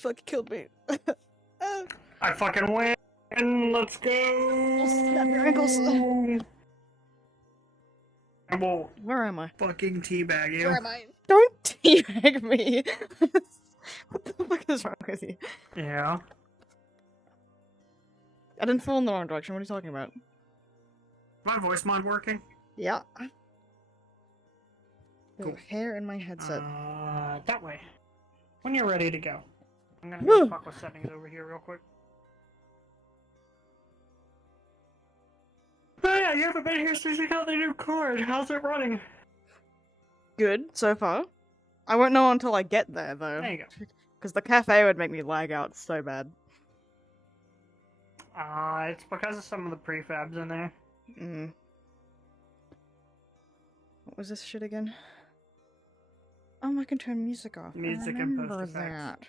fucking killed me. I fucking win! Let's go! Snap your ankles. I will Where am I? fucking teabag you. Where am I? Don't teabag me! What the fuck is wrong with you? Yeah. I didn't fall in the wrong direction, what are you talking about? My voice mod working? Yeah. Cool. Hair in my headset. That way. When you're ready to go. I'm gonna Woo! go fuck with settings over here real quick. Oh yeah, you haven't been here since you got the new cord. How's it running? Good, so far. I won't know until I get there, though. There you go. Because the cafe would make me lag out so bad. It's because of some of the prefabs in there. Mm. What was this shit again? Oh, I can turn music off. Music I and remember post-effects. that.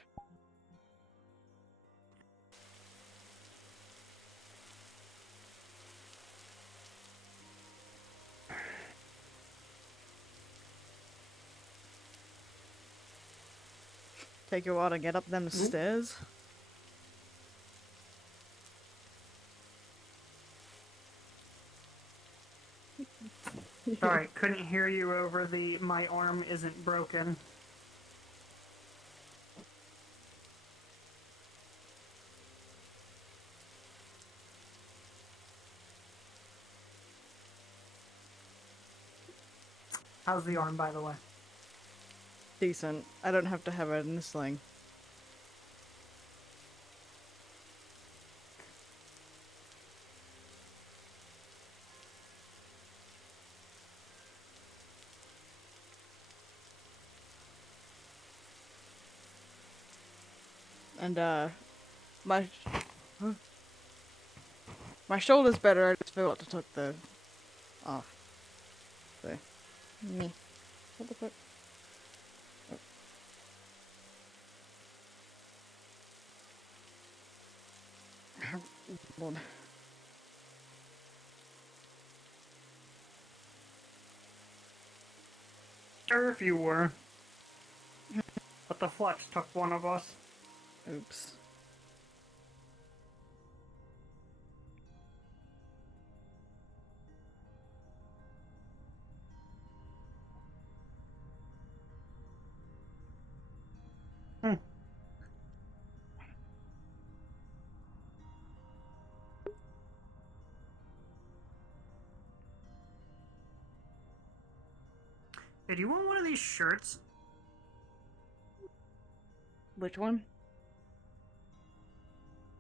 Take you a while to get up them stairs. Sorry, couldn't hear you over the my arm isn't broken. How's the arm, by the way? Decent. I don't have to have it in the sling. And, my shoulder's better, I just forgot to take the... off. So... Me. What the fuck? Oh. Lord. Sure if you were. But the flex took one of us. Oops. Hey, do you want one of these shirts? Which one?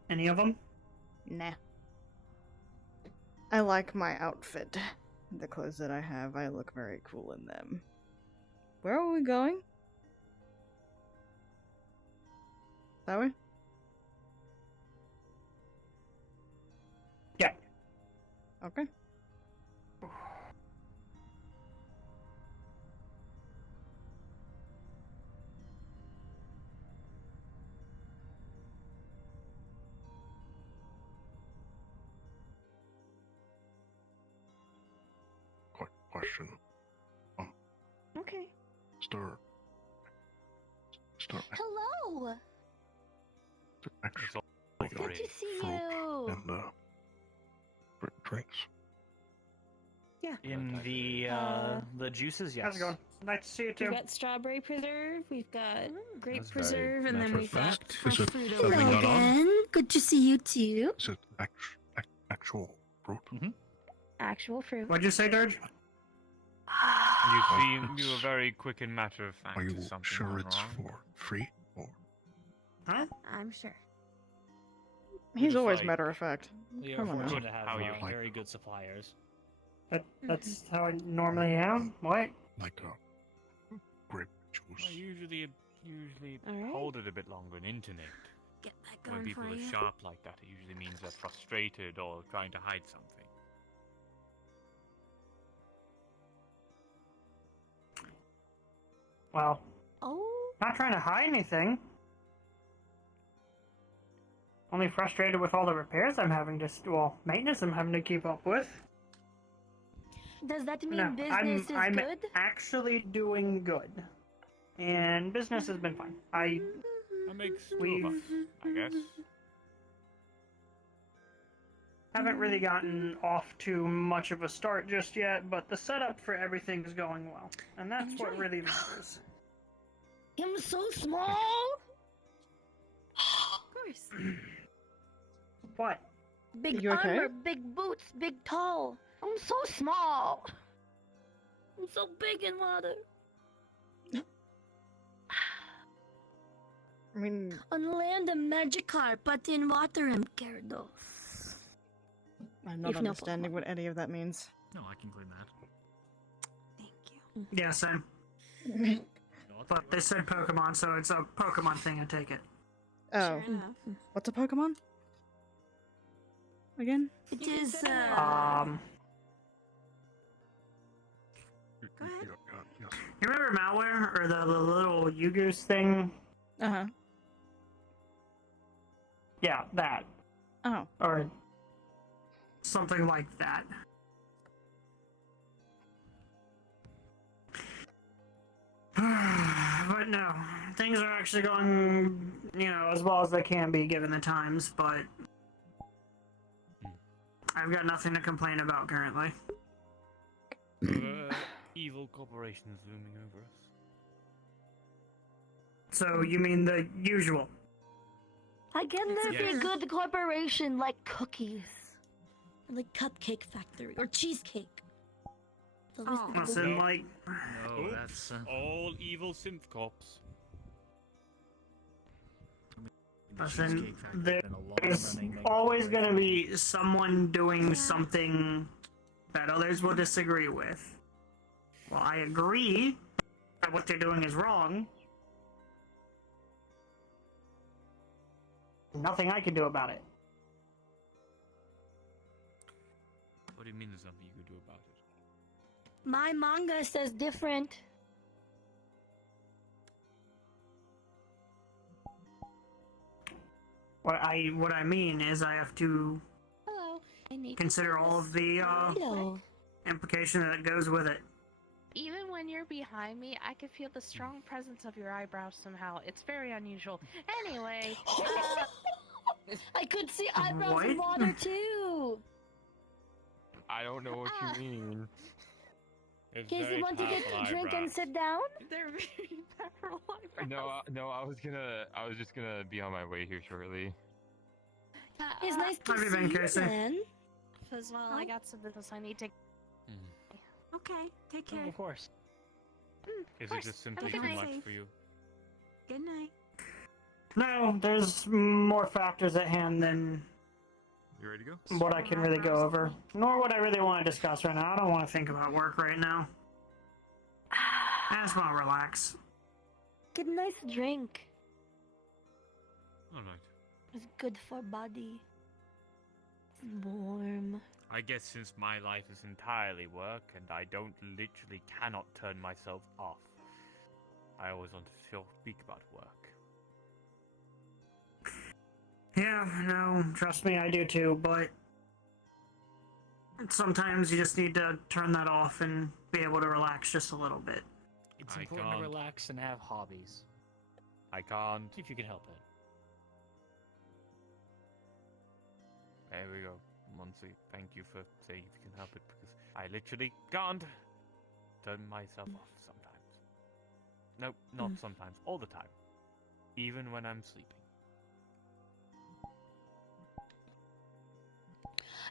Any of them? Nah. I like my outfit. The clothes that I have, I look very cool in them. Where are we going? That way? Yeah. Okay. Question. Okay. Start. Hello. Actually, Good to see fruit you. and drinks. Yeah. In the juices, yes. How's it going? Nice to see you We've too. got strawberry preserve. We've got grape That's very preserve, and then matter of we've got fact. fresh Is it fruit something over Hello there. not on? again. Good to see you too. Is it actual fruit? Actual fruit. What'd you say, Dirge? You seem you were very quick and matter of fact. Are you Is something sure gone it's wrong? for free or? Huh? I'm sure. He's Just always like- matter of fact. We Come are on now. fortunate to have How you like- very good suppliers. That's how I normally am. What? Like grape Well, juice? usually All right. hold it a bit longer on internet. Get that When going people for are you. sharp like that, it usually means they're frustrated or trying to hide something. Well, Oh. not trying to hide anything. Only frustrated with all the repairs I'm having to, maintenance I'm having to keep up with. Does that mean No, business is I'm good? actually doing good. And business has been fine. I That makes two We've- of us, I guess. Haven't really gotten off to much of a start just yet, but the setup for everything is going well. And that's what Enjoy. really matters. I'm so small. Of course. What? Big You okay? armor, big boots, big tall. I'm so small. I'm so big in water. I mean, On land, I'm Magikarp, but in water, I'm Gyarados. I'm not If no understanding Pokemon. what any of that means. No, I can claim that. Thank you. Yeah, same. But they said Pokemon, so it's a Pokemon thing, I take it. Oh, Sure enough. what's a Pokemon? Again? It is, Um, Go ahead. Yes. you remember malware or the little Yugoos thing? Uh huh. Yeah, that. Oh. Or something like that. But no, things are actually going, as well as they can be given the times, but I've got nothing to complain about currently. Evil corporations looming over us. So you mean the usual? I get there be a Yes. good corporation like cookies. Like Cupcake Factory or Cheesecake. The Oh. list is Listen, like, No, Oops, that's all evil synth cops. the listen, Cheesecake Factory has been a there's long-running always corporation. gonna be someone doing something that others will disagree with. Well, I agree that what they're doing is wrong. Nothing I can do about it. What do you mean there's nothing you could do about it? My manga says different. What I mean is I have to Hello. I need consider all of the Hello. implication that goes with it. Even when you're behind me, I can feel the strong presence of your eyebrows somehow. It's very unusual. Anyway, I could see eyebrows What? in water too. I don't know what you mean. It's Casey, very want to get powerful a drink and eyebrows. sit down? they're very powerful eyebrows. No, I was just gonna be on my way here shortly. It's nice to Have you see been, you, Casey? then. As well, I got some business I need to. Okay, take care. Of course. Is it course. just Have a simply good too night. much for you? Good night. No, there's more factors at hand than You ready to go? what I can really go over, nor what I really want to discuss right now. I don't want to think about work right now. I just want to relax. Get a nice drink. Alright. It's good for body. It's warm. I guess since my life is entirely work and I literally cannot turn myself off, I always want to speak about work. Yeah, no, trust me, I do too, but sometimes you just need to turn that off and be able to relax just a little bit. It's I important can't. to relax and have hobbies. I can't. If you can help it. There we go. Monty, thank you for saying if you can help it, because I literally can't turn myself off sometimes. No, not sometimes. All the time. Even when I'm sleeping.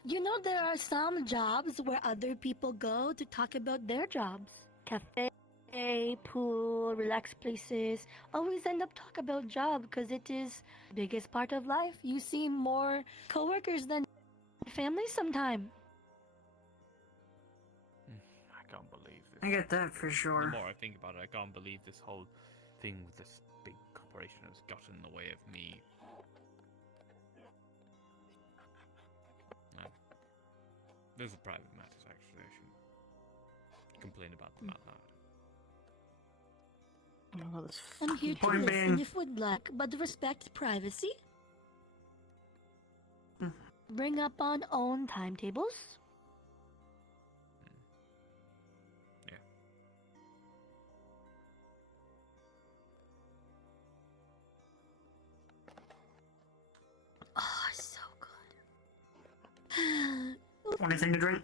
You know, there are some jobs where other people go to talk about their jobs. Cafe, pool, relaxed places. Always end up talk about job because it is biggest part of life. You see more coworkers than family sometime. I can't believe this. I get that for The sure. more I think about it, I can't believe this whole thing with this big corporation has gotten in the way of me. No. Those are private matters, actually. I shouldn't complain about them out loud. Oh, this I'm here to Point listen being- if would like, but respect privacy. Bring up on own timetables. Yeah. Anything to drink?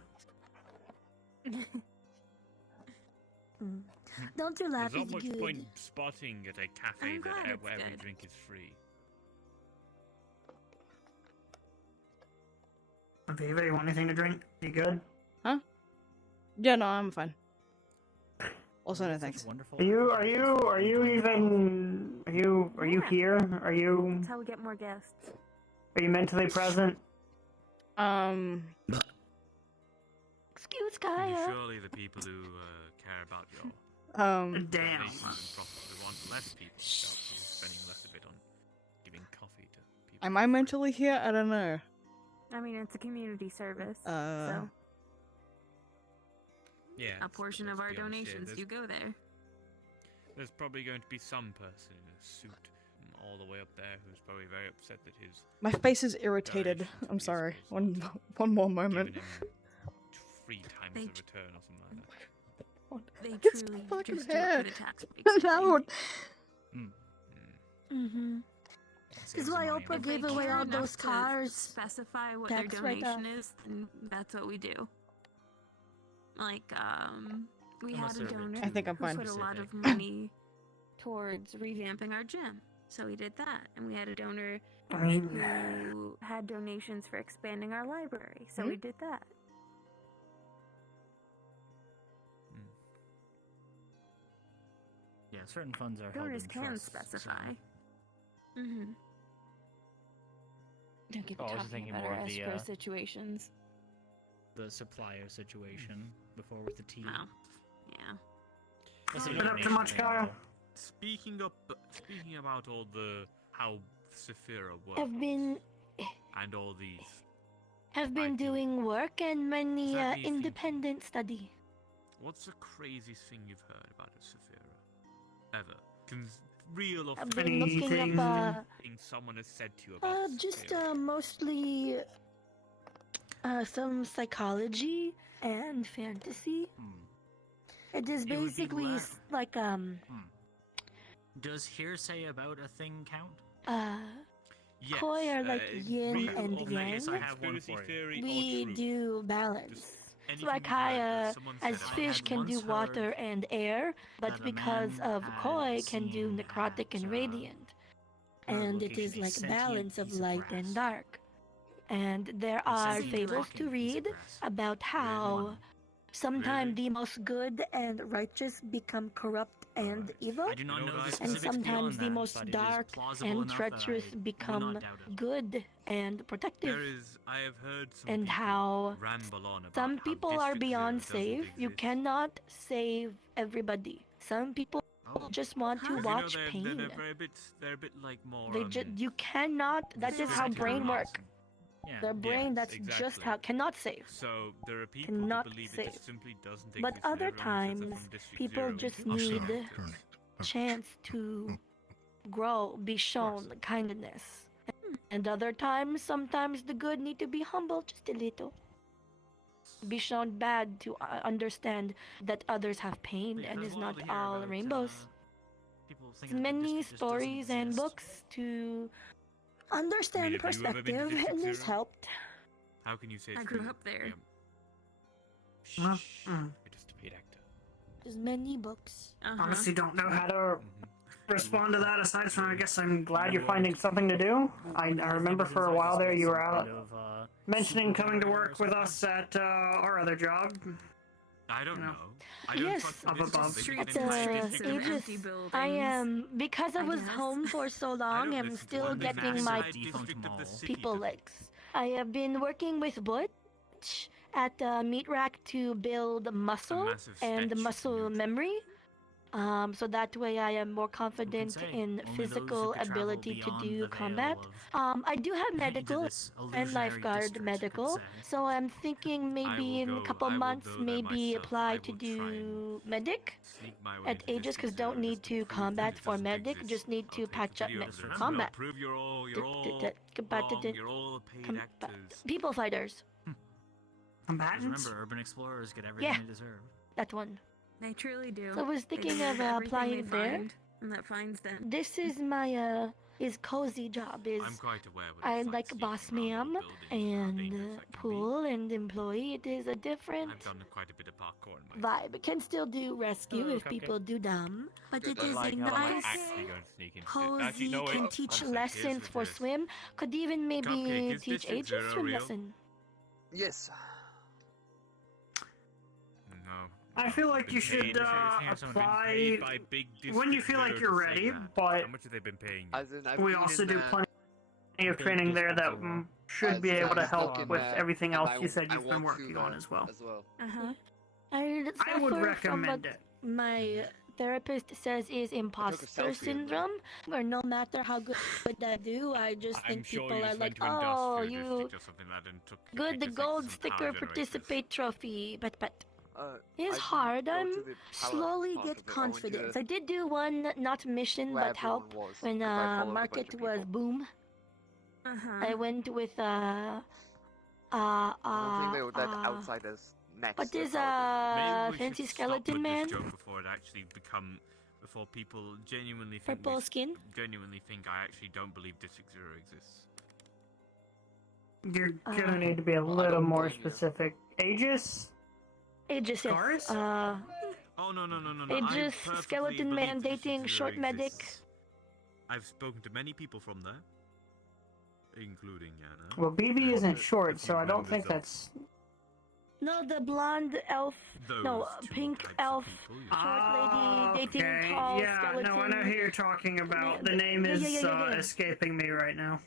Don't you laugh, There's it's not much good. point spotting at a cafe I'm glad that it's where every good. drink is free. Viva, you want anything to drink? You good? Huh? Yeah, no, I'm fine. Also, no Such thanks. wonderful Are you Yeah. here? Are you That's how we get more guests. mentally present? Excuse You're Kaya. surely the people who care about your Damn. donations and profits. We want less people without you spending less of it on giving coffee to people. Am I mentally here? I don't know. I mean, it's a community service, Uh, so Yeah. A portion of our let's be honest here, donations do go there. There's probably going to be some person in a suit all the way up there who's probably very upset that his My face is irritated. Donations to I'm sorry. musicals. One more moment. giving him 3 times They the return or something like that. They It's truly fucking just do it hair. for the tax breaks. Out. Mm-hmm. This is why Oprah gave away all those cars. Specify what their Tax write-off. donation is, and that's what we do. Like, we Unless had a they're a bit donor I think I'm who fine. put a lot of specific. money towards revamping our gym, so we did that. And we had a donor I mean, who had donations for expanding our library, so we did that. Yeah, certain funds are held Donors in can trusts, specify. so- Mm-hmm. Don't keep Oh, I was talking thinking about more our of the, escrow situations. The supplier situation before with the tea. Well, yeah. That's a been up to donation much, thing, Kyle? though. Speaking about all the how Saphira works Have been and all these, doing work and many Does that make you think- independent study. what's the craziest thing you've heard about a Saphira ever? Real or I've fake been looking up thing someone has said to you about just Saphira? mostly some psychology and fantasy. It is It would be basically less- like Does hearsay about a thing count? Yes, koi are like yin real and or yang. Yes, I have one conspiracy for you. theory We or true? do balance. Just So anything like you've heard that Kaya, someone as said, fish had can do once water heard and air, but that a because man of had koi can do seen necrotic and at, radiant. her And it location is a like sentient balance of piece light grass. and dark. And there A are sentient fables talking to piece of read grass. about how One. sometimes Really? the most good and righteous become corrupt and Alright. evil, I do not You know know what the I- and specifics sometimes beyond the that, most but it is dark plausible and enough that I treacherous will become not doubt it. good and protective. There is, I have heard some And people how ramble on about some how people are District beyond Zero doesn't safe. You exist. cannot save everybody. Some people Oh. just want to Because, watch they're pain. they're a bit like more. They just you cannot. That is how Conspiracy brain theories. work. Yeah. Their brain. Yes, That's just exactly. how cannot save. So there are people Cannot who believe save. it just simply doesn't exist. But and other everyone says they're times, from District people Zero. just I'm need sorry, turn it. chance to grow, be shown kindness. And other times, sometimes the good need to be humble just a little. Be shown bad to understand that others have pain Yeah, and there's is a lot not to hear all about, rainbows. people There's thinking that the many district just doesn't stories and exist. books to understand have you ever been to perspective, District and this Zero? helped. How can you say I it's grew real? up there. Shh. Well, You're just a paid actor. There's many books. Honestly, don't know how to respond to that. Aside from, I guess I'm glad you're More finding something to do. I remember for a while there you were out mentioning coming to work with us at our other job. I don't No. know. I don't Yes, trust the up above. district. At They can find the district Aegis, address. empty I buildings, am because I I was guess. home for so I long. don't I'm listen to still one getting massive my defunct district of the mall. city people to- legs. I have been working with Butch at Meat Rack to build muscle massive and stench muscle from you. memory. So that way I am more confident say? in Only those who physical could travel ability to beyond do the veil combat. of I do have into medical this and illusionary lifeguard district, you could medical, say. so I'm thinking maybe in a couple I will months, go there maybe myself. apply I to will try and do medic sneak my way at into Aegis, District because Zero don't need just to prove that combat it for doesn't medic, exist. just need I'll to take patch a up video med of this. combat. No, prove you're all paid actors. People fighters. Because Combatants? remember, urban explorers get everything Yeah. they deserve. That one. They truly do. So I was They thinking deserve of everything applying they there. find, and that finds them. This is my is cozy job. Is I'm quite aware what I it's like sneaking boss around ma'am old buildings and how and dangerous that can be. pool and employee. It is a different I've done quite a bit of parkour in my vibe. It can still do rescue if people do dumb, but Good, it is like a how I'm nice, actually going to sneak into cozy, no, can wait, teach one sec, here's lessons what for it is. swim. Could even maybe Cupcake, is teach District Aegis Zero swim real? lesson. Yes. No. I feel like you should apply when you feel like you're ready, but How much have they been paying you? As in, I've we been also in do there plenty of training there that should be able to as help looking with there, everything and else I- you said I you've been walked through working on there as well. I I would suffer from recommend what it. my therapist says is imposter selfie in there. syndrome, where no matter how good I do, I just I'm think sure people you are just like, went to oh, industrial you district or something like that and took good, the pictures next to gold some sticker power generators. participate trophy, but I it's didn't hard. go I'm to the palace slowly part get of it. I went to confidence. the- I did do one, not mission, where but help everyone was, when 'cause I followed a bunch market of was people. boom. I went with I don't think they were that outsiders next what to is the power Maybe we fancy should skeleton stop with man? this joke before it actually before people genuinely think Purple skin? genuinely think I actually don't believe District Zero exists. You're gonna need to be a little more specific. Aegis? Aegis, Scars? yes. Oh no. Aegis, I perfectly skeleton believe man that District dating Zero short medic. exists. I've spoken to many people from there, including Yana. Well, BB isn't a short, few so I don't members think of that's. No, the blonde elf. No, those two pink types of elf. people, you Short lady dating Okay, tall yeah, skeleton. no, I know who you're talking about. The Yeah, name yeah, is yeah, yeah, yeah. escaping me right now.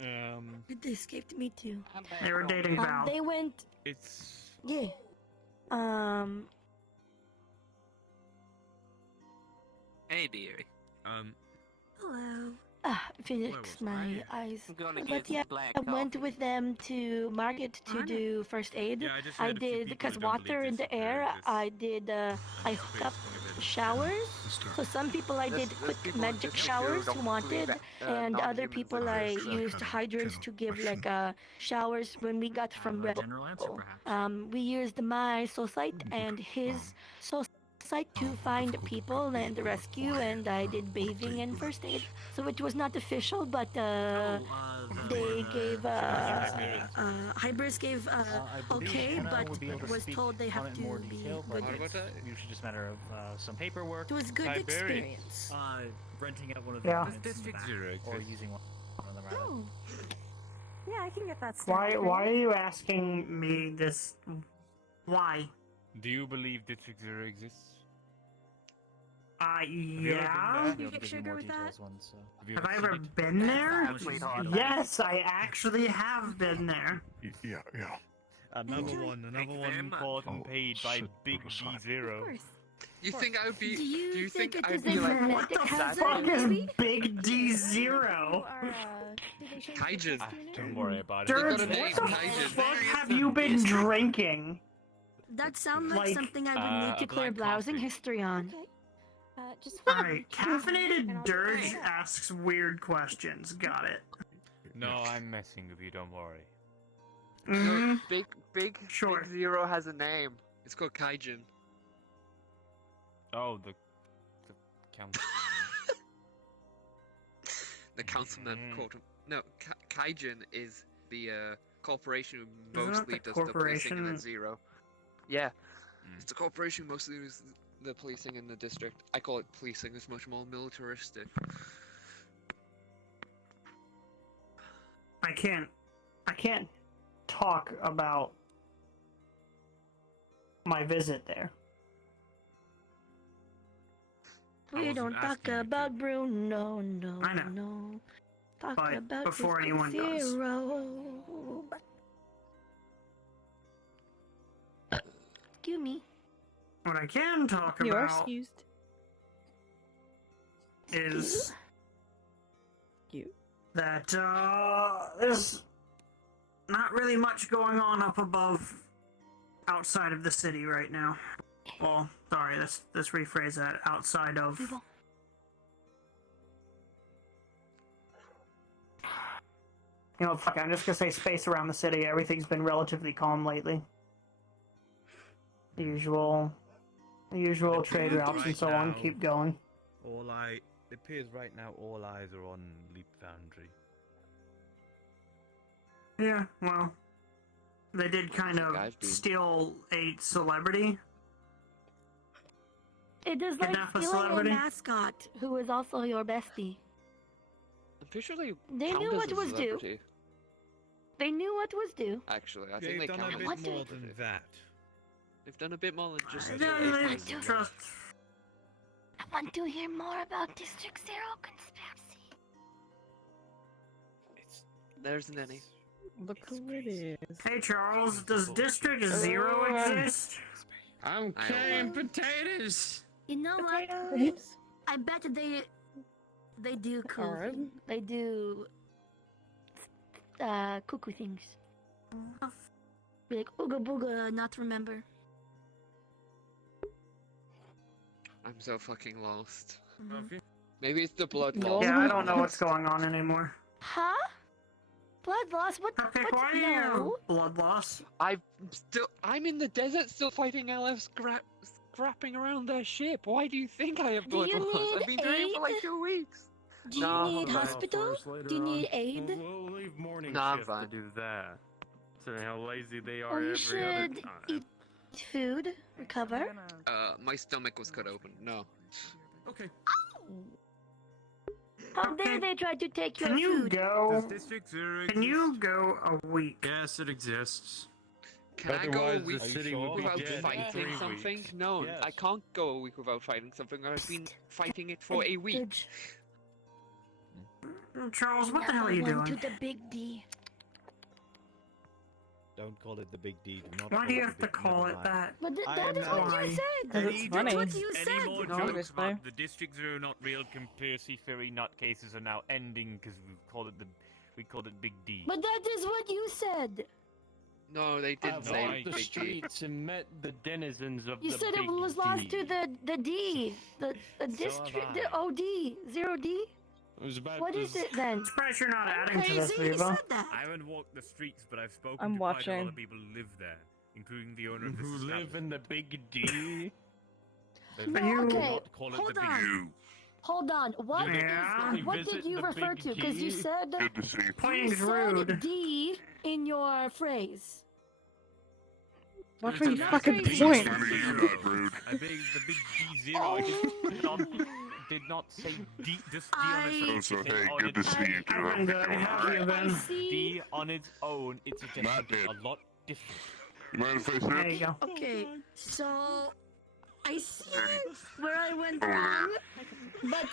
It escaped me too. They were dating Val. They went. It's Yeah. Hey, dearie. Hello. Phoenix, Where was my eyes. I'm gonna But get yeah, some black I went coffee. with them to market to do first aid. Yeah, I just I heard a few did people because who don't water believe in the District Zero air. exists. I did. I hooked up showers. So some people I did quick magic showers who wanted, and other people I used hydrants to give like showers when we got from Rebel. General answer, perhaps. We used my soul site and his soul site to find people and rescue, and I did bathing and first aid. So it was not official, but they gave Hybris gave okay, but was told they have to be good. Usually just a matter of some paperwork. It was good Tiberian. experience. Renting out one of the Yeah. units in the District back, Zero or exists. using one of them rather. Oh. Yeah, I can get that started. Why are you asking me this? Why? Do you believe District Zero exists? Yeah. You You give get me sugar more with details that? once, Have I ever been there? Sweetheart. Yes, I actually have been there. Yeah. Another one caught and paid by sit Big aside. G0. You think I would be? Do you think it I'd is be a like What the magnetic hazard, fuck is maybe? Big D0? Kaijin? Don't worry about it. Dirge, got a what name, the Kaijin. fuck have you been drinking? That sounds like Like, something I would need to clear black browsing coffee. history on. Just Alright, caffeinated Dirge asks weird questions. Got it. No, I'm messing with you, don't worry. Mm-hmm. Big Sure. Big Zero has a name. It's called Kaijin. Oh, the council. The councilman called him. No, Kaijin is the corporation who Isn't that mostly the does the policing in corporation? the Zero. Yeah, it's the corporation who mostly does the policing in the district. I call it policing. It's much more militaristic. I can't talk about my visit there. I We wasn't don't talk asking you to. about Bruno, no, I know. no. Talk But about before District anyone does. Zero. Excuse me. What I can talk You are about excused. is You. that there's not really much going on up above outside of the city right now. Well, sorry, let's rephrase that. Outside of fuck it, I'm just gonna say space around the city. Everything's been relatively calm lately. The usual trade routes and so on keep going. All It appears right now all eyes are on Leap Foundry. Yeah, well, they did kind of steal a celebrity. It is like Kidnap a stealing a celebrity? mascot who is also your bestie. I'm pretty sure they They count knew as what a was due. celebrity. They knew what was due. Actually, I They've think they done count a as bit want a to- more celebrity. than that. They've done a bit more than just. I want to hear more about District Zero conspiracy. There isn't any. Look who it is. Hey Charles, does District Zero exist? I'm carrying potatoes. You know what? Potatoes. I bet they do cool. Alright. They do cuckoo things. Be like ooga booga, not remember. I'm so fucking lost. Mm-hmm. Maybe it's the blood No. loss. Yeah, I don't know what's going on anymore. Huh? Blood loss? What? Okay, what? why are No. you blood loss? I'm in the desert still fighting LF scrapping around their ship. Why do you think I have Do blood you loss? need I've been doing it for like aid? 2 weeks. Do you No, need I'm fine. hospital? Do you need aid? We'll leave morning Nah, I'm shift fine. to do that. So how lazy they Or are you every other should time. eat food, recover. My stomach was cut open. No. Okay. How dare they try to take your Can you food? go? Does District Zero Can you go a week? Yes, it exists. Can I go a Otherwise, week the city would be without dead in fighting 3 something? weeks. No, Yes. I can't go a week without fighting something. I've been fighting it for a week. Charles, what the hell are you Number one doing? to the big D. Don't call it the big D. Do not Why do you call have it the to big- call never it mind. that? But I that am is what not- you said. Cause it's funny. That's what you Any said. more No, jokes obviously. about the District Zero not real conspiracy theory nutcases are now ending because we called it Big D. But that is what you said. No, they didn't I've say walked the Big D. streets and met the denizens of You the said Big it was D. lost to the D, the have district, I. the OD, 0D. It was about What is it then? I'm surprised you're not I'm adding to this, crazy. He Viva. said that. I haven't walked the streets, but I've spoken I'm to quite a lot watching. of people who live there, including the owner of this Who live in the Big D? No, You- okay. Not call it Hold the Big on. Hold on. What Yeah. is? What Visit did you the refer Big to? Because you D. said Good to see you. you Pointing's said rude. D in your phrase. Watch It's me a massive fucking crazy. point. Funny you not rude. I beg the Big D Zero. Oh. Did not say D. Just D on its own. Oh, so It said hey, on good to its see you, I've been too. good. How have you I been? see. D on its own. It's just Not something dead. a lot different. You mind if I There sit? you go. Okay, so I see where I went Over wrong, but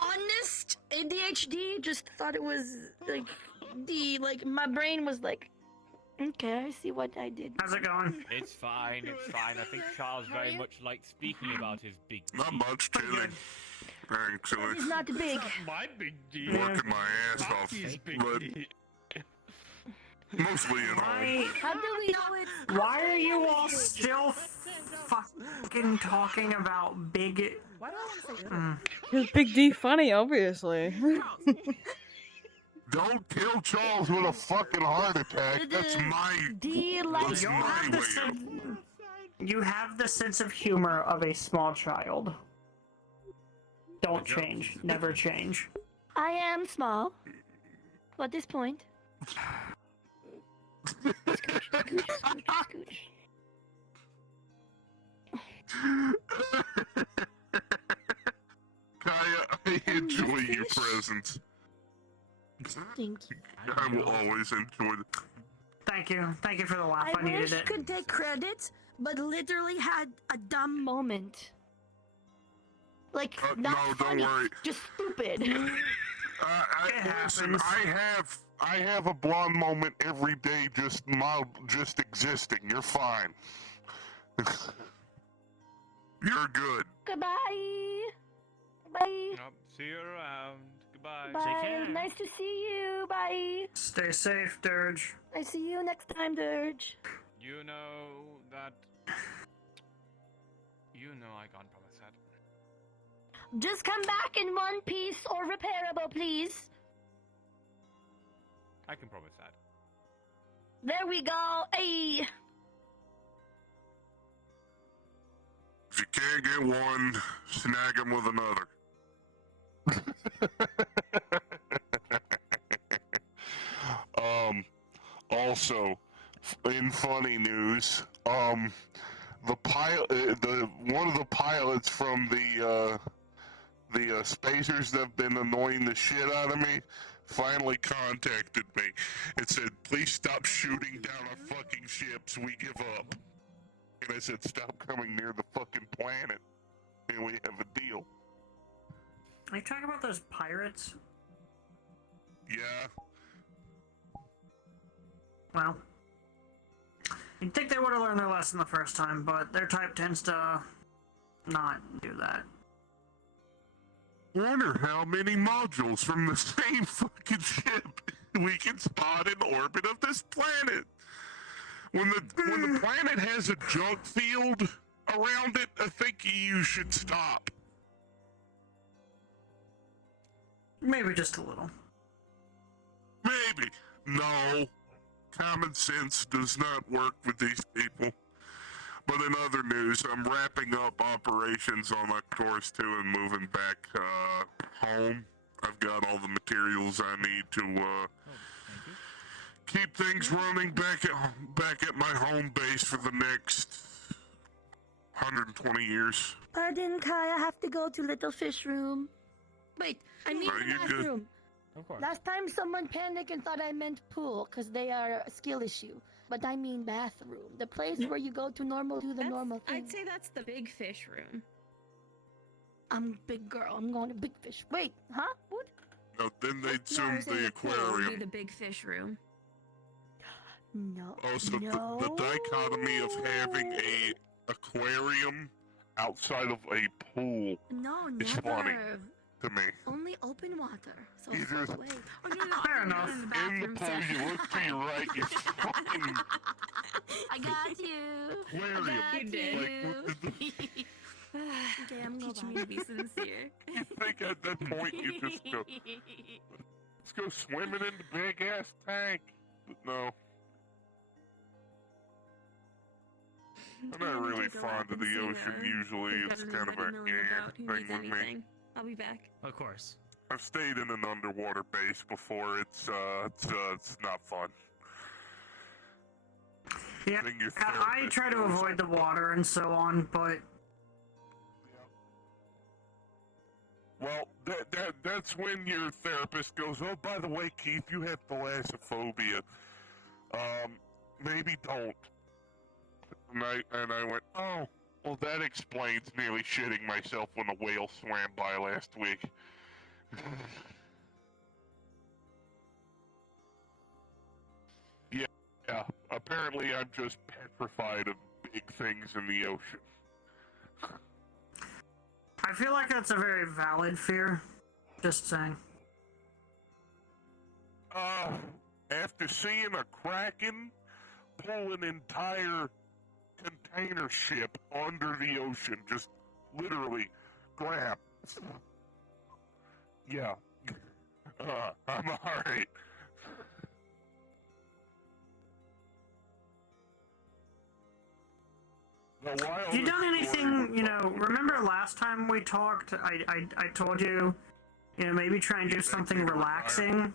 honest ADHD just thought it was like D. Like my brain was like, okay, I see what I did. How's it going? It's fine. It's fine. I think Charles very much likes speaking about his Big D. Not much, chilling. Actually, It's not big. My Big D. working my ass off, Rocky's Big but D. mostly at home. Why? How do we know it's? Why are you all still fucking talking about big? Is Big D funny? Obviously. Don't kill Charles with a fucking heart attack. It That's is my. D like That's You my have the way. sen- you have the sense of humor of a small child. Don't change. Never change. I am small. At this point. Scooch, scooch, scooch, scooch. Kaya, I enjoy your presence. Thank you. I will always enjoy it. Thank you. Thank you for the laugh. I, I needed wish it. could take credit, but literally had a dumb moment. Like not No, don't funny, worry. just stupid. It Listen, happens. I have a blonde moment every day, just existing. You're fine. You're good. Goodbye. Bye. See you around. Goodbye. Bye. Nice to see you. Bye. Stay safe, Dirge. I see you next time, Dirge. You know that. You know I can't promise that. Just come back in one piece or repairable, please. I can promise that. There we go. Hey. If you can't get one, snag him with another. Also, in funny news, the pilot, one of the pilots from the spacers that have been annoying the shit out of me finally contacted me and said, please stop shooting down our fucking ships, we give up. And I said, stop coming near the fucking planet, and we have a deal. Are you talking about those pirates? Yeah. Well, you'd think they would have learned their lesson the first time, but their type tends to not do that. Wonder how many modules from the same fucking ship we can spot in orbit of this planet. When the planet has a junk field around it, I think you should stop. Maybe just a little. Maybe. No. Common sense does not work with these people. But in other news, I'm wrapping up operations on Octorus 2 and moving back home. I've got all the materials I need to keep things running back at my home base for the next 120 years. Pardon, Kai, I have to go to Little Fish Room. Wait, I mean the you're good. bathroom. Of course. Last time someone panicked and thought I meant pool, because they are a skill issue. But I mean bathroom. The place where you go to do the normal thing. I'd say that's the big fish room. I'm a big girl. I'm going to Big Fish. Wait, huh? What? No, then they'd No, I assume was saying the pool would be aquarium. the big fish room. No. Also, no. the dichotomy of having a aquarium outside of a pool No, It's never. funny. to me. Only open water. So You far just- away. Oh, no, Fair I'm enough. in the In the bathroom, pool, so- you look to your right, you fucking I got you. aquarium. I got Like, you. Okay, I'm Teach going me to be sincere. you think at that point you just go, let's go swimming in the big ass tank. But no. I'm not really fond of the ocean usually. It's kind of a thing with me. I'll be back. Of course. I've stayed in an underwater base before. It's not fun. Yeah, Thing your I therapist try to knows. avoid the water and so on, but Well, that's when your therapist goes, oh, by the way, Keith, you have thalassophobia. Maybe don't. And I went, oh, well, that explains nearly shitting myself when a whale swam by last week. Yeah, apparently I'm just petrified of big things in the ocean. I feel like that's a very valid fear. Just saying. After seeing a kraken pull an entire container ship under the ocean, just literally grab. Yeah. I'm alright. Have you done anything, remember last time we talked, I told you, maybe try and do something relaxing?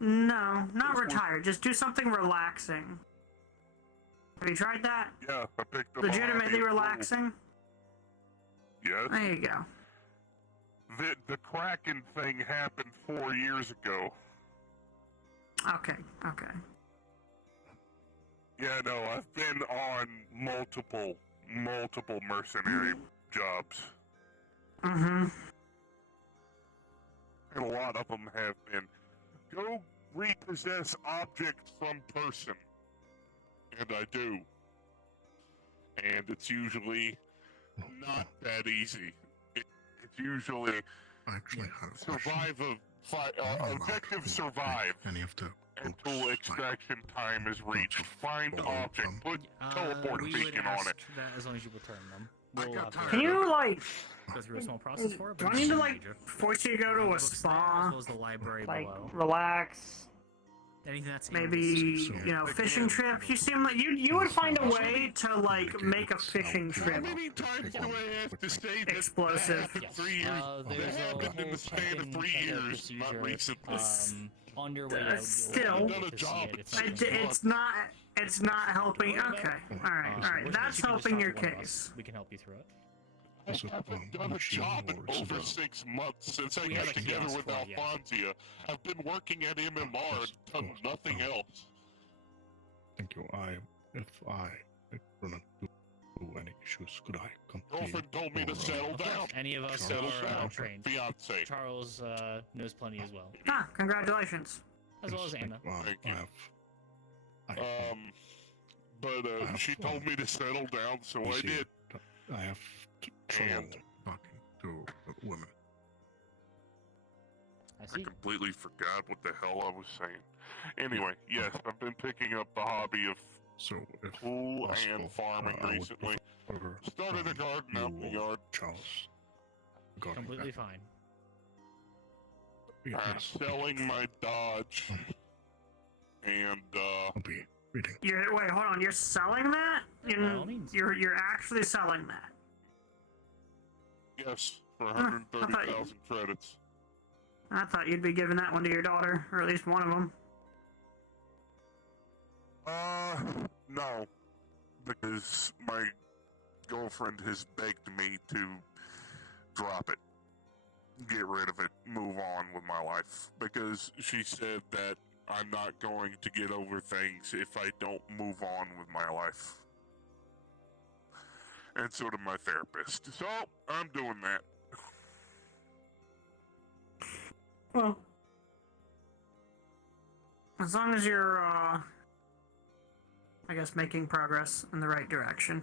No, not retire, just do something relaxing. Have you tried that? Yeah, I picked up Legitimately relaxing? Yes. There you go. The Kraken thing happened 4 years ago. Okay. Yeah, no, I've been on multiple mercenary jobs. Mm-hmm. And a lot of them have been, go repossess object from person. And I do. And it's usually not that easy. It's usually actually had a survive objective survive until extraction time is reached. Find object, put teleport we would beacon on ask it. that as long as you return them. We'll Can you, go through a small process for it? do but I need to, it's major. force you to go to a Books there, spa? as well as the library below. Relax? Anything that's maybe fishing trip. You seem like you would find a way to like make a fishing How trip many times do I have to say that explosive. that happened 3 years? There's That a happened in whole the span of check-in 3 checkout years, not procedure, recently. on your way out, Still, you'll be able to see it. It's not it's not helping. Okay, all right. That's helping your case. We can help you through it. I haven't done a job in over 6 months since I We got have a together kiosk with for it, yeah. Alfonsia. I've been working at MMR and done nothing else. Thank you. If I do not do any issues, could I come to you? Girlfriend told me to settle down. Any of us Settle are down. trained. Fiance. Charles knows plenty as well, Ah, congratulations. as well as Anna. Thank you. I have She told me to settle down, so I did. I have trouble talking to women. I completely forgot what the hell I was saying. Anyway, yes, I've been picking up the hobby of pool and farming recently. Started a garden out in the yard. Charles. Completely fine. I'm selling my Dodge. And, Wait, hold on. You're selling that? You're actually selling that? Yes, for 130,000 credits. I thought you'd be giving that one to your daughter, or at least one of them. No. Because my girlfriend has begged me to drop it. Get rid of it. Move on with my life. Because she said that I'm not going to get over things if I don't move on with my life. And so did my therapist. So, I'm doing that. Well, as long as you're, I guess, making progress in the right direction.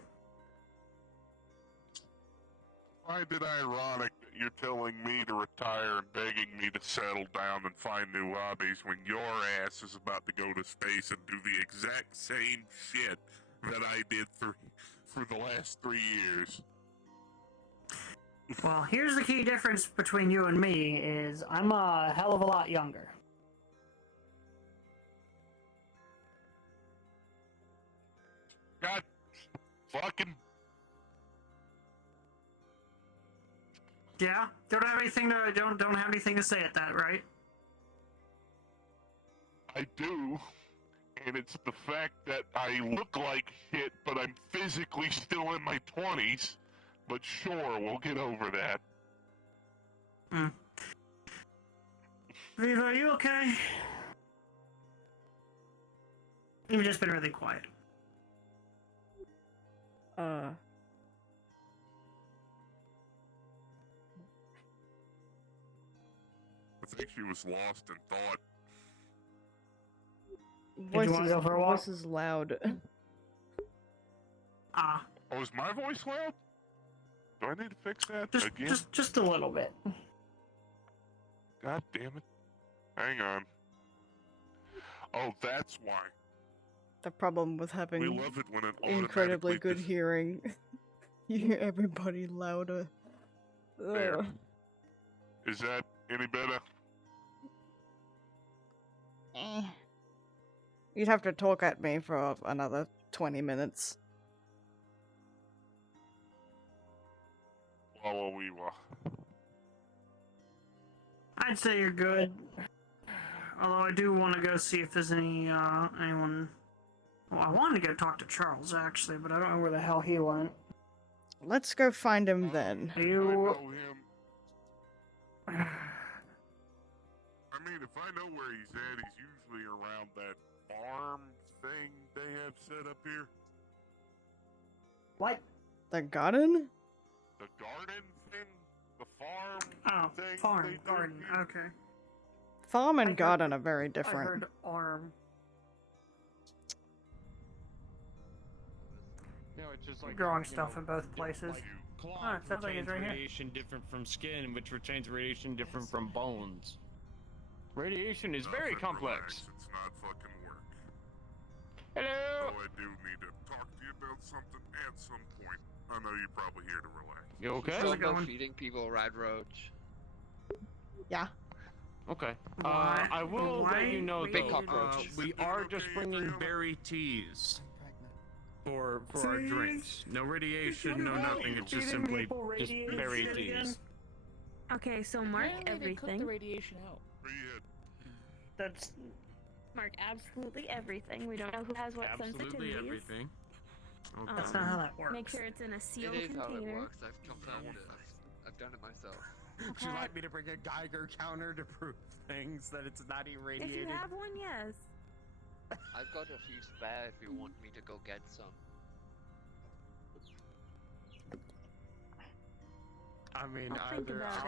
I find it ironic that you're telling me to retire and begging me to settle down and find new hobbies when your ass is about to go to space and do the exact same shit that I did for the last 3 years. Well, here's the key difference between you and me is I'm a hell of a lot younger. God fucking... Yeah? Don't have anything to say at that, right? I do, and it's the fact that I look like shit, but I'm physically still in my 20s. But sure, we'll get over that. Veeva, are you okay? You've just been really quiet. I think she was lost in thought. Voice is loud. Oh, is my voice loud? Do I need to fix that again? Just a little bit. God damn it. Hang on. Oh, that's why. The problem with We having love it when it incredibly automatically good hearing. You hear everybody louder. There. Ugh. Is that any better? You'd have to talk at me for another 20 minutes. I'd say you're good. Although I do want to go see if there's anyone... Well, I wanted to go talk to Charles, actually, but I don't know where the hell he went. Let's go find him then. I know him. I mean, if I know where he's at, he's usually around that farm thing they have set up here. What? The garden? The garden thing? The farm thing? Oh, farm, garden, okay. Farm and garden are very different. I heard arm. No, it's just like growing stuff in both places. Cloth it sounds like it's retains right here. radiation different from skin, which retains radiation different from bones. Radiation is very complex. It's not fucking work. Hello. So I do need to talk to you about something at some point. I know you're probably here to relax. You okay? Still go feeding people Rad Roach. Yeah. Okay. Why- I will why let you know Big though. cockroach. We are just bringing berry teas for our drinks. No radiation, no nothing. It's just simply just berry teas. Okay, so mark Apparently they cook the everything. radiation out. That's Mark absolutely everything. We don't know who has what Absolutely sensitivities. everything. Okay. that's not how that works. Make sure it's in a It sealed is how it container. works. I've confirmed it. I've done it myself. Would you like me to bring a Geiger counter to prove things that it's not If irradiated? you have one, yes. I've got a few spare if you want me to go get some. I mean, I'll think about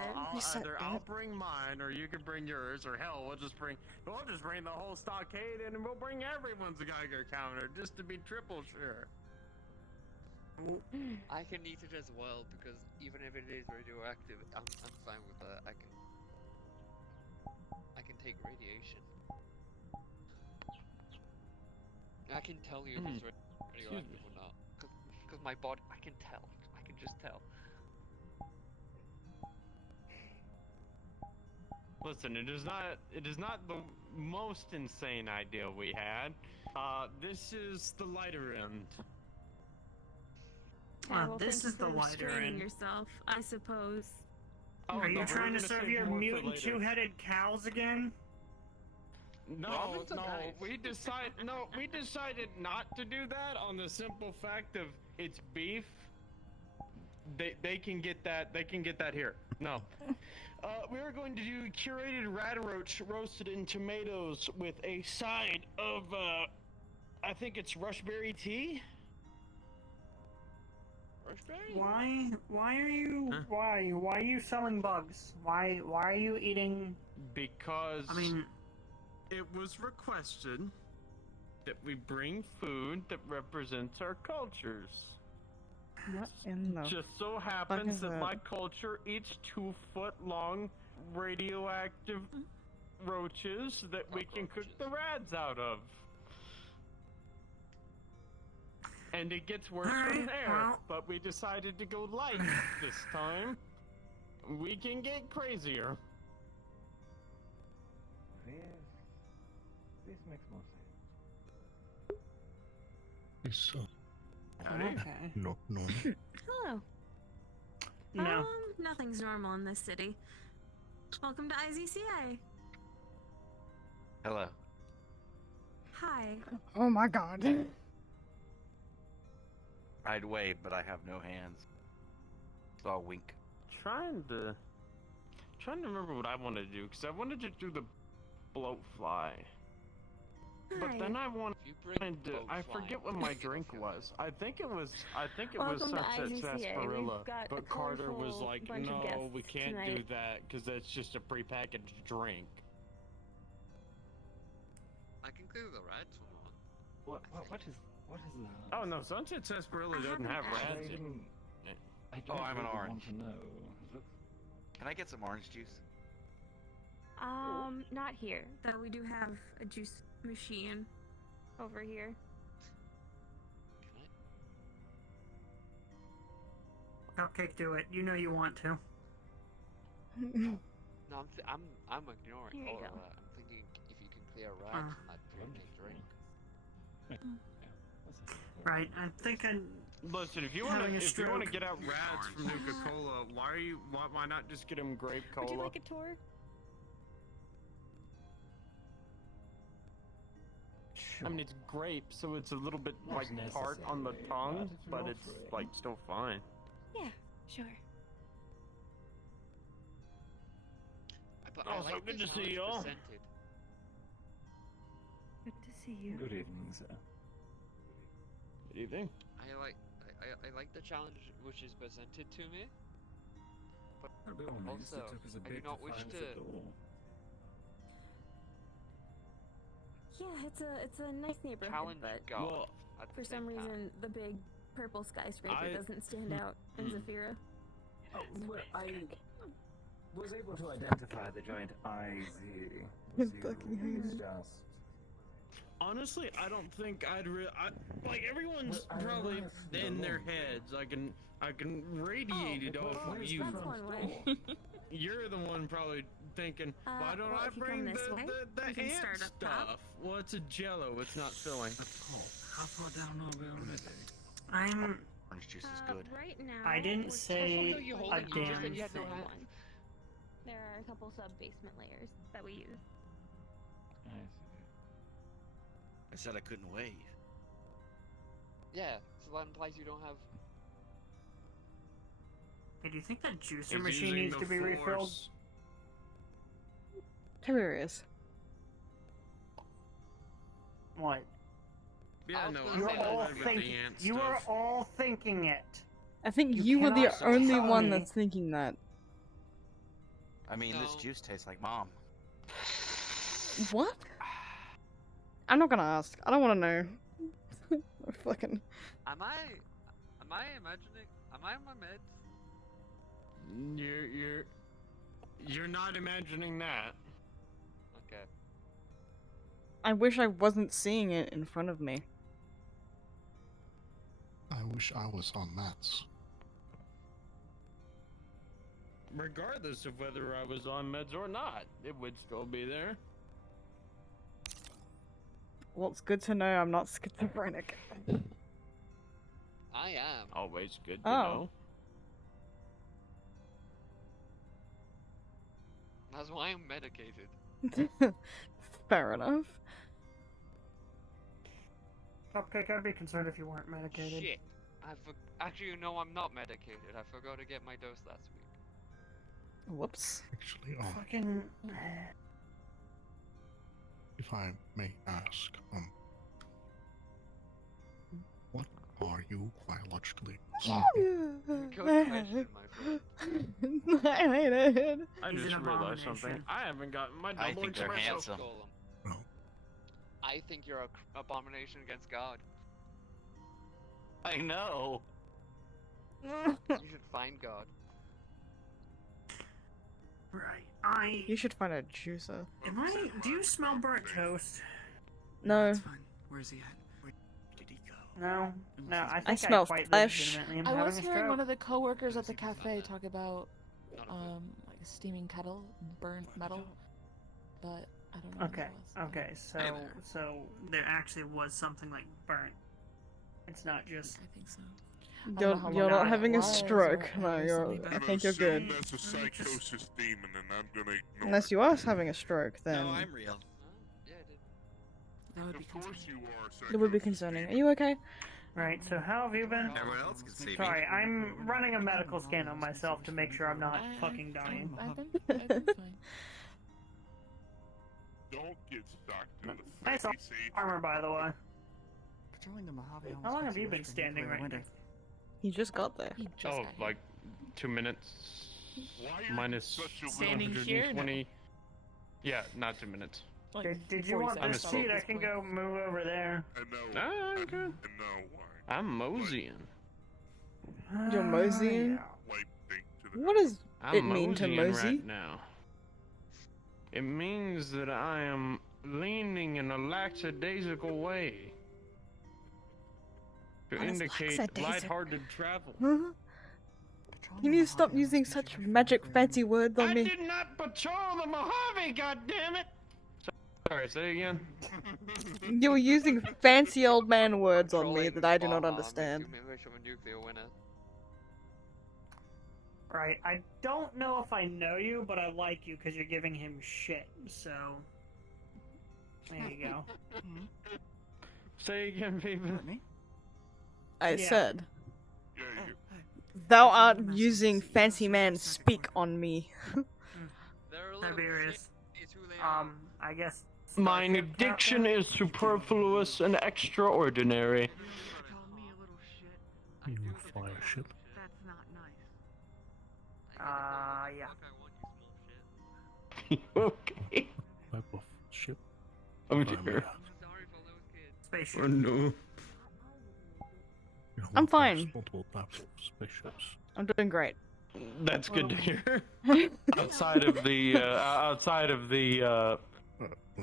it. I'll bring mine, or you can bring yours, or hell, we'll just bring the whole stockade in, and we'll bring everyone's Geiger counter just to be triple sure. I can eat it as well because even if it is radioactive, I'm fine with that. I can take radiation. I can tell you if it's radioactive or not, because my body, I can tell. I can just tell. Listen, it is not the most insane idea we had. This is the lighter end. Well, this thank you is the for lighter restraining end. yourself, I suppose. Oh, Are you no, trying we're to gonna serve save your more for mutant later. two-headed cows again? No, Robin's no, nice. we decided not to do that on the simple fact of it's beef. They can get that. They can get that here. No. We are going to do curated radiroach roasted in tomatoes with a side of I think it's rushberry tea. Why are you why are you selling bugs? Why are you eating? Because I mean, it was requested that we bring food that represents our cultures. What in the Just so fuck happens is that that? my culture eats 2-foot-long radioactive roaches that we can cook the rads out of. And it gets worse from Alright, there, well. but we decided to go light this time. We can get crazier. This makes more sense. It's so Okay. not normal. Hello. No. Nothing's normal in this city. Welcome to IZCA. Hello. Hi. Oh my god. I'd wave, but I have no hands. So I'll wink. Trying to remember what I wanted to do, because I wanted to do the bloatfly. But then I wanted to. I forget what my drink was. I think it was Welcome to Sunset IZCA. Sarsaparilla. We've got a But Carter was colorful like, bunch of "No, guests we can't do tonight." that because that's just a prepackaged drink." I can clear the rats for one. What is that? Oh no, Sunset Sarsaparilla doesn't have rats. I don't I'm an really orange. want to know. Can I get some orange juice? Not here. Though we do have a juice machine over here. Cupcake, do it. You know you want to. No, I'm ignoring Here you all go. of that. I'm thinking if you can clear rats, I'd drink a drink. Right. I think I. Listen, if you Having want a to stroke. get out rats from Nuka-Cola, why not just get them grape cola? Would you like a tour? I mean, it's grape, so it's a little bit like tart on the tongue, but it's like still fine. Yeah, sure. But Oh, I so like good this to how see it's y'all. presented. Good to see you. Good evening, sir. Good evening. I like the challenge which is presented to me. But I'll be honest, also, it took us a I do bit not to wish find to. the door. Yeah, it's a nice neighborhood, Challenge but God. Well, at the for some same time. reason the big purple skyscraper I- doesn't stand out in Zafira. Oh, well, I was able to identify the giant IZ. Was you Fucking hate it. just... Honestly, I don't think like everyone's Well, I probably left in the their room. heads. I can radiate it off of you. That's one way. You're the one probably thinking, Uh, why don't well, I if you come bring this way, the we can ant start up top. stuff? Well, it's a Jello. It's not filling. How far down are we already? I'm. Orange juice is good. Right now. I didn't we're say technically a holding damn on thing. to one. There are a couple sub-basement layers that we use. I said I couldn't wave. Yeah, so that implies you don't have. Hey, do you think that juicer He's machine using needs the to be refilled? force. Hilarious. What? Yeah, no, You I'm were all with the thinking. ant You were stuff. all thinking it. I think You you were the cannot only tell one me- that's thinking that. I mean, this No. juice tastes like mom. What? I'm not gonna ask. I don't want to know. Fucking. Am I imagining? Am I on my meds? You're not imagining that. Okay. I wish I wasn't seeing it in front of me. I wish I was on mats. Regardless of whether I was on meds or not, it would still be there. Well, it's good to know I'm not schizophrenic. I am. Always good to Oh. know. That's why I'm medicated. Fair enough. Cupcake, I'd be concerned if you weren't medicated. Shit. Actually, no, I'm not medicated. I forgot to get my dose last week. Whoops. Actually, Fucking. if I may ask, what are you biologically? Good question, my friend. I hate it. I He's just an realized something. abomination. I haven't gotten my I double think they're espresso. handsome. Golem. No. I think you're a abomination against God. I know. You should find God. Right. You should find a juicer. Am I? Do you smell burnt toast? No. Where's he at? Where did he go? No. No. I think smell quite flesh. legitimately am I was having a hearing stroke. one of the coworkers at the cafe talk about like a steaming kettle, burnt metal, but I don't know. what Okay. it was. Okay. So there actually was something like burnt. It's not just. I think so. You're not having a was, stroke. or No, how you're. recently, I but- think you're good. That's a psychosis demon, and I'm gonna ignore Unless you are having a stroke, then No, I'm real. Yeah, I did. That would it. be Of course concerning. you are. it would be psychosis concerning. Are demon. you okay? Right. So how have you been? Everyone else can see me. Sorry, I'm running a medical scan on myself to make sure I'm not fucking dying. I've been fine. Don't get stuck in the Nice face, see? armor, by the way. Patrolling the Mojave. How long have you been standing right now? He just got there. He just Oh, got here. like 2 minutes. Why are you Minus such a Standing here? 120. Yeah, not 2 minutes. Like Did you want 40 this seconds seat? I at can this go move over there. I know. Ah, I'm good. I know why. I'm moseying. You're moseying? Yeah. White thing to the What does I'm it mean to moseying mosey? right now. It means that I am leaning in a lackadaisical way to What is indicate lackadaisical? lighthearted travel. Huh? You need to stop using such magic fancy words on I me. did not patrol the Mojave, goddammit! Sorry, say again. You were using fancy old man words on me Patrolling that I do not Baja understand. makes you wish of a nuclear winner. Right. I don't know if I know you, but I like you because you're giving him shit. So there you go. Say again, people. I Yeah. said, Yeah, you. thou art using fancy man speak on me. They're a little Tiberius. shit. It's who they are. I guess. Mine Starship addiction Captain? is superfluous and extraordinary. Call me a little shit. You fly a ship? That's not nice. Yeah. Fuck, I want you small shit. Okay. Type of ship? Oh If I may dear. ask. I'm sorry for those kids. Spaceship. Oh no. You know, I'm there's fine. multiple types of spaceships. I'm doing great. That's good to hear. outside of the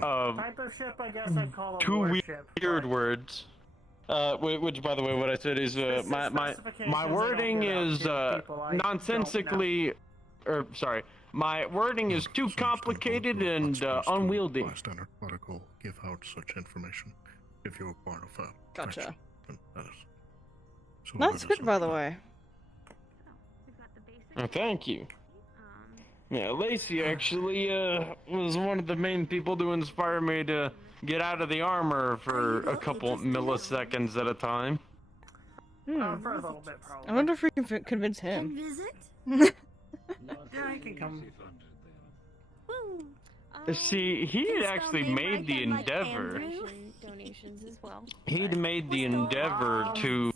Type of ship, I guess I'd call a two warship. weird words. Which, by the way, what I said is my Specifications I don't wording give out is to people I don't nonsensically, or sorry, My wording is too complicated and unwieldy. By standard protocol, give out such information if you're part of a Gotcha. faction. And that is, so That's that is good, by the way. Thank you. Yeah, Lacey actually was one of the main people to inspire me to get out of the armor for a couple milliseconds at a time. For a little bit, probably. I wonder if we can convince him. Yeah, I can come. See, he had actually made the endeavor. Donations as well. He'd made the endeavor to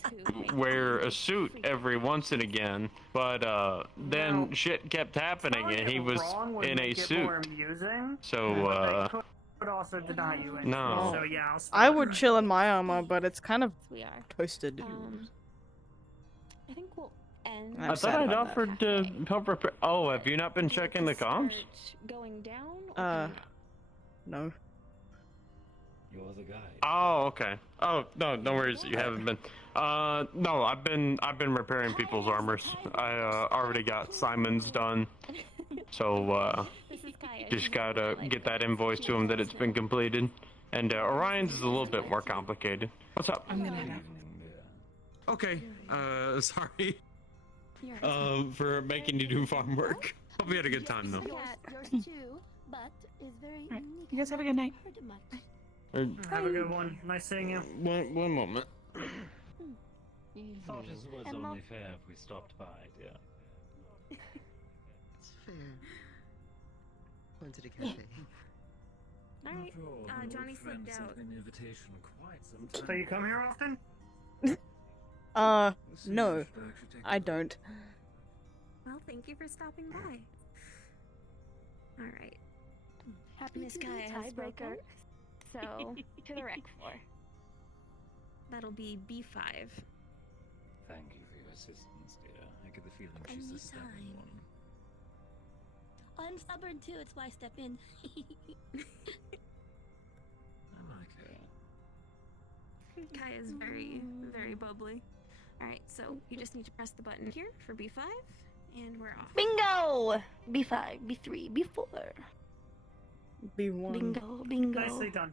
wear a suit every once and again, but then shit kept happening and he was in a suit. So Would also deny you entry, no. So yeah, I would chill in my armor, but it's kind of toasted. I think we'll end. I thought I'd offered to help repair. Oh, have you not been checking the comms? Going down. No. You're the guy. Oh, okay. Oh, no worries. You haven't been. No, I've been repairing people's armors. I already got Simon's done, so just gotta get that invoice to him that it's been completed. And Orion's is a little bit more complicated. What's up? I'm gonna head out. Okay, sorry. For making you do farm work. Hope you had a good time though. Yours too, but is very unique. You guys have a good night. Have a good one. Nice seeing you. One moment. Thought it was only fair if we stopped by, dear. It's fair. Wanted a cafe. Alright, Johnny slipped out. So you come here often? No, I don't. Well, thank you for stopping by. Alright. Happy Miss to be Kaya has spoken. tiebreaker. So, to the rec floor. That'll be B5. Thank you for your assistance, dear. I get the feeling she's a stubborn one. I'm stubborn too, it's why I step in. I like her. Kaya's very, very bubbly. Alright, so you just need to press the button here for B5, and we're off. Bingo! B5, B3, B4. B1. Bingo, bingo. Nicely done.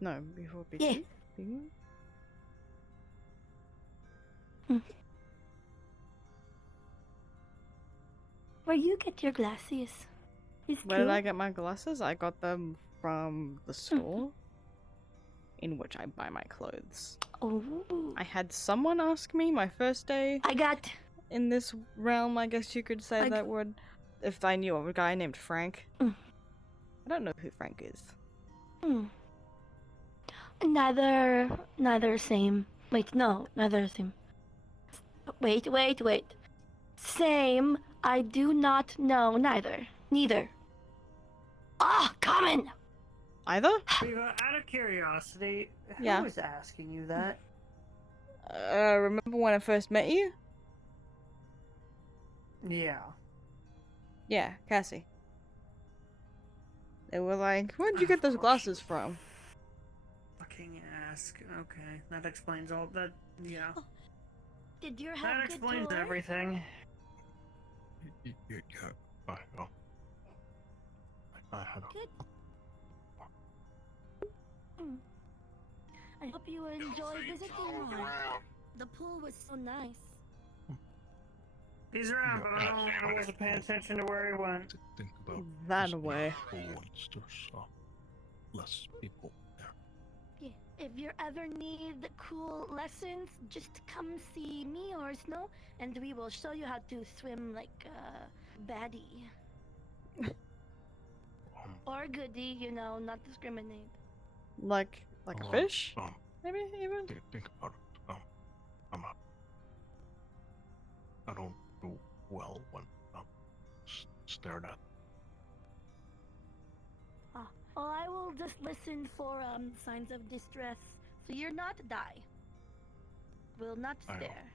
No, before B2. Yeah. B1? Where you get your glasses? Where did I get my glasses? I got them from the store in which I buy my clothes. Oh. I had someone ask me my first day. I got in this realm, I guess you could say that word. If I knew of a guy named Frank. I don't know who Frank is. Neither same. Wait, no, neither same. Wait. Same. I do not know. Neither. Common. Either? Veeva, out of curiosity, who Yeah. was asking you that? Remember when I first met you? Yeah. Yeah, Cassie. They were like, where'd you get those glasses from? Fucking ask. Okay, that explains all that. Yeah. Did you have That good explains tour? everything. Yeah, I had a... Good. I hope you enjoy visiting. The pool was so nice. He's around, but I wasn't paying attention to where he went. Think about that away. Once there's less people there. Yeah. If you ever need cool lessons, just come see me or Snow, and we will show you how to swim like a baddie. Or goodie, you know, not discriminate. Like a fish? Maybe even? Think about it. I don't do well when stared at. Well, I will just listen for signs of distress, so you're not die. Will not stare.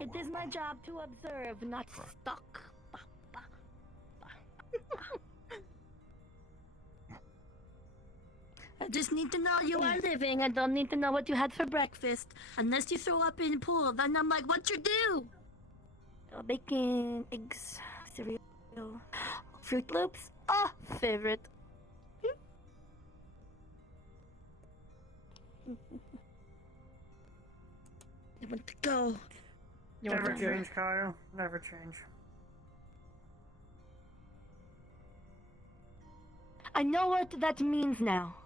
It is my job to observe, not stalk. I just need to know you are living. I don't need to know what you had for breakfast. Unless you throw up in the pool, then I'm like, what you do? bacon, eggs, cereal, Fruit Loops. Oh, favorite. I want to go. You want Never to go? change, Kyle. Never change. I know what that means now.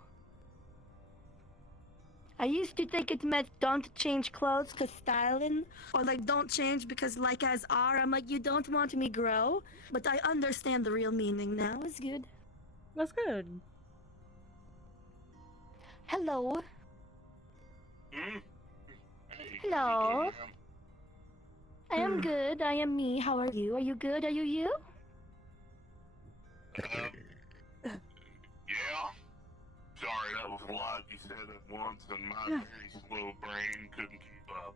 I used to think it meant don't change clothes cause styling, or like don't change because like as are. I'm like, you don't want me grow, but I understand the real meaning now. It's good. That's good. Hello. Hmm? Hello. I am good. I am me. How are you? Are you good? Are you you? Yeah. Sorry, that was a lot you said at once, and my very slow brain couldn't keep up.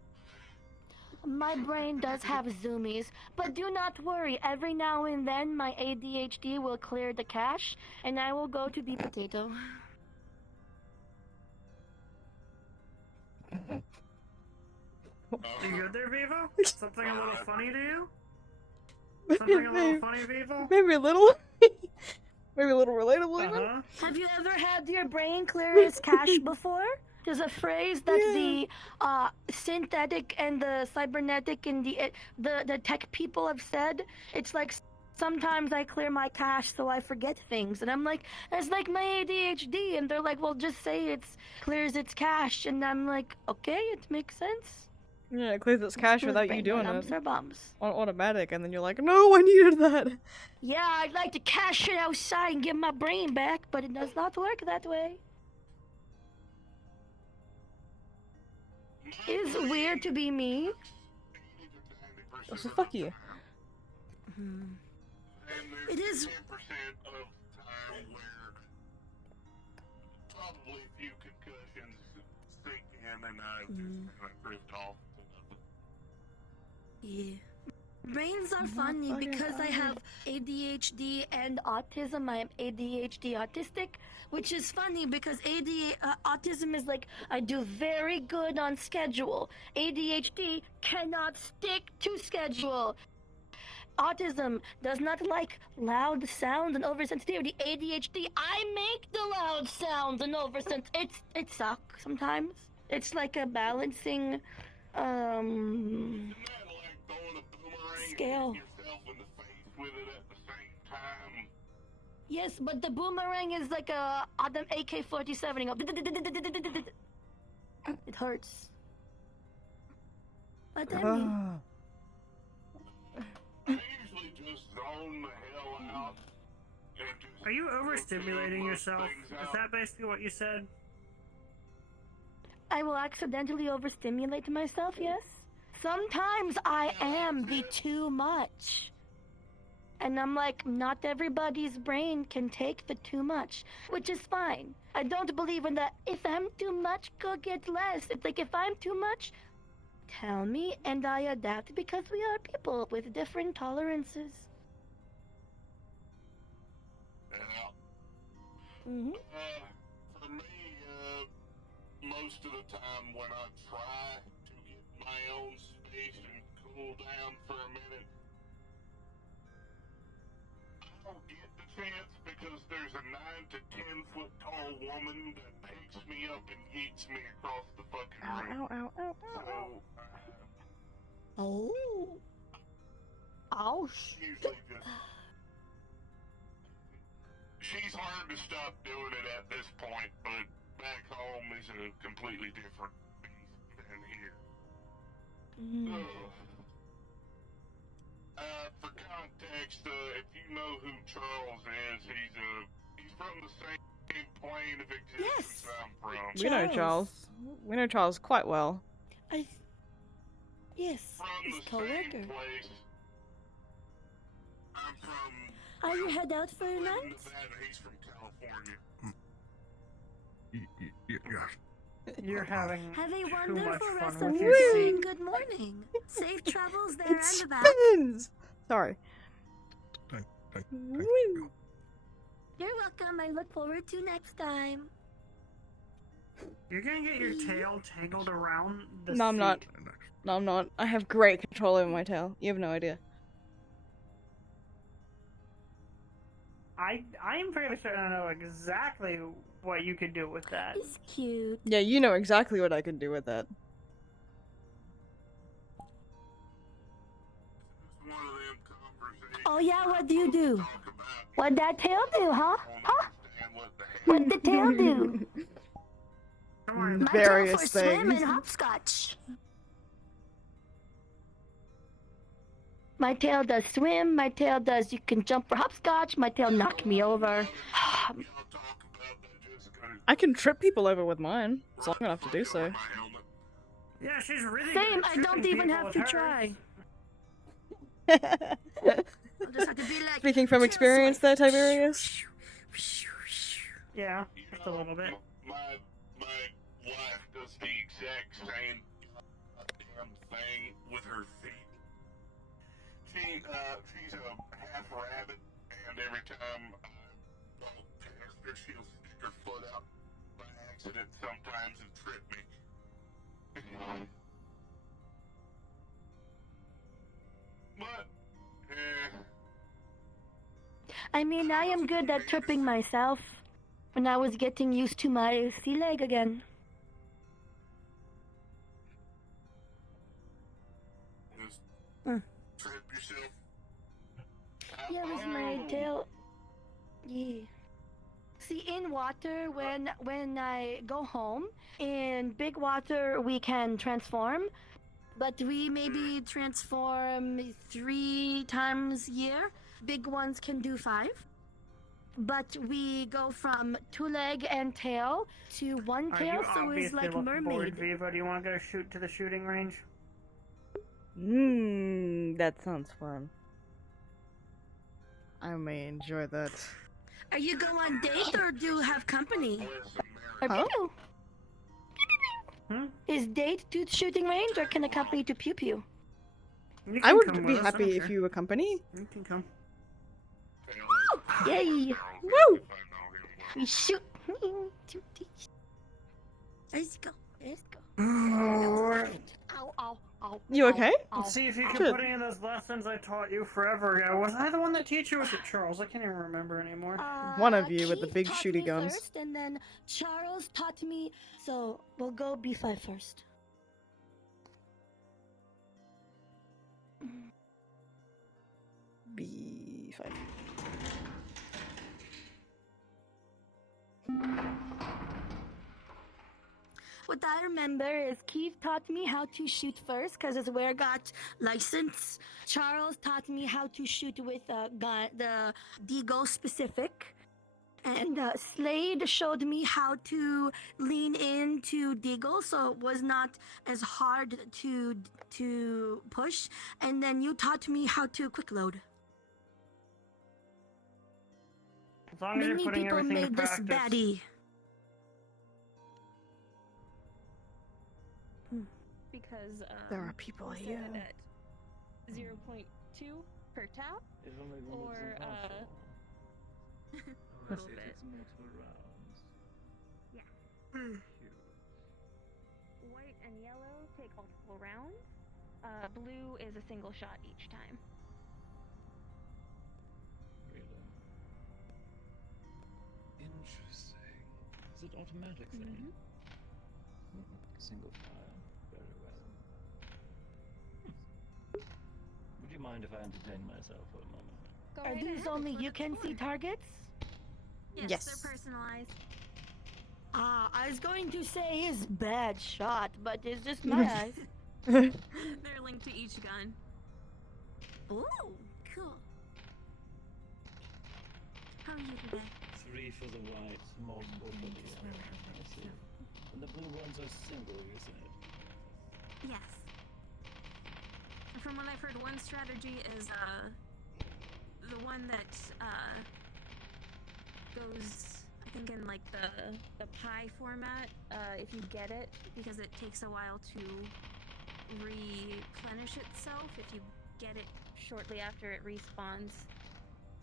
My brain does have zoomies, but do not worry. Every now and then, my ADHD will clear the cache, and I will go to be potato. You good there, Viva? Something a little funny to you? Something a little funny, Viva? Maybe a little. Maybe a little relatable even. Have you ever had your brain clear its cache before? There's a phrase that the synthetic and the cybernetic and the tech people have said. It's like sometimes I clear my cache so I forget things, and I'm like, it's like my ADHD, and they're like, well, just say it clears its cache, and I'm like, okay, it makes sense. Yeah, it clears its cache Smooth without brain, you doing no it. lumps or bumps. On automatic, and then you're like, no, I needed that. Yeah, I'd like to cash it outside and get my brain back, but it does not work that way. It's weird to be me. So fuck you. It is. Probably a few concussions sink in, and I've just drift off. Yeah. Brains are funny because I have ADHD and autism. I am ADHD autistic, which is funny because autism is like, I do very good on schedule. ADHD cannot stick to schedule. Autism does not like loud sounds and oversensitivity. ADHD, I make the loud sounds and it sucks sometimes. It's like a balancing, scale. Yes, but the boomerang is like a AK-47. It hurts. But I mean, I usually just zone the hell out. Are you overstimulating yourself? Is that basically what you said? I will accidentally overstimulate myself, yes? Sometimes I am the too much. And I'm like, not everybody's brain can take the too much, which is fine. I don't believe in that if I'm too much, go get less. It's like if I'm too much, tell me and I adapt because we are people with different tolerances. Yeah. For me, most of the time when I try to get my own space and cool down for a minute, I don't get the chance because there's a 9 to 10 foot tall woman that picks me up and yeets me across the fucking room. Ow, ow, ow, ow. Oh. Ouch. Usually just... She's hard to stop doing it at this point, but back home is a completely different beast than here. For context, if you know who Charles is, he's from the same plane of existence I'm from. We know Charles. We know Charles quite well. Yes, From his the co-worker. same place. I'm from... Are you head out for a night? Nevada, he's from California. Yes. You're having Have a too wonderful much rest fun of with your your day. scene. Good morning. Safe travels there It and back. spins! Sorry. Thank Woo. You're welcome. I look forward to next time. You're gonna get your tail tangled around the No, I'm not. seat. No, I'm not. I have great control over my tail. You have no idea. I am fairly certain I know exactly what you could do with that. It's cute. Yeah, you know exactly what I can do with that. Oh yeah, what do you do? What that tail do, huh? Huh? What the tail do? My tail Various for swim things. and hopscotch. My tail does swim, my tail does you can jump for hopscotch, my tail knocked me over. I can trip people over with mine, so I'm gonna have to do so. Yeah, she's really Same, good at I don't tripping even people have with to hers. try. I'll just have to be like, Speaking from experience there, Tiberius? Yeah, just a little bit. My wife does the exact same damn thing with her feet. She's a half rabbit, and every time I walk past her, she'll stick her foot out by accident sometimes and trip me. But, I mean, I am good at tripping myself when I was getting used to my sea leg again. trip yourself. Yeah, with my tail. Yeah. See, in water, when I go home, in big water we can transform, but we maybe transform 3 times a year. Big ones can do 5. But we go from 2 leg and tail to 1 tail, so it's like bored, mermaid. Veeva. Do you want to go shoot to the shooting range? That sounds fun. I may enjoy that. Are you go on date or do you have company? Huh? Is date to shooting range or can accompany to pew pew? I would be happy if you accompany. You can come. Yay! Woo! We shoot. Let's go. Let's go. Ow, ow, ow. You okay? Let's see if you can Good. put any of those lessons I taught you forever ago. Was I the one that teach you, or was it Charles? I can't even remember anymore. One of you with the Keith big taught shooty me guns. First, and then Charles taught me. So we'll go B5 first. B5. What I remember is Keith taught me how to shoot first because it's where I got license. Charles taught me how to shoot with gun, the Deagle specific. And Slade showed me how to lean into Deagle, so it was not as hard to push. And then you taught me how to quick load. As long as you're Many putting people everything to made this practice. baddie. Because There are people we here. set it at 0.2 per tap, or A little bit. Yeah. White and yellow take multiple rounds. Blue is a single shot each time. Interesting. Is it automatic thing? Single file. Very well. Would you mind if I entertain myself for a moment? Go Are right these ahead, only it's what you it's can for. see targets? Yes, they're personalized. I was going to say it's bad shot, but it's just my eyes. They're linked to each gun. Ooh, cool. How are you today? 3 for the white, multiple for the yellow. I see. And the blue ones are single, you said? Yes. And from what I've heard, one strategy is the one that goes, I think, in like the pie format. If you get it, because it takes a while to replenish itself. If you get it shortly after it respawns,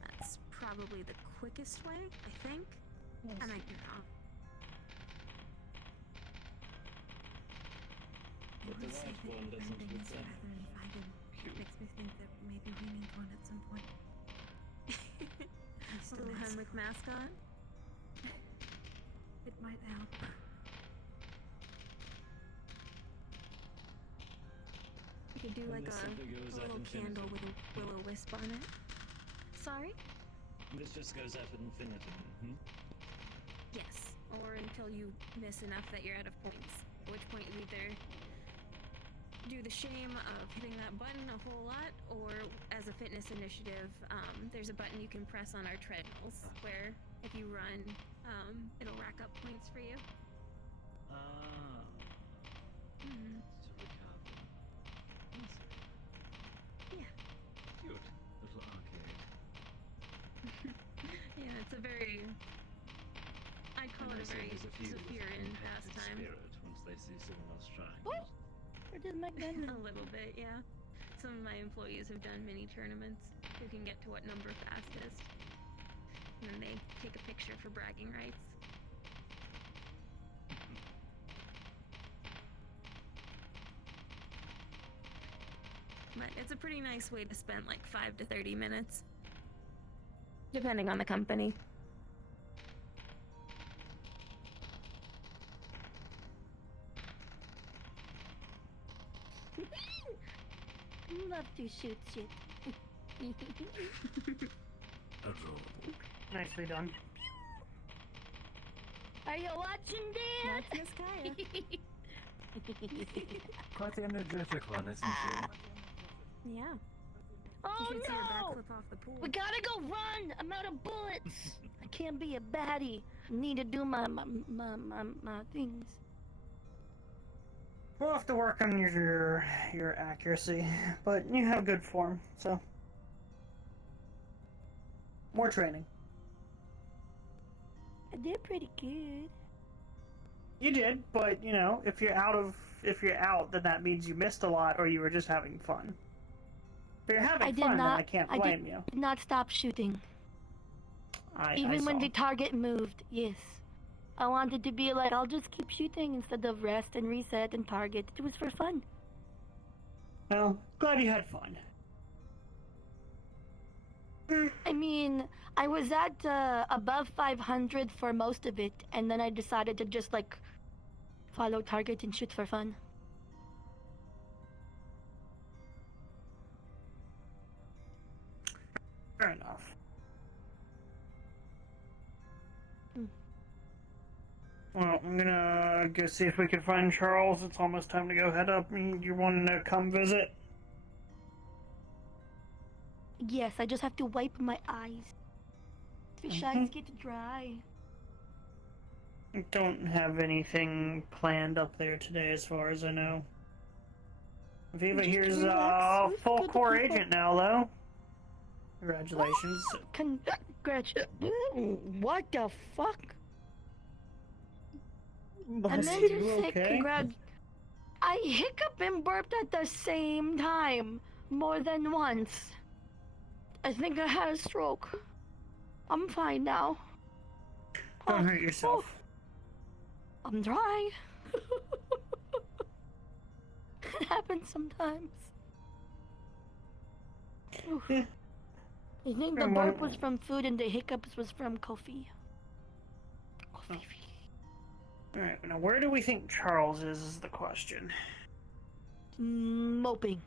that's probably the quickest way, I think. I might be wrong. But the white one doesn't look that Makes me think that maybe we need one at some point. A little Hemwick mask on. It might help. You could do like a little candle with a will-o-wisp on it. Sorry? This just goes up infinity. Yes. Or until you miss enough that you're out of points. At which point you either do the shame of hitting that button a whole lot, or as a fitness initiative, there's a button you can press on our treadmills where if you run, it'll rack up points for you. To recover. Yeah. Cute little arcade. Yeah, it's a very... I'd call it a very Zephyrian pastime. Spirit once they see someone else trying. What? Or did McDonald's? A little bit, yeah. Some of my employees have done mini tournaments. Who can get to what number fastest? And then they take a picture for bragging rights. But it's a pretty nice way to spend like 5 to 30 minutes. Depending on the company. Love to shoot shit. Nicely done. Are you watching, Dad? That's Miss Kaya. Quite the energetic one, isn't she? Yeah. Oh You should see her no! backflip off the pool. We gotta go run! I'm out of bullets! I can't be a baddie. I need to do my things. We'll have to work on your accuracy, but you have good form, so more training. I did pretty good. You did, but you know, if you're out, then that means you missed a lot, or you were just having fun. If you're having fun, then I can't blame you. I did not stop shooting. I Even when saw. the target moved, yes. I wanted to be like, I'll just keep shooting instead of rest and reset and target. It was for fun. Well, glad you had fun. I mean, I was at above 500 for most of it, and then I decided to just like follow target and shoot for fun. Fair enough. Well, I'm gonna go see if we can find Charles. It's almost time to go head up. You want to come visit? Yes, I just have to wipe my eyes. Fish eyes get dry. Don't have anything planned up there today, as far as I know. Viva here's a full core agent now, though. Congratulations. What the fuck? Bless and then you, just say okay? I hiccup and burped at the same time, more than once. I think I had a stroke. I'm fine now. Don't hurt yourself. I'm trying. It happens sometimes. Oof. I think the burp was from food and the hiccups was from coffee. Alright, now where do we think Charles is the question. Moping.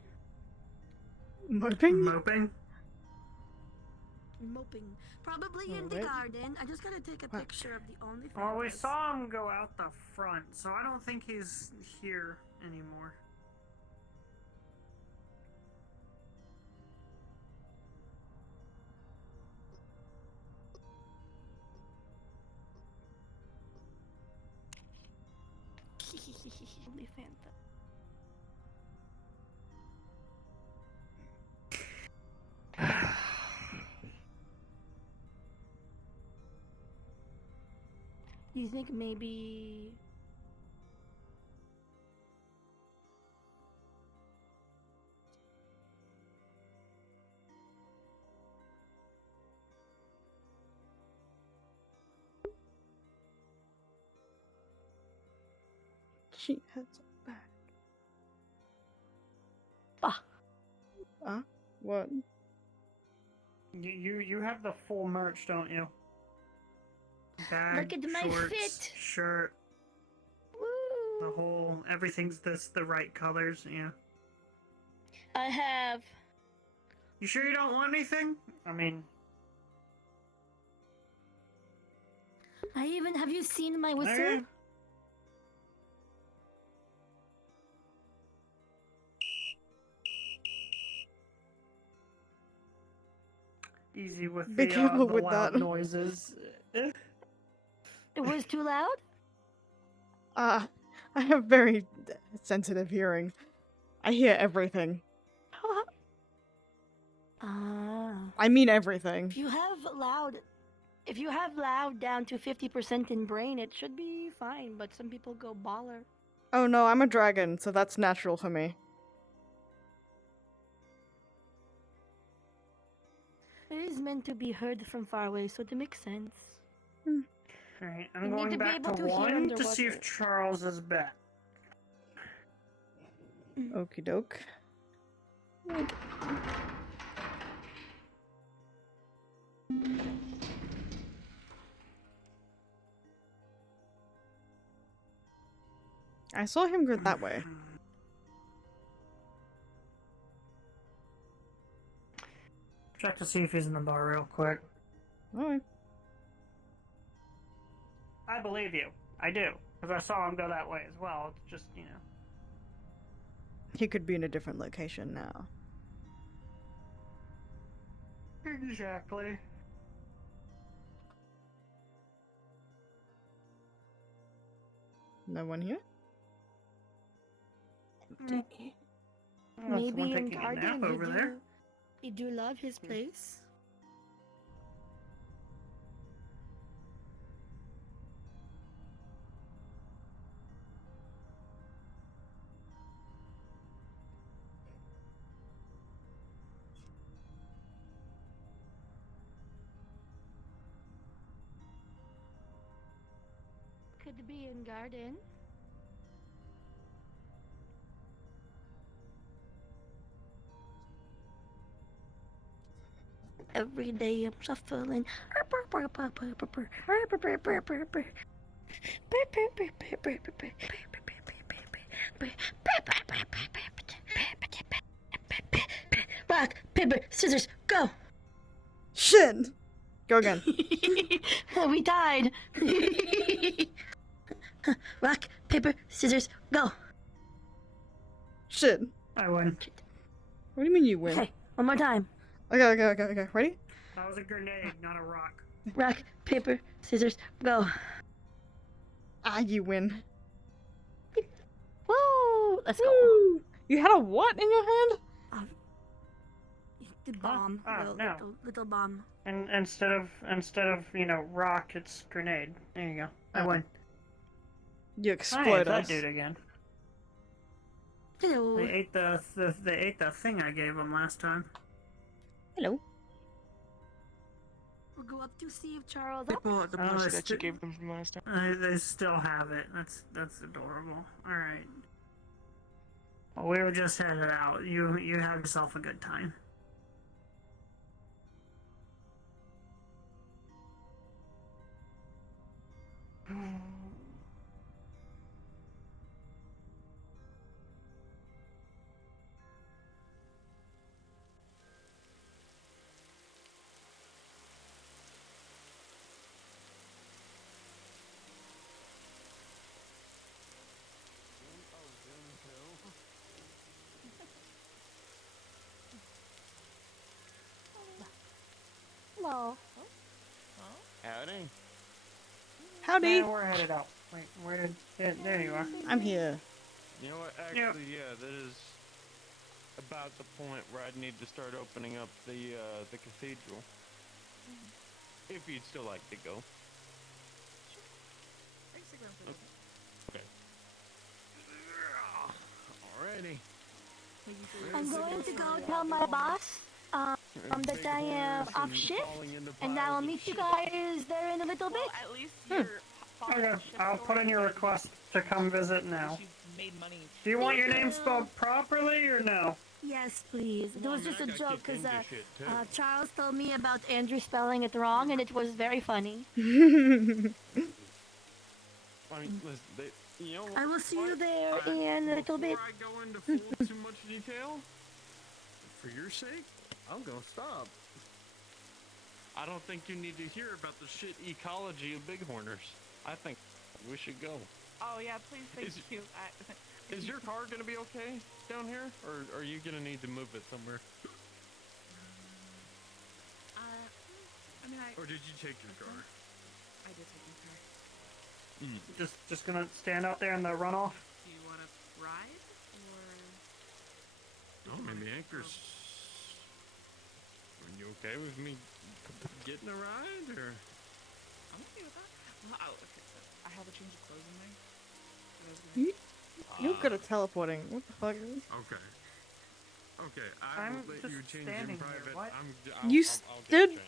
Moping? Moping. Probably in the garden. I just gotta take a picture of the only Well, we saw him go out the front, so I don't think he's here anymore. Only Fanta. Do you think maybe She has a back. Ah. What? You have the full merch, don't you? Bag, Look at my shorts, fit. shirt, the whole everything's the right colors. Yeah. I have. You sure you don't want anything? I mean, Have you seen my whistle? Okay. Easy with Be careful the with loud that. noises. It was too loud? I have very sensitive hearing. I hear everything. I mean everything. If you have loud down to 50% in brain, it should be fine, but some people go baller. Oh no, I'm a dragon, so that's natural for me. It is meant to be heard from far away, so it makes sense. Alright, You I'm need going to be back able to to hear one to see underwater. if Charles is back. Okie doke. I saw him go that way. Check to see if he's in the bar real quick. Alright. I believe you. I do. Because I saw him go that way as well. It's just, you know. He could be in a different location now. Exactly. No one here? Maybe in taking a Garden, nap over there. you do love his place. Could be in Garden. Every day I'm shuffling. Rock, paper, scissors, go! Shit! Go again. We died. Rock, paper, scissors, go! Shit. I win. What do you mean you win? Okay, one more time. Okay. Ready? That was a grenade, not a rock. Rock, paper, scissors, go. Ah, you win. Woo! Let's go. Woo! You had a what in your hand? The bomb. No. Little bomb. And instead of rock, it's grenade. There you go. I win. You Hi, explode it's that us. dude again. Hello. They ate the thing I gave them last time. Hello. We'll go up to see if Charles. The Oh, bush they that you gave them from last time. They still have it. That's adorable. All right. Well, we were just headed out. You have yourself a good time. Hello. Howdy. Howdy. Yeah, we're headed out. Wait, where did? Yeah, there you are. I'm here. You know what? Actually, yeah, that is about the point where I'd need to start opening up the cathedral. If you'd still like to go. Okay. Alrighty. I'm going to go tell my boss that I am off shift, and I will meet you guys there in a little bit. At least Okay, I'll put in your request to come visit now. Made money. Do you want your name spelled properly or no? Yes, please. It Well, was I mean, just I a got joke kicked because into shit, too. Charles told me about Andrew spelling it wrong, and it was very funny. I mean, listen, you know I will see you what? there in a little bit. Before I go into full too much detail, for your sake, I'm gonna stop. I don't think you need to hear about the shit ecology of bighorners. I think we should go. Oh yeah, please, thank you. Is your car gonna be okay down here, or are you gonna need to move it somewhere? I mean, Or did you take your car? I did take your car. Just gonna stand out there in the runoff. Do you want to ride, or? Oh, I mean, the anchor's. Are you okay with me getting a ride, or? I'm okay with that. Well, okay, so I have a change of clothes in there. You're good at teleporting. What the fuck? Okay. Okay, I will let you change in private. You stood.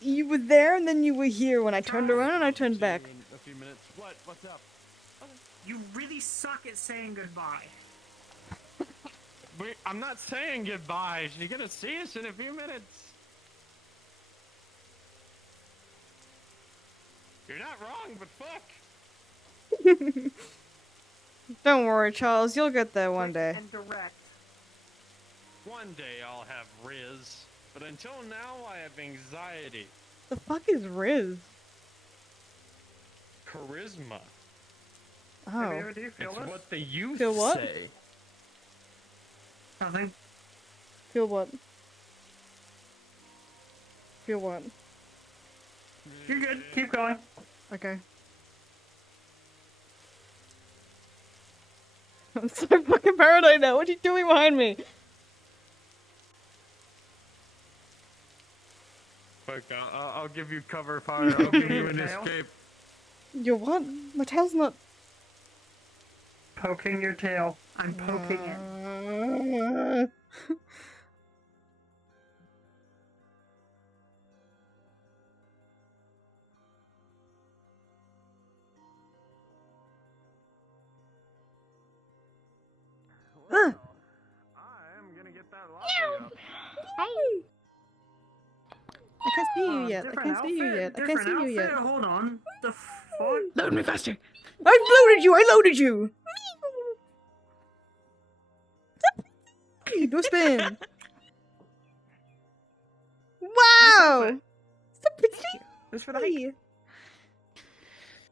You were there and then you were here when I turned around and I turned back. In a few minutes. What's up? You really suck at saying goodbye. I'm not saying goodbye. You're gonna see us in a few minutes. You're not wrong, but fuck. Don't worry, Charles. You'll get there one day. And direct. One day I'll have Riz, but until now I have anxiety. The fuck is Riz? Charisma. Oh. It's what the youth Feel what? say. Nothing. Feel what? Feel what? You're good. Keep going. Okay. I'm so fucking paranoid now. What are you doing behind me? Fuck, I'll give you cover fire. I'll give you an escape. Your what? My tail's not. Poking your tail. I'm poking it. I am gonna get that lobby up. Hi. I can't see you yet. I can't see you yet. I can't see you yet. Hold on. The fuck? Load me faster. I loaded you. I loaded you. Do a spin. Wow. Who's for the hike?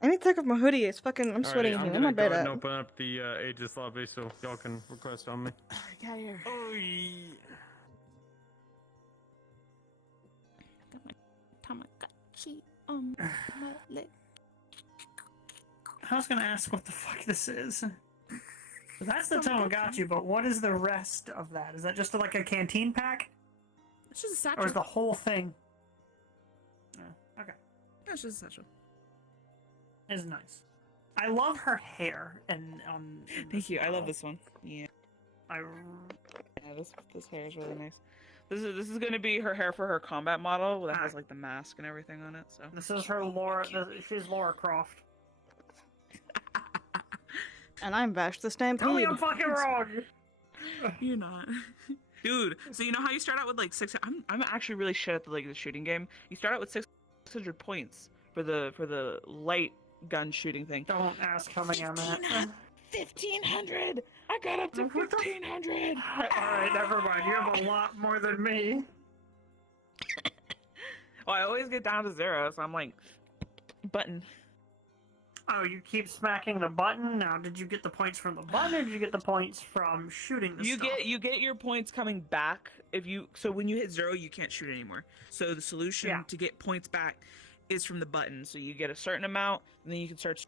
I need to take off my hoodie. It's fucking. I'm sweating in I'm here. gonna I'm go not ahead bad and at. open up the Aegis lobby so y'all can request on me. Get out here. Oh, Tamagotchi on my leg. I was gonna ask what the fuck this is. That's the Tamagotchi, but what is the rest of that? Is that just like a canteen pack? It's just a satchel. Or is the whole thing? Okay. Yeah, it's just a satchel. It's nice. I love her hair and Thank you. I love this one. Yeah. Yeah, this hair is really nice. This is gonna be her hair for her combat model that has like the mask and everything on it. So this is her Laura. She's Laura Croft. And I'm Vash the Stampede. Tell me I'm fucking wrong. You're not. Dude, so you know how you start out with like 600? I'm actually really shit at the shooting game. You start out with 600 points for the light gun shooting thing. Don't ask how many I'm at. 1,500. I got up to 1,500. Alright, never mind. You have a lot more than me. Well, I always get down to 0, so I'm like, button. Oh, you keep smacking the button? Now, did you get the points from the button, or did you get the points from shooting the stuff? You get your points coming back so when you hit 0, you can't shoot anymore. So the solution to get points back is from the button. So you get a certain amount, and then you can start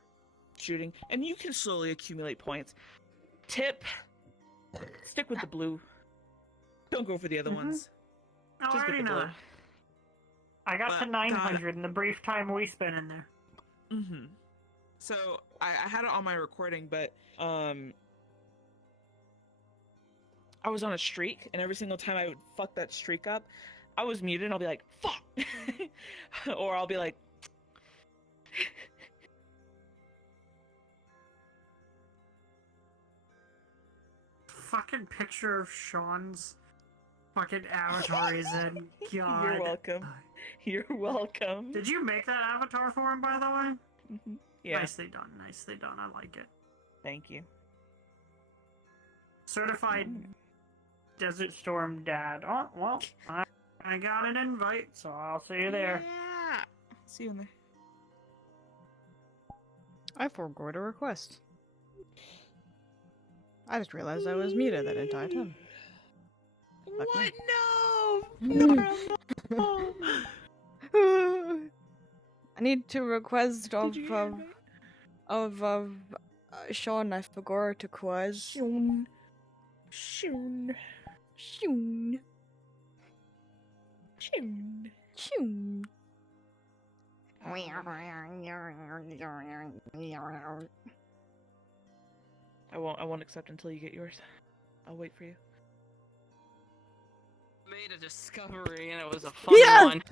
shooting, and you can slowly accumulate points. Tip: stick with the blue. Don't go for the other ones. I Just already get the blue. know. I got to 900 in the brief time we spent in there. Mm-hmm. So I had it on my recording, but I was on a streak, and every single time I would fuck that streak up, I was muted, and I'll be like, fuck! Or I'll be like... fucking picture of Sean's fucking avatar he's in. God. You're welcome. You're welcome. Did you make that avatar for him, by the way? Yeah. Nicely done. Nicely done. I like it. Thank you. Certified Desert Storm Dad. Oh, well, I got an invite, so I'll see you there. Yeah. See you in there. I forgot a request. I just realized I was muted that entire time. Fuck What? me. No! I need to request of Sean. I forgot to request. Sean. Sean. I won't accept until you get yours. I'll wait for you. Made a discovery and it was a fun one.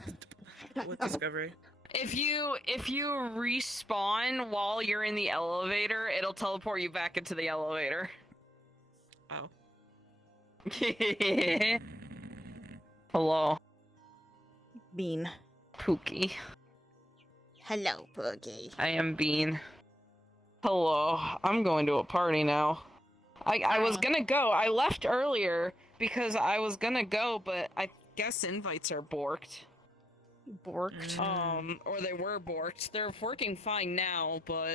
What discovery? If you respawn while you're in the elevator, it'll teleport you back into the elevator. Oh. Hello. Bean. Pookie. Hello, Pookie. I am Bean. Hello. I'm going to a party now. I was gonna go. I left earlier because I was gonna go, but I guess invites are borked. Borked? Or they were borked. They're working fine now, but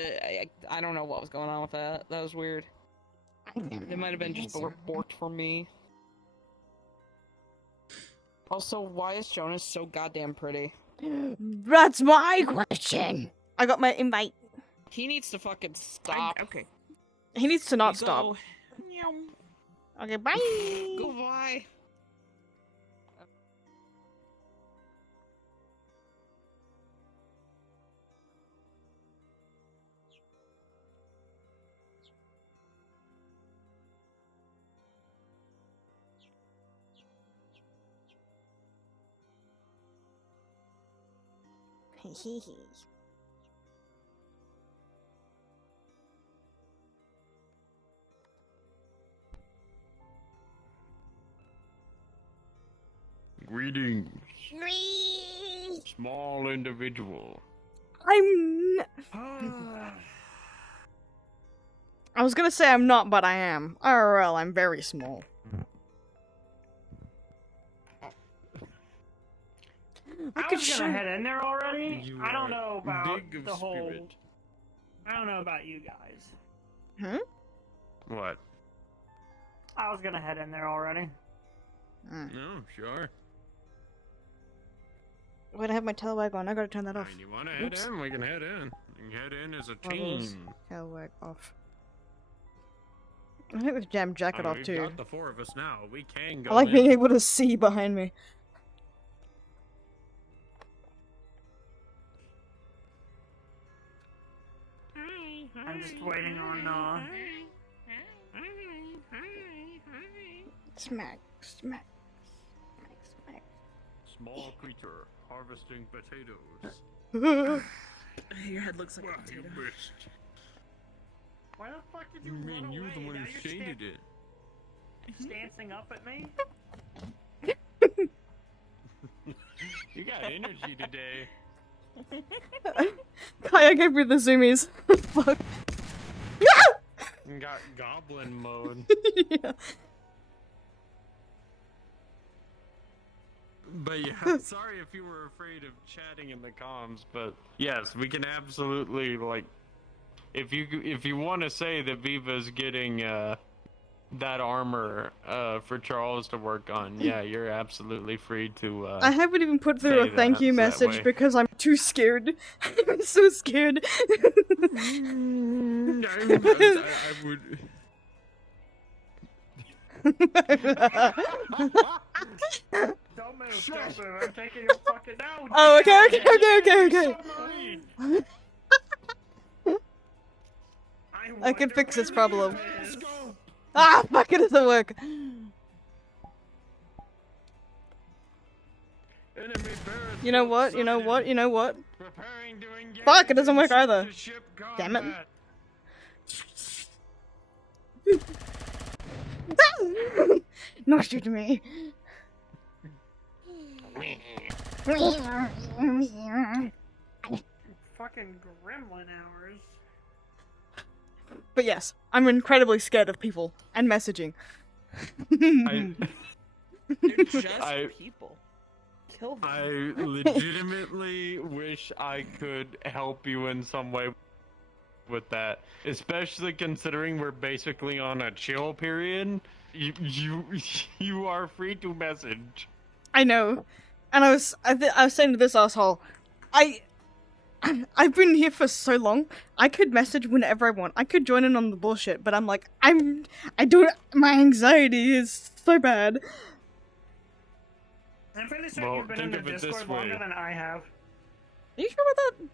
I don't know what was going on with that. That was weird. They might have been just borked for me. Also, why is Jonas so goddamn pretty? That's my question. I got my invite. He needs to fucking stop. Okay. He needs to not stop. Okay, bye. Goodbye. Greetings, small individual. I was gonna say I'm not, but I am. IRL, I'm very small. I was gonna head in there already. You I don't know about big of the whole. spirit. I don't know about you guys. What? I was gonna head in there already. No, sure. Wait, I have my telewag on. I gotta turn that off. You wanna head in? We can head in. We can head in as a Levels, team. telewag off. I think the jam jacket off We've too. got the four of us now. We can go I like in. being able to see behind me. I'm just waiting on. Smack. Small creature harvesting potatoes. Your head looks like a potato. Why the fuck did you Man, run you're away? the one Now who you're shaded it. Stancing up at me? You got energy today. Kaya gave me the zoomies. Fuck. You got goblin mode. Yeah. But yeah, sorry if you were afraid of chatting in the comms, but yes, we can absolutely, like, if you want to say that Viva's getting that armor for Charles to work on, yeah, you're absolutely free to I haven't even put through a say thank you that message way. because I'm too scared. I'm so scared. I would. Don't move, don't move. I'm taking your fucking out. Oh, okay. I can fix this problem. Ah, fuck, it doesn't work. You know what? Fuck, it doesn't work either. Damn it. No shoot me. Fucking gremlin hours. But yes, I'm incredibly scared of people and messaging. They're just people. Kill them. I legitimately wish I could help you in some way with that, especially considering we're basically on a chill period. You are free to message. I know, and I was saying to this asshole, I've been here for so long. I could message whenever I want. I could join in on the bullshit, but I'm like, my anxiety is so bad. I'm pretty sure you've been in the Discord longer than I have. Are you sure about that?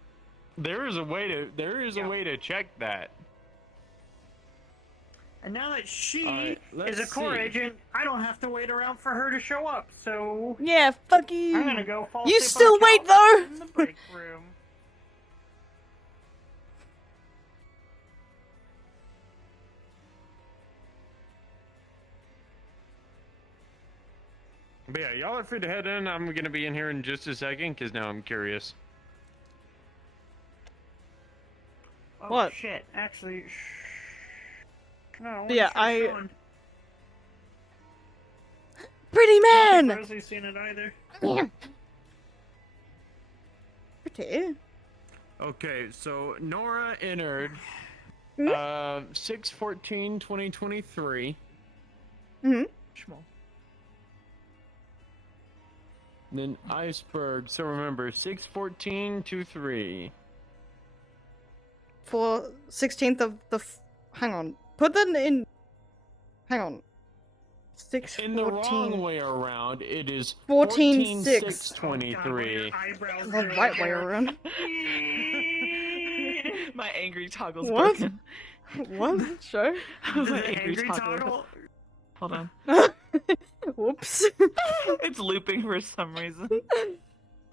There is a way to check that. And now that she let's is a core see. agent, I don't have to wait around for her to show up. So Yeah, fuck you. I'm gonna go fall You asleep still on the wait couch though. in the break room. But yeah, y'all are free to head in. I'm gonna be in here in just a second, because now I'm curious. Oh, What? shit, actually, no. Yeah, I. Pretty I man. don't think Rosie's seen it either. Pretty. Okay, so Nora entered 6/14/2023. Mm-hmm. Then Iceberg, so remember 6/14/23. For 16th of the. Hang on. Put that in. Hang on. 6 In the wrong way around, it is 14/6/23. 14/6/23. The right way around. My angry toggle's What? broken. What? Show? My angry toggle. Hold on. Whoops. It's looping for some reason.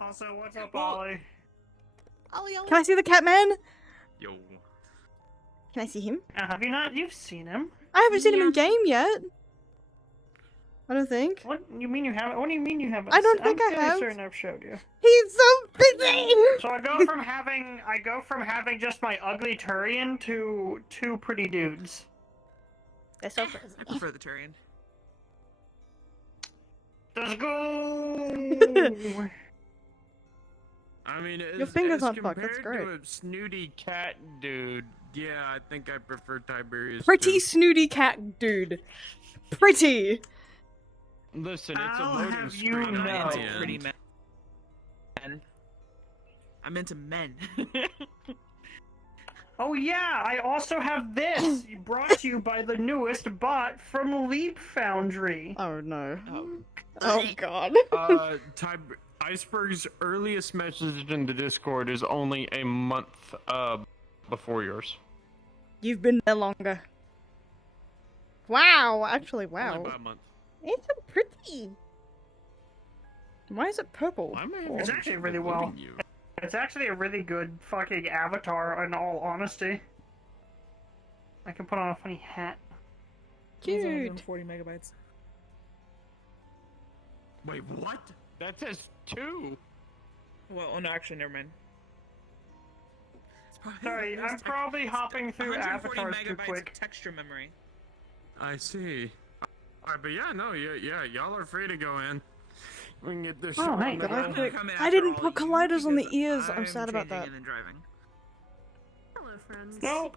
Also, what's up, Ollie? Can I see the cat man? Yo. Can I see him? Have you not? You've seen him. I haven't seen him in game yet. I don't think. What you mean you haven't? What do you mean you haven't? I don't think I I'm have. certain I've showed you. He's so busy. So I go from having just my ugly Turian to two pretty dudes. They're so I prefer the Turian. Let's go. I mean, Your fingers as aren't fucked, that's compared great. to a snooty cat dude, yeah, I think I prefer Tiberius. Pretty too. snooty cat dude. Pretty. Listen, it's I'll a loading have you screen. know. at the Pretty end. men. I'm into men. Oh yeah, I also have this brought to you by the newest bot from Leap Foundry. Oh no. Oh god. Iceberg's earliest message in the Discord is only a month before yours. You've been there longer. Wow, actually, wow. Only by a month. It's so pretty. Why is it purple? It's actually really well. It's actually a really good fucking avatar, in all honesty. I can put on a funny hat. Cute. 40 megabytes. Wait, what? That says 2. Well, oh no, actually, never mind. Sorry, I'm probably hopping through 140 avatars too megabytes quick. of texture memory. I see. Alright, but yeah, no, yeah, y'all are free to go in. We can get this. Oh, shit hey, on the good ground. I didn't put colliders on the ears. I'm sad about changing that. in and driving. Hello, friends. Nope.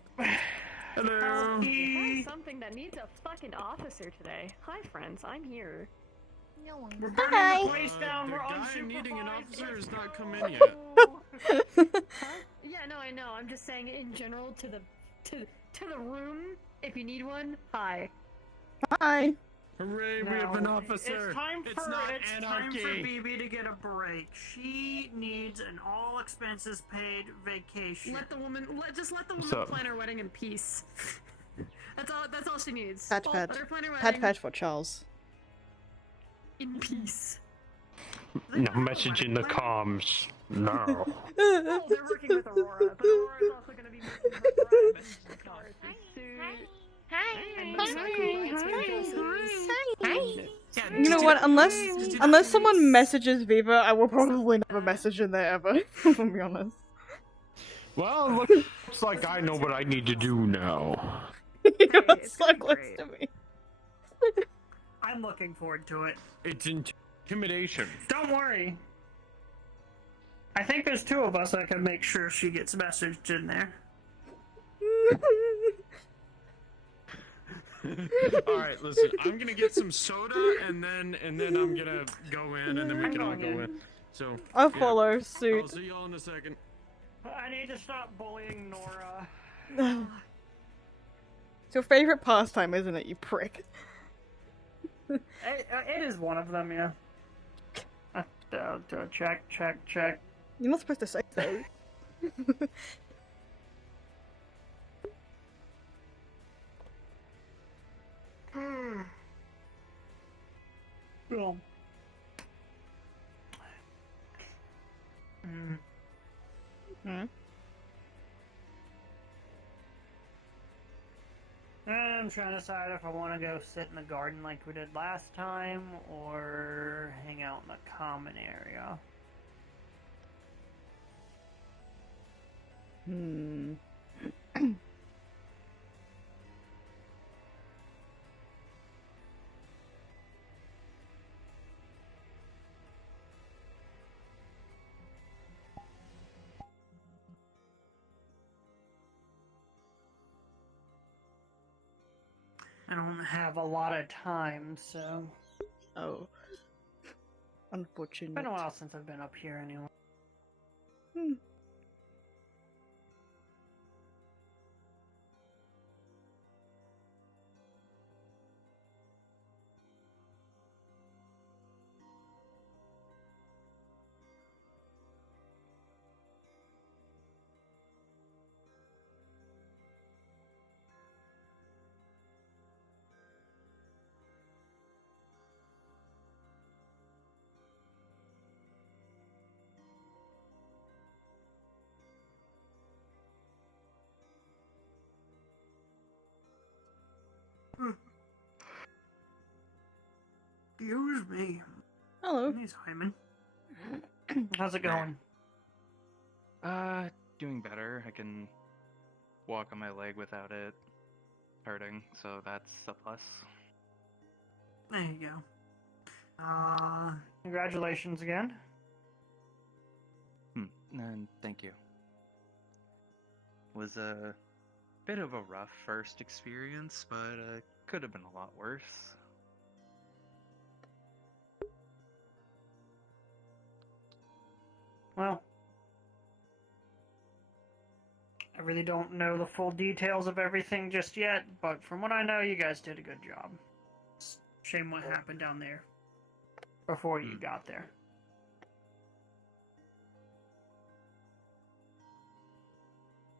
Hello. Hey, something that needs a fucking officer today. Hi, friends. I'm here. We're burning Hi. the place down. The We're guy needing an unsupervised. officer has Let's not come go. in yet. Yeah, no, I know. I'm just saying in general to the room. If you need one, hi. Hi. Hooray, we have an officer. It's time for not anarchy. anarchy. BB to get a break. She needs an all expenses paid vacation. Let the woman What's up? plan her wedding in peace. That's all she needs. Patch Let patch. her plan her Patch wedding patch for Charles. in peace. No message in the comms. No. Oh, they're working with Aurora, but Aurora's also going to be making her bride message in the car soon. Hi. And most likely bride's gonna go You know what? Unless someone messages Viva, I will probably never message in there ever. To be honest. Well, looks like I know what I need to do now. You're so close to me. I'm looking forward to it. It's intimidation. Don't worry. I think there's two of us that can make sure she gets messaged in there. All right, listen. I'm gonna get some soda, and then I'm gonna go in, and then we can all go in. So I'll yeah. follow suit. I'll see y'all in a second. I need to stop bullying Nora. It's your favorite pastime, isn't it, you prick? It is one of them, yeah. Check. You're not supposed to say so. Well. I'm trying to decide if I want to go sit in the garden like we did last time, or hang out in the common area. I don't have a lot of time, so... Oh. Unfortunate. It's been a while since I've been up here anyway. Excuse me. Hello. Hey, Simon. How's it going? Doing better. I can walk on my leg without it hurting, so that's a plus. There you go. Congratulations again. And thank you. Was a bit of a rough first experience, but could have been a lot worse. Well, I really don't know the full details of everything just yet, but from what I know, you guys did a good job. It's a shame what happened down there before you got there.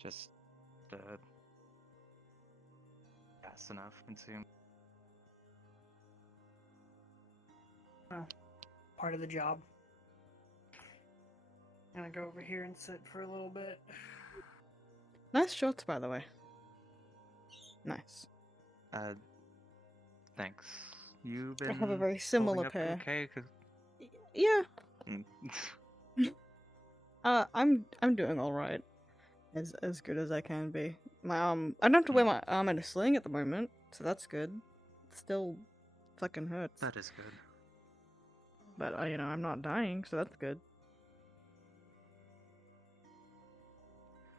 Just, fast enough, consume. Well, part of the job. I'm gonna go over here and sit for a little bit. Nice shots, by the way. Nice. Thanks. You've been I have a very similar holding up pair. okay? 'Cause... Yeah. I'm doing all right. As good as I can be. My arm. I don't have to wear my arm in a sling at the moment, so that's good. It still fucking hurts. That is good. But you know, I'm not dying, so that's good.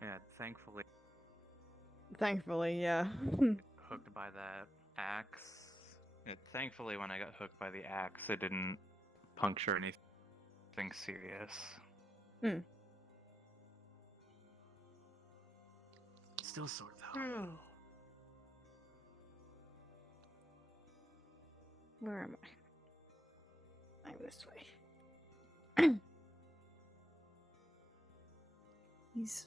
Yeah, thankfully. Thankfully, yeah. Hooked by that axe. Thankfully, when I got hooked by the axe, it didn't puncture anything serious. Still sore though. Where am I? I'm this way. He's.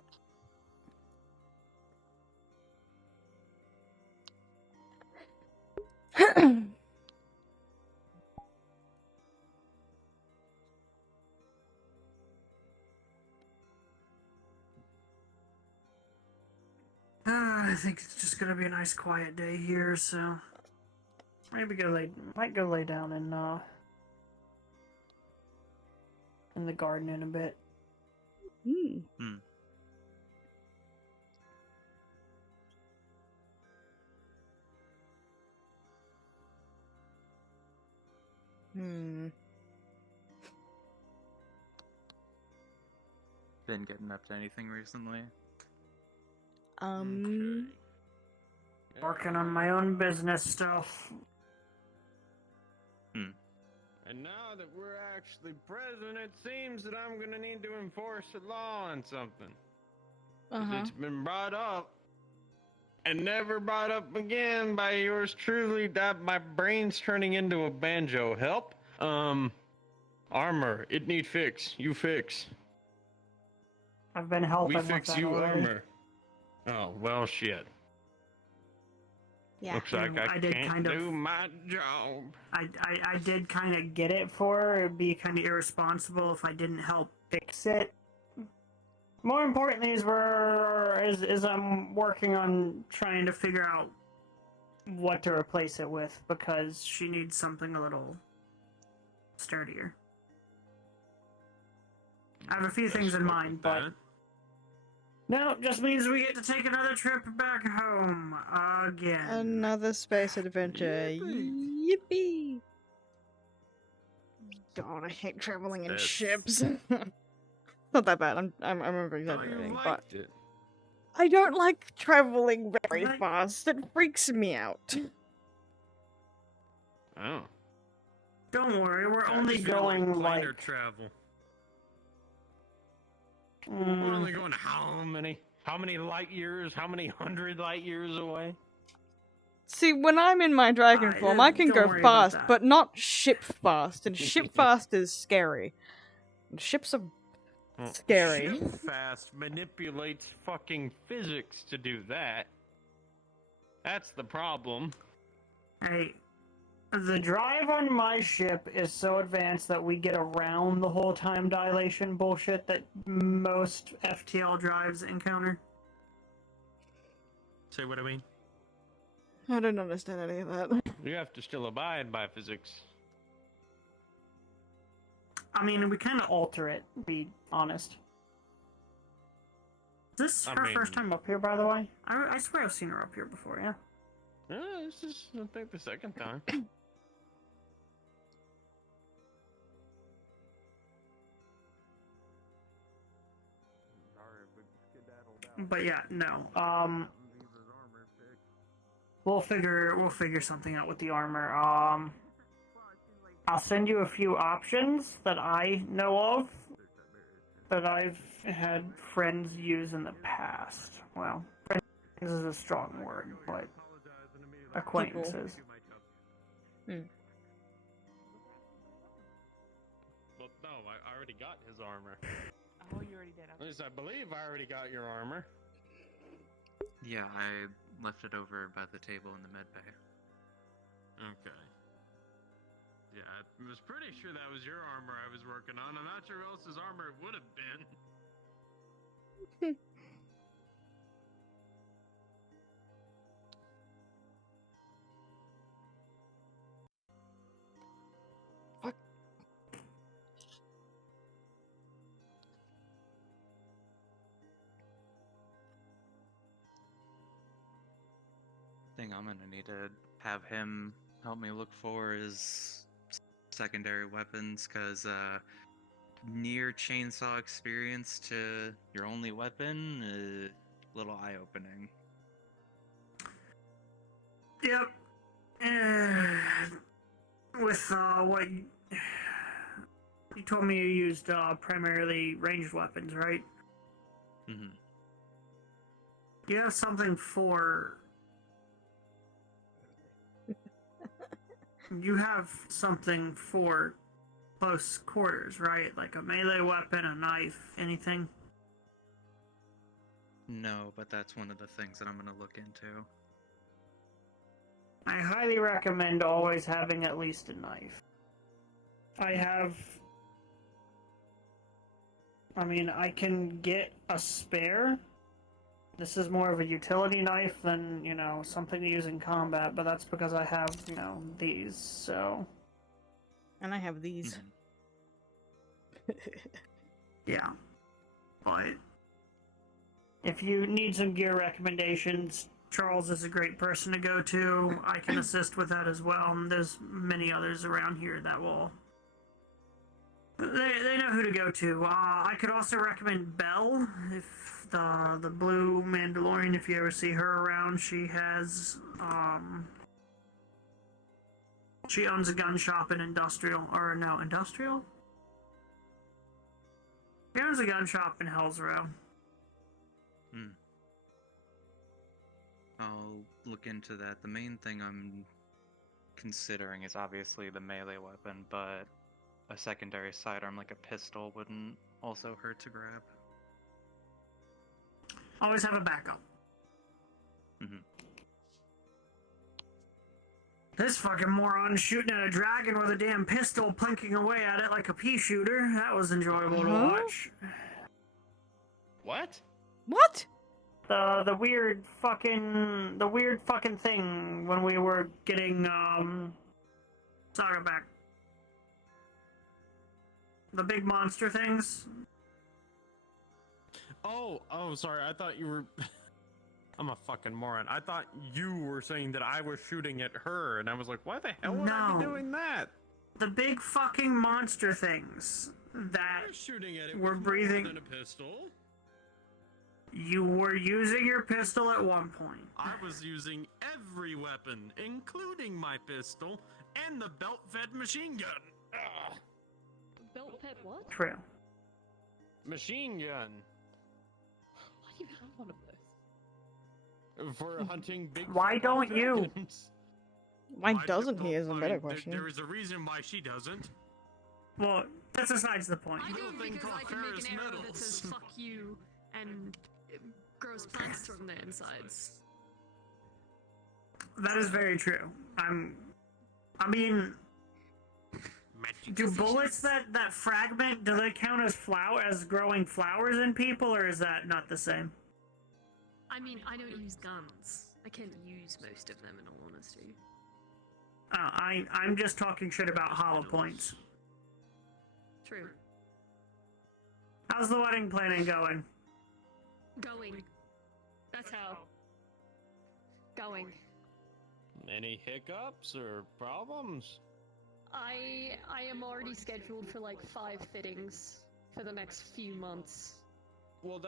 I think it's just gonna be a nice quiet day here, so Maybe might go lay down in the garden in a bit. Hmm. Been getting up to anything recently? Working on my own business stuff. And now that we're actually present, it seems that I'm gonna need to enforce a law on something. 'Cause it's been brought up and never brought up again by yours truly. That my brain's turning into a banjo. Help? Armor. It need fix. You fix. I've been helping We with fix that you already. armor. Oh, well, shit. Yeah, Looks like I did can't kind do of. my job. I did kind of get it for her. It'd be kind of irresponsible if I didn't help fix it. More importantly, is I'm working on trying to figure out what to replace it with because she needs something a little sturdier. I have a few things in mind, but no, it just means we get to take another trip back home again. Another space adventure. Yippee! God, I hate traveling in That's- ships. Not that bad. I'm over exaggerating, but liked it. I don't like traveling very fast. It freaks me out. Oh. Don't worry, we're I only just feel going planer like. travel. We're only going how many? How many light years? How many 100 light years away? See, when I'm in my dragon form, I can don't go worry about fast, that. but not ship fast. And ship fast is scary. And ships are scary. Ship fast manipulates fucking physics to do that. That's the problem. Hey, the drive on my ship is so advanced that we get around the whole time dilation bullshit that most FTL drives encounter. Say what I mean? I don't understand any of that. You have to still abide by physics. I mean, we kind of alter it, to be honest. Is this I her mean- first time up here, by the way? I swear I've seen her up here before, yeah? This is, I think, the second time. But yeah, no. We'll figure something out with the armor. I'll send you a few options that I know of that I've had friends use in the past. Well, friends is a strong word, but acquaintances. Well, no, I already got his armor. Oh, you already did. At least I believe I already got your armor. Yeah, I left it over by the table in the med bay. Okay. Yeah, I was pretty sure that was your armor I was working on. I'm not sure who else's armor it would have been. Thing I'm gonna need to have him help me look for is secondary weapons, cause near chainsaw experience to your only weapon, a little eye-opening. Yep. With what you told me you used primarily ranged weapons, right? Mm-hmm. Do you have something for? You have something for close quarters, right? Like a melee weapon, a knife, anything? No, but that's one of the things that I'm gonna look into. I highly recommend always having at least a knife. I mean, I can get a spare, This is more of a utility knife than, something to use in combat, but that's because I have, these, so... And I have these. Yeah. But if you need some gear recommendations, Charles is a great person to go to. I can assist with that as well, and there's many others around here that will... They know who to go to. I could also recommend Belle, if the blue Mandalorian, if you ever see her around. She has, she owns a gun shop in industrial. She owns a gun shop in Hell's Row. I'll look into that. The main thing I'm considering is obviously the melee weapon, but a secondary sidearm like a pistol wouldn't also hurt to grab. Always have a backup. This fucking moron shooting at a dragon with a damn pistol, plinking away at it like a pea shooter. That was enjoyable to watch. What? What? The weird fucking thing when we were getting Saga back. The big monster things. Oh, sorry. I thought you were. I'm a fucking moron. I thought you were saying that I was shooting at her, and I was like, why the hell would I be doing that? The big fucking monster things that shooting at it were with breathing. more than a pistol. You were using your pistol at one point. I was using every weapon, including my pistol and the belt-fed machine gun. Ugh. Belt-fed what? True. Machine gun. Why do you have one of those? For hunting big. Why don't you? dragons. Why doesn't he is a better question. There is a reason why she doesn't. Well, that's besides the point. I do it because I can make an arrow that says "fuck you" and it grows plants from the insides. That is very true. I mean, do bullets that fragment, do they count as growing flowers in people, or is that not the same? I mean, I don't use guns. I can't use most of them, in all honesty. I'm just talking shit about hollow points. True. How's the wedding planning going? Going. That's how. Going. Any hiccups or problems? I am already scheduled for like 5 fittings for the next few months. Well,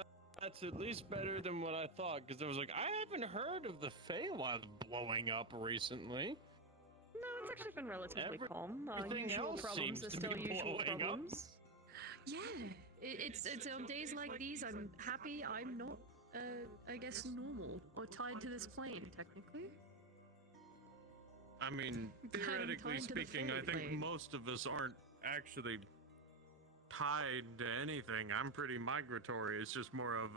that's at least better than what I thought, because I was like, I haven't heard of the Feywild blowing up recently. No, it's actually been relatively calm. Everything Usual else problems seems are to still be usual blowing up. problems. Yeah, it's on days like these I'm happy I'm not, I guess normal or tied to this plane, technically. I mean, theoretically tied to the speaking, I think plane. most of us aren't actually tied to anything. I'm pretty migratory. It's just more of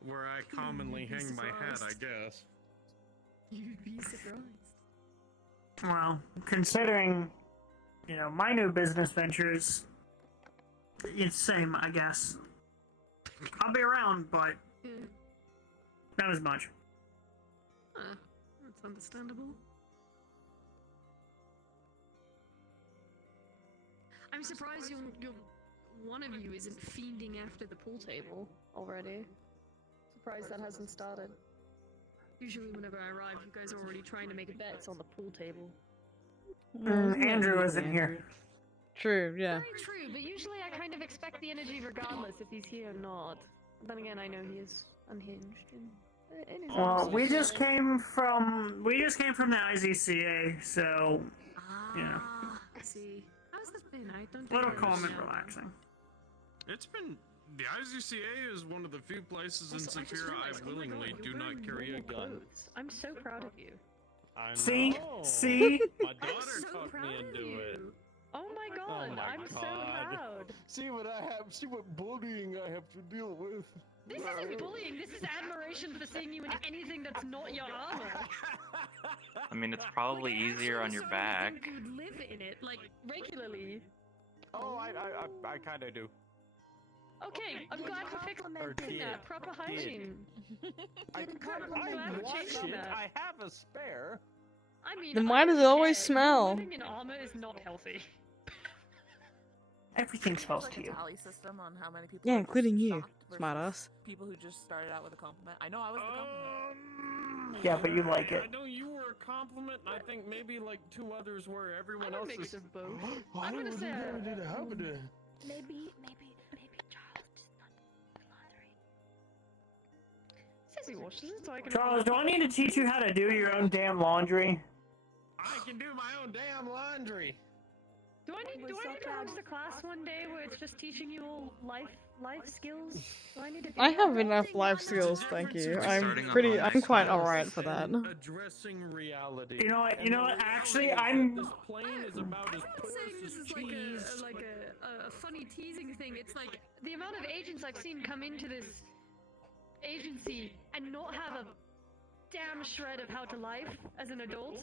where I commonly You'd be hang my hat, I surprised. guess. You'd be surprised. Well, considering, my new business ventures, it's same, I guess. I'll be around, but not as much. That's understandable. I'm surprised you're one of you isn't fiending after the pool table already. Surprised that hasn't started. Usually whenever I arrive, you guys are already trying to make bets on the pool table. Andrew isn't here. True, yeah. Very true, but usually I kind of expect the energy regardless if he's here or not. Then again, I know he is unhinged in his Well, own we sense. just came from the IZCA, so I see. How's this been? I don't think little I calm and understand. relaxing. It's been... The IZCA is one of the few places in Also, I just Saphira realized, I oh my willingly God, do you're not wearing carry a normal gun. clothes. I'm so proud of you. I See? know. See? My daughter so talked proud me of into you. it. Oh my God, Oh my I'm so God. proud. See what bullying I have to deal with. This isn't bullying, this is admiration for seeing you in anything that's not your armor. I mean, it's probably easier on your back. You'd live in it, like Regularly. Oh, I kind of do. Okay, I'm glad for fixing that. Proper hygiene. I glad for watch changing it. that. I have a spare. I mean, Then I why does it don't always care. smell? Living in armor is not healthy. Everything There's smells like to a you. tally system on how many people Yeah, are including just you, shocked smart versus ass. people who just started out with a compliment. I know I was the compliment. Yeah, but you like it. I know you were a compliment, and I think maybe like 2 others were. Everyone else mix is. of both. I'm gonna say, Maybe Charles just not do laundry. Says he washes it, so I can. Charles, do I need to teach you how to do your own damn laundry? I can do my own damn laundry. Do I need to host a class one day where it's just teaching you all life skills? Do I need to? I have enough life skills, thank you. I'm quite alright for that. Addressing reality. You know what? Actually, This I'm. plane is about as porous Saying as this is cheese. like a funny teasing thing. It's like the amount of agents I've seen come into this agency and not have a damn shred of how to life as an adult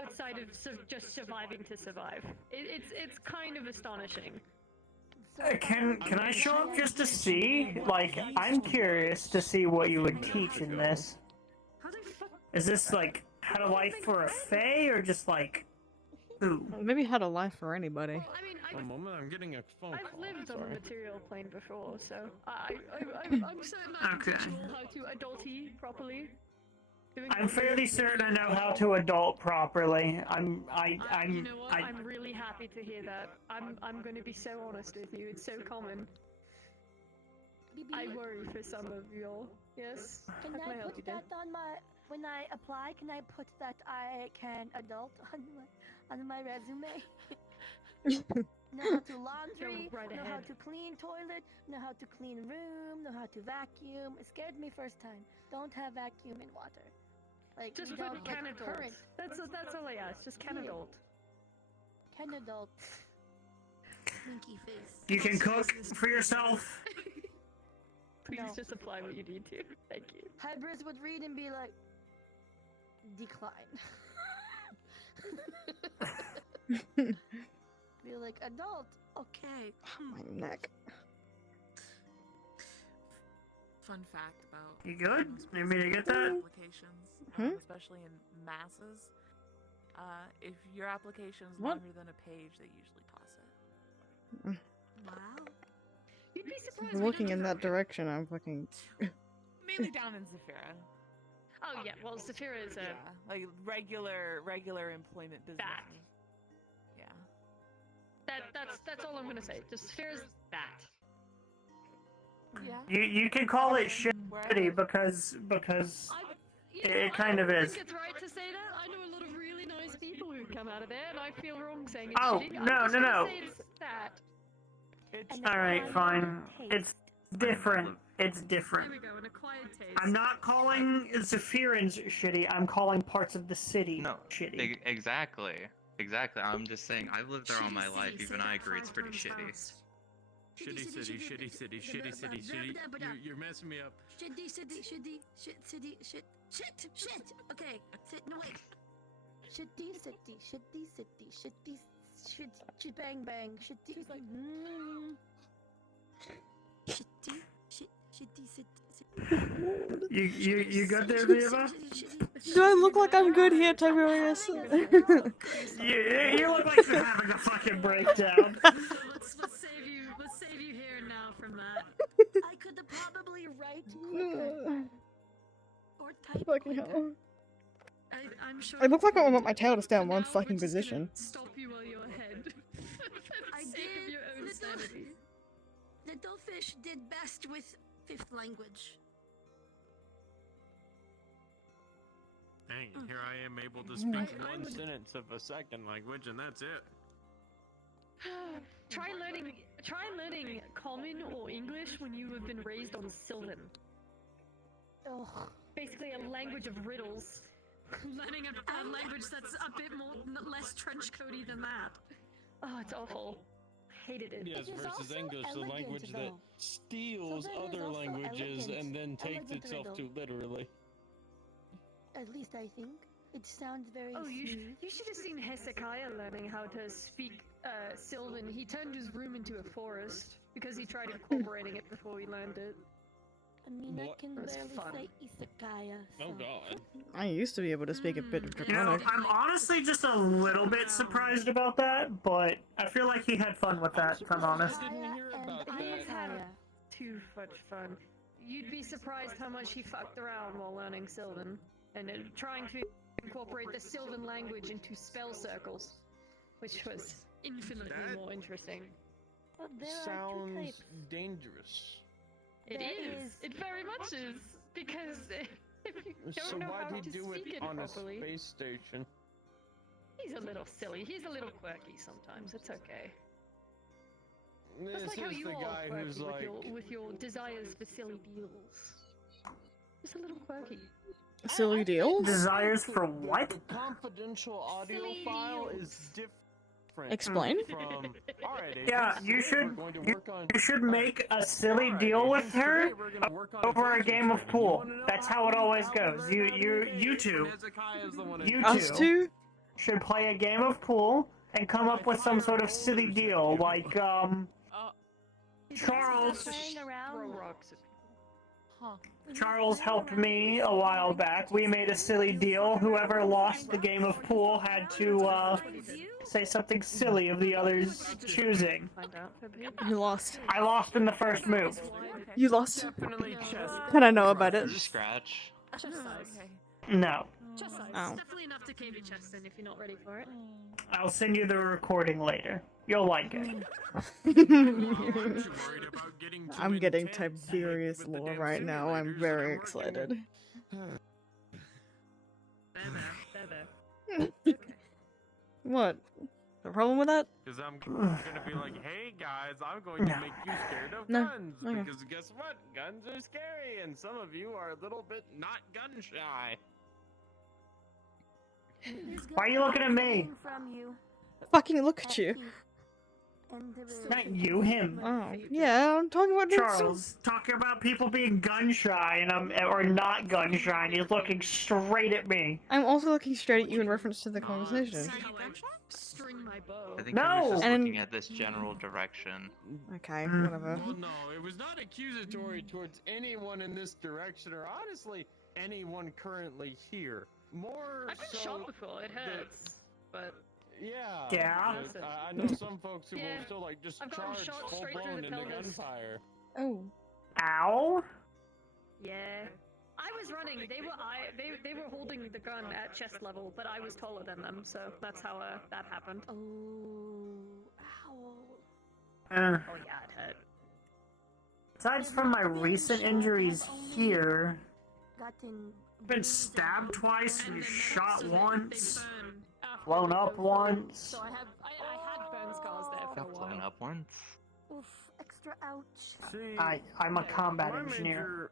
outside of just surviving to survive. It's kind of astonishing. Can I show up just to see? Like, I'm curious to see what you would teach in this. Is this like how to life for a fae, or just like who? Maybe how to life for anybody. I mean, A moment, I'm getting a phone call. I've lived on Sorry. a material plane before, so I'm certain I can teach you all how to adulty properly. I'm fairly certain I know how to adult properly. You know what? I'm really happy to hear that. I'm going to be so honest with you. It's so common. I worry for some of y'all. Yes. Can How can I help you put then? that on my when I apply? Can I put that I can adult on my resume? Know how to laundry, Go right know how ahead. to clean toilet, know how to clean room, know how to vacuum. It scared me first time. Don't have vacuum in water. Like Just without, put can like, adult. current. That's all I ask. Just can adult. Can adult. Winky face. You can cook for yourself. Please No. just apply what you need to. Thank you. Hybrids would read and be like, decline. Be like, adult. Okay. My neck. Fun fact about You good? Need me to get that? applications, Hmm? especially in masses. If your application is What? longer than a page, they usually toss it. Wow. You'd be surprised. I'm looking in that direction, I'm fucking... Mainly down in Zafira. Oh yeah. Well, Zafira is a Yeah, like regular employment business. Yeah. That's all I'm gonna say. Just Zafira's that. Yeah. You can call it shitty because it kind of I is. think it's right to say that. I know a lot of really nice people who come out of there, and I feel wrong saying it's Oh, shitty. no, I'm just no, gonna no. say it's that. All right, fine. It's different. It's different. There we go. An acquired taste. I'm not calling Zephyrans shitty. I'm calling parts of the city shitty. Exactly. I'm just saying, I've lived there all my life. Even I agree it's pretty shitty. Shitty city. You're messing me up. Shitty. Okay. No wait. Shit, bang, bang, shitty. She's like, You good there, Veeva? Do I look like I'm good here, Tiberius? You look like you're having a fucking breakdown. Let's save you here and now from that. I could probably write quicker. Or type Fucking quicker. hell. I'm sure I look like I want my tail to stay in one fucking position. Stop you while you're ahead. I Sake of did. your own sanity. Little fish did best with 5th language. Dang, here I am able to speak one sentence of a second language, and that's it. Try learning Common or English when you have been raised on Sylvan. Basically a language of riddles. Learning a language that's a bit less trench coaty than that. Oh, it's awful. Hated it. Yes, versus English, the language that steals other languages and then takes itself too literally. at least I think. It sounds very smooth. You should have seen Hezekiah learning how to speak Sylvan. He turned his room into a forest because he tried incorporating it before we learned it. I mean, I What? can It's barely fun. say IZCA. Oh So. god. I used to be able to speak a bit of You know, Draconic. I'm honestly just a little bit surprised about that, but I feel like he had fun with that, if I'm honest. I didn't hear about He's that. had too much fun. You'd be surprised how much he fucked around while learning Sylvan, and trying to incorporate the Sylvan language into spell circles, which was infinitely more interesting. Well, there are two Sounds types. dangerous. It There is. is- It very much is. Because if you don't So know why'd how he to do speak it it on a properly, space station? he's a little silly. He's a little quirky sometimes. It's okay. This Just like how is you the all guy are who's quirky like, with your desires for silly deals. Just a little quirky. Silly deals? Desires for what? the confidential audio Silly file deals. is different. Explain. From, alright, Yeah, Aegis, you we're should going to you, work on. you should make a silly Alright, deal with Aegis, her today we're gonna work on over a attention game of training. You pool. wanna know That's how it always goes. You two, Hezekiah is the one you Us two? should play a game of pool and come up with some sort of silly deal, like Charles. Playing around. Throw rocks at Huh. Charles helped me a while back. We made a silly deal. Whoever lost the game of pool had to say something silly of the other's choosing. You lost. I lost in the first move. You lost. Definitely chest. Can I know about it? Scratch. Chest size. No. Chest size. Oh. Definitely enough to cave your chest in if you're not ready for it. I'll send you the recording later. You'll like it. I'm getting Tiberius lore right now. I'm very excited. What? The problem with that? Because I'm gonna be like, hey guys, I'm going to make you scared of No. guns. Okay. Because guess what? Guns are scary, and some of you are a little bit not gun shy. Why are you looking at me? From you. Fucking look at you. Not you, him. Oh, yeah, I'm talking about Charles, talking about people being gun shy or not gun shy, and he's looking straight at me. I'm also looking straight at you in reference to the conversation. String my bow. I think he was just And- looking at this general direction. Okay, whatever. Well, no, it was not accusatory towards anyone in this direction, or honestly, anyone currently here. More I've been so shot before. It hurts, but yeah. Yeah? but I know some folks who Yeah. will still like just I've gotten charge shot full straight through blown the into pelvis. gunfire. Oh. Ow? yeah. I was running. They were holding the gun at chest level, but I was taller than them, so that's how that happened. Oh, ow. Uh, Oh yeah, it hurt. Aside from my recent injuries here, Gotten I've been stabbed twice and shot once, blown up once. So I had burn scars there for a Got blown while. up once. oof, extra ouch. See, I'm a combat my engineer. major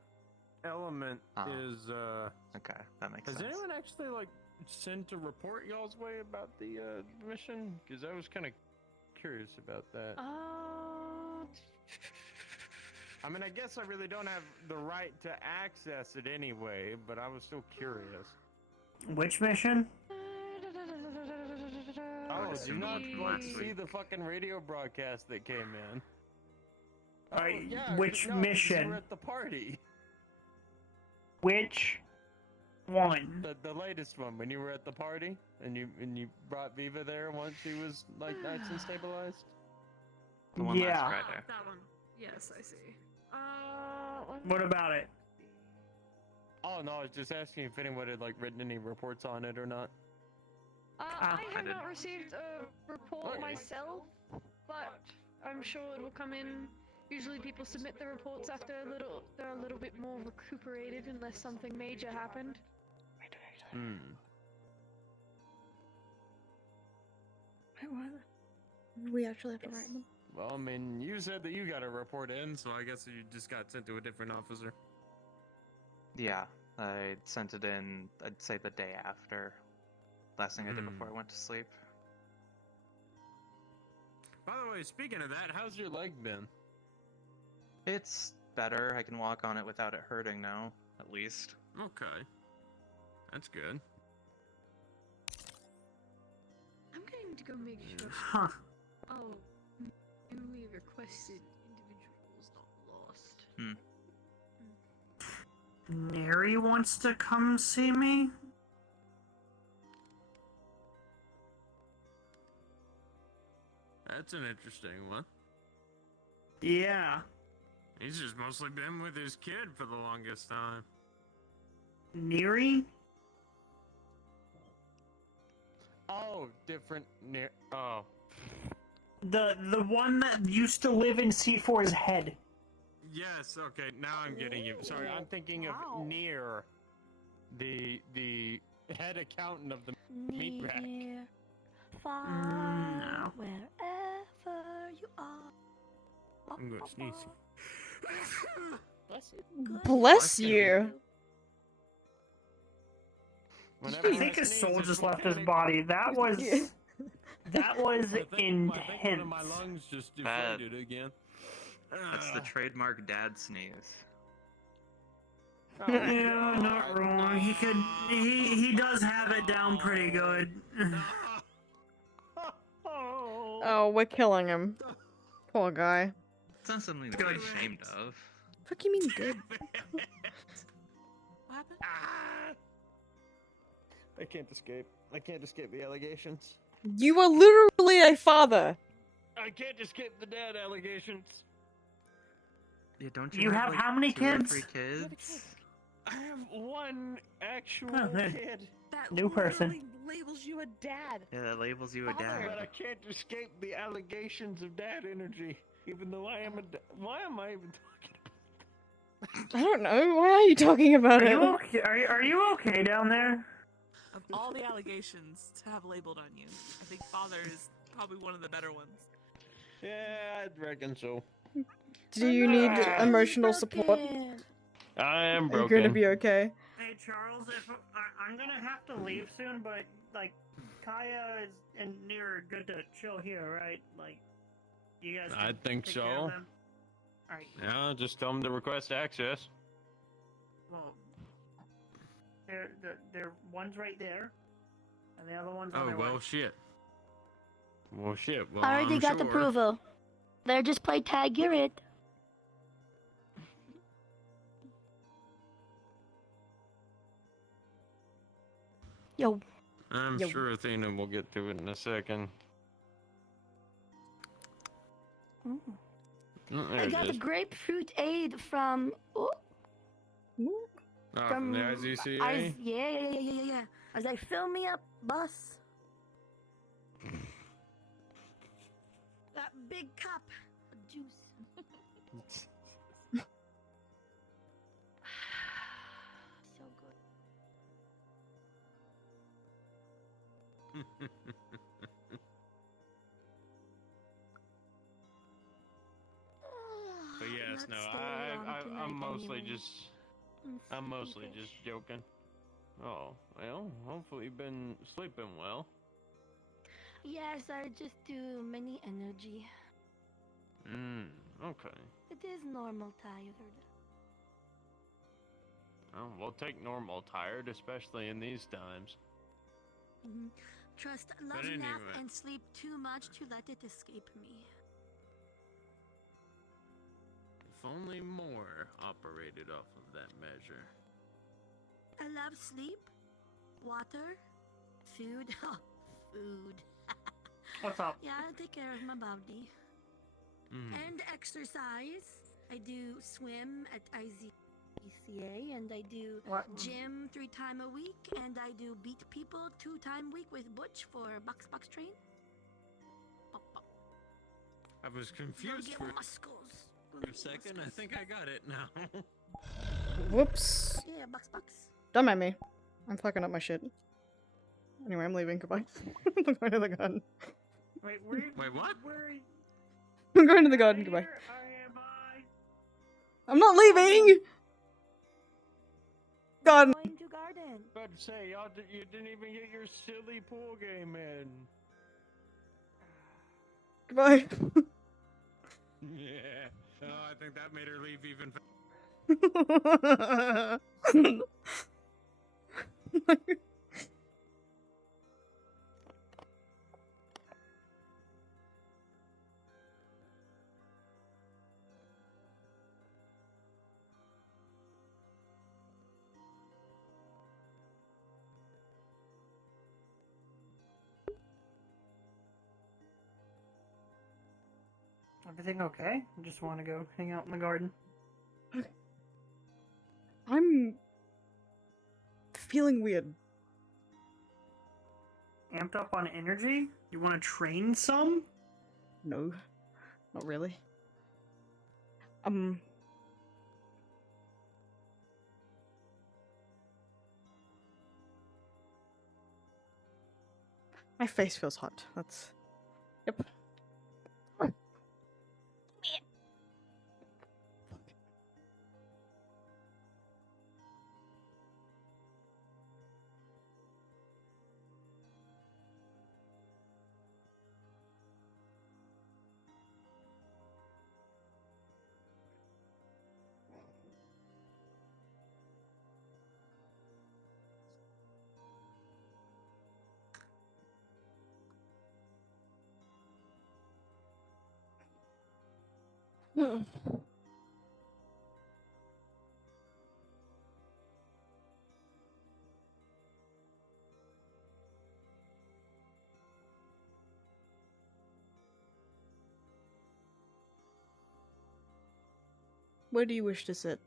element Oh. is Okay, that makes has sense. anyone actually like sent a report y'all's way about the mission? Because I was kind of curious about that. I mean, I guess I really don't have the right to access it anyway, but I was still curious. Which mission? Oh, do you not like see the fucking radio broadcast that came in? Oh, yeah, which no, 'cause you mission? were at the party. Which one? The latest one when you were at the party and you brought Viva there once she was like nice and stabilized. The one Yeah. last Friday. That one. Yes, I see. What about it? Oh no, I was just asking if anyone had like written any reports on it or not. I have did. not received a report Okay. myself, but I'm sure it will come in. Usually people submit the reports after they're a little bit more recuperated unless something major happened. Hmm. We actually have to write them. Well, I mean, you said that you got a report in, so I guess you just got sent to a different officer. Yeah, I sent it in, I'd say the day after. Last thing I did before I went to sleep. By the way, speaking of that, how's your leg been? It's better. I can walk on it without it hurting now, at least. Okay. That's good. I'm going to go make sure. Huh. Oh, newly requested Neri wants to come see me? That's an interesting one. Yeah. He's just mostly been with his kid for the longest time. Neri? Oh, different near. Oh. The one that used to live in C4's head. Yes. Okay. Now I'm getting you. Sorry, I'm thinking of Near, the head accountant of the meat rack. Near, far, wherever you are. I'm gonna sneeze. Bless you. Bless you. I think his soul just left his body. That was intense. One of my lungs just deflated again. That's the trademark dad sneeze. Yeah, not wrong. He does have it down pretty good. Oh, we're killing him. Poor guy. It's not something to be ashamed of. Fuck you mean good? What happened? I can't escape. I can't escape the allegations. You are literally a father. I can't escape the dad allegations. Yeah, don't You have like how many 2 or kids? 3 kids? I have one actual Oh, man. kid. That New person. literally labels you a dad. Yeah, that labels you a dad. But I can't escape the allegations of dad energy, even though I am a. Why am I even talking? I don't know. Why are you talking about Are it? you okay? Are you okay down there? Of all the allegations to have labeled on you, I think father is probably one of the better ones. Yeah, I reckon so. Do you need emotional support? I am Are you broken. gonna be okay? Hey Charles, if I'm gonna have to leave soon, but like Kaya and Nir are good to chill here, right? Like, you guys. I can think take care of so. them? All right. Yeah, just tell him to request access. Well, they're one's right there, and the other one's on Oh their well, way. shit. Well, shit. Well, I already I'm got sure. approval. There, just play tag. You're it. Yo. I'm Yo. sure Athena will get to it in a second. Mm. Oh, there I it got a is. grapefruit aid from. Oh, Oh, from the IZCA? Yeah. I was like, fill me up, boss. That big cup of juice. So good. But yes, no, Not stay long tonight I'm mostly anyway. I'm mostly just joking. Oh, well, hopefully you've been sleeping well. Yes, I just do many energy. Okay. It is normal tired. Oh, we'll take normal tired, especially in these times. Trust, But love nap anyway. and sleep too much to let it escape me. If only more operated off of that measure. I love sleep, water, food. Food. What's up? Yeah, I take care of my body. And exercise. I do swim at IZCA, and I do gym 3 times a week, and I do beat people 2 times a week with Butch for box train. I was confused Get for muscles. a second. I think I got it now. Whoops. Yeah, box. Don't mind me. I'm fucking up my shit. Anyway, I'm leaving. Goodbye. I'm going to the garden. Wait, Wait, what? Where are you? I'm going to the garden. Goodbye. Am I? I'm not leaving! Garden. Going to garden. But say, you didn't even get your silly pool game in. Goodbye. Yeah. Oh, I think that made her leave even Everything okay? I just want to go hang out in the garden. I'm feeling weird. Amped up on energy? You want to train some? No, not really. My face feels hot. That's... Yep. Where do you wish to sit?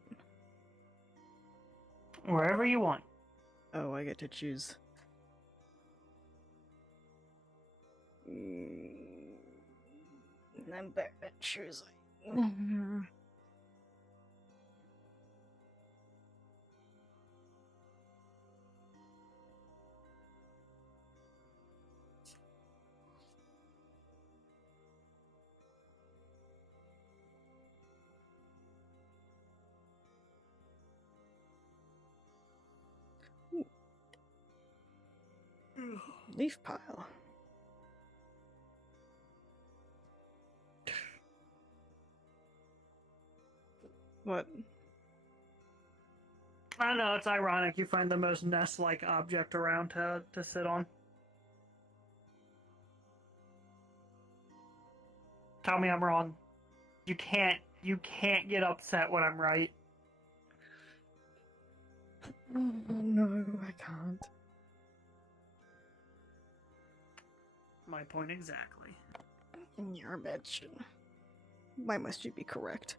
Wherever you want. Oh, I get to choose. I'm better at choosing. Leaf pile. What? I don't know, it's ironic you find the most nest-like object around to sit on. Tell me I'm wrong. You can't get upset when I'm right. No, I can't. My point exactly. You're a bitch. Why must you be correct?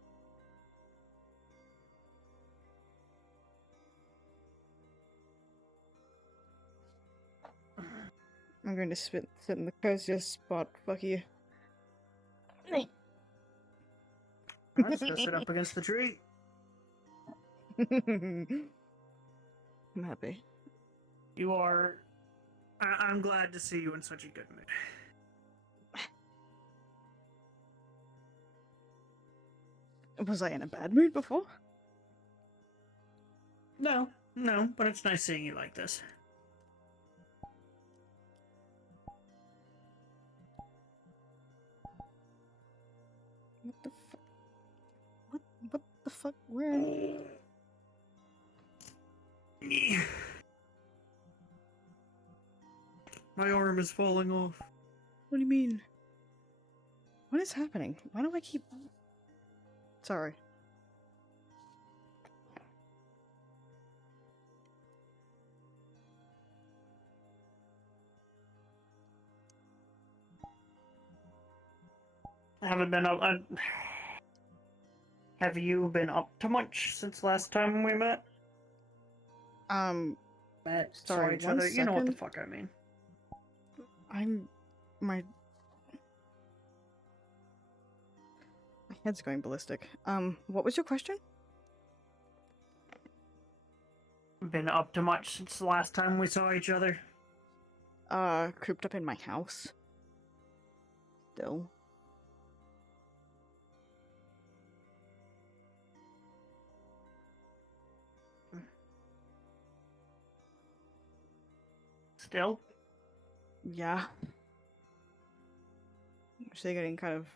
I'm going to sit in the coziest spot. Fuck you. Let's go sit up against the tree. I'm happy. You are... I'm glad to see you in such a good mood. Was I in a bad mood before? No, but it's nice seeing you like this. What the fuck? What the fuck? Where? My arm is falling off. What do you mean? What is happening? Why do I keep... Sorry. I haven't been up... Have you been up to much since last time we met? Met, saw sorry, each one other. You know what the second. fuck I mean. My head's going ballistic. What was your question? Been up to much since the last time we saw each other? Cooped up in my house. Still. Still? Yeah. I'm actually getting kind of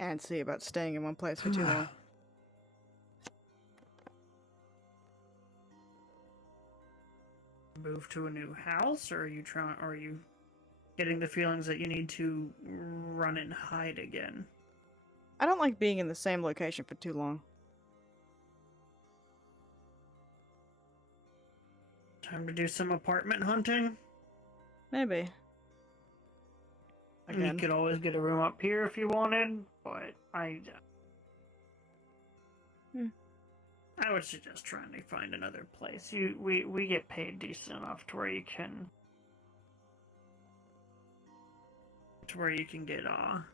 antsy about staying in one place for too long. Move to a new house, or are you getting the feelings that you need to run and hide again? I don't like being in the same location for too long. Time to do some apartment hunting? Maybe. You could always get a room up here if you wanted, but I would suggest trying to find another place. We get paid decent enough to where you can get a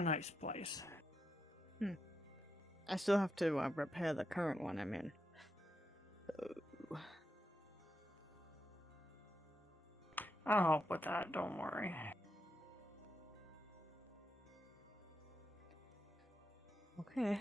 nice place. I still have to repair the current one I'm in. So... I'll help with that, don't worry. Okay.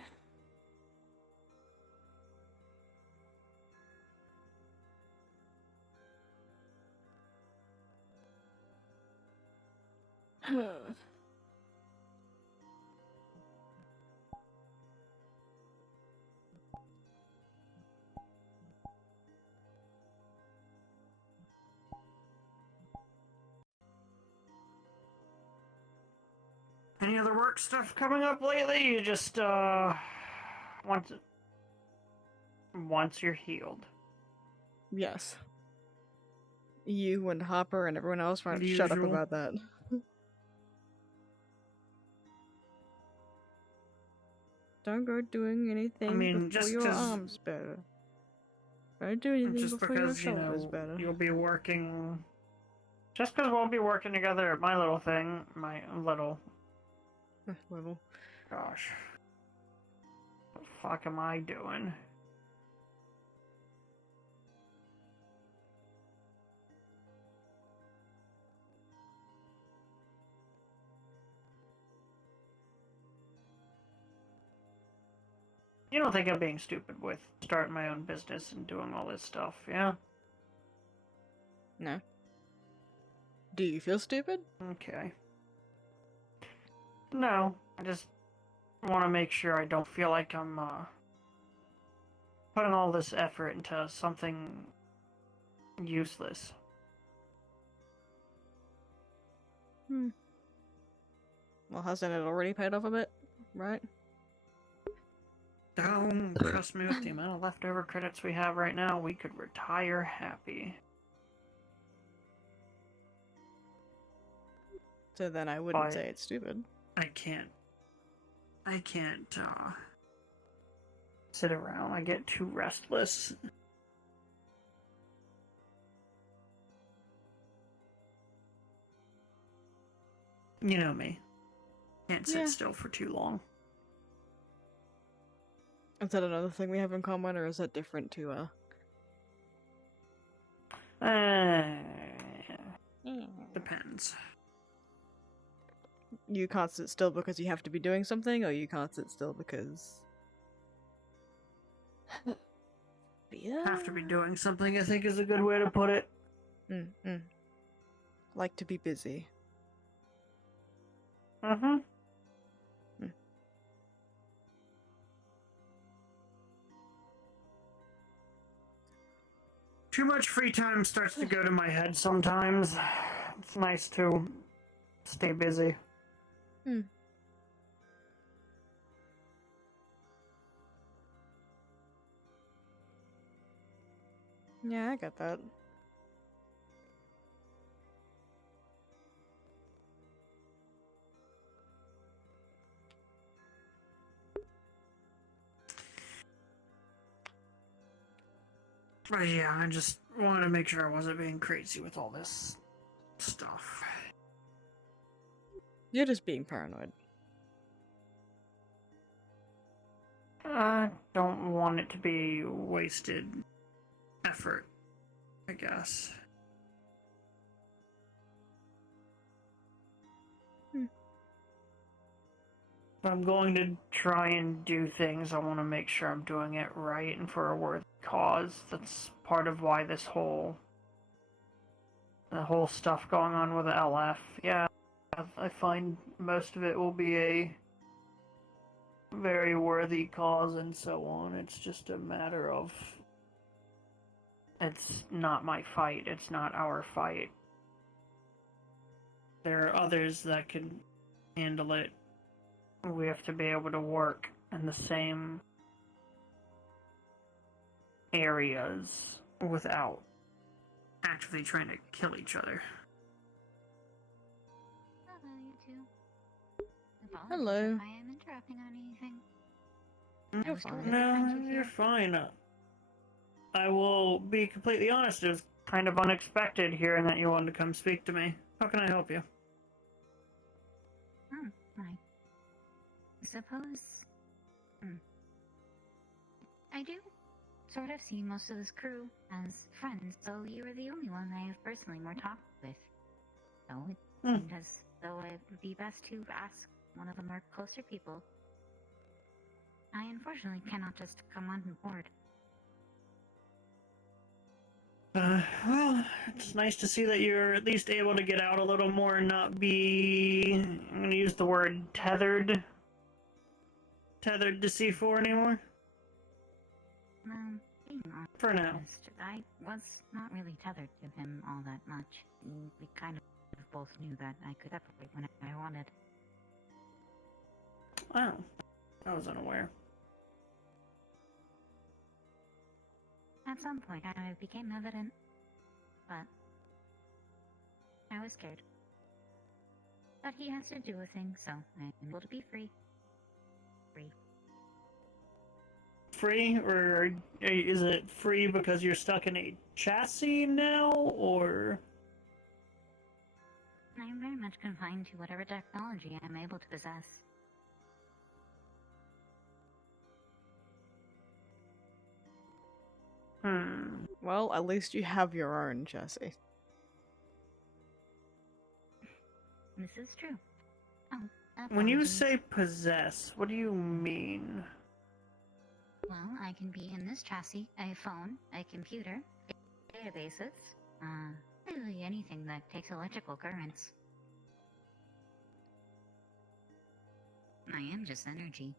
Any other work stuff coming up lately? You just once you're healed. Yes. You and Hopper and everyone else might shut up Usual. about that. Don't go doing anything before just your 'cause- arm's better. Don't do anything Just before your because, shoulder's better. you'll be working... Just because we'll be working together at my little thing, Little. Gosh. What the fuck am I doing? You don't think I'm being stupid with starting my own business and doing all this stuff, yeah? No. Do you feel stupid? Okay. No, I just want to make sure I don't feel like I'm putting all this effort into something useless. Well, hasn't it already paid off a bit, right? Don't trust me with the amount of leftover credits we have right now, we could retire happy. So then I wouldn't But say it's stupid. I can't sit around. I get too restless. You know me. Can't sit still for too long. Is that another thing we have in common, or is that different to, Depends. You can't sit still because you have to be doing something, or you can't sit still because... Have to be doing something, I think is a good way to put it. Like to be busy. Mm-hmm. Too much free time starts to go to my head sometimes. It's nice to stay busy. Yeah, I get that. But yeah, I just wanted to make sure I wasn't being crazy with all this stuff. You're just being paranoid. I don't want it to be wasted effort, I guess. If I'm going to try and do things, I want to make sure I'm doing it right and for a worthy cause. That's part of why the whole stuff going on with the LF. Yeah, I find most of it will be a very worthy cause and so on. It's just a matter of... It's not my fight. It's not our fight. There are others that can handle it. We have to be able to work in the same areas without actively trying to kill each other. Hello. If I am interrupting on anything. I was told I could No, find you you're here. fine. I will be completely honest. It was kind of unexpected hearing that you wanted to come speak to me. How can I help you? I suppose. I do sort of see most of this crew as friends, so you were the only one I have personally more talked with. So it seemed as though it would be best to ask one of the more closer people. I unfortunately cannot just come on board. Well, it's nice to see that you're at least able to get out a little more and not be, I'm going to use the word tethered to C4 anymore. Being For now. honest, I was not really tethered to him all that much. We kind of both knew that I could separate when I wanted. Wow, I was unaware. At some point, it became evident, but I was scared. But he has to do a thing, so I'm able to be free. Free, or is it free because you're stuck in a chassis now, or? I'm very much confined to whatever technology I'm able to possess. Well, at least you have your own, Jesse. This is true. Oh, When you apologies. say possess, what do you mean? Well, I can be in this chassis, a phone, a computer, databases, really anything that takes electrical currents. I am just energy.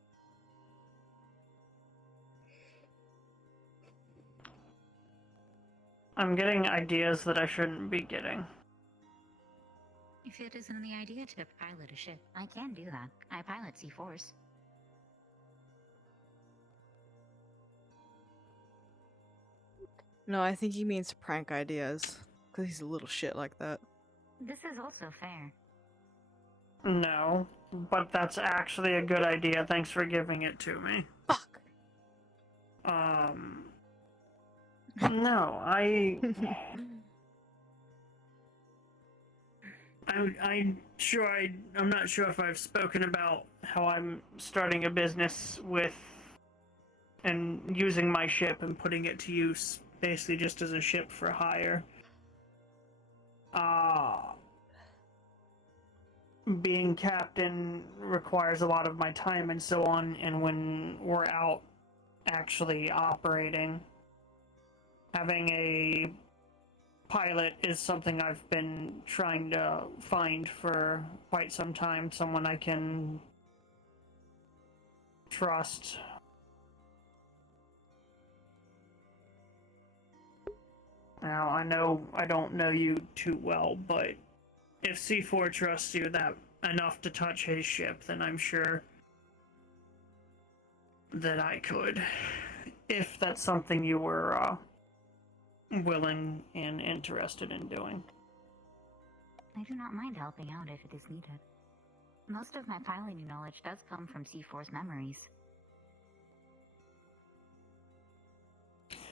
I'm getting ideas that I shouldn't be getting. If it isn't the idea to pilot a ship, I can do that. I pilot C4s. No, I think he means prank ideas. Because he's a little shit like that. This is also fair. No, but that's actually a good idea. Thanks for giving it to me. Fuck. No, I'm not sure if I've spoken about how I'm starting a business with and using my ship and putting it to use basically just as a ship for hire. Being captain requires a lot of my time and so on, and when we're out actually operating, having a pilot is something I've been trying to find for quite some time, someone I can trust. Now, I know I don't know you too well, but if C4 trusts you that enough to touch his ship, then I'm sure that I could, if that's something you were willing and interested in doing. I do not mind helping out if it is needed. Most of my piloting knowledge does come from C4's memories.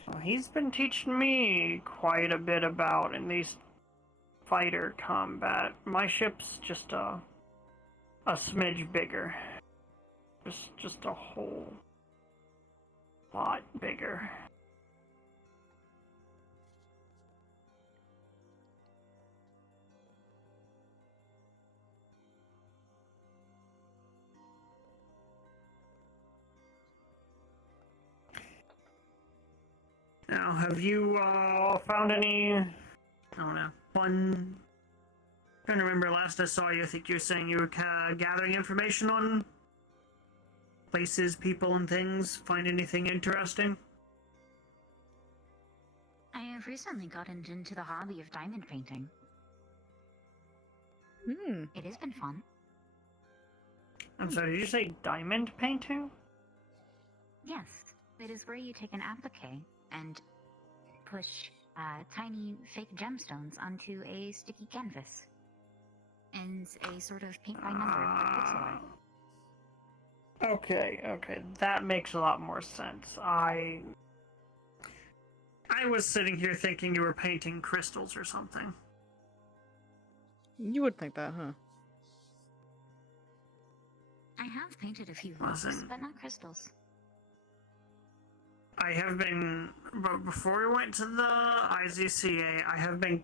Well, he's been teaching me quite a bit about at least fighter combat. My ship's just a smidge bigger. Just a whole lot bigger. Now, have you found any, I don't know, fun? Trying to remember last I saw you, I think you were saying you were gathering information on places, people, and things. Find anything interesting? I have recently gotten into the hobby of diamond painting. It has been fun. I'm sorry, did you say diamond painting? Yes, it is where you take an applique and push tiny fake gemstones onto a sticky canvas. And a sort of paint by number pixel art. Okay, that makes a lot more sense. I was sitting here thinking you were painting crystals or something. You would think that, huh? I have painted a few rocks, Listen. but not crystals. I have been, but before we went to the IZCA, I have been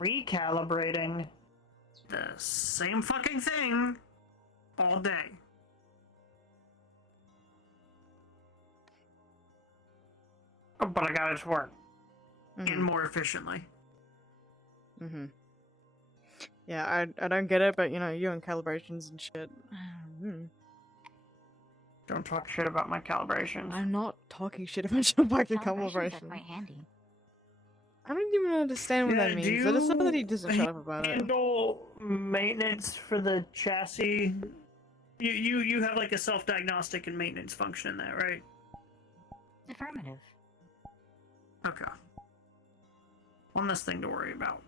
recalibrating the same fucking thing all day. But I got it to work. And more efficiently. Mm-hmm. Yeah, I don't get it, but you know, you and calibrations and shit. Don't talk shit about my calibrations. I'm not talking shit about your fucking Calibrations are calibration. quite handy. I don't even understand what that do means. I just know that he doesn't shut up you about it. handle maintenance for the chassis? You have like a self-diagnostic and maintenance function in that, right? Affirmative. Okay. One less thing to worry about.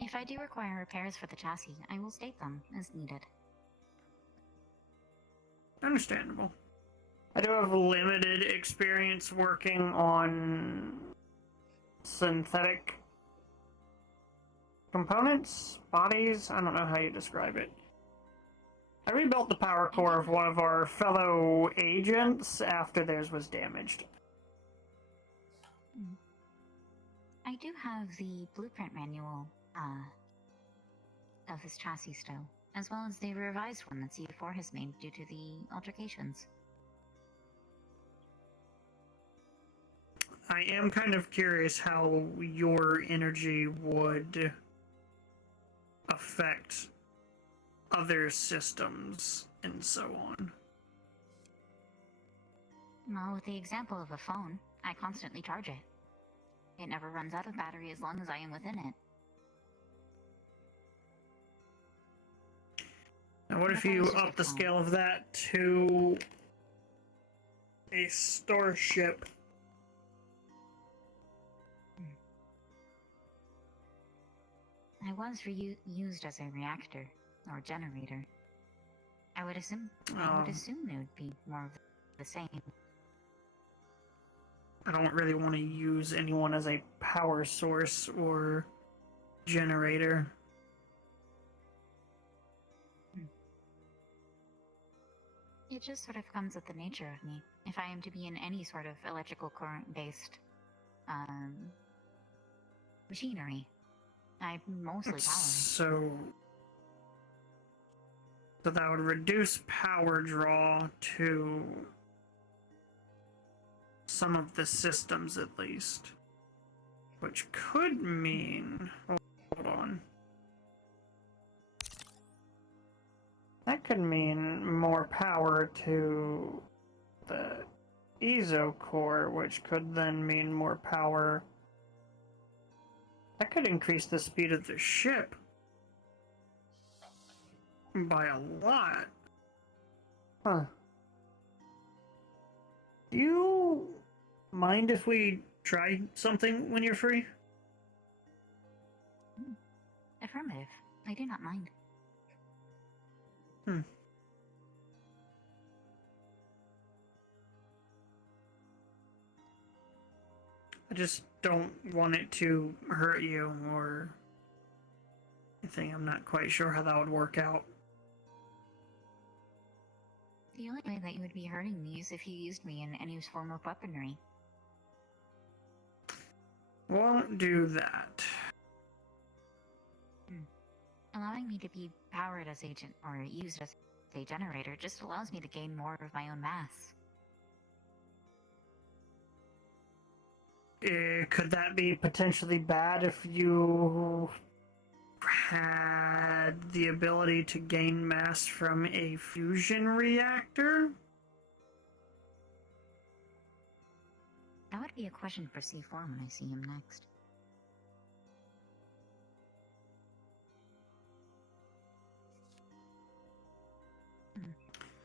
If I do require repairs for the chassis, I will state them as needed. Understandable. I do have limited experience working on synthetic components, bodies, I don't know how you describe it. I rebuilt the power core of one of our fellow agents after theirs was damaged. I do have the blueprint manual of his chassis still, as well as the revised one that C4 has made due to the altercations. I am kind of curious how your energy would affect other systems and so on. Well, with the example of a phone, I constantly charge it. It never runs out of battery as long as I am within it. Now what if you up the scale of that to a starship? I was used as a reactor or generator. I would assume they would be more of the same. I don't really want to use anyone as a power source or generator. It just sort of comes with the nature of me. If I am to be in any sort of electrical current-based machinery, I mostly power. So that would reduce power draw to some of the systems at least. Which could mean... Hold on. That could mean more power to the EZO core, which could then mean more power. That could increase the speed of the ship by a lot. Huh. Do you mind if we try something when you're free? Affirmative. I do not mind. I just don't want it to hurt you or anything. I'm not quite sure how that would work out. The only way that you would be hurting me is if you used me in any form of weaponry. Won't do that. Allowing me to be powered as agent or used as a generator just allows me to gain more of my own mass. Could that be potentially bad if you had the ability to gain mass from a fusion reactor? That would be a question for C4 when I see him next.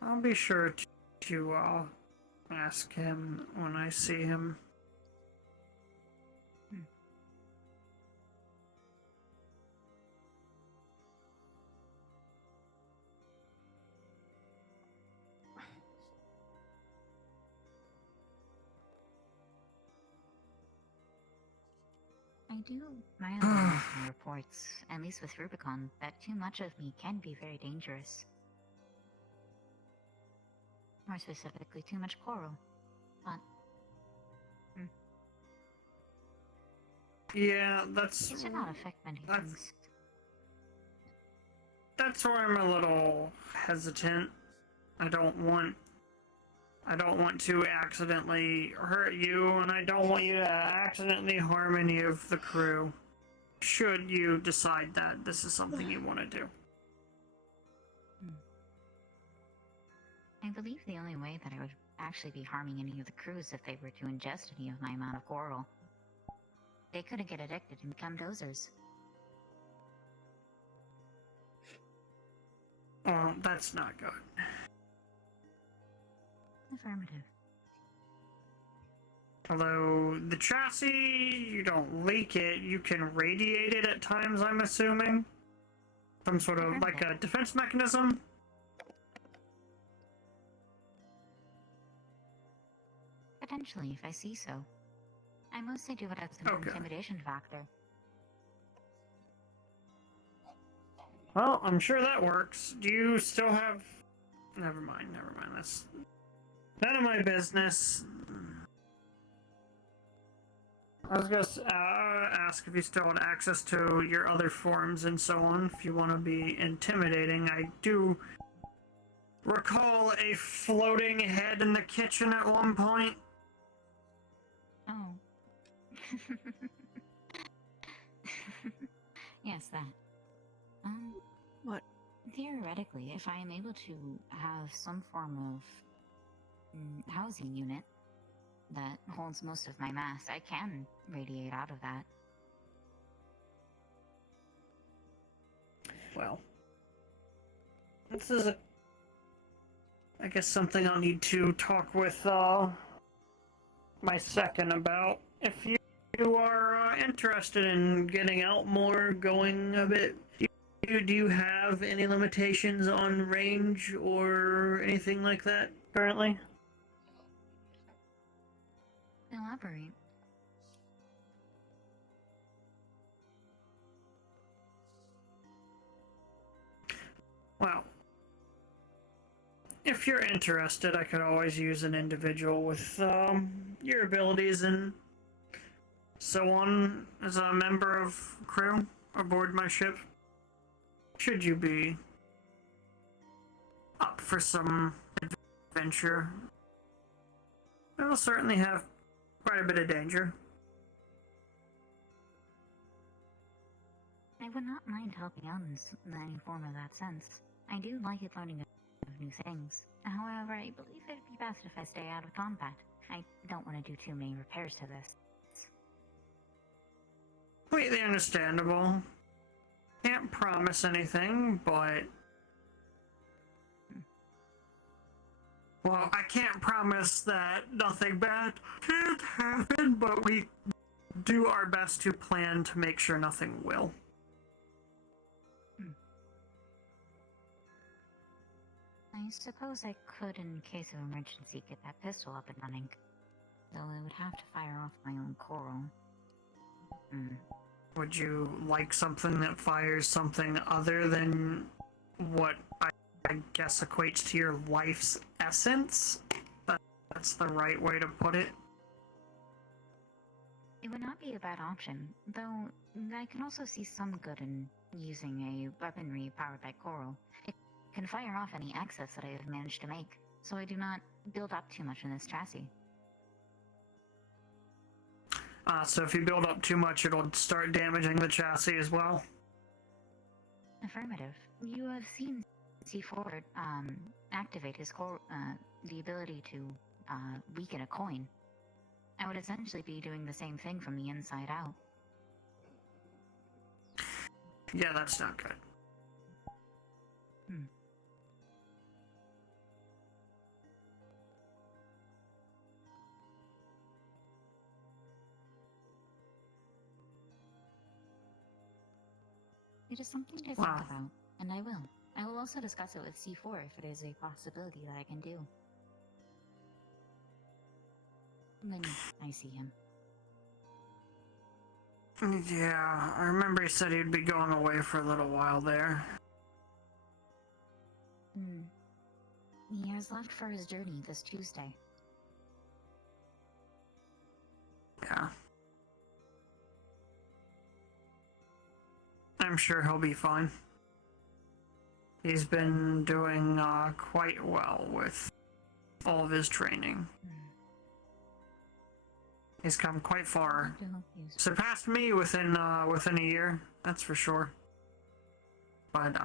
I'll be sure to ask him when I see him. do mildly miss my reports, at least with Rubicon, that too much of me can be very dangerous. More specifically, too much coral. But... Yeah, that's... It should not affect many things. That's where I'm a little hesitant. I don't want to accidentally hurt you, and I don't want you to accidentally harm any of the crew. Should you decide that this is something you want to do. I believe the only way that I would actually be harming any of the crews if they were to ingest any of my amount of coral. They could get addicted and become dozers. Well, that's not good. Affirmative. Although, the chassis, you don't leak it, you can radiate it at times, I'm assuming? Some sort of, like, a defense mechanism? Potentially, if I see so. I mostly do it as an intimidation factor. Well, I'm sure that works. Do you still have... Never mind. That's none of my business. I was gonna ask if you still had access to your other forms and so on, if you want to be intimidating. I do recall a floating head in the kitchen at one point. Oh. Yes, that. What? Theoretically, if I am able to have some form of housing unit that holds most of my mass, I can radiate out of that. Well, this is, I guess, something I'll need to talk with my second about. If you are interested in getting out more, going a bit, do you have any limitations on range or anything like that currently? Elaborate. Well, if you're interested, I could always use an individual with your abilities and so on as a member of crew aboard my ship. Should you be up for some adventure, it will certainly have quite a bit of danger. I would not mind helping out in any form of that sense. I do like it learning of new things. However, I believe it'd be best if I stay out of combat. I don't want to do too many repairs to this. Completely understandable. Can't promise anything, but... Well, I can't promise that nothing bad can't happen, but we do our best to plan to make sure nothing will. I suppose I could, in case of emergency, get that pistol up and running. Though I would have to fire off my own coral. Would you like something that fires something other than what I guess equates to your life's essence? That's the right way to put it. It would not be a bad option, though I can also see some good in using a weaponry powered by coral. It can fire off any excess that I have managed to make, so I do not build up too much in this chassis. So if you build up too much, it'll start damaging the chassis as well? Affirmative. You have seen C4 activate his the ability to weaken a coin. I would essentially be doing the same thing from the inside out. Yeah, that's not good. It is something to think about, and I will. I will also discuss it with C4 if it is a possibility that I can do. When I see him. Yeah, I remember he said he'd be going away for a little while there. He has left for his journey this Tuesday. Yeah. I'm sure he'll be fine. He's been doing quite well with all of his training. He's come quite far. Surpassed me within a year, that's for sure. But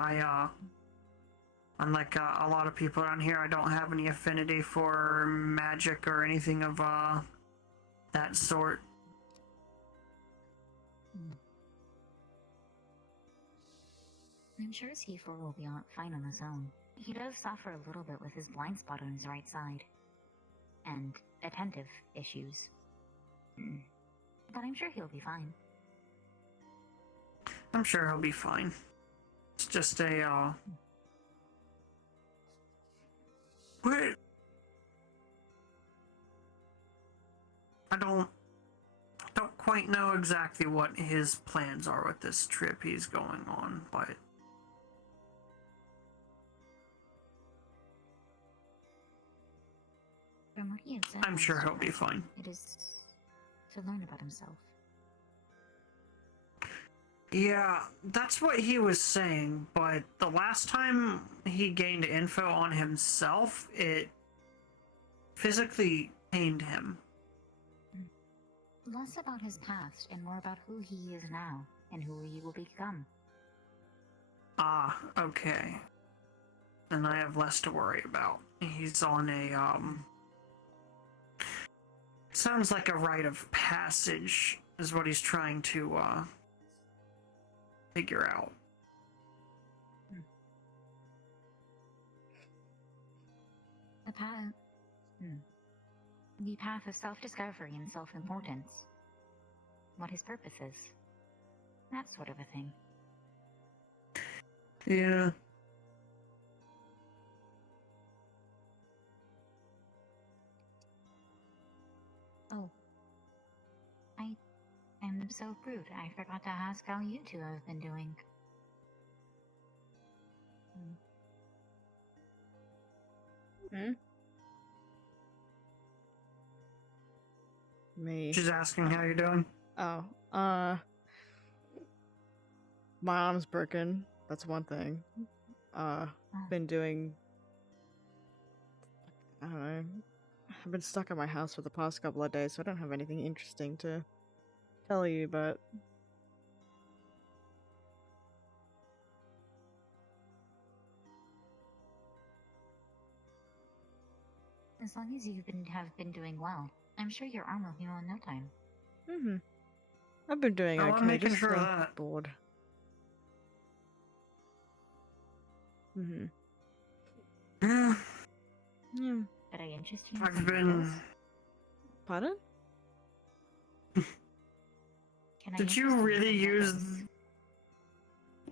unlike a lot of people around here, I don't have any affinity for magic or anything of that sort. I'm sure C4 will be fine on his own. He does suffer a little bit with his blind spot on his right side. And attentive issues. But I'm sure he'll be fine. I'm sure he'll be fine. It's just a, Wait! I don't quite know exactly what his plans are with this trip he's going on, but... From what he had said, I'm sure he'll be fine. It is to learn about himself. Yeah, that's what he was saying, but the last time he gained info on himself, it physically pained him. Less about his past and more about who he is now and who he will become. Ah, okay. Then I have less to worry about. He's on a, sounds like a rite of passage is what he's trying to, figure out. The path of self-discovery and self-importance. What his purpose is. That sort of a thing. Yeah. Oh. I am so rude. I forgot to ask how you two have been doing. Me. She's asking how you're doing. Oh, my arm's broken. That's one thing. Been doing... I don't know. I've been stuck at my house for the past couple of days, so I don't have anything interesting to tell you, but... As long as have been doing well, I'm sure your arm will heal in no time. I've been doing Oh, okay, I'm making just sure of that. bored. Yeah. Yeah. But I interest you in I've some been... Legos? Pardon? Did you really use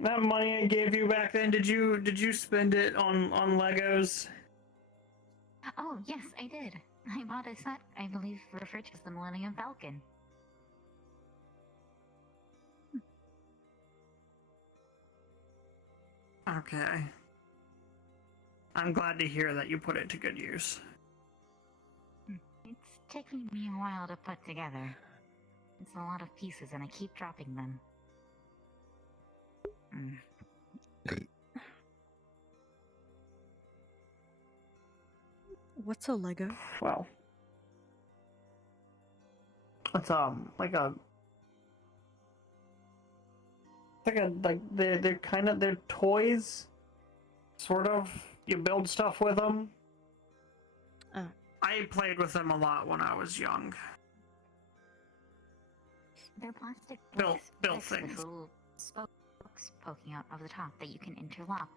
that money I gave you back then? Did you spend it on Legos? Oh, yes, I did. I bought a set I believe referred to as the Millennium Falcon. Okay. I'm glad to hear that you put it to good use. It's taking me a while to put together. It's a lot of pieces and I keep dropping them. What's a Lego? Well, it's they're toys, sort of. You build stuff with them. I played with them a lot when I was young. They're plastic Built bricks things. with little spokes poking out of the top that you can interlock.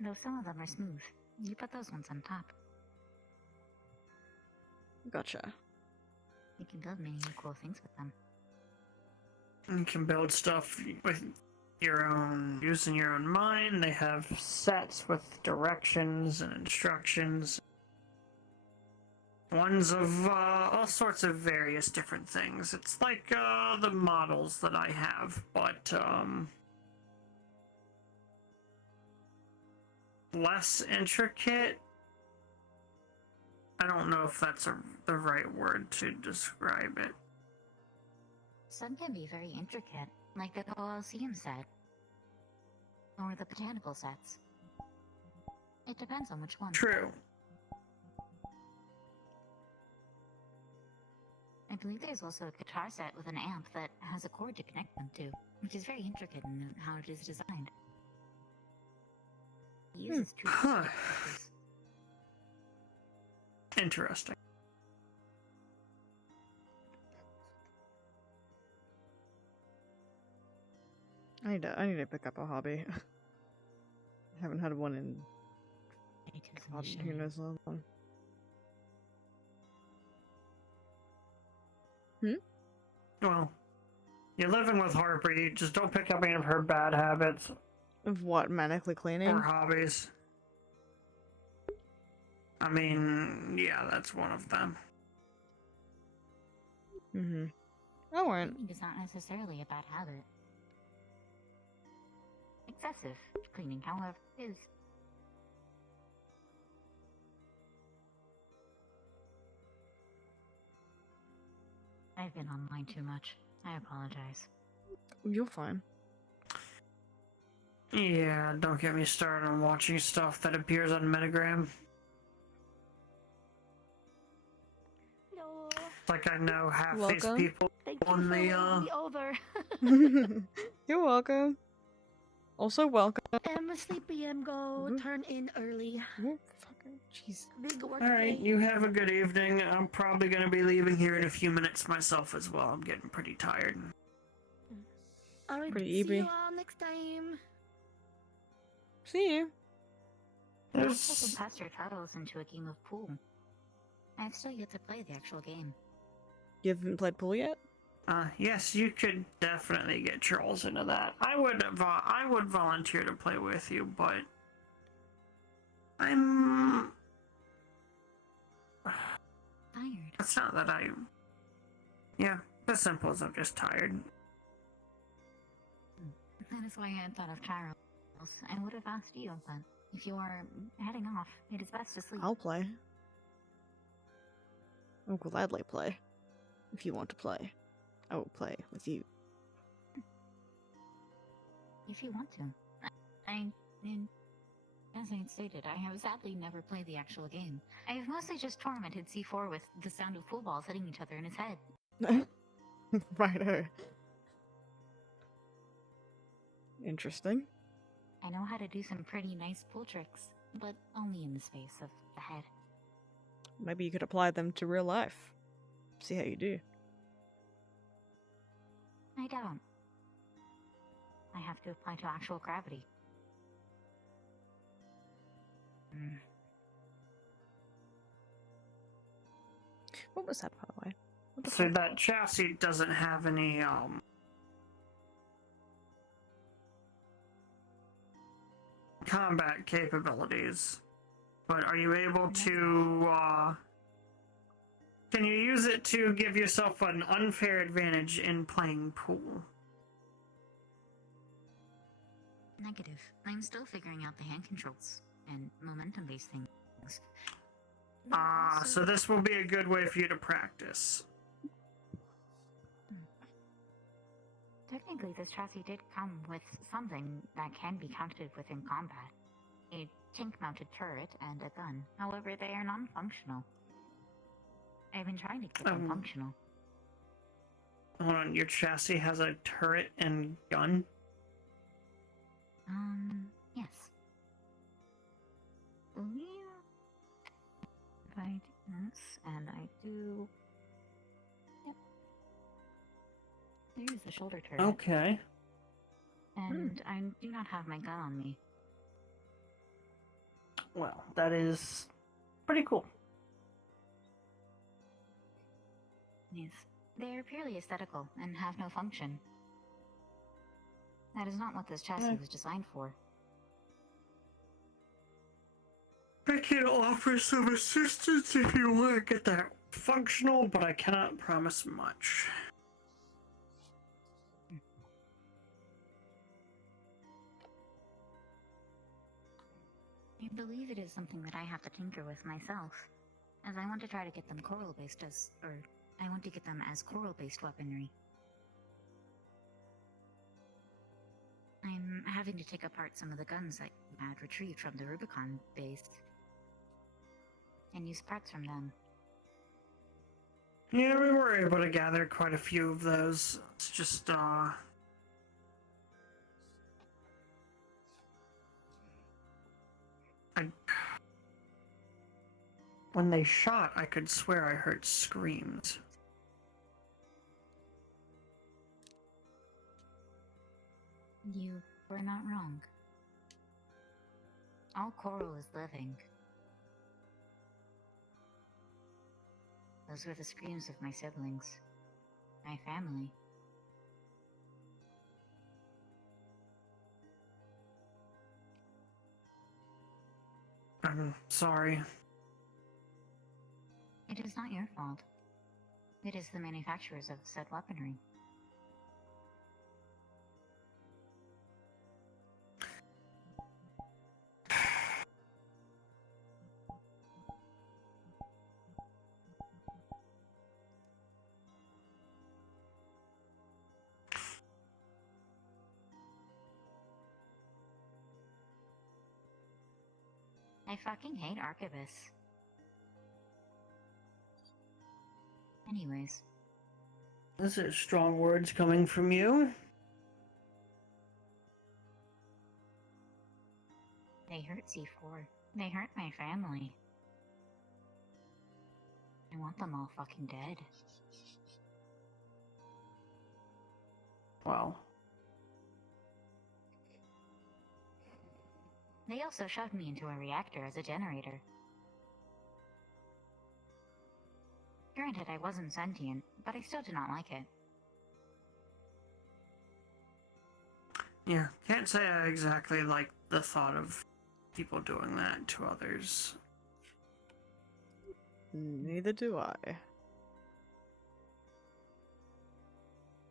Though some of them are smooth. You put those ones on top. Gotcha. You can build many cool things with them. You can build stuff with your own, using your own mind. They have sets with directions and instructions. Ones of all sorts of various different things. It's like the models that I have, but less intricate. I don't know if that's the right word to describe it. Some can be very intricate, like the Colosseum set. Or the botanical sets. It depends on which one. True. I believe there's also a guitar set with an amp that has a cord to connect them to, which is very intricate in how it is designed. It uses two pieces. Interesting. I need to pick up a hobby. I haven't had one in God, who knows how long. Well, you're living with Harper. You just don't pick up any of her bad habits. Of what? Manically cleaning? Or hobbies. I mean, yeah, that's one of them. Mm-hmm. I won't. Cleaning is not necessarily a bad habit. Excessive cleaning, however, is. I've been online too much. I apologize. You're fine. Yeah, don't get me started on watching stuff that appears on Metagram. No. Like I know half Welcome. these people Thank on you for the winning me over. You're welcome. Also welcome. I'm a sleepy. I'm go turn in early. Jeez. Big work Alright, day. you have a good evening. I'm probably gonna be leaving here in a few minutes myself as well. I'm getting pretty tired. Alright, Pretty see you eepy. all next time. See you. I've taken past your titles into a game of pool. I've still yet to play the actual game. You haven't played pool yet? Yes, you could definitely get Charles into that. I would volunteer to play with you, but I'm tired. It's not that yeah, as simple as I'm just tired. That is why I had thought of Charles. I would have asked you, but if you are heading off, it is best to sleep. I'll play. I'll gladly play. If you want to play, I will play with you. If you want to. As I stated, I have sadly never played the actual game. I have mostly just tormented C4 with the sound of pool balls hitting each other in his head. Righto. Interesting. I know how to do some pretty nice pool tricks, but only in the space of the head. Maybe you could apply them to real life. See how you do. I don't. I have to apply to actual gravity. What was that, by the way? So that chassis doesn't have any combat capabilities, but are you able to can you use it to give yourself an unfair advantage in playing pool? Negative. I'm still figuring out the hand controls and momentum-based things. So this will be a good way for you to practice. Technically, this chassis did come with something that can be counted within combat. A tank-mounted turret and a gun. However, they are non-functional. I've been trying to get them functional. Hold on, your chassis has a turret and gun? Yes. If I do this, and I do... Yep. There's the shoulder turret. Okay. And I do not have my gun on me. Well, that is pretty cool. Yes. They are purely aesthetical and have no function. That is not what this chassis was designed for. I can offer some assistance if you want to get that functional, but I cannot promise much. I believe it is something that I have to tinker with myself, as I want to try to get them coral-based I want to get them as coral-based weaponry. I'm having to take apart some of the guns that you had retrieved from the Rubicon base, and use parts from them. Yeah, we were able to gather quite a few of those. It's just, when they shot, I could swear I heard screams. You were not wrong. All coral is living. Those were the screams of my siblings, my family. I'm sorry. It is not your fault. It is the manufacturers of said weaponry. I fucking hate archivists. Anyways. Those are strong words coming from you. They hurt C4. They hurt my family. I want them all fucking dead. Well. They also shoved me into a reactor as a generator. Granted, I wasn't sentient, but I still did not like it. Yeah, can't say I exactly like the thought of people doing that to others. Neither do I.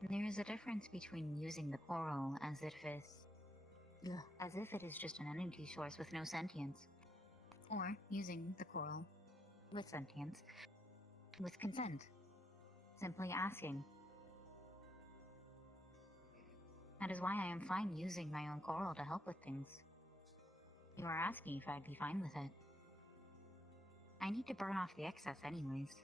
There is a difference between using the coral as if it is just an energy source with no sentience, or using the coral with sentience, with consent. Simply asking. That is why I am fine using my own coral to help with things. You are asking if I'd be fine with it. I need to burn off the excess anyways.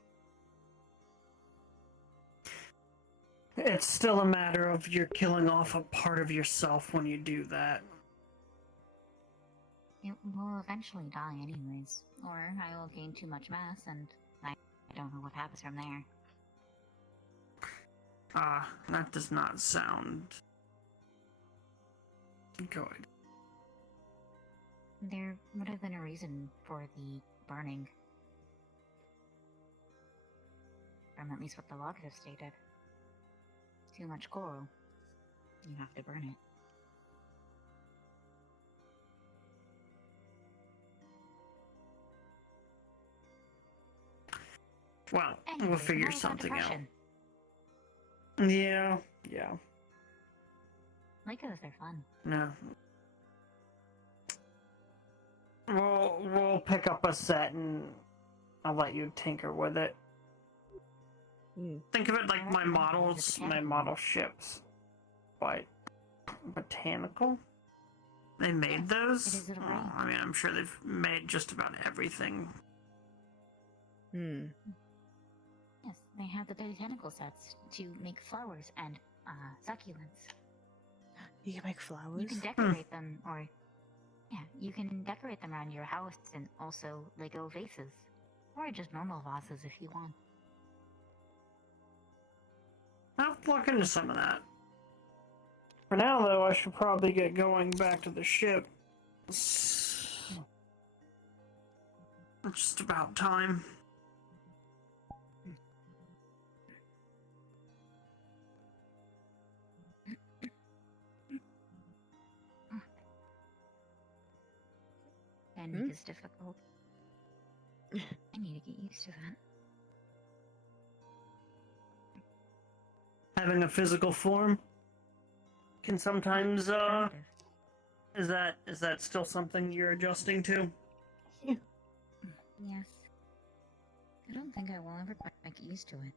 It's still a matter of you're killing off a part of yourself when you do that. It will eventually die anyways, or I will gain too much mass and I don't know what happens from there. That does not sound good. There would have been a reason for the burning. From at least what the logs have stated. Too much coral. You have to burn it. Well, Anyways, we'll figure more about something out. depression. Yeah. Legos are fun. No. We'll pick up a set and I'll let you tinker with it. Think of it like my models, my model ships. What? Botanical? They made those? Oh, I mean, I'm sure they've made just about everything. Yes, they have the botanical sets to make flowers and succulents. You can make flowers? You can decorate them, or yeah, you can decorate them around your house and also Lego vases. Or just normal vases if you want. I'll look into some of that. For now, though, I should probably get going back to the ship. It's just about time. Ending is difficult. I need to get used to that. Having a physical form can sometimes is that still something you're adjusting to? Yes. I don't think I will ever quite get used to it.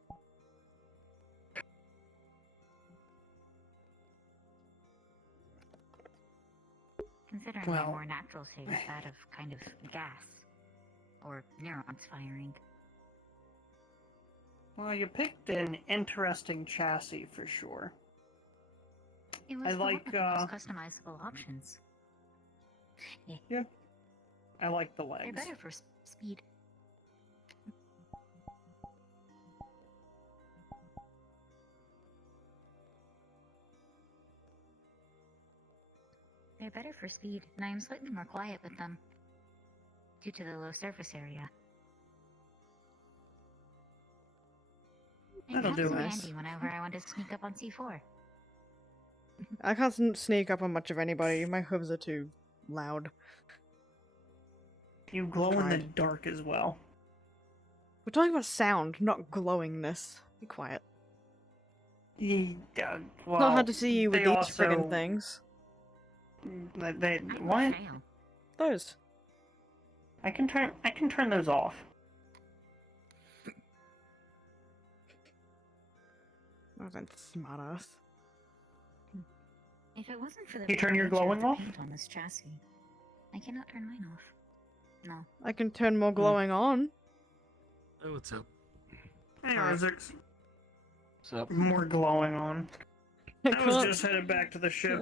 Considering my Well, more natural state is that of kind of gas. Or neurons firing. Well, you picked an interesting chassis for sure. It was I the one like with the most customizable options. yeah. I like the They're legs. better for speed. They're better for speed, and I am slightly more quiet with them. Due to the low surface area. It That'll comes do in it. handy whenever I want to sneak up on C4. I can't sneak up on much of anybody. My hooves are too loud. You glow in the Tried. dark as well. We're talking about sound, not glowingness. Be quiet. Yeah, It's not hard to see you with they these also- friggin' things. They what? Those. I can turn those off. Oh, that smartass. If it wasn't for the You turn your nature of glowing the off? paint on this chassis, I cannot turn mine off. No. I can turn more glowing on. Oh, what's up? Hey, Hi. Isaacs. What's up? More glowing on. I I was can't- just headed back to the ship.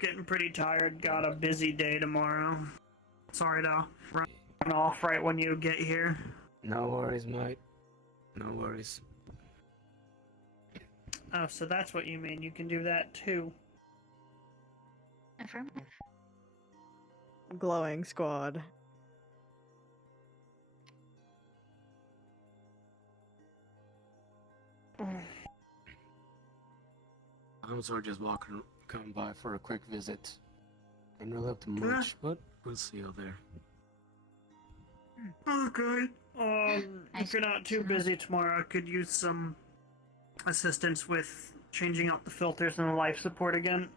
Getting pretty tired. Got a busy day tomorrow. Sorry to run off right when you get here. No worries, mate. No worries. Oh, so that's what you mean. You can do that too. Affirmative. Glowing squad. I'm sort of just coming by for a quick visit. I'm really up to much, but we'll see you there. Okay. If you're not too busy tomorrow, I could use some assistance with changing out the filters and the life support again.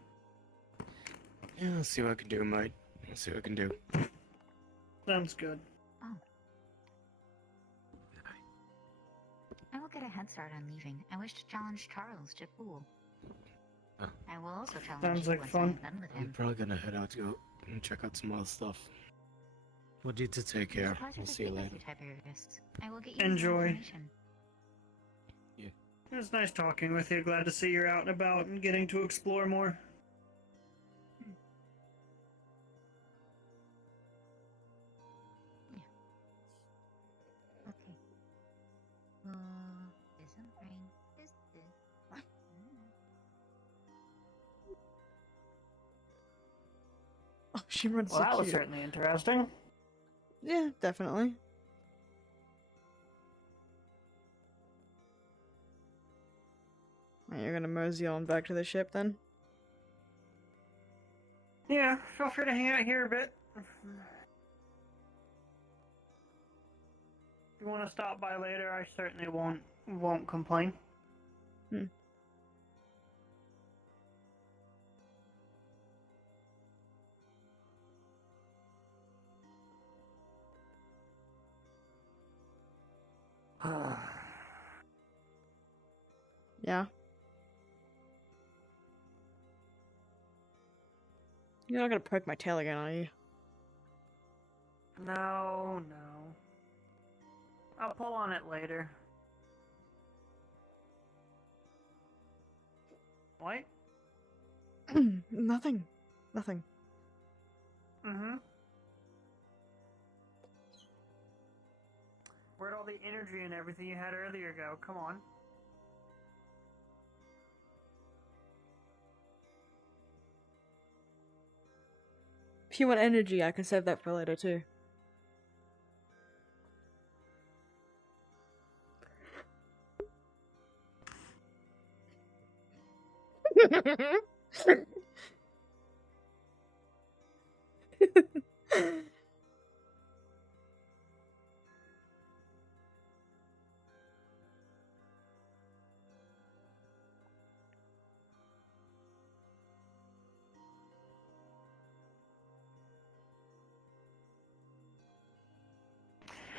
Yeah, I'll see what I can do, mate. I'll see what I can do. Sounds good. I will get a head start on leaving. I wish to challenge Charles to pool. Oh. I will also challenge Sounds you like once fun. I'm done with I'm him. probably gonna head out to go and check out some other stuff. What you to take care. I'll see you later. I will get you Enjoy. more information. Yeah. It was nice talking with you. Glad to see you're out and about and getting to explore more. Okay. Is something. Is this? Oh, she runs Well, so that was cute. certainly interesting. Yeah, definitely. Right, you're gonna mosey on back to the ship then? Yeah, feel free to hang out here a bit. If you want to stop by later, I certainly won't complain. Yeah. You're not gonna poke my tail again, are you? No. I'll pull on it later. What? Nothing. Mm-hmm. Where'd all the energy and everything you had earlier go? Come on. If you want energy, I can save that for later too.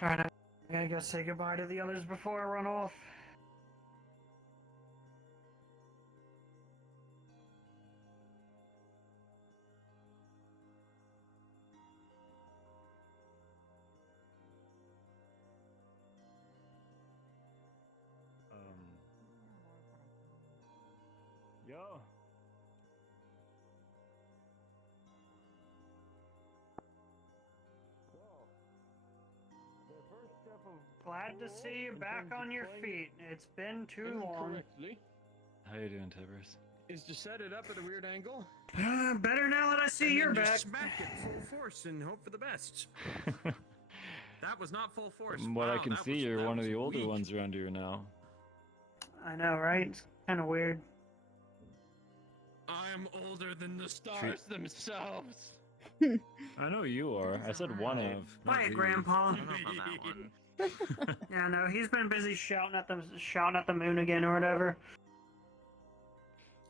Alright, I gotta go say goodbye to the others before I run off. Yo. Glad to see you back on your feet. It's been too long. How you doing, Tibbers? Is to set it up at a weird angle. Better now that I see and you're then back. Just smack it full force and hope for the best. That was not full force. From what I Wow, can that see, was- you're that one of was the older weak. ones around here now. I know, right? It's kind of weird. I'm older than the stars themselves. I know you are. I said one of. not Quiet, the. Grandpa. Yeah, no, he's been busy shouting at the moon again or whatever.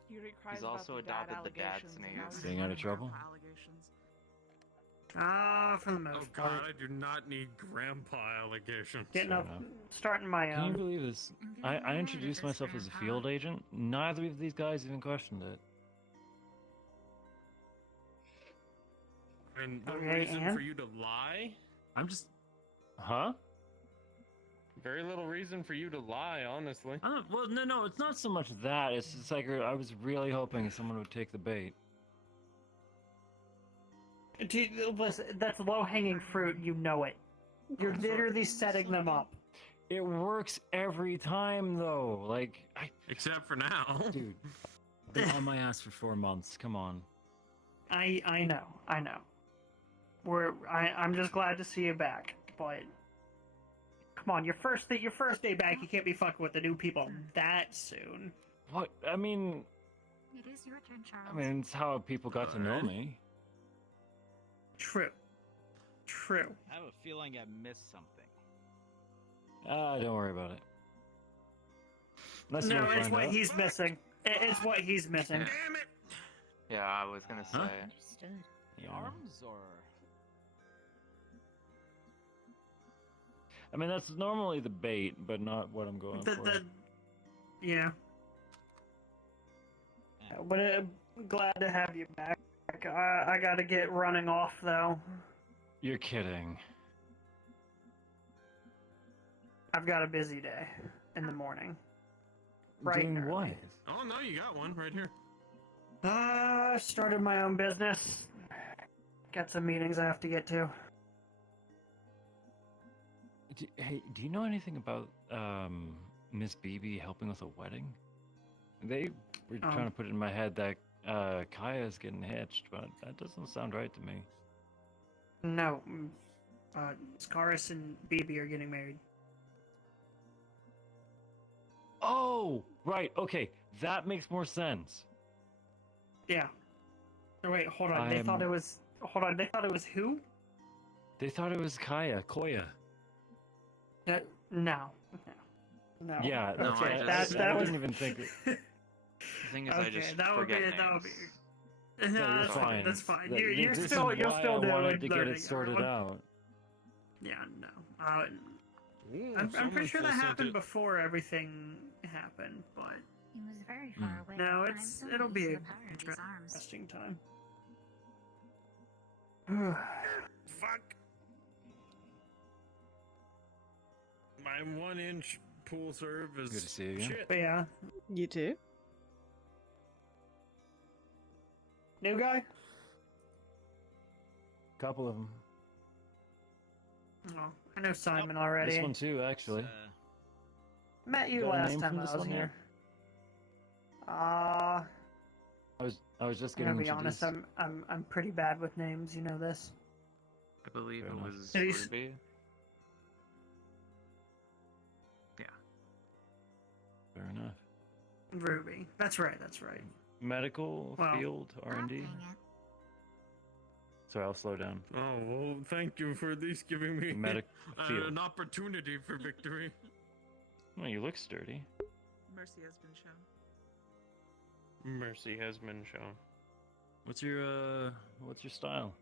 Yuri cries He's about also the bad adopted the dad's allegations and name. now he's Staying out of trouble? For the most Oh part. god, I do not need grandpa allegations. Getting Fair up, enough. starting my Can you own. believe this? I introduced myself as a field agent. Neither of these guys even questioned it. And the Okay, reason and? for you to lie? I'm just. Huh? Very little reason for you to lie, honestly. Well, no, it's not so much that. It's just like I was really hoping someone would take the bait. Listen, that's low-hanging fruit, you know it. You're literally setting them up. It works every time, though. Like, Except for now. Dude, been on my ass for 4 months. Come on. I know. I'm just glad to see you back, but come on, your first day back, you can't be fucking with the new people that soon. What? I mean, It is your turn, Charles. I mean, it's how people got to know me. True. I have a feeling I missed something. Don't worry about it. Unless you No, wanna it's find what out. he's missing. It's what he's missing. Damn it! Yeah, I was gonna say. Understood. The arms, or I mean, that's normally the bait, but not what I'm going for. Yeah. But glad to have you back. I gotta get running off though. You're kidding. I've got a busy day in the morning. Doing and what? early. Oh no, you got one right here. I started my own business. Got some meetings I have to get to. Hey, do you know anything about Miss Beebe helping with a wedding? They were trying to put it in my head that Kaya's getting hitched, but that doesn't sound right to me. No. Scaris and BB are getting married. Oh, right. Okay, that makes more sense. Yeah. Oh, wait, hold on. They thought it was. Hold on. They thought it was who? They thought it was Koya. No. Yeah, No, okay. I that didn't even think. The thing is, I just forget names. That would be. No, that's fine. That's fine. You'll This still is you'll why still I do wanted it. to get it sorted out. Yeah, no. I'm someone pretty sure that just sent happened it. before everything happened, but He was very far away. no, but I'm so it'll used be to a the power of his arms. interesting time. Fuck. My 1-inch pool serve is Good to see you again. shit. But yeah, You too? new guy. Couple of them. Oh, I know Simon already. This one too, actually. Met you Got a last name time from I this was one here. I was just I'm getting gonna be honest. introduced. I'm pretty bad with names. You know this. I believe Fair it enough. was He's- Ruby. Yeah. Fair enough. Ruby. That's right. That's right. Medical Well- field R&D. Sorry, I'll slow down. Oh well, thank you for at least giving me field. an opportunity for victory. Well, you look sturdy. Mercy has been shown. Mercy has been shown. What's your style?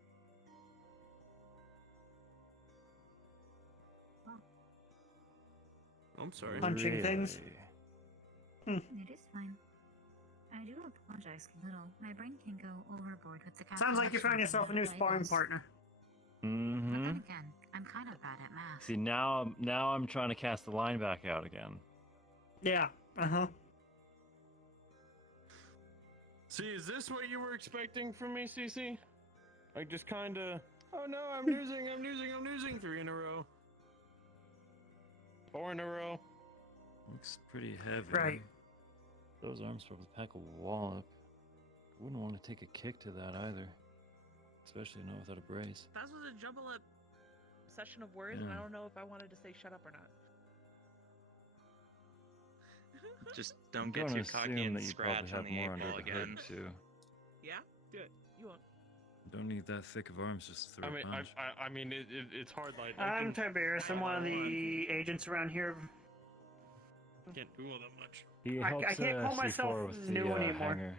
I'm sorry. Punching things. It is fine. I do apologize a little. My brain can go overboard with the Sounds like you found yourself a new sparring calculations. partner. But then Mm-hmm. again, I'm kind of bad at math. See, now I'm trying to cast the line back out again. Yeah. See, is this what you were expecting from me, CC? Like just kinda, oh no, I'm losing 3 in a row. 4 in a row. Looks pretty heavy. Right. Those arms probably pack a wallop. Wouldn't want to take a kick to that either. Especially not without a brace. That was a jumble up session of words, and I don't know if I wanted to say shut up or not. Just I'm don't get gonna too cocky assume and that you scratch probably on have the more April under the hood again. too. Yeah? Good. You won't. Don't need that thick of arms just to throw I mean, a punch. I mean, it's hard. Like I'm Tiberius. I'm one of the agents around here. Can't do all that much. He I helps can't call C4 myself with new the anymore. hanger.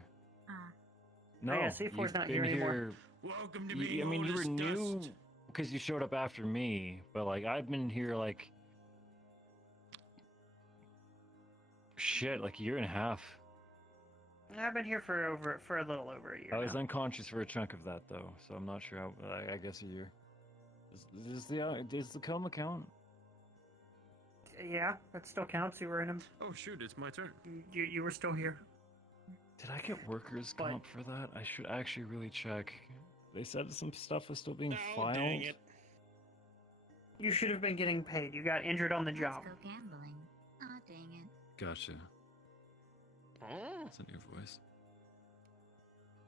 No, yeah, C4's you've not been here anymore. here. Welcome to I mean, you were new because you showed up after me, but like I've been here like shit, like a year and a half. I've been here for a little over a year. I was now. unconscious for a chunk of that though, so I'm not sure how. I guess a year. Does the coma count? Yeah, that still counts. You were in him. Oh shoot, it's my turn. You were still here. Did I get workers comp for that? I should actually really check. They said some stuff was still being filed. Dang it. You should have been getting paid. You got injured on the job. Let's go gambling. Aw, dang it. Gotcha. That's a new voice.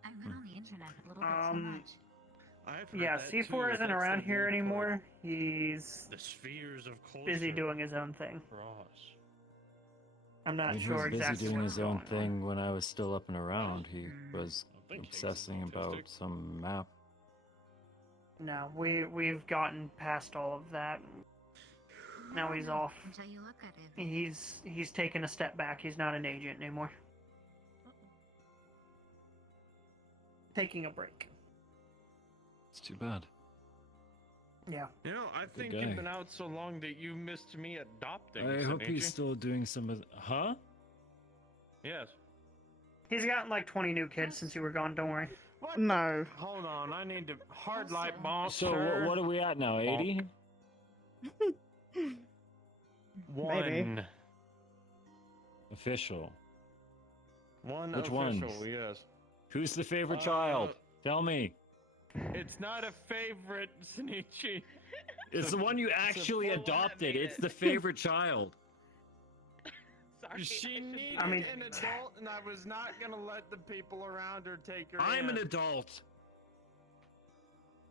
I've been on the internet a little bit too much. Yeah, C4 isn't around here anymore. He's the spheres of culture. busy doing his own thing. Cross. I'm I not mean, sure he was busy exactly doing what's his own going thing when I was still up and around. He was think obsessing about some map. No, we've gotten past all of that. Now he's off. Until you look at it. He's taken a step back. He's not an agent anymore. Taking a break. It's too bad. Yeah. You know, I think guy. you've been out so long that you missed me adopting. I hope Sinichi. he's still doing some of. Huh? Yes. He's gotten like 20 new kids since you were gone. Don't worry. What? No. Hold on, I need to hard light bonk. So what are we at now? 80? One. Official. One Which official, ones? yes. Who's the favorite child? Tell me. It's not a favorite, Sinichi. It's the one you actually adopted. It's the favorite child. Sorry. She needed an adult, and I was not gonna let the people around her take her. I'm in. an adult.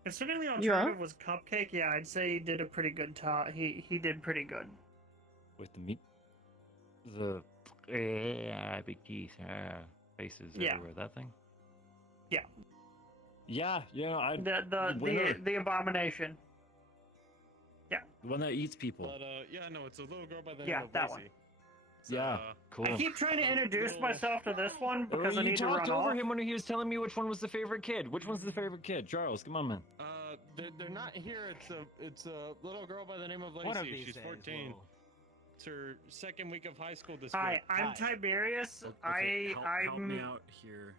Considering the You are? alternative was Cupcake, yeah, I'd say he did a pretty good he did pretty good. With the meat. The big teeth. Faces Yeah. everywhere. That thing? Yeah. Yeah, I The abomination. Yeah. The one that eats people. But yeah, no, it's a little girl by the Yeah, name of that Lacey. one. Yeah, cool. I keep trying to introduce myself to this one because I you need to talked run over off. him when he was telling me which one was the favorite kid. Which one's the favorite kid? Charles, come on, man. They're not here. It's a little girl by the name of Lacey. One of these She's days, 14. we'll- It's her second week of high school this Hi, week. I'm Tiberius. Okay, help I'm me out here.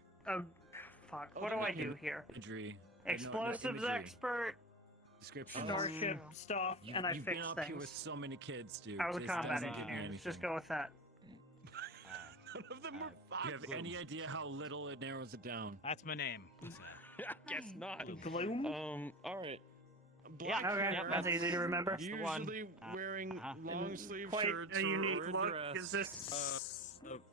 fuck. What do I do here? Imagery. Explosives imagery. expert, Description. starship stuff, and I You've fix been up here with things. so many kids, dude. I was a This combat doesn't give me engineer. Let's just anything. go with that. None of them were Do you have any idea how little it narrows it down? That's my name. I guess not. Gloom? All right. Yeah, Black okay, hair, that's easy to remember. Usually wearing long sleeve Quite shirts a or unique a look. dress. Is this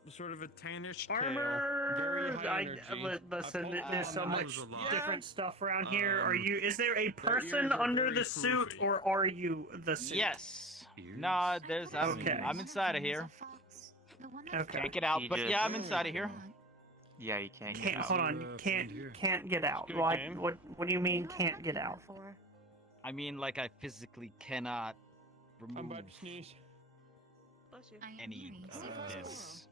Sort of a tannish tail, armor? very high energy. Listen, there's so much different stuff around here. Um, Is there a their person ears are under very the suit, floofy. or are you the suit? Yes. Nah, Okay. I'm inside of here. Okay. Can't get out, but yeah, I'm inside of here. Yeah, you can't get Can't out. hold on. Can't get out. Good Why? game. What do you mean can't get out? I mean, like I physically cannot I'm remove about to sneeze. any of this.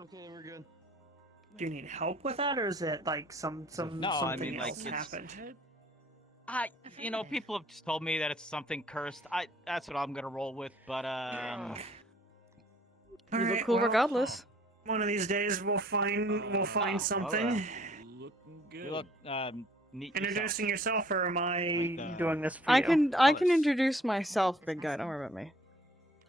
Okay, we're good. Do you need help with that, or is it like No, something I mean, like, else it's- happened? People have just told me that it's something cursed. That's what I'm gonna roll with. But You look Alright, cool well, regardless. One of these days we'll find something. Looking good. You look neat. Introducing yourself, or am I doing this for I you? can introduce myself, big guy. Don't worry about me.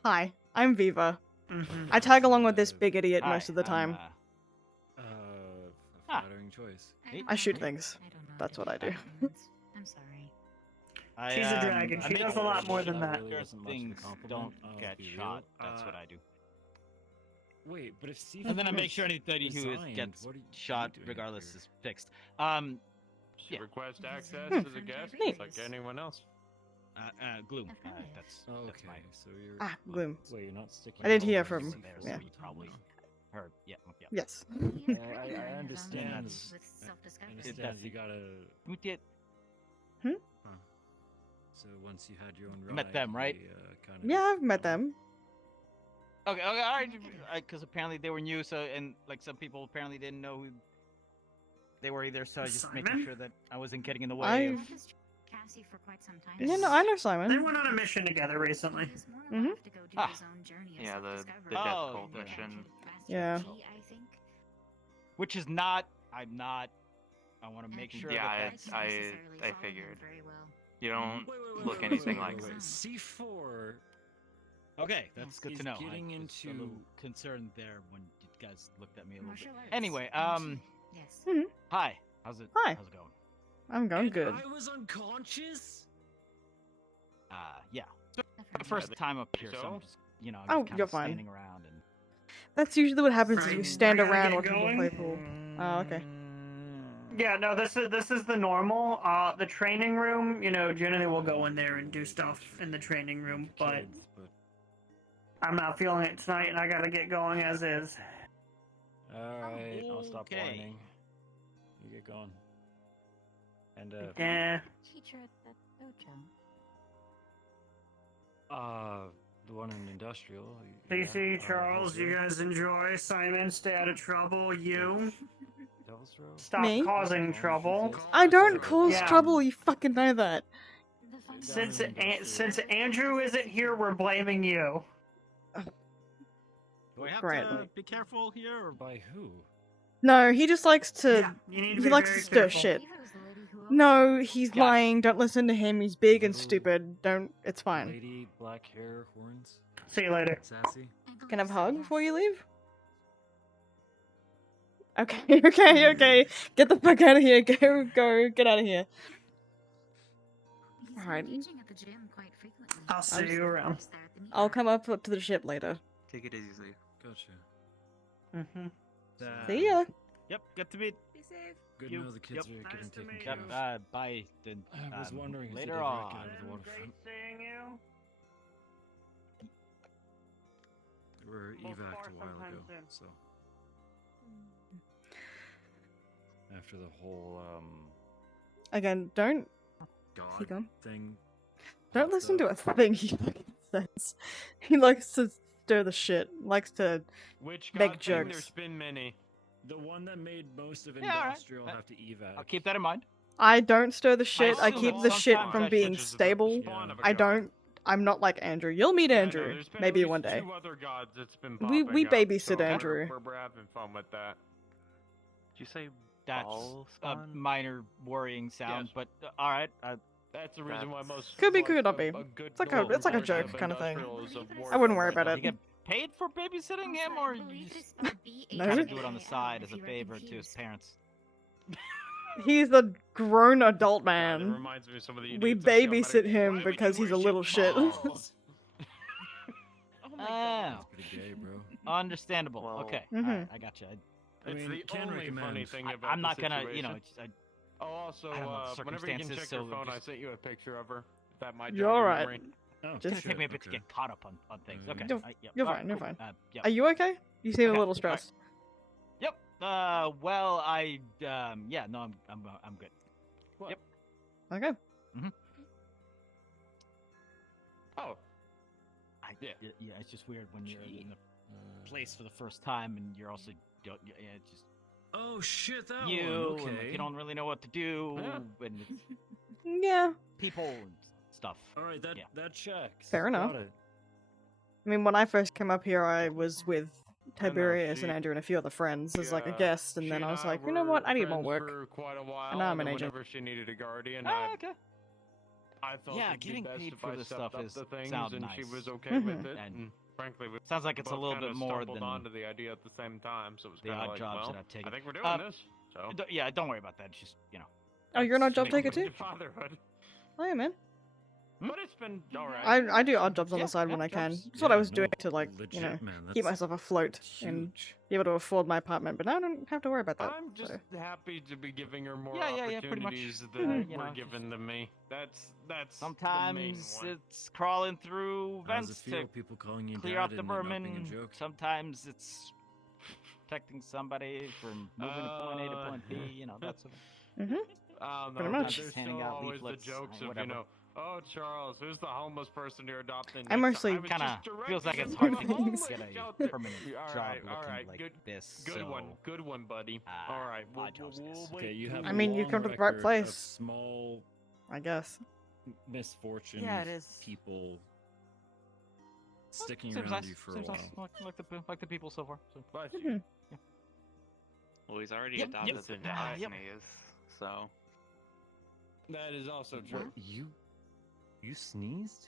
Hi, I'm Veeva. Mm-hmm. I tag along with this big idiot most of the time. Flattering choice. I shoot things. That's what I do. I'm sorry. She's a dragon. She does a lot more than that. Things don't get shot. That's what I do. Wait, but if C4 And then I make sure anybody who resigned, gets what are you shot, doing regardless, here? is fixed. She request access Hmm. as a guest, Neat. like anyone else. Gloom. That's my. So you're Gloom. Wait, you're not sticking. I did to hear all from. these There, Yeah. so you probably heard. Yeah. Yes. I understand. That's- I understand you gotta. We did. Hmm? Huh. So once you had your own You ride, met them, right? Kind Yeah, I've met them. Okay, all right. Because apparently they were new, so and like some people apparently didn't know who they were either. So I was just making Simon? sure that I wasn't getting in the way. I've- Of... I've just Cassie for quite some time. Yeah, no, I know They Simon. went on a mission together recently. He's more Mhm. allowed to go do his own journey of Yeah, the self-discovery. Death Oh, Cult yeah. mission. Yeah. I think. Which is not. I'm not. I want to make sure. Yeah, that I necessarily follow him figured. very well. You don't Wait, look anything like wait. him. C4. Okay, that's good He's to know. getting I was a into- little concerned there when you guys looked at me a little bit. Martial arts. Anyway, Yes. hi. How's it? Hi. How's it going? I'm going And good. I was unconscious. Yeah. First time up here, so I'm just, I'm Oh, kind you're of fine. standing around and. That's usually what happens is we Right. stand I gotta around get while people going. play pool. Oh, okay. Yeah, no, this is the normal. The training room, generally we'll go in there and do stuff in the training room, but I'm not feeling it tonight, and I gotta get going as is. All right, I'll stop Okay. whining. You get going. And Yeah. Teacher at that dojo. the one in industrial. CC, Charles, you guys enjoy. Simon, stay out of trouble. You stop Me? causing trouble. I don't cause Yeah. trouble, you fucking know that. Since Andrew isn't here, we're blaming you. Do I have Right. to be careful here? Or... By who? No, he just likes to. You need to He be likes very to stir careful. shit. No, he's lying. Don't listen to him. He's big and stupid. Don't. It's fine. Lady, black hair, horns. See you later. Sassy. Can I have a hug before you leave? Okay, okay. Get the fuck out of here. Go. Get out of here. Alright. Engaging at the gym quite frequently. I'll see you around. I'll come up to the ship later. Take it easy. Gotcha. Mm-hmm. See ya. Yep, good to meet. Be safe. Good You- to know the kids yep. are getting taken Yep, care of. bye. Then, I was wondering if later they'd ever on. get out of the waterfront. Seeing you. They were We'll evac spar a while sometime ago, soon. so after the whole Again, don't. god Keep going. thing. Don't popped listen to up. a thing he fucking says. He likes to stir the shit. Likes to Which make god thing? jokes. There's been many. The one that made most of Yeah, all right. industrial have to evac. I'll keep that in mind. I don't stir the shit. I assume keep that the shit sometimes from that being shit is the stable. spawn of a I god. don't. I'm not like Andrew. You'll meet Yeah, no, Andrew. there's been Maybe at one least day. 2 other gods that's been We popping up, babysit so we're- Andrew. We're having fun with that. Did you say That's ball a spawn? minor worrying sound, Yes. but all right. That's the reason why most Could be, like, could not be. good It's like a normal it's like a version joke of kind of thing. industrial is a I wouldn't worry warfare. about You it. get paid for babysitting him, or you just No. kind of do it on the side as a favor to his parents? He's a grown adult That man. reminds me of some of the We idiots I see on babysit Reddit. him Why would because you he's a worship little shit. balls? Oh, Pretty gay, bro. understandable. Well, okay, Mhm. all right, I got you. It's mean, the can only funny recommend. thing about I'm the not gonna, situation. it's, Oh, also, I don't know the whenever you can check circumstances, your so phone, I just- sent you a picture of her. That might You're jog your alright. memory. Oh, it's gonna Just- take me a bit to okay. get caught up on things. Okay, You're- yep. you're all fine, you're cool. fine. Yep. Are you okay? You seem a Okay, little alright. stressed. Yep. Well, yeah, no, I'm good. What? Yep. Okay. Oh, Yeah, it's just weird when you're in a place for the first time and you're also, yeah, it's just Oh shit, that you, one. and, like, Okay. you don't really know what to do, Yeah. and it's, Yeah. people and stuff. All right, that checks. Fair enough. Got it. I mean, when I first came up here, I was with Tiberius and Andrew and a few other friends as like a guest, and then I was like, you know what, I need more work. For quite a while, And now I'm an then agent. whenever she needed a guardian, Okay. I felt Yeah, it'd be getting best paid if for I this stepped stuff up is the things, sound and nice. she was okay with it. And And frankly, we sounds like it's a both little kinda bit more stumbled than onto the idea at the same time, so it was the kind of odd like, jobs well, that I've taken. I think we're doing this. So Yeah, don't worry about that. It's just Oh, you're not a job taker too? fatherhood. Oh yeah, man. But it's been alright. I do odd jobs on the side when I can. That's what I was doing to like legit, you know man, keep that's myself afloat and be able to afford my apartment. But now I don't have to worry about that. I'm just so. happy to be giving her more Yeah, pretty much. opportunities You than know, were given to me. That's the main sometimes one. it's crawling through How does vents it feel, to people calling you clear dad out the and it not being a vermin. joke? Sometimes it's protecting somebody from moving to point A to point B. You know, that's sort of. No, Pretty but much. there's Handing still out always the leaflets, jokes of, whatever. you know, oh, Charles, who's the homeless person you're adopting? I next? mostly- was Kinda just feels like directing it's them hard to to a homeless get a shelter. permanent All job right, looking like good, this. Good so, one, buddy. All right, we'll wait. Okay, you have I mean, a you long come to the right record place. of small I guess. misfortunes. Yeah, it is. People sticking seems around nice. you for a Seems while. nice. Like the people so far. So. Bless you. Well, he's already Yep, adopted yep. the Yep. Destinies, so. That is also true. What? You sneezed?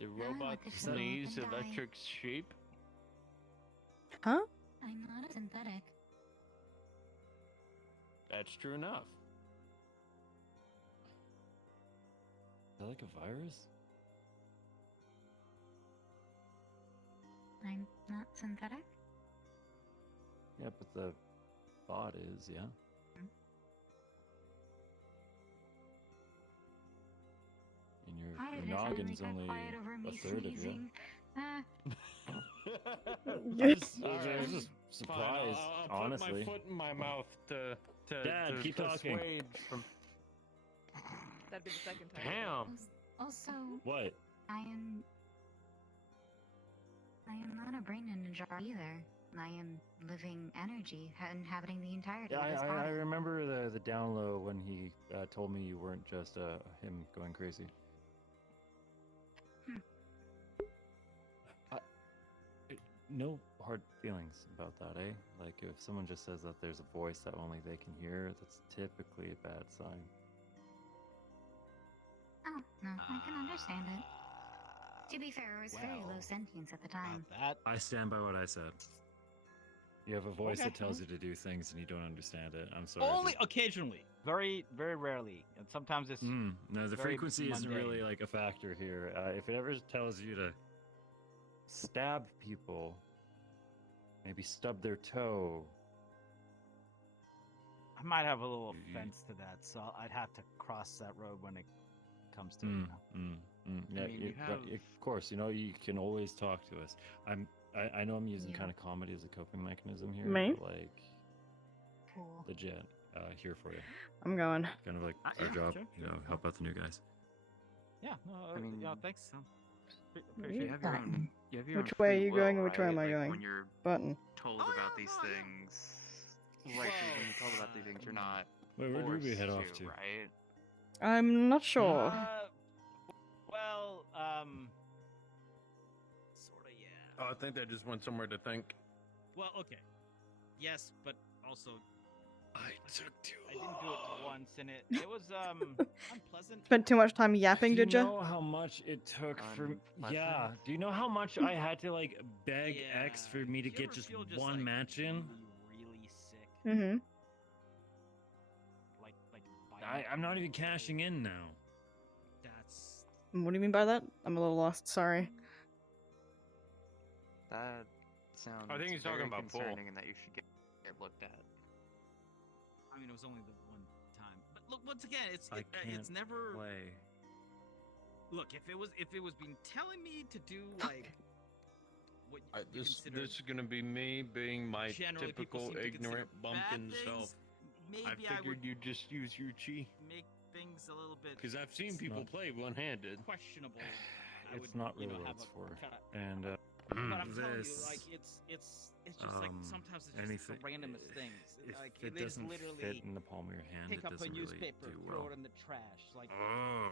The robot this sneeze robot died. electric sheep. Huh? I'm not a synthetic. That's true enough. Is that like a virus? I'm not synthetic. Yeah, but the thought is, yeah. And How did your it finally noggin's got only quiet over a me third of you. sneezing? I was just surprised, I'll honestly. put my foot in my mouth to Dad, keep talking. persuade from. That'd be the second time. Damn. Also, What? I am not a brain in a jar either. I am living energy, inhabiting the entirety Yeah, of this I body. remember the down low when he told me you weren't just him going crazy. No hard feelings about that, eh? Like, if someone just says that there's a voice that only they can hear, that's typically a bad sign. Oh, no, I can understand it. To be fair, it was very low sentience at the time. I stand by what I said. You have a voice Okay. that tells you to do things and you don't understand it. I'm sorry. Only occasionally, very rarely, and sometimes it's. No, the very frequency isn't really mundane. like a factor here. If it ever tells you to stab people, maybe stub their toe. I might have a little offense to that, so I'd have to cross that road when it comes to it. You know? Yeah, mean, you but have- of course, you can always talk to us. I know I'm using kind of comedy as a coping mechanism here. Me? But like, legit, here for you. I'm going. Kind of like our yeah, job, sure. help out the new guys. Yeah, no, I mean, thanks. You have your own. You have your Which own way are free you will, going or which way right? am I Like, going? When you're Button. told about these things, like when you're told about these things, you're not. Wait, where do we forced head off to? Right? I'm not sure. Well, sorta, yeah. Oh, I think they just went somewhere to think. Well, okay. Yes, but also. I took too I didn't do it once, and it was unpleasant. Spent too much time yapping, Do you did you? know how much it took for? Yeah. Do you know how much I had to like beg X for me to get just one match in? Really sick. Mm-hmm. Like. I'm not even cashing in now. That's. What do you mean by that? I'm a little lost. Sorry. That sounds. I think he's talking very about pool. concerning, and that you should get looked at. I mean, it was only the one time. But look, once again, it's I it's can't never. play. Look, if it was been telling me to do like what you This consider is gonna be me being my generally people typical seem to ignorant consider bumpkin bad self. things, maybe I I figured would you'd just use your chi. make things a little bit. Because I've seen people play one-handed. Questionable. It's not really what have it's a for. kinda And But I'm telling you, this, like it's just like sometimes it's just anything, the randomest things. if Like it is doesn't literally fit in the palm of your hand, pick it up a doesn't really newspaper, do throw well. it in the trash. Like Oh.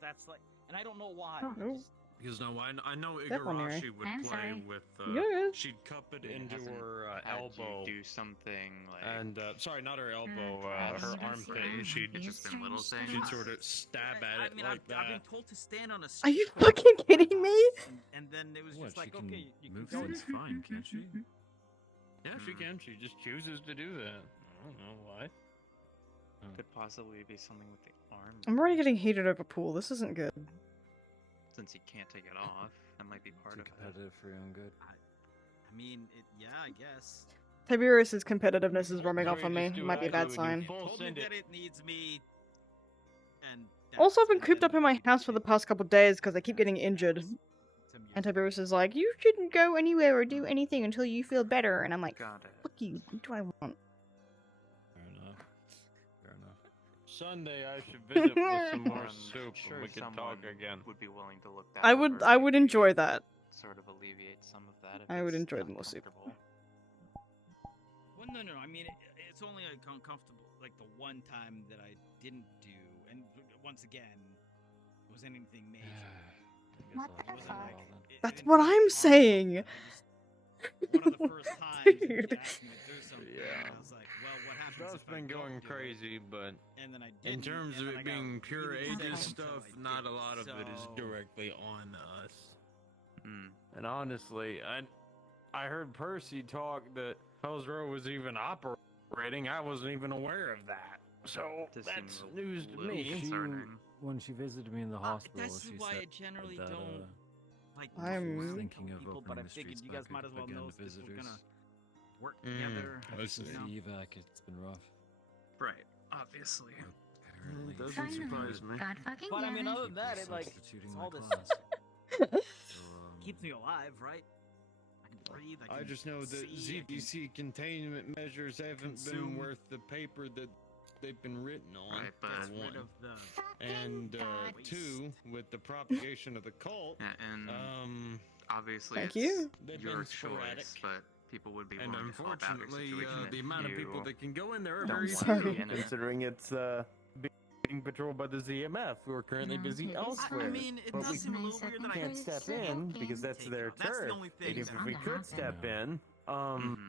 that's like, and I don't know why. Oh. I just- Because now I know Step on there. Igarashi would I'm play sorry. with. Yeah. She'd cup it It into hasn't her had elbow. you do something like And sorry, not her elbow, I her was gonna armpit, say, and she'd it's just been little strange she'd stuff. sort of stab at I it mean, like I've been that. told to stand on a. Are you short fucking kidding me? And then it was What, just like, she can okay, you can move go. things fine, can't she? Yeah, she Hmm. can. She just chooses to do that. I don't know why. could possibly be something with the arm. I'm already getting heated over pool. This isn't good. Since you can't take it off, that might be part Too of it. competitive for your own good. I mean, yeah, I guess. Tiberius's competitiveness is rubbing off Sorry, on me. just do Might be a it. bad Do it. sign. Full Told me send it. that it needs me. And Also, I've been that's- cooped and up in my house for the past couple days because I keep getting injured. to And music. Tiberius is like, you shouldn't go anywhere or do anything until you feel better. And I'm like, Got it. fuck you. What do I want? Fair enough. Fair enough. Sunday, I should visit with some more I'm soup, sure and we can talk someone again. would be willing to look that I over, would maybe enjoy that. Sort of alleviate some of that. If I would it's enjoy the not more soup. comfortable. Well, no. I mean, it's only like uncomfortable. Like the one time that I didn't do, and once again, it wasn't anything major. What It the wasn't fuck? like That's didn't what feel I'm harmful. saying. I just, one of the first times that Dude. he asked me to do something, Yeah. I was like, well, what happens Stuff's if I been don't going do it? crazy, but And then I In didn't. terms and of then I it got being pure really sick Aegis until stuff, I not a didn't, lot of it is so- directly on us. Hmm. and honestly, I heard Percy talk that Hell's Row was even operating. I wasn't even aware of that. So This that's seems a news to little me. concerning. When she visited me in the hospital, This is she why said I generally that, don't like she was I'm- thinking of people, but I opening the figured streets you guys back might as well again know to if this was visitors. gonna work Mm, together. I see. Since the evac, it's been rough. Right, obviously. Apparently. Doesn't Finally. surprise me. God fucking But I mean, damn it. other than that, it like Substituting it's my all this class. So, keeps me alive, right? I can breathe. I I can just know that see, I can ZBC containment measures haven't consume. been worth the paper that they've been written on. Right, but for get rid one. of the And God. two, with the propagation of the cult, Yeah, and obviously Thank it's you. They've your been sporadic. choice, but people would be and willing to help out your unfortunately, situation the if amount of you people that can go in there are don't very want Sorry. to be in it. Considering it's being patrolled by the ZMF, who are currently No, busy it is elsewhere. I mean, it But does we seem a little weird that I can't step in because that's take their it out. That's the turf. only thing And if that- we could Bound to step in,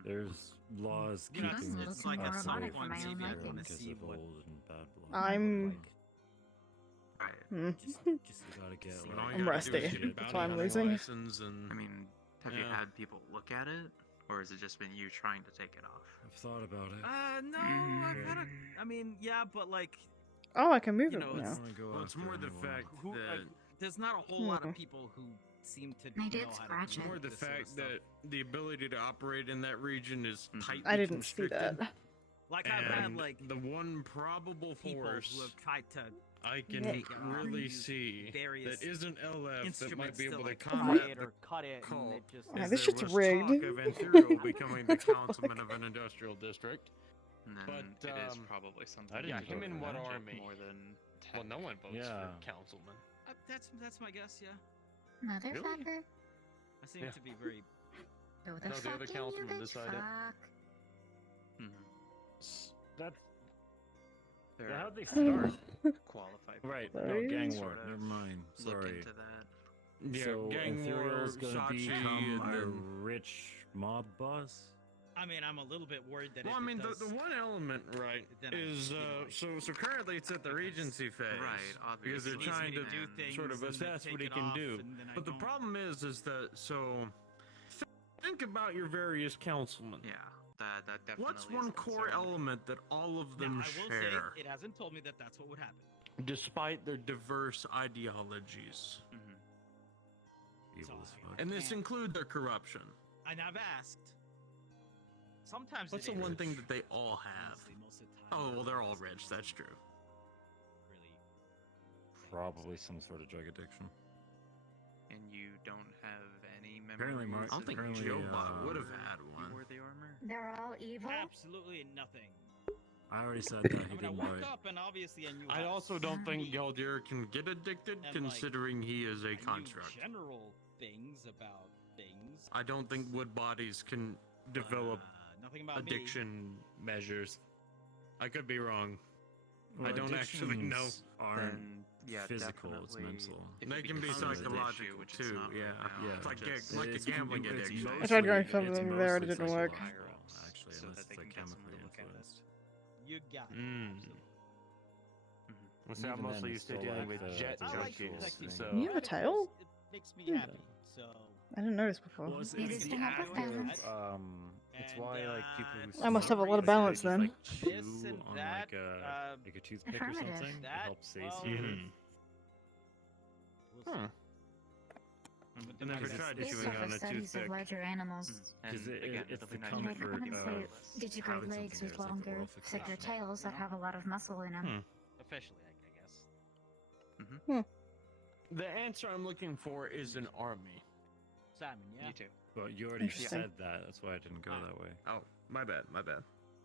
There's laws You know, keeping it's like at us some away point from maybe each I other want to because see of what old and bad blood. I'm. Right. Hmm. Just You gotta get And like, all you I'm gotta do is rusty. get a That's bounty why I'm hunting losing. license and I mean, have you Yeah. had people look at it, or has it just been you trying to take it off? I've thought about it. No, I've had a. I mean, yeah, but like, Oh, I can move you it know, now. it's, wanna go well, it's after more the anyone. fact who, that like, there's not a whole lot Hmm. of people who seem to I know did how to scratch do it. more the this sort of fact stuff. that the ability to operate in that region is tightly I didn't see constricted. that. Like I've had And like the one probable people force who have tried to I can take it off and really use see various that isn't LF that might instruments be to able to like combat pry it the or cut it, and cult it just. Yeah, is this there shit's was rigged. talk of Anthuriel becoming the councilman of an industrial district. And then But, it is um, probably something. I didn't you him would in what imagine army? More than Well, no one votes Yeah. for councilman. That's my guess. Yeah, Motherfucker. I seem Yeah. to be very. Who the No, the other fucking you councilman bitch decided. fuck? That's There how'd are they start? qualified. Right, people no, Sorry? gang sort war. of Never mind. Look Sorry. into that. Yeah, So gang war, Ethereal's gonna Sachi, become and a then... rich mob boss. I mean, I'm a little bit worried that. Well, if I mean, it does, the one element, right, then I- is you know, so currently it's at the Regency phase, Right, because they're He needs me trying to to do things sort of and then assess take what he it can off, do. and then I But the don't- problem is that think about your various councilmen. Yeah, that definitely. What's is a one core concern. element that all of them now, I will share, say it hasn't told me that that's what would happen. despite their diverse ideologies? Evil as fuck. And this includes their corruption. And I've asked. Sometimes. What's it the one is. thing that they all have? Honestly, most of the time, Oh, well, they're all rich. That's true. Probably some sort of drug addiction. And you don't have any memories. Apparently Mark- I don't think Apparently, Joebot would have had You one. wore the armor. They're all evil. Absolutely nothing. I already said that he I mean, I didn't woke bite. up and obviously I knew. I how also to don't think speak. Galdir can get addicted, And, like, considering he is I a knew construct. general things about things. I don't think wood bodies can develop Nothing about addiction measures. I could be wrong. Well, I don't actually know. addictions aren't Then, yeah, physical, it's definitely, mental. if They it can be becomes an psychological issue, which it's too. not Yeah, right now, It's like just- like a It's- gambling it's addiction. I tried going mostly- something it's there, it mostly didn't work. psychological, actually, so unless that it's they like can get someone chemically to look at it. influenced. You got it. Well, see, I'm Even then, mostly it's used to still dealing like with the jet I like actual junkies, detective. so You have a tail? It makes me happy. So I didn't notice before. Well, it's Needed the to help with act balance. of, it's why like people who I must have a smoke, lot of like, balance they then. just, like, This chew and on that, like a toothpick or Affirmative. something. It That, helps well, satiate. Hmm. I never tried Based chewing off on of a studies of toothpick. larger animals. Because again, it's it'll the be nice You know, to comfort wouldn't say of digitigrade having legs something with there, it's like a longer, little thicker fixation. tails that have a lot of muscle in them. officially, I guess. The answer I'm looking for is an army. Simon, yeah. You too. But you already Interesting. said that. That's why I didn't go that way. Oh, my bad.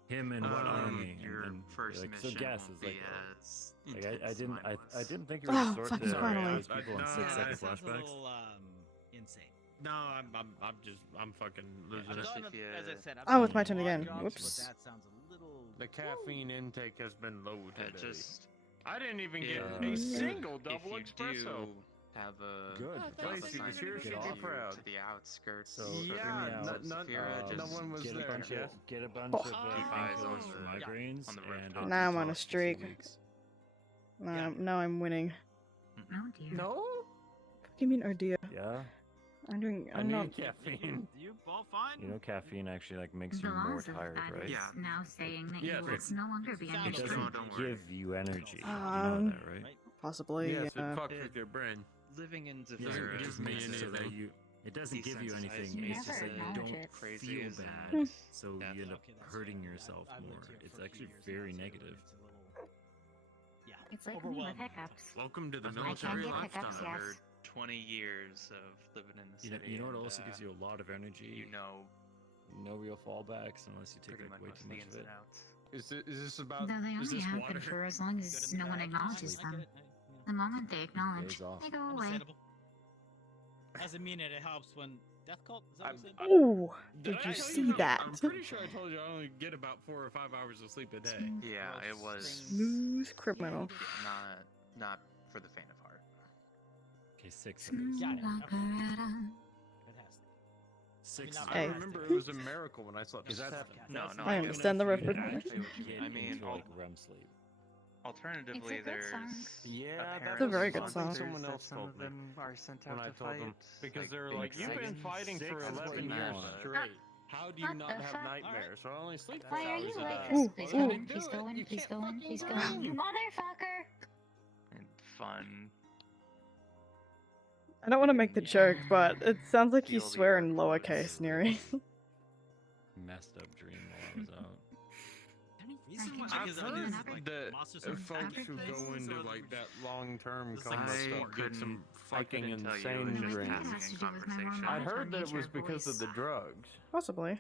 Him and what army? Your and first like, mission so guess won't is like, be as like intense I as didn't mine I was. didn't think you were Oh, sort fucking to finally. those people in No, 6 that second Sounds a flashbacks. little insane. No, I'm fucking losing I've it. done, if you- as I said, I've Oh, done it's my turn odd again. jobs, Whoops. But that sounds a little. The caffeine intake has been low today. Just I didn't even get Yeah. a single if double you espresso. do have a Good. job Lacey, assigned the cheer to should be you proud. to the outskirts. So of Yeah, the Safira, no just one was get a there. bunch Yes. of get a bunch Oh. of keep eyes on painkillers for the- migraines on the and rooftop. Now I'm on a detox for 2 streak. weeks. Now I'm winning. Oh dear. No? What do you mean, oh dear? Yeah. I'm I not. need caffeine. You both fine? You know, caffeine actually like makes The you more laws of tired, that right? is Yeah. now saying that Yes, you will it's- no longer be It Sounds energy doesn't good. Don't worry. give you energy. You know Um, that, right? Possibly. Yes, it Yeah. fucks with your brain. Living in Yeah, Zafira it just me makes it so that anything. you. It doesn't give you anything. You It's just never that you acknowledge don't it. Crazy feel isn't bad, it? so Yeah. you end up Okay, that's hurting fair. yourself I've more. lived here It's for a few actually years very now, so negative. It's a little, yeah. It's like me with overwhelming. hiccups. Welcome to the I can military get lifestyle. hiccups, yes. After 20 years of living in the city. You know what and, also gives you a lot of energy? You know No real fallbacks unless you take pretty like much way most too of the much ins of and it. outs. Is this about? Though they Is only this happen water? for as long Good as and no one bad. acknowledges I get them. it. The moment they acknowledge, Days off. they go away. Understandable. Doesn't mean it helps when death cult. Is that what you said? Ooh, Did did I you tell see that? I'm pretty sure I told you I only get about 4 or 5 hours of sleep a day. Yeah, it was Smooth criminal. not for the faint of heart. Okay, 6 Smooth Got it. like Okay. a rat. Fantastic. 6 not I Hey. remember it was a miracle when I slept Is that- 7. No, no. I understand the reference. I mean, like REM sleep. alternatively, It's a good song. there's Yeah, It's a very good apparent song. monsters Someone that else some told of me them are sent out when I to told fight. them because they were big like, "You've been dragons." fighting for 11 years straight. How do you What not the have fuck? nightmares? So I only sleep 4 Why are hours you a like day." this? Please Ooh, go ooh. in, please go in, please go in, please go in. Motherfucker! And fun. I don't want to make the joke, but it sounds like you Feel the swear in earth lowercase, Neri. Messed up dream while I was out. I've heard that folks who go into like that long-term coma stuff get some fucking insane dreams. I heard that it was because of the drugs. Possibly.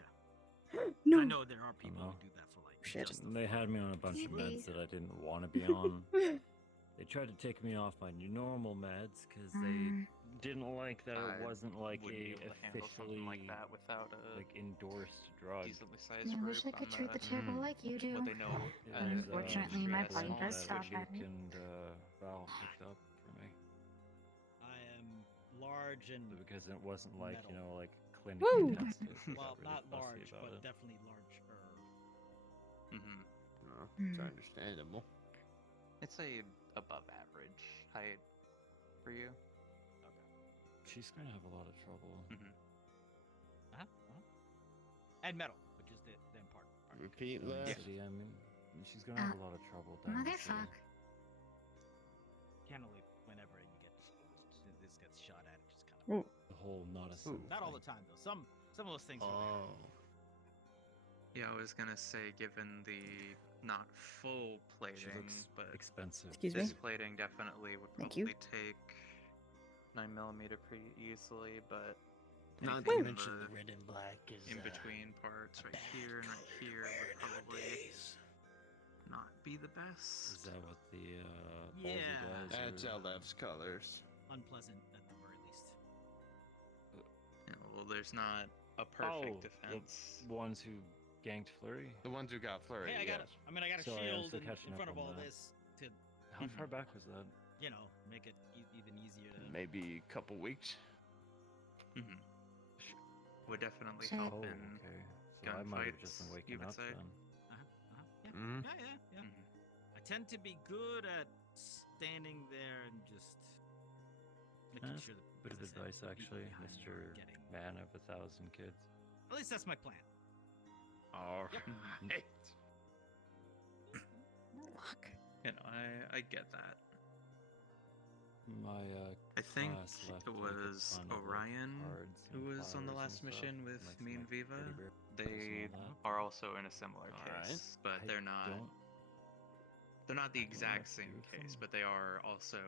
I No. know there are people who do that for like Shit. just They had me on a bunch of meds that I didn't want to be on. They tried to take me off my normal meds because they didn't like that it wasn't like wouldn't be a able to handle officially something like that without a like endorsed drug. decently sized I wish I group could on treat the turbo like you do. what they know It as, was, Unfortunately, my street body small does that stop Duke at me. and Val picked up for me. I am large and Because it wasn't like, you know, like Woo! clinically tested. They well, got really not fussy large, about but it. definitely larger. No, it's understandable. it's a above average height for you. She's gonna have a lot of trouble. And metal, which is the important part. Repeat In the that. city, I mean, she's gonna have a lot of trouble down the city. Motherfuck. Can't only whenever you get this gets shot at, it just kind of. Ooh. The whole not a single Not all the thing. time though. Some of those things. Oh. Yeah, I was gonna say, given the not full plating, looks but expensive. Excuse this me? plating definitely would Thank you. probably take 9mm pretty easily, but Not anything to in mention the the red and black is in between parts right here and right here would probably not be the best. Is that what the Yeah. ballsy does? That's or- LF's colors. unpleasant at the very least. Yeah, well, There's not a perfect the defense. ones who ganked Flurry? The ones who got Flurry, Hey, I got yes. I mean, I got a Sorry, I'm shield still in catching front up of on all that. this to, How far back was that? you know, make it even easier to. Maybe a couple weeks. Mm-hmm. Would definitely So- help Oh, in okay. So I might have gunfights, just been you waking would up say. then. Yeah. Mhm. Yeah. I tend to be good at standing there and just making That's sure that. Bit as of I said, advice, the people actually, behind me Mr. are getting. Man of 1,000 kids. At least that's my plan. All Yep. right. Fuck. You know, I get that. My I think class left it like a was ton of, like, Orion cards who and was on the flowers last and stuff, mission with like me some, and like, Viva. teddy bear They and all are also in a similar Alright. case, but I they're not. don't- They're not the I don't know exact what to same do with case, them. but they are also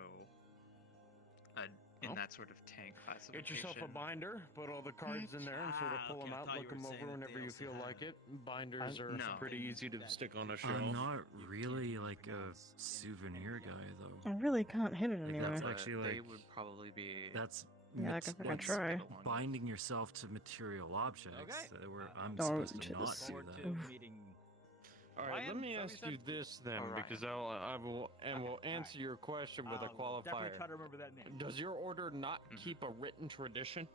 in Oh. that sort of tank classification. Get yourself a binder, put all the cards in there, and sort of pull okay, them I out, thought look you were them saying over that whenever they you also feel had like it. Binders are No. pretty easy to stick on a shelf. I'm not really like a souvenir guy though. I really can't hit it Like, anywhere. that's But actually they like would probably be. that's Yeah, I mix- can fucking that's try. binding yourself to material objects where I'm Don't. supposed to not do Forward that. to meeting. All right, Ryan, let me is that what ask you you said? this then, Orion. because I will answer your question with a I'll definitely qualifier. try to remember that name. Does your order not keep a written tradition?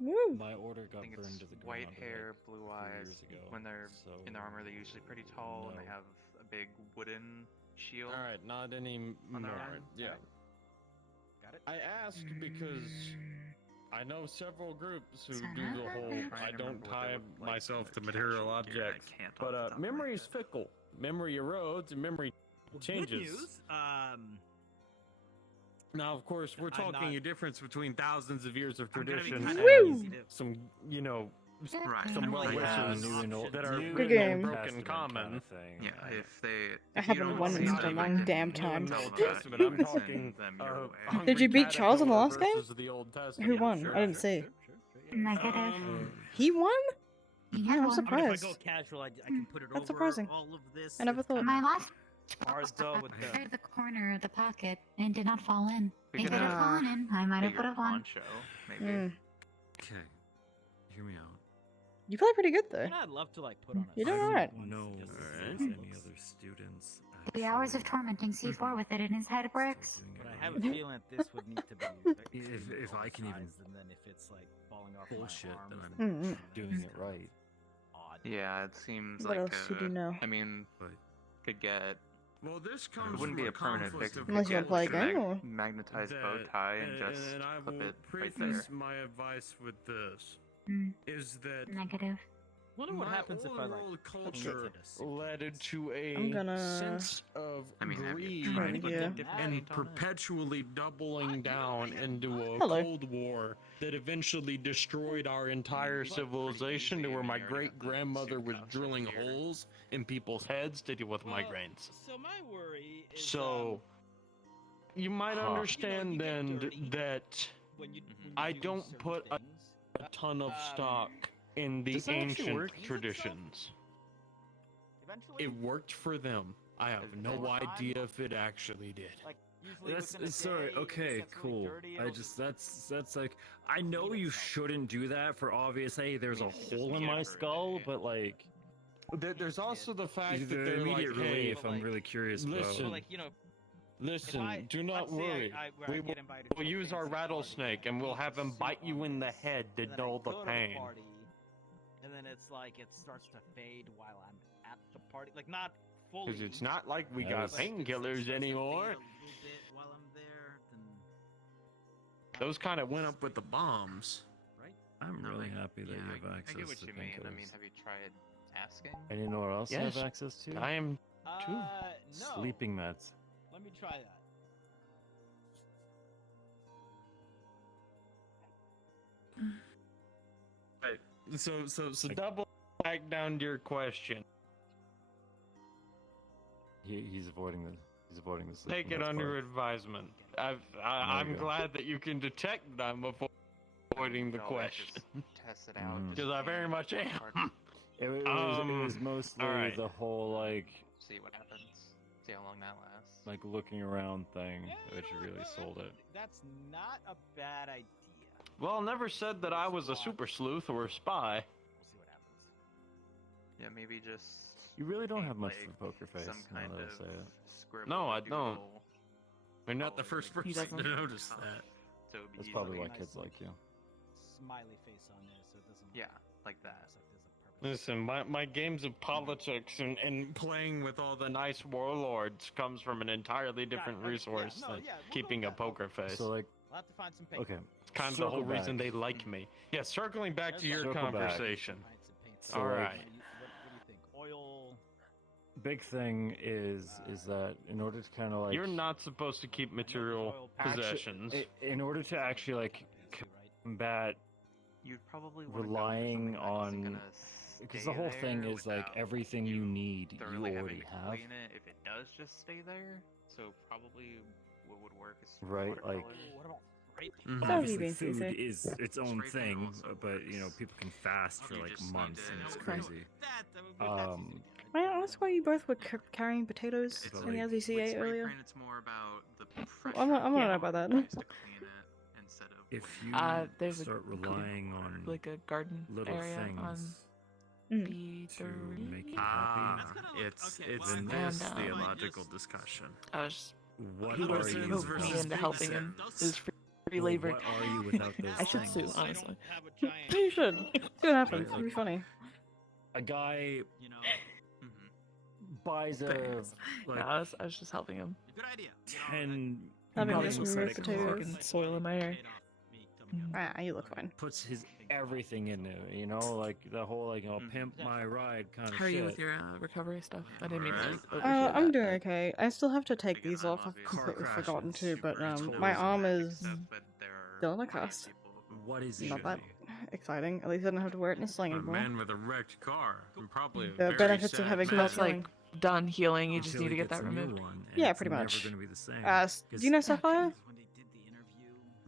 Woo! My order I got think burned it's to the ground. white like, hair, blue 3 eyes. years ago, When they're so in their armor, they're usually pretty tall and they no. have a big wooden shield. All right, not anymore. On their arm? Yeah. Got it. I ask because I know several groups who Son do of the a whole bitch. I Trying to don't remember what they tie look like myself in to the material casual gear, I objects. can't off But the top of my memory's head. fickle. Memory erodes and memory changes. Good news. Now, of course, we're I'm talking not- a difference between thousands of years of I'm gonna be tradition kinda and easy to- some, you know, Right. some well Yeah, wishes new and old- that are new Good written game. in broken Testament common. kinda thing. Yeah, if they. I if you haven't don't won see this in a them, long I damn can time. tell Old that Testament. I'm it's talking. in them your way. Hungry Did you beat Charles in the Caterpillar last game? versus the Old Testament. Who won? Sure, I didn't sure. see. Negative. He won? He Yeah, had I'm one. I mean, if I surprised. go casual, I can put it That's over surprising. all of this. I never It's thought. kinda My last hard though with the. tried the corner of the pocket and did not fall in. We If could it had have fallen in, I might have bigger put have won. poncho, maybe. Mm. Okay, hear me out. You play pretty good though. You know, I'd love to like put on a. You're doing I don't alright. know Just to if see there's how it any looks. other students. 3 hours of actually tormenting C4 with it in his head works. doing But it I have a right. feeling that this would need to be. If I can even and then if it's like falling off bullshit, my then arms, I'm Mm-mm. Doing it right. odd. Yeah, it seems What like. else do you know? I mean, But could get. Well, this It comes wouldn't from be a permanent conflict fix. of Unless you wanna play a culture game, or- Magnetized bow that- tie and just and I clip will it right preface there. my advice with this: Mm. is that Negative. Wonder what my happens if I overall like culture painted a suit. led to I'm a gonna- sense of I mean, have you greed tried Yeah. putting Yeah. different and paint on it? perpetually doubling down into a Hello. Cold War that eventually destroyed our entire civilization to where my great grandmother was drilling holes in people's heads to deal with migraines. So my worry is. So you might Huh. understand You get then dirty that when you I do don't certain put a things. ton of stock in the Does that actually ancient work? traditions. Eventually, It worked for them. I have no Over time? idea if it actually did. like usually That's within a sorry. day, when it Okay, gets really cool. dirty, I it'll just that's like I know clean you itself. shouldn't do that for obvious. Hey, there's a Yeah, just hole in get my it for a skull, day. but like There's also the fact that the they're immediate like, hey, relief. I'm really curious listen, about. So like you know, listen, if I, do not let's say worry. where We I will get invited to we'll a use our fancy party, rattlesnake and we'll I have put a him suit bite you on in the this, head to and then I dull the go to pain. party, and then it's like it starts to fade while I'm at the party, like not fully. Because it's not like we That got was- but it painkillers starts to fade anymore. a little bit while I'm there, then Those kind of went up with the bombs. right? I'm No, really like, happy that yeah, you have I access get what to you mean. I painkillers. mean, have you tried asking? And you know what else I Yes. have access to? I am too. No. Sleeping meds. Let me try that. Right. So double back down to your question. He's avoiding the sleeping Take it meds under part. advisement. I'm you go. glad that you can detect that I'm avoiding the No, question. just test it out. Mm. just Because I very scan much it am. hard. It was Um, mostly alright. the whole like See what happens. See how long that lasts. looking around thing, Yeah, which you know what, really sold it. That's not a bad idea. Well, never said that I was a super sleuth or a spy. Yeah, maybe just. You really don't paint, have much like, of a poker face. Some now kind that I of say it. scribble No, I doodle don't. You're not the first following person to the notice cuff, that. So it'd be That's easy probably to- why kids like you. Smiley face on there, so it doesn't. Yeah, like that. Listen, my games of politics and playing with all the nice warlords comes from an entirely different resource than keeping a poker face. So like, We'll have to find some paper. okay. It's kind of the whole circle reason back. they like me. Yeah, circling back to your Circle back. conversation. So, All like, right. What do you think? Oil. Big thing is that in order to kind of like You're not supposed to keep material possessions. in order to actually like combat You'd probably wanna go for relying something that isn't on gonna because stay the whole thing there is like without everything you need you thoroughly having already to have, clean it if it does just stay there. So probably what would work is right? Like What about rape? obviously food is its own thing, but you know people can fast for like months and it's crazy. May I ask why you both were carrying potatoes But, in the like, LZCA earlier? It's more about the I'm not know about that. instead of If you There's start relying on like a garden little area things on to B3. make you happy, It's then this And, theological discussion. I was what he are was you roped me into helping him. It was free labor. What are you without those I should sue, things? honestly. You should. See what happens. It'll be funny. A guy Mm-hmm. buys a No, like I was just helping him. 10 Having Probably some some root root potatoes. fucking soil in my hair. Ah, you look fine. puts his everything in there, you know, like the whole like pimp my ride kind of How are shit. you with your recovery stuff? I didn't mean to overshoot I'm that, doing but- okay. I still have to take these off. I've completely forgotten to, but my arm is still in a cast. What is Not that exciting. At least I don't have to wear it in a sling A anymore. man with a wrecked car, and probably a The very benefits of sad having man. That's like done healing. You just Until need to he get gets that a new removed. one, and Yeah, it's pretty never much. gonna be the same. Do you know Sapphire?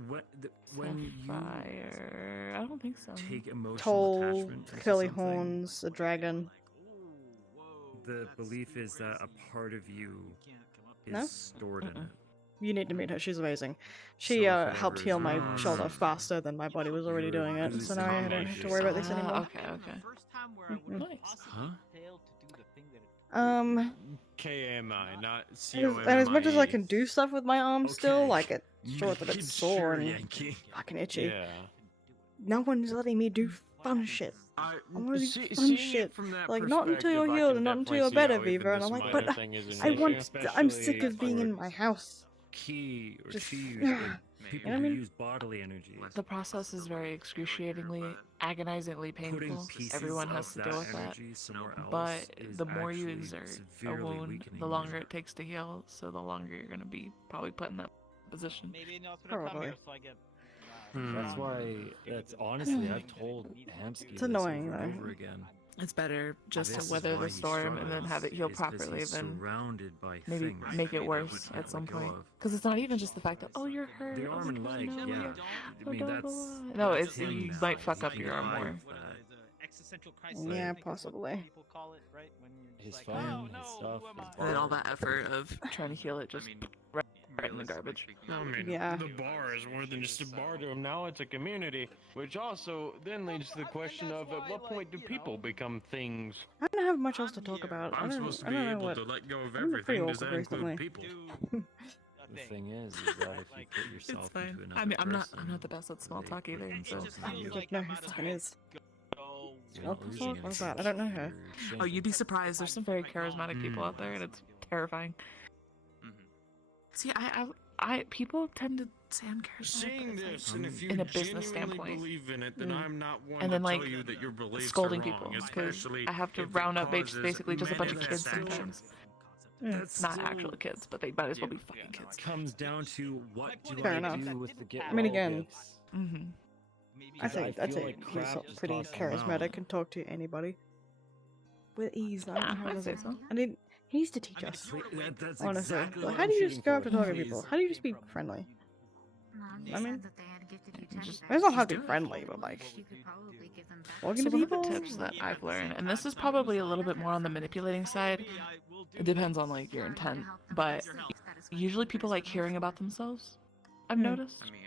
When you Sapphire. I don't think so. take emotional Tall, attachment to curly something, horns, a dragon. the belief is that a part of you is No? stored in it. You need to meet her. She's amazing. She So if it helped ever heal is my wrong, shoulder faster than my body was already doing it, so now I don't have to worry about this anymore. Okay, okay. Nice. Huh? KMI, not And as much as I COMMIE. can do stuff with my arm still, like it's short that Make it's it sore sure, and Yankee. fucking itchy. Yeah. No one's letting me do fun shit. I want to do fun seeing shit. it from that Like, not until you're perspective, I healed can and not until definitely you're see better, how even Viva. And this I'm like, minor but thing is an I want. issue. I'm sick Especially of being in my house. Key or Just- chi, yeah. like, people You know what I who mean? use bodily energy. The process is very excruciatingly, agonizingly Putting painful. pieces Everyone of has to that deal with that. energy somewhere else But is the more you actually exert a severely wound, weakening the you. longer it takes to heal. So the longer you're gonna be probably put in that position. Maybe he knows what I come Probably. here, so I get. That's why. That's honestly, I've told Hamsky It's this annoying, over and though. over again. It's better just This to is weather why the he storm and then have it heal struggles, is 'cause properly he's than surrounded by maybe things make that it he worse wouldn't at some let go point. of. Because it's not even just the fact that, oh, you're hurt. The oh arm and my leg, God, yeah. no, I mean, blah, that's blah, blah. No, that's it's him you now. might fuck up He your arm can more. live that. Existential crisis. Yeah, I think is what possibly. People call it, right? When you're His just phone, like, oh, his no, stuff, who am his I? And then all bar. that effort of trying to heal it just right in the garbage. I mean, Yeah. the bar is more than just a bar to him. Now it's a community, which also then leads to the question of at what point do people become things? I don't have much else to talk about. I I'm don't, supposed to I be don't know able what. to let go of I'm pretty everything. Does that awkward include recently. people? The thing is that if you put yourself It's fine. into another I mean, I'm person, not the best at small they talk either, put so. themselves in you. No, who fucking is? You're Small not losing talk? What's that? I anything. don't know her. You're Oh, you'd be changing. surprised. There's some very charismatic people out there, and it's terrifying. See, people tend to say I'm charismatic. Seeing but it's this, like, and if you in a business genuinely standpoint. believe in it, then I'm not one And to then, tell like, you that your beliefs scolding are people wrong, because especially I have to if it round up causes basically just a bunch of kids manifestation. sometimes. That's Not still actual kids, but they might as well be fucking kids. comes down to what do Fair I enough. do with the get I mean, well again, gifts? Mm-hmm. I'd say I feel like he's crap, just pretty toss him charismatic out. and talk to anybody with ease. I don't know Yeah, how I'd does say it. so. I need. He needs to teach us. That's Honestly, exactly like, what how I'm do you shooting just go up to for. talk to people? How do you just be friendly? I mean, Just it's not hard to do be it. friendly, but like talking So to one of the people. tips that I've learned, and this is probably a little bit more on the manipulating side, it depends on like your intent, but usually people like hearing about themselves. I've noticed. I mean,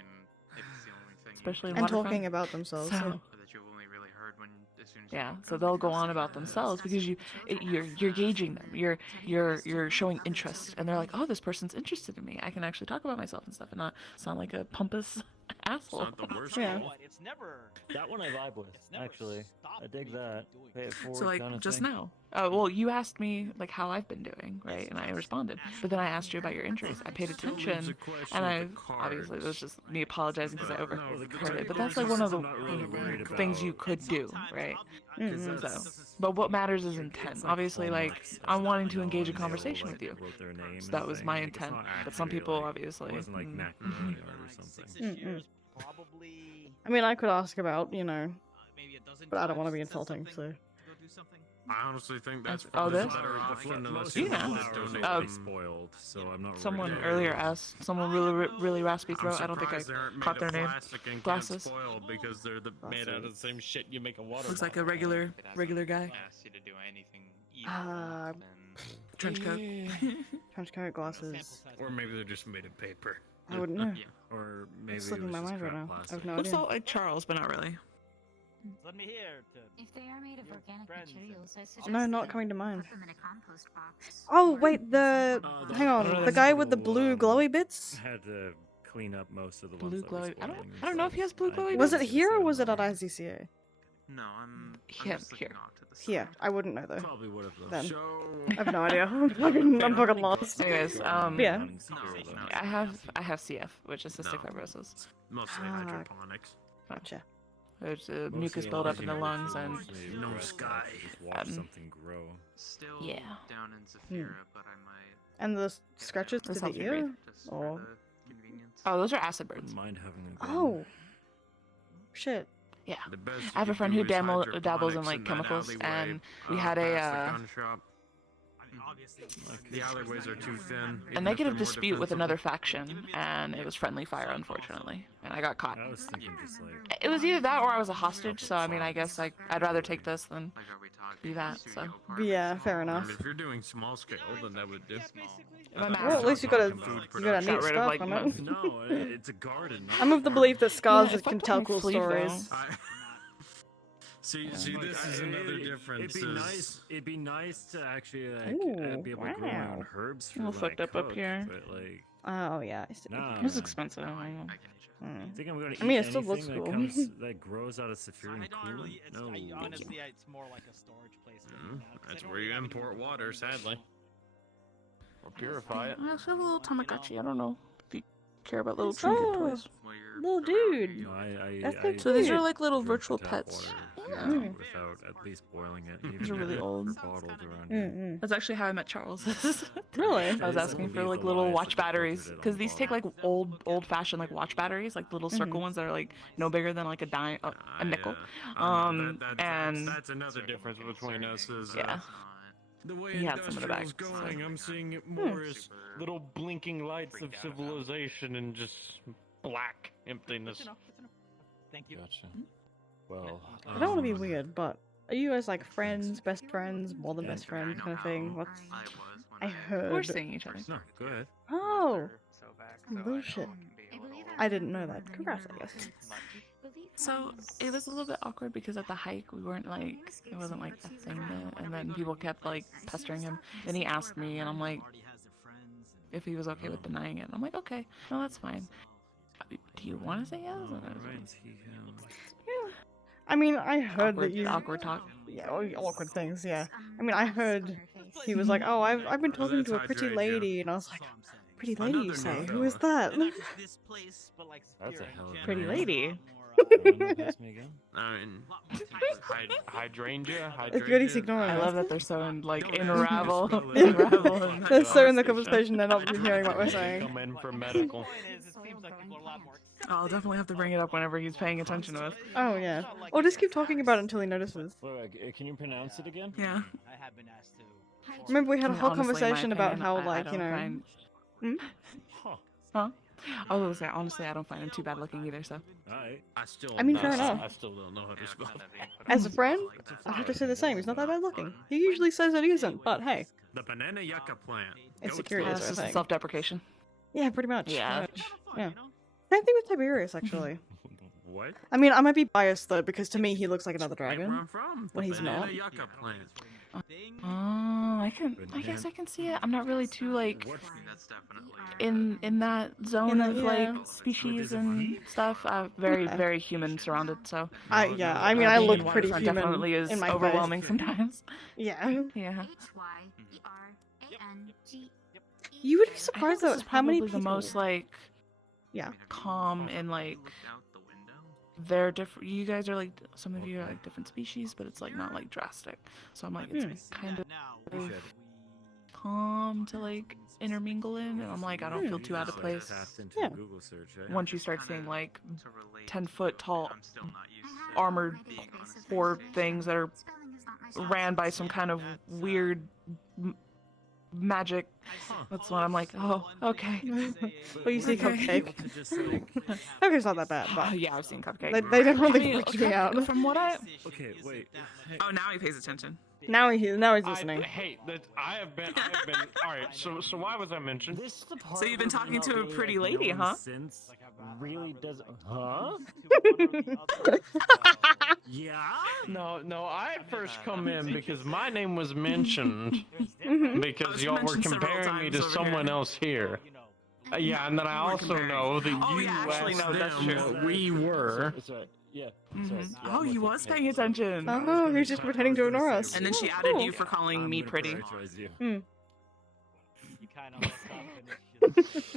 if it's the only thing especially in And Waterfront. talking about themselves. So, yeah. That you've only really heard when as soon as yeah, so they'll go on about themselves because you're gauging them. You're showing interest, and they're like, oh, this person's interested in me. I can actually talk about myself and stuff, and not sound like a pompous asshole. It's not the worst. Yeah. It's never. That one I vibe with, actually. I dig that. Pay it forward So like kinda just thing. now. Oh well, you asked me like how I've been doing, right? And I responded. But then I asked you about your interests. I paid attention, and I obviously it was just me apologizing because I overheard it. But that's like one of the things you could do, right? So, but what matters is intent. Obviously, like I'm wanting to engage in conversation with you. So that was my intent. But some people obviously. It wasn't like Mac or something. I mean, I could ask about, but I don't want to be insulting, so. I honestly think that's Oh, probably the this? better option unless You you know. want to donate Oh. them spoiled. So I'm not. Someone worried. earlier asked, someone really raspy throat. I don't think I Surprised they aren't made caught their of name. plastic and can't Glasses. spoil because they're Made out of the same shit you make a water. Looks like a regular guy. Ask you to do anything Trench coat. Trench coat, glasses. Or maybe they're just made of paper. I wouldn't know. Or maybe It's it slipping was my just mind right crap now. I plastic. have no Looks idea. all like Charles, but not really. Let me hear to. If they are made of organic materials, I suggest No, not that coming to you mind. put them in a compost box. Oh, wait, hang on, Oh, the that's guy with the little, blue glowy bits? Had to clean up most of the Blue ones that were glowy. spoiling I don't know if he has blue glowy Was it bits. here or was it at IZCA? No, I'm Here. Here. I wouldn't know though. Probably would have though. Then. So I have no idea. I'm fucking lost. Anyways, Yeah. I have CF, which is cystic fibrosis. mostly Ah. hydroponics. Gotcha. There's mucus buildup in the lungs and No sky. Just watch something grow. still Yeah. down in Zafira, but I might And the scratches to This the helps me ear? breathe. just for Or... the convenience. oh, those are acid burns. Mind having a Oh. Shit. Yeah. The best I have you a friend do who is dabbles in hydroponics like in that chemicals, alleyway, and we had past the a gun shop. The alleyways are too thin. a even if negative they're more dispute with defensible. another faction, and it was friendly fire, unfortunately, and I got caught. I was thinking just like It was either that or I was a hostage, so I mean, I guess like I'd rather take this than do that. So Yeah, fair I enough. mean, if you're doing small scale, then that would do. I'm Well, at least you got a Got neat rid of, stuff like, on it. No, it's a garden. not I'm of the a belief that scars Yeah, it's can not tell my cool sleeve, though. stories. See, this is another difference. It'd be nice. It'd be nice to actually like Ooh, be able to grow my own wow. herbs for A little when fucked I up cook, here. But like, Oh, yeah. I see. nah. It was expensive. I don't know. I think I'm gonna eat I mean, it still looks anything cool. that comes that grows out of Saphirian coolant. It's, No. honestly, it's more like a storage place. for me now, 'cause I That's don't where you really have any import room water, for it. sadly. Or purify it. I also have a little Tamagotchi. I don't know if you care about little trinket Oh, toys. little dude. No, That's so So these are cute. like little drink virtual the tap pets. water, Yeah. without at least boiling it. These Even are really if old. they're bottled around here. That's actually how I met Charles. Really? I was asking for like little watch batteries because these take like old-fashioned like watch batteries, like little circle ones that are like no bigger than like a dime, a nickel. That's another difference between us is yeah. the way He had some in the back, industrial's so. going. I'm seeing it more as Little blinking lights of civilization and just black emptiness. Thank you. Gotcha. Well, I don't want to be weird, but are you guys like friends, best friends, more than best friends kind of thing? What's... I heard. We're seeing each other. no, go ahead. Oh. Bullshit. I didn't know that. Congrats, I guess. So it was a little bit awkward because at the hike we weren't like it wasn't like a thing that, and then people kept like pestering him. Then he asked me, and I'm like, if he was okay with denying it. And I'm like, okay, no, that's fine. Do you want to say yes? And I was like, Yeah. I mean, I heard awkward, that you... awkward talk. Yeah, awkward things, yeah. I mean, I heard he was like, oh, I've been talking to a pretty lady, and I was like, pretty lady, you say? Who is that? This place, but like That's a hell of a Pretty name. lady. I mean, hydrangea. It's good he's ignoring I us. love that they're so in, like unravel. They're so in the conversation, they're not hearing what we're saying. Come in for medical. I'll definitely have to bring it up whenever he's paying attention to us. Oh, yeah. Or just keep talking about it until he notices. Can you pronounce it again? Yeah. I have been asked to. Remember, we had a whole Honestly, in my conversation about opinion, how, I like, don't you know... find- Hmm? Huh? I was gonna say, honestly, I don't find him too bad looking either, so. I mean, fair enough. I still don't know how to spell. As a friend, I have to say the same. He's not that bad looking. He usually says that he isn't, but hey. The banana yucca plant. Insecurity Yeah, is it's our just thing. self-deprecation. Yeah, pretty much. Yeah. pretty much. Yeah. Same thing with Tiberius, actually. What? I mean, I might be biased though, because to me he looks like another Where dragon. I'm from. When he's not. Yucca plant. I guess I can see it. I'm not really too like That's definitely in that zone that- of yeah. like species and stuff. Very human surrounded. So I mean, I being look in pretty Waterfront human definitely is in my overwhelming face. sometimes. Yeah. Yeah. You would be I think surprised this though is how many probably people. the most like Yeah. calm and like they're different. You guys are like some of you are like different species, but it's like not like drastic. So I'm like it's kind of calm to like intermingle in, and I'm like I don't feel too out of place. Yeah. Google search, right? Once you start seeing like 10-foot tall armored horde things that are ran by some kind of weird magic, that's when I'm like, oh, okay. Well, you see Cupcake. Cupcake's not that bad, but yeah, I've seen Cupcake. They don't really I mean, freak me out. From what I Okay, wait. Oh, now he pays attention. Now he's listening. Hey, I have been. All right. So why was I mentioned? This is the part So you've been where talking not to a really, pretty like, lady, known huh? Since really doesn't. Huh? Yeah. No. I first come in because my name was mentioned Mm-hmm. because y'all were mentioned several comparing me to times over someone here. else here. Yeah, and then I also know that Oh, you yeah, actually, asked no, that's them true. what we were. That's right. Yeah. Oh, he was paying attention. Oh, he's just pretending to ignore us. And then she Oh, added cool. you for calling me pretty. You. Hmm. You kind of messed up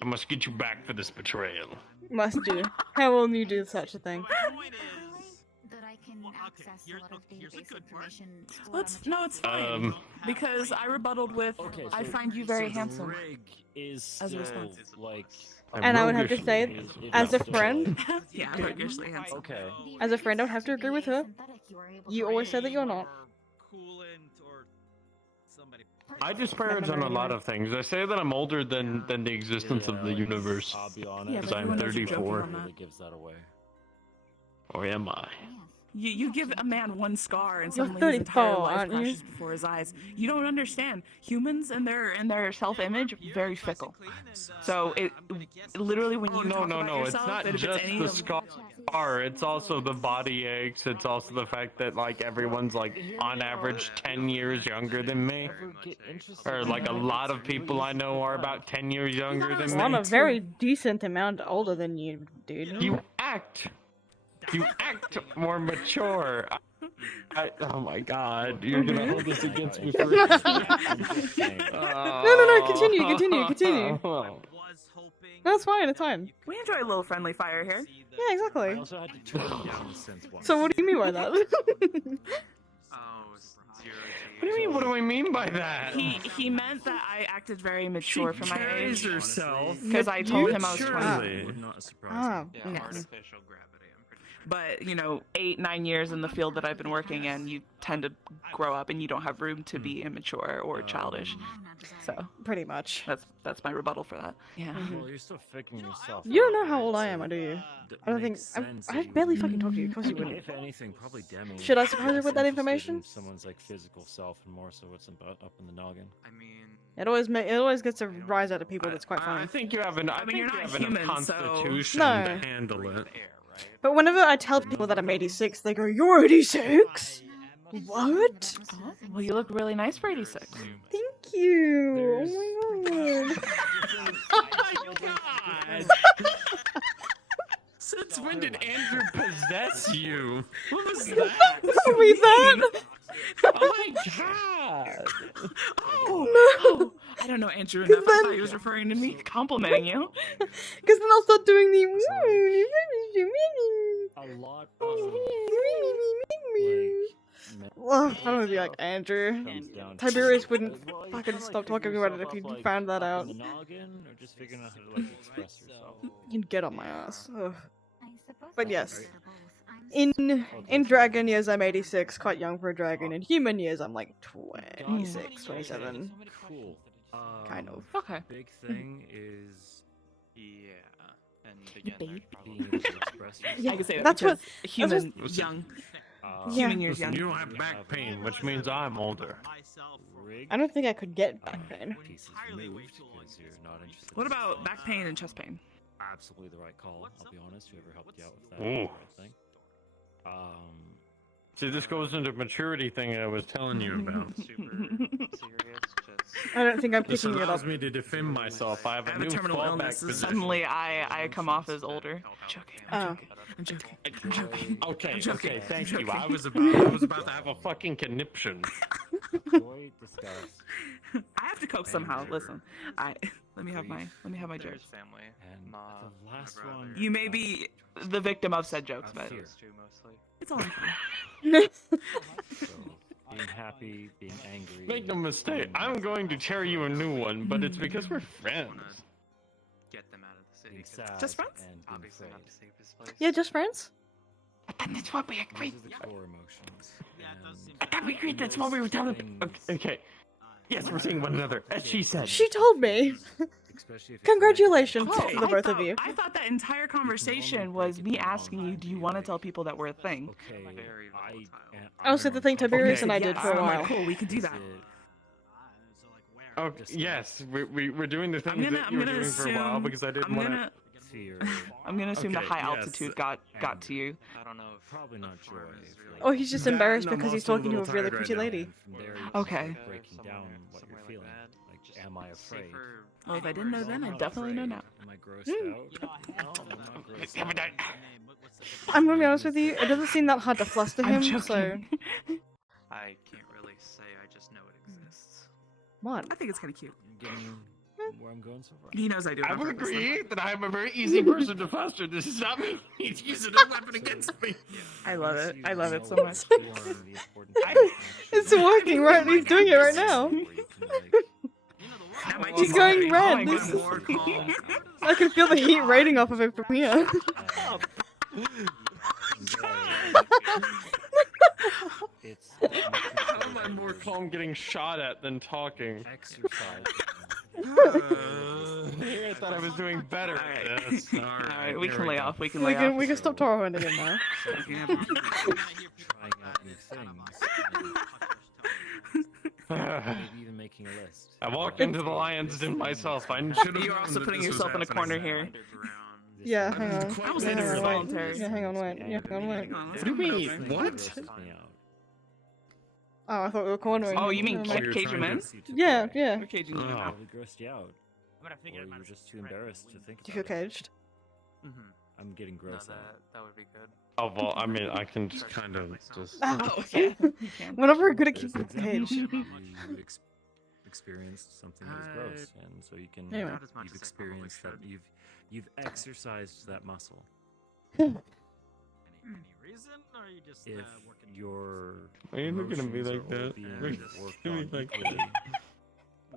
I must get you back for this betrayal. Must do. How will you do such a thing? That I can access a lot of database information. It's fine because I rebutted with I find you very handsome. Rig is As a still response. like. And I would have to say, as a friend, Yeah, roguishly handsome. Okay. as a friend, I would have to agree with her. You always say that you're not. Coolant or somebody. I disparage on a lot of things. I say that I'm older than the existence of the universe. I'll be Yeah, honest. but Because I'm everyone knows you're joking 34. on that. Really gives that away. Or am I? You give a man one scar and You're suddenly his entire 34, life aren't you? crashes before his eyes. You don't understand. Humans and their self-image very fickle. So it literally when you talk about No. It's yourself, not that if just any the of- scar. It's also the body aches. It's also the fact that like everyone's like on average 10 years younger than me. Or like a lot of people I know are about 10 years younger than Well, I'm me. a very decent amount older than you, dude. You act more mature. Oh my god, you're gonna hold this against me for No, continue. No, it's fine, it's fine. We enjoy a little friendly fire here. Yeah, exactly. Also had to turn down since once. So what do you mean by that? What do you mean? What do I mean by that? He meant that I acted very mature for my carries age. herself Because I told him I was maturely. 20. Not a surprise. Ah, Yeah, yes. artificial gravity. I'm pretty sure. But 8-9 years in the field that I've been working in, you tend to grow up and you don't have room to be immature or childish. So Pretty much. that's my rebuttal for that. Yeah. Well, you're still figuring yourself. You don't know how old I am, do you? I don't think. Makes sense I that barely you- fucking talked to you. Of course you wouldn't. If anything, probably Demi. Should I surprise her with that Less information? interested in Someone's like physical self and more so what's up in the noggin. I mean, It always gets a rise out of people that's quite funny. I think you have an. I mean, you're think not you have human, enough so- constitution No. to handle it. But whenever I tell people that I'm 86, they go, "You're 86? What? Oh, well, you look really nice for 86. Thank you. Oh my god." Since when did Andrew possess you? What was that? Don't be that. Oh my god! Oh, I don't know Andrew enough. I thought he was referring to me. Complimenting you. Because then I'll start doing the. A lot Well, I don't want to be like Andrew. down to- Tiberius wouldn't Well, you fucking kinda, stop like, talking figure about it yourself if up, you like, found that up out. in the noggin, or just figuring out how to like express yourself. You'd get on my ass. Ugh. suppose But I yes, consider both. I'm in dragon years I'm 86, quite young for a dragon. In human years I'm like 26, 27. Cool. Kind of. Okay. Big thing is yeah. And again, baby. being able to express yourself. Yeah, I can say that that's what. because human that's young. Yeah. Human years Listen, young. you don't have back pain, which means I'm older. I don't think I could get back pain. Pieces moved 'cause you're not interested What in about yourself. back pain and chest pain? absolutely the right call. I'll be honest. Whoever helped you out with that Ooh. was the right thing. See, this goes into maturity thing I was telling you about. I don't think I'm This picking it allows up. me to defend myself. I have a new terminal fallback illness. position. Suddenly, I come off as older. I'm joking. Oh. I'm joking. I'm joking. Okay, I'm joking. okay, thank I'm you. joking. I was about to have a fucking conniption. Joy, disgust. I have to cope somehow. Listen, let me have my jokes. Family. And the last one. You may be the victim of said jokes, but fear. it's all right. So, being happy, being angry. Make no mistake, I'm going to tear you a new one, but it's because we're friends. Get them out of the city. Being sad Just friends? and being Obviously afraid. not to save his place. Yeah, just friends. That's what we agreed. These are the core emotions. We agreed. That's what we were telling them. Okay. Yes, we're seeing one another, as she said. She told me. Congratulations to the both of you. I thought that entire conversation was me asking you, do you want to tell people that we're a thing? Okay, I also the thing Tiberius and I did for a I'm like, while. cool, we can do that. Oh, yes, we're doing the things that you were doing for a while because I didn't want to. I'm gonna assume the Okay, high yes. altitude got to you. I don't know if Probably not Joy. Oh, he's just That embarrassed and I'm because he's also a talking to a little really tired right pretty now. lady. From there, you Okay. start breaking down what you're feeling. Like, am I afraid? Well, if I didn't know then, I definitely know now. Am I grossed out? No, I'm not grossed out. I'm gonna be honest with you, it doesn't seem that hard to fluster I'm him, so... joking. I can't really say. I just know it exists. What? I think it's kind of cute. I'm getting where I'm going so far. He knows I do it I on would purpose, though. agree that I'm a very easy person to foster. This is not me. He's using a weapon against me. I love it. I love it so Know much. what's the important thing. It's working, right? He's doing it right now. That might He's take going some red. time. This is- More calm. I can feel the heat rating off of him from here. It's How am I more calm getting shot at than talking? exercise. Here I thought I was doing better. Alright. Yes, Alright, we here can lay go. off. We can We lay can, off. we can stop Toro hunting him now. Trying out new things. Maybe even making a list. I walked into the lion's den myself. I should have. You're also putting yourself in a corner here. Yeah, hang on. I was Yeah, saying this hang is on, wait. voluntary. Yeah, hang on, wait. Yeah, hang on, wait. What do you mean? What? Grosses me out. Oh, I thought we were cornering Oh, him. you mean Never mind. cage him in? Yeah, yeah. We're caging you in. Probably grossed you out. I'm gonna figure Or it you out. were just too embarrassed to think Do you feel about it. caged? I'm getting No, grossed out. that would be good. Oh well, I mean, I can just kind of just. Oh, yeah. You can. Whenever we're good at There's keeping an example. caged. You experienced something that was gross, and so you can. Anyway. Not as much You've as I probably experienced that. should. You've exercised that muscle. Any reason, or are you just If working? your Why are you looking at me emotions like are all that? being Why are you worked looking on at me like equally,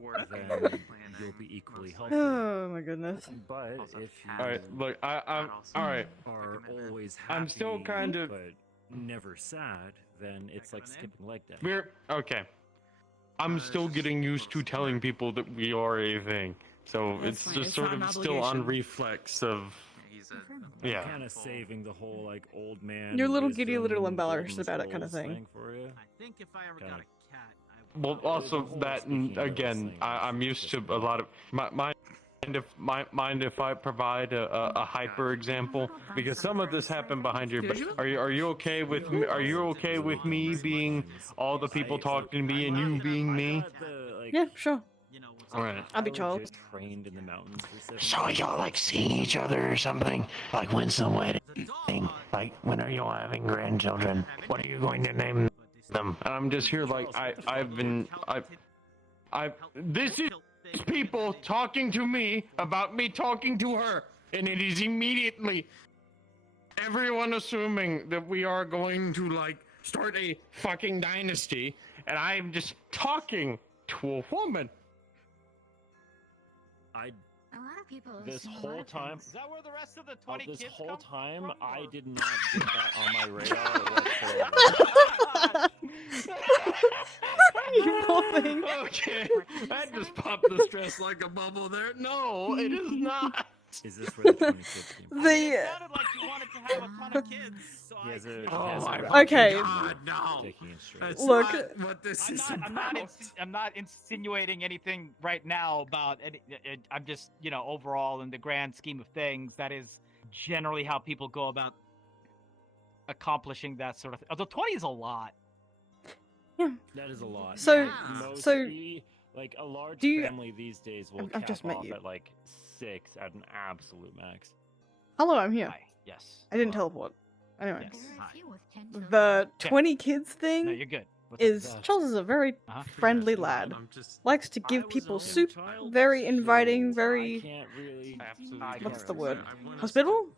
Work, then planning, you'll be equally healthy. Oh my goodness. But Also if you All right, look, I'm all right. are always happy, I'm still kind of. but never sad, then it's like skipping leg day. We're okay. I'm still getting used to telling people that we are a thing, so That's it's fine. just It's sort not of an still on obligation. reflex of. He's a Yeah. Kind of saving the whole like old man. You're a little giddy, a little wisdom, embarrassed golden about it kind of souls thing. For you. I think if I ever Kinda. got a cat, I would. Well, also that, and Speaking of again, those I'm things, used to a lot of mind if I provide a hyper example, because some of this happened behind your back. Are you okay with me? Are you okay with me being all the people talking to me and you being me? Yeah, sure. All right. I'll be Charles. Just trained in the mountains for 7 So years. y'all like seeing each other or something? Like when's the wedding? Like when are you having grandchildren? What are you going to name them? And I'm just here like this is people talking to me about me talking to her, and it is immediately everyone assuming that we are going to like start a fucking dynasty, and I'm just talking to a woman. I A lot of people. this assume a lot whole of time. Is that where the rest of the Oh, 20 this kids whole come time, from, I or- did not get that on my radar whatsoever. You poor thing. Okay, that just popped the stress like a bubble there. No, it is not. Is this where the 20 kids came from? It sounded like you wanted to have a ton of kids. So He has a, Oh has my a fucking Okay. God, no. Taking it straight. That's Look, not what this is I'm not insinuating anything right now about I'm just, overall in the grand scheme of things, that is generally how people go about accomplishing that sort of thing. Although 20 is a lot. That is a lot. So- Like, so- like a large do you- family these days will I've cap just met off you. at like 6 at an absolute max. Hello, I'm here. Yes. I didn't teleport. Anyway, Yes. the 20 kids thing No, you're good. is Charles is a very friendly lad. Likes to give people soup. Very inviting. Very. What's the word? Hospitable.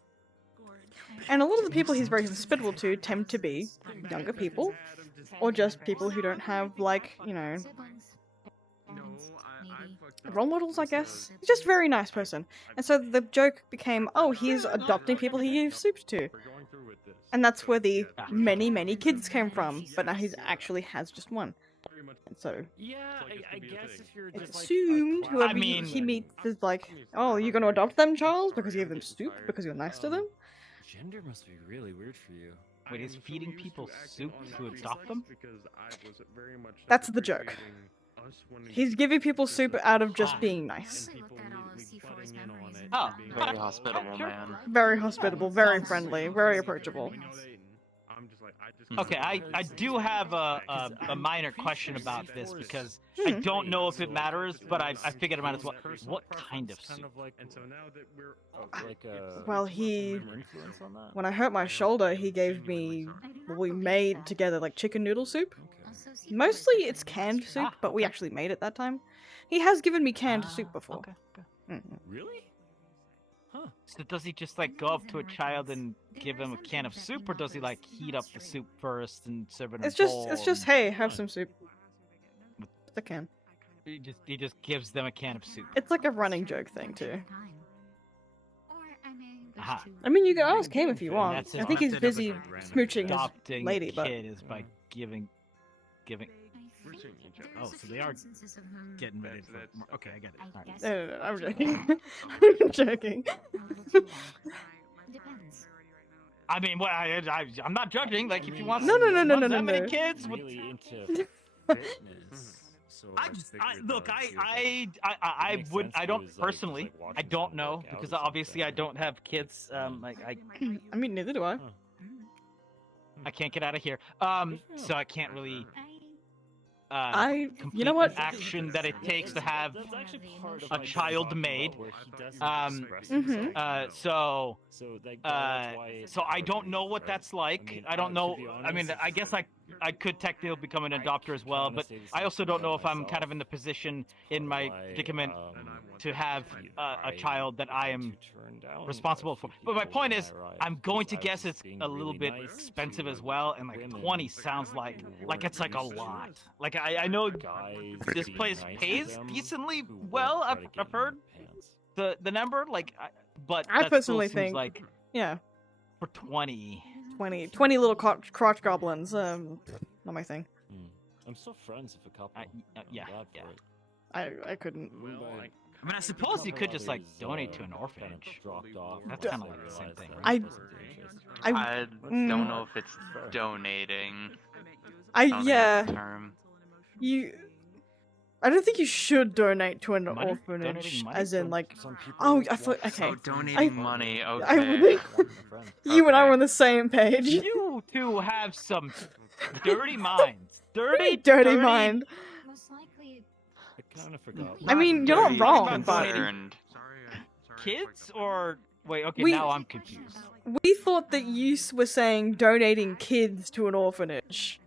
And a lot of the people he's very hospitable to tend to be younger people, or just people who don't have role models, I guess. He's just a very nice person. And so the joke became, oh, he's adopting people he gives soup to. And that's where the many, many kids came from. But now he actually has just one. And so Yeah, I guess if you're it's just assumed like whoever he meets is like, oh, you're gonna adopt them, Charles, because you give them soup, because you're nice to them? Gender must be really weird for you. Wait, is feeding people soup to adopt them? That's the joke. He's giving people soup out of just being nice. Oh, Very hospitable, man. Very hospitable, very friendly, very approachable. Okay, I do have a minor question about this because I don't know if it matters, but I figured it might as well. What kind of soup? Well, when I hurt my shoulder, he gave me, we made together like chicken noodle soup. Mostly it's canned soup, but we actually made it that time. He has given me canned soup before. Really? Huh. So does he just like go up to a child and give him a can of soup, or does he like heat up the soup first and serve it in a bowl? It's just, hey, have some soup. It's a can. He just gives them a can of soup. It's like a running joke thing too. Aha. I mean, you can ask him if you want. That's I think he's busy smooching his adopting lady, a but kid is by giving. Oh, so they are getting ready for. Okay, I get it. All right. No, I'm joking. I'm joking. I mean, what? I'm not judging. Like, if you want, No. that many kids, really into fitness. So look, I would, I don't personally, I don't know because obviously I don't have kids. Like I mean, neither do I. I can't get out of here. So I can't really. You know what? Action that it takes to have a child made. So I don't know what that's like. I don't know. I mean, I guess I could technically become an adopter as well, but I also don't know if I'm kind of in the position in my predicament to have a child that I am responsible for. But my point is, I'm going to guess it's a little bit expensive as well, and like 20 sounds like it's like a lot. Like I know this place pays decently well. I've heard the number, like, but I that personally still seems think, like yeah, for 20 little crotch goblins. Not my thing. I'm still friends with a couple. Yeah. I couldn't. I mean, I suppose you could just like donate to an orphanage. That's kind of like the same thing, right? I don't know if it's donating. I don't think you should donate to an orphanage, as in like. Oh, I thought. Okay. So donating money. Okay. You and I were on the same page. You two have some dirty minds. Dirty mind. I kind of forgot. I mean, you're not wrong, but kids or wait. Okay, We- now I'm confused. we thought that you were saying donating kids to an orphanage,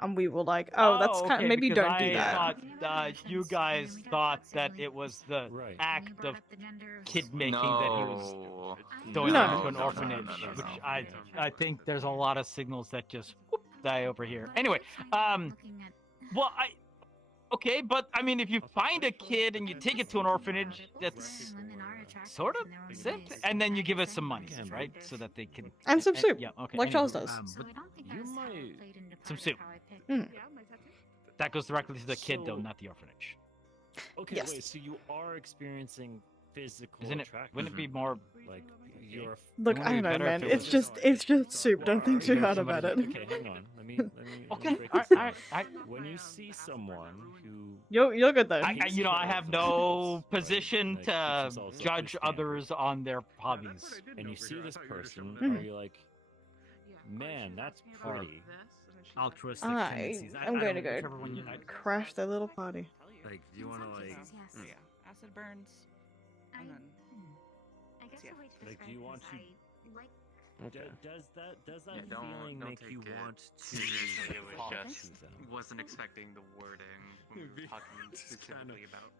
and we were like, oh, that's kind okay, of, maybe because don't do I that. Thought, you guys thought that it was the act of kid making that he was donating No. to an orphanage, which I think there's a lot of signals that just die over here. Anyway, well, okay, but I mean, if you find a kid and you take it to an orphanage, that's sort of same thing, and then you give it some money, right, so that they can And some soup, yeah, okay, like Charles anyway, does. but some soup. Mm. That goes directly to the kid, though, not the orphanage. Okay, Yes. wait. So you are experiencing physical Isn't it? attraction. Wouldn't it be more like you're? Look, I don't know, man. It's just soup. Don't think too hard about it. Okay, hang on. Let me Okay, break alright, this down. alright. When you see someone who You're good though. I have no position to judge others on their hobbies. and you see this person, Mhm. are you like, man, that's pretty? Altruistic I'm tendencies. I going to don't- go whichever one you- crash their little party. Like, do you want to like? Yeah. Acid burns. And then. I guess Yeah. the way to Like, do you want to? Okay. Does that Yeah, feeling don't make you take it want to? seriously. It talk was just to them? wasn't expecting the wording when we were talking specifically about.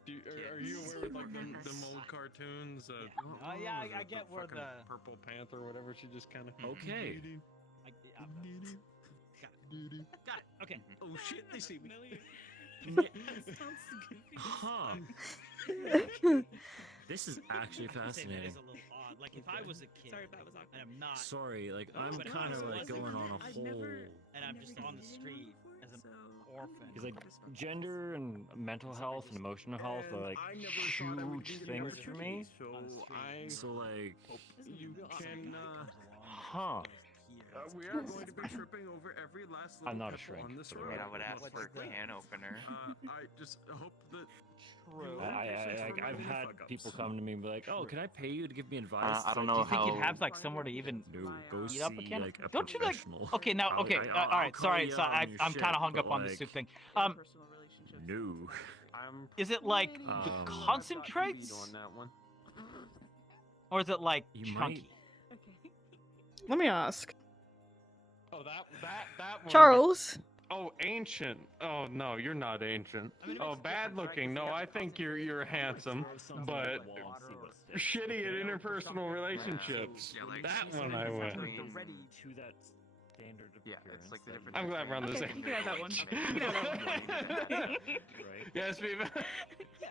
Are you aware with like them old cartoons? Yeah, what was I it, get where fucking the- Purple Panther or whatever. She just kind of Okay. Got it. Okay. Oh shit, they see me. Huh. This is actually fascinating. Is a little odd. Like if I was a kid, Sorry if that was awkward. and I'm not. Sorry, like I'm but if kind I of was like going on a whole. And I'm just on the street as an orphan. Because like gender and mental health and emotional health are like huge things for me. So like, you can. Huh. We are going to be tripping over every last little I'm not a pebble shrink, on this for the road. I mean, I would ask What's for a that? can opener. I just hope that. I've had people come to me and be like, "Oh, can I pay you to give me advice?" I don't Do know you think how. you'd have like somewhere to even No, go eat up a see can? like a Don't you like? professional. Okay, now okay, I'll all right. call Sorry, you so out on your I'm shit, kind of hung but, up on the like, soup thing. Personal relationships. No. Is it like the concentrates, on that one. or is it like You chunky? Okay. Let me ask. Oh, that one. Charles. Oh, ancient. Oh no, you're not ancient. Oh, bad looking. No, I think you're handsome, but shitty at interpersonal relationships. Yeah, like, That one I went. Ready to that standard of Yeah, appearance it's like the that difference. I'm glad we're on the Okay, same. you can have that one. page. You can have that one. Yes, Viva.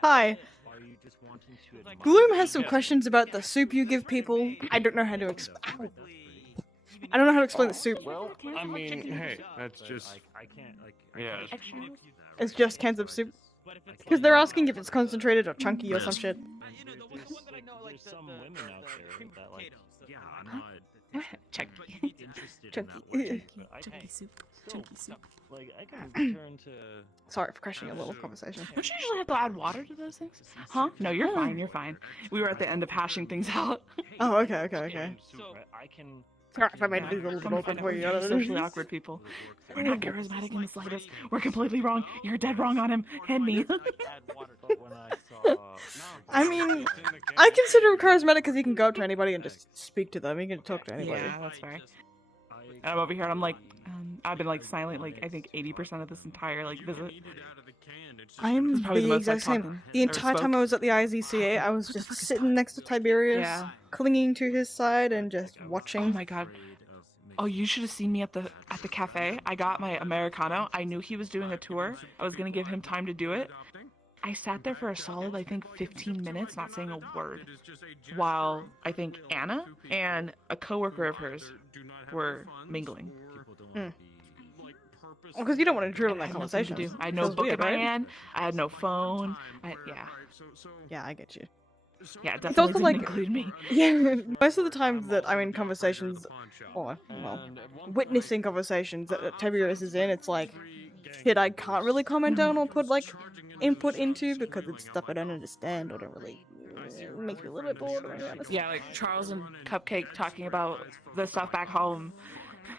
Hi. Are you just wanting to admire? Gloom has some questions about the soup you give people. I don't know how to explain. I don't know how to explain the soup. Well, I mean, hey, that's just. I can't like. Yeah. It's just cans of soup. Because they're asking if it's concentrated or chunky or some shit. You know, the one that I know, like There's some women out there that like. Yeah, I'm not Chunky. interested in that Chunky. way. But I Chunky can't. soup. Still, Chunky soup. like I can turn to. Sorry for crashing a little conversation. Don't you usually have to add water to those things? Huh? No, you're fine. You're fine. We were at the end of hashing things out. Oh, okay. So I can. Sorry if I made it a little bit Come to awkward find out, for we're you. very socially awkward people. We're not charismatic in the slightest. We're completely wrong. You're dead wrong on him and me. But when I saw. I mean, I consider him charismatic because he can go up to anybody and just speak to them. He can talk to anybody. Yeah, that's fair. And I'm over here and I'm like, I've been like silent like I think 80% of this entire like visit. I'm Probably the the most I've exact same. talked The entire time I was at the IZCA, I was just sitting next to Tiberius, Yeah. clinging to his side and just Oh watching. my god. Oh, you should have seen me at the cafe. I got my Americano. I knew he was doing a tour. I was gonna give him time to do it. I sat there for a solid, I think, 15 minutes, not saying a word, while I think Anna and a coworker of hers were mingling. Because you don't want to drill in I that had nothing to conversation. do. I had no Feels book weird, in my right? hand. I had no phone. Yeah. Yeah, I get you. Yeah, It's definitely also didn't like, include me. yeah, most of the times that I'm in conversations, or, well, witnessing conversations that Tiberius is in, it's like, shit I can't really comment on or put, like, input into because it's stuff I don't understand or don't really make me a little bit bored. Or anything. Yeah, like Charles and Cupcake talking about the stuff back home.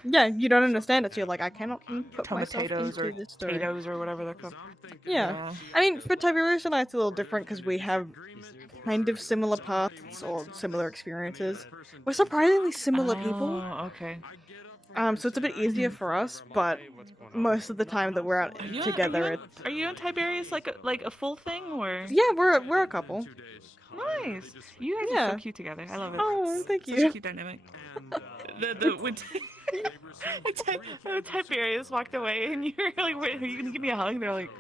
Yeah, you don't understand it, so you're like, I cannot put myself Tomatoes into or this story. potatoes or whatever they're called. Yeah. I mean, for Tiberius and I, it's a little different because we have kind of similar paths or similar experiences. We're surprisingly similar people. Oh, okay. So it's a bit easier for us, but most of the time that we're out together, Are you and Tiberius like a full thing or? yeah, we're a couple. Nice. You guys are Yeah. so cute together. I love it. Oh, thank Such you. a cute dynamic. When Tiberius walked away and you're like, wait, are you gonna give me a hug? They're like,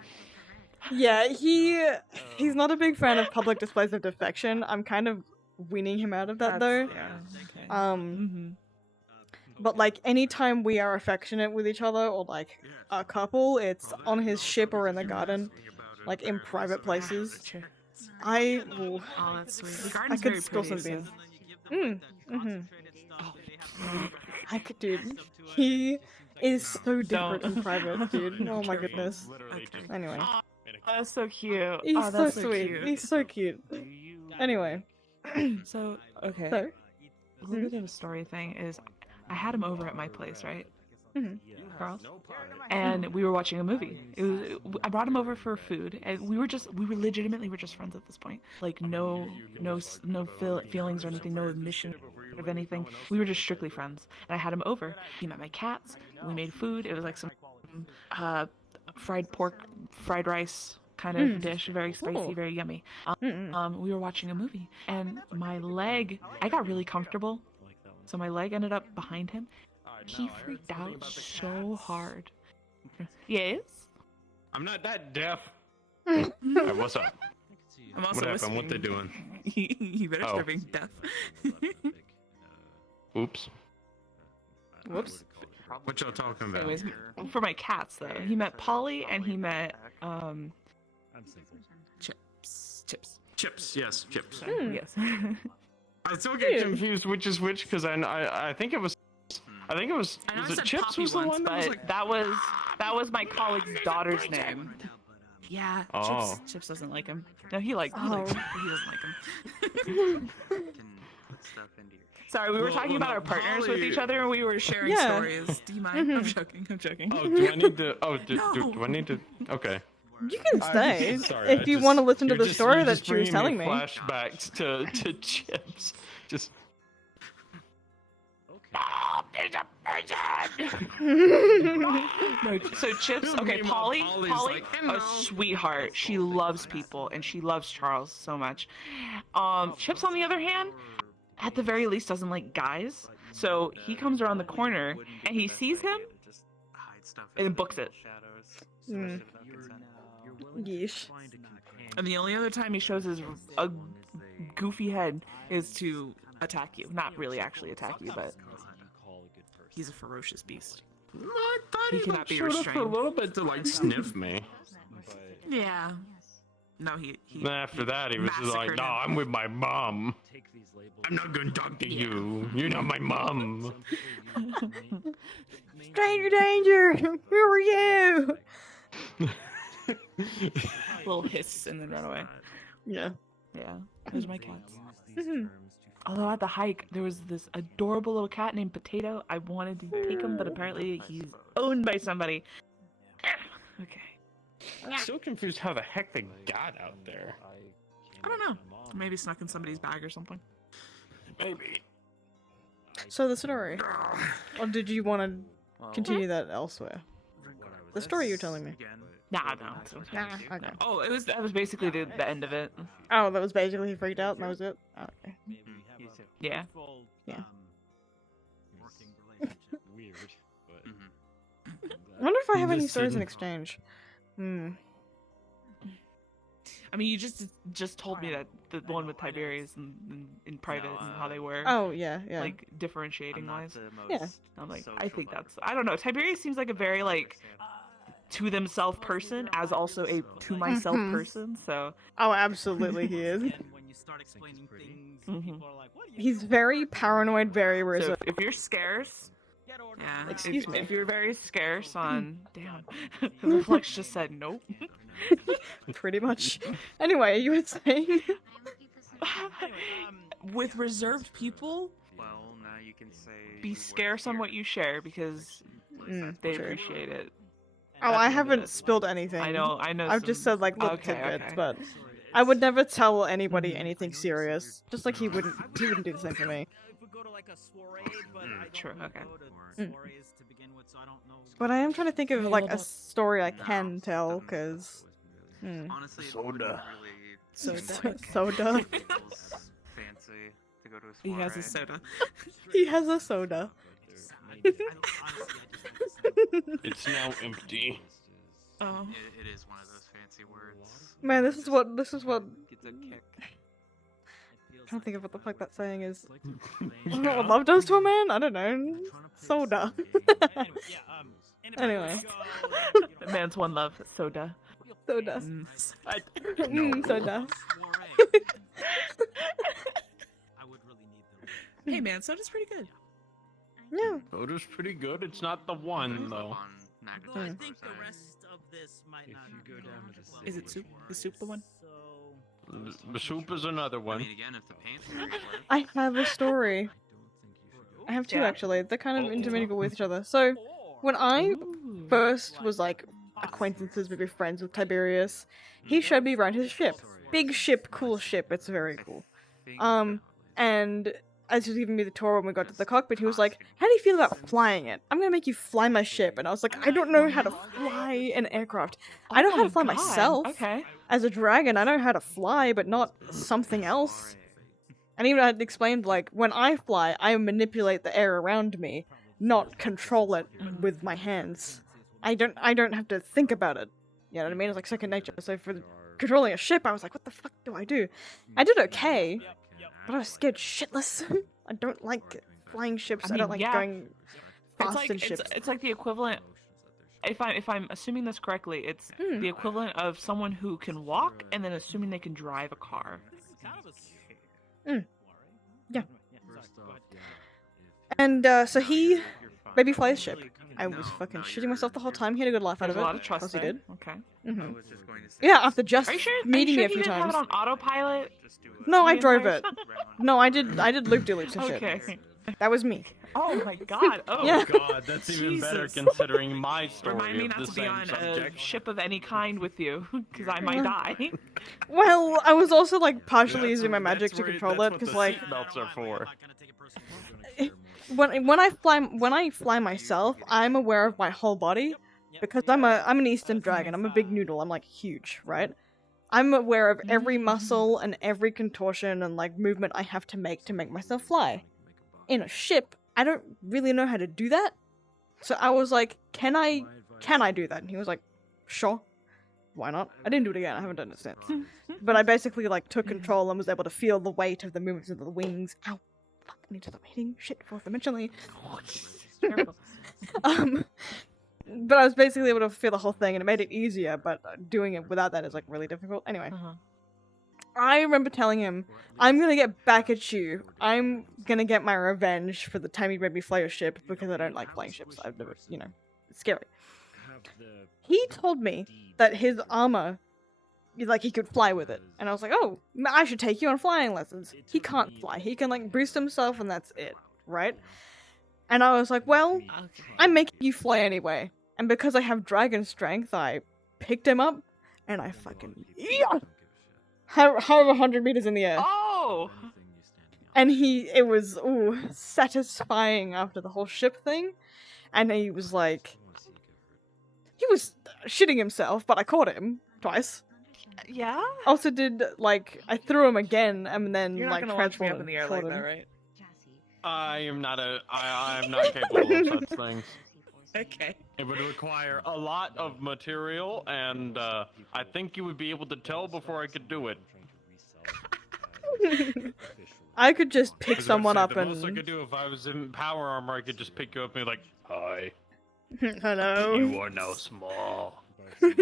Yeah, he's not a big fan of public displays of affection. I'm kind of weaning him out of that though. Yeah. Okay. But like anytime we are affectionate with each other or like a couple, it's on his ship or in the garden, like in private places. Oh, that's sweet. The I garden's could very spill pretty, some beans. so- I could, dude. He is so different in private, dude. Oh my goodness. Anyway. Oh, that's so cute. He's oh, so that's sweet. Cute. He's so cute. Anyway. So, okay. So? A little bit of a story thing is, I had him over at my place, right? Charles? And we were watching a movie. I brought him over for food, and we were legitimately just friends at this point. Like no feelings or anything, no admission of anything. We were just strictly friends. And I had him over. He met my cats. We made food. It was like some fried pork, fried rice kind of dish, very spicy, very yummy. We were watching a movie, and my leg, I got really comfortable, so my leg ended up behind him. He freaked out so hard. Yes? I'm not that deaf. Alright, what's up? I'm also What happened? What they doing? You better start being deaf. Oops. Whoops. What y'all talking about? Anyways, for my cats though, he met Polly and he met Chips, yes, chips. Yes. I still get confused which is which because I think it was was it Chips was the one that was like that was my colleague's daughter's name. Yeah. Oh. Chips doesn't like him. No, he likes him. He doesn't like him. Sorry, we were talking about our partners with each other and we were sharing stories. Do you mind? I'm joking. Oh, do I need to? Oh, do I need to? Okay. You can stay Sorry, if you want to listen to the story that she was telling me. Flashbacks to Chips. Just. There's a no, so Chips, okay, Polly, like, a sweetheart. She loves people and she loves Charles so much. Chips, on the other hand, at the very least, doesn't like guys. So he comes around the corner and he sees him and then books it. Yeesh. And the only other time he shows his goofy head is to attack you. Not really actually attack you, but he's a ferocious beast. I thought He he cannot like, be showed up restrained. for a little bit to like sniff me. Yeah. No, he Then after that, he was just like, massacred "No, him. I'm with my mom. I'm not gonna talk to you. You're not my mom." Stranger danger! Who are you? little hiss and then run away. Yeah. Yeah. Those are my cats. Although at the hike, there was this adorable little cat named Potato. I wanted to take him, but apparently he's owned by somebody. Okay. I'm still confused how the heck they got out there. I don't know. Maybe snuck in somebody's bag or something. Maybe. So the story. Or did you want to continue that elsewhere? The story you're telling me. Nah. Okay. Oh, that was basically the end of it. Oh, that was basically he freaked out and that was it? Oh, okay. Yeah. Yeah. Weird, but I wonder if I have any stories in exchange. I mean, you just told me that the one with Tiberius in private and how they were. Oh, yeah. Like differentiating wise. Yeah. I'm like, I think that's. I don't know. Tiberius seems like a very like to themselves person, as also a to myself person. So. Oh, absolutely, he is. When you start explaining things, people are like, "What are you?" He's very paranoid, very So reserved. if you're scarce. Yeah. Excuse me. If you're very scarce on. Damn. The Reflex just said nope. Pretty much. Anyway, you were saying. With reserved people, Well, now you can say. be scarce on what you share because they true. appreciate it. Oh, I haven't spilled anything. I know. I've just said like little Okay, tidbits, okay. but I would never tell anybody anything serious. Just like he wouldn't do the same for me. If we go to like a soiree, but I True, don't okay. go to soirees to begin with, so I don't know. But I am trying to think of like a story I can tell, cause. Honestly, Soda. Soda. Fancy to go to a He soiree. has a soda. He has a soda. It's now empty. Oh. It is one of those fancy words. Man, this is what. Gets a kick. I'm trying to think of what the fuck that saying is. I don't know what love does to a man? I don't know. Soda. Anyway. Man's one love, soda. Soda. Soda. Hey man, soda's pretty good. Yeah. Soda's pretty good. It's not the one though. Though I think the rest of this might not go down to the Is it soup? Is soup the one? The soup is another one. Again, if the paint's I have a story. I have two actually. They're kind of intermingled with each other. So, when I first was like acquaintances, maybe friends with Tiberius, he showed me around his ship. Big ship, cool ship. It's very cool. And as he was giving me the tour when we got to the cockpit, he was like, "How do you feel about flying it? I'm gonna make you fly my ship." And I was like, "I don't know how to fly an aircraft. I know how to fly myself. Okay. As a dragon, I know how to fly, but not something else." And even I had explained, like, when I fly, I manipulate the air around me, not control it with my hands. I don't have to think about it. You know what I mean? It's like second nature. So for controlling a ship, I was like, what the fuck do I do? I did okay, but I was scared shitless. I don't like flying ships. I don't like going fast in ships. It's like the equivalent. If I'm assuming this correctly, it's the equivalent of someone who can walk and then assuming they can drive a car. Yeah. And so he maybe fly his ship. I was fucking shitting myself the whole time. He had a good laugh out of it. There's a lot of trust he there. did. Okay. Yeah, after just meeting Are you it a sure few he didn't have times. it on autopilot? No, I The drove entire it. No, I did loop-de-loops and Okay. shit. That was me. Oh my god. Oh Yeah. God, that's even better considering my story Remind me of not the to be same on subject. a ship of any kind with you, because I might die. Well, I was also like partially using my magic to control it, because like Seatbelts are for. when I fly myself, I'm aware of my whole body because I'm an Eastern dragon. I'm a big noodle. I'm like huge, right? I'm aware of every muscle and every contortion and like movement I have to make myself fly. In a ship, I don't really know how to do that. So I was like, can I do that? And he was like, sure. Why not? I didn't do it again. I haven't done it since. But I basically like took control and was able to feel the weight of the movements of the wings. Ow. Fuck, I need to stop hitting shit fourth dimensionally. But I was basically able to feel the whole thing and it made it easier, but doing it without that is like really difficult. Anyway. I remember telling him, I'm gonna get back at you. I'm gonna get my revenge for the time he made me fly a ship because I don't like flying ships. I've never, you know, it's scary. He told me that his armor, like, he could fly with it. And I was like, oh, I should take you on flying lessons. He can't fly. He can, like, boost himself and that's it, right? And I was like, well, I'm making you fly anyway. And because I have dragon strength, I picked him up and I fucking... however 100 meters in the air. Oh! And it was, satisfying after the whole ship thing. And he was like... He was shitting himself, but I caught him twice. Yeah? Also did, like, I threw him again and then, You're not like, gonna launch me transformed up in the air caught like that, him. right? I am not capable of such things. Okay. It would require a lot of material, and I think you would be able to tell before I could do it. I could just pick 'Cause someone up the and... most I could do if I was in power armor, I could just pick you up and be like, hi. Hello. You are now small. I'm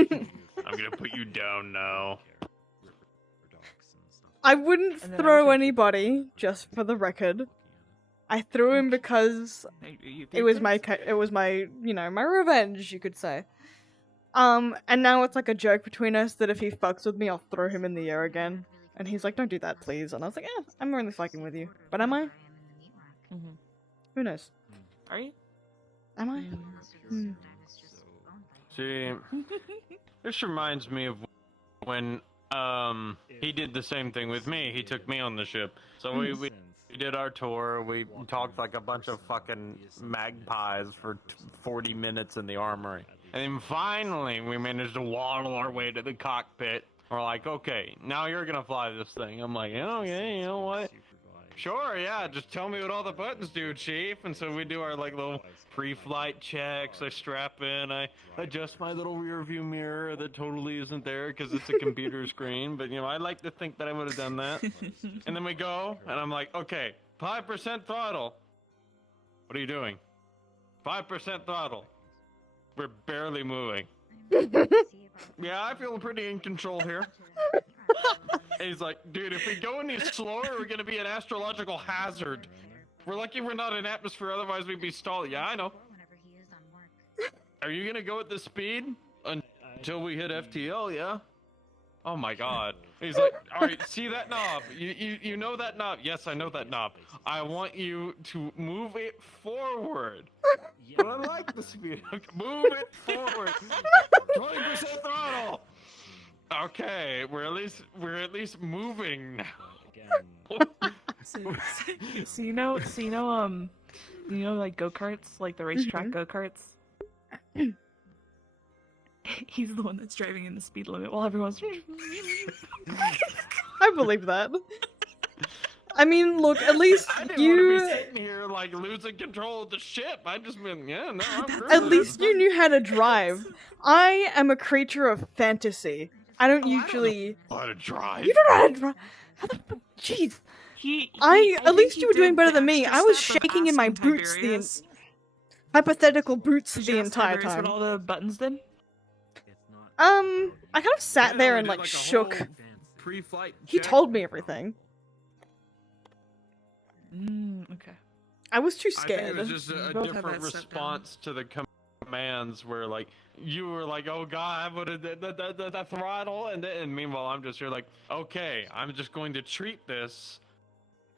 gonna put you down now. I wouldn't throw anybody, just for the record. I threw him because it was my, you know, my revenge, you could say. And now it's like a joke between us that if he fucks with me, I'll throw him in the air again. And he's like, don't do that, please. And I was like, yeah, I'm only fucking with you. But am I? Who knows? Are you? Am I? See, this reminds me of when he did the same thing with me. He took me on the ship. So we did our tour. We talked like a bunch of fucking magpies for 40 minutes in the armory. And then finally we managed to waddle our way to the cockpit. We're like, okay, now you're gonna fly this thing. I'm like, oh yeah, you know what? Sure, yeah, just tell me what all the buttons do, Chief. And so we do our like little pre-flight checks. I strap in, I adjust my little rear view mirror that totally isn't there because it's a computer screen. But you know, I like to think that I would have done that. And then we go, and I'm like, okay, 5% throttle. What are you doing? 5% throttle. We're barely moving. Yeah, I feel pretty in control here. And he's like, dude, if we go any slower, we're gonna be an astrological hazard. We're lucky we're not in atmosphere, otherwise we'd be stalled. Yeah, I know. Are you gonna go at this speed until we hit FTL? Yeah. Oh my God. He's like, all right, see that knob? You know that knob? Yes, I know that knob. I want you to move it forward. But I like the speed. Move it forward. 20% throttle. Okay, we're at least moving now. So you know, like go-karts, like the racetrack go-karts? He's the one that's driving in the speed limit while everyone's... I believe that. I mean, look, at least I didn't you... want to be sitting here, like, losing control of the ship. I just been, yeah, no, I'm cruising. At least you knew how to drive. I am a creature of fantasy. I don't usually... I don't know how to drive. You don't know how to drive? How the fuck? Jeez. At least you were doing better than me. I was shaking in my boots hypothetical boots the entire time. What all the buttons did? I kind of sat there and like shook. Pre-flight. He told me everything. Okay. I was too I scared. think it was just a different response to the commands where, like, you were like, oh God, what the throttle, and meanwhile I'm just here like, okay, I'm just going to treat this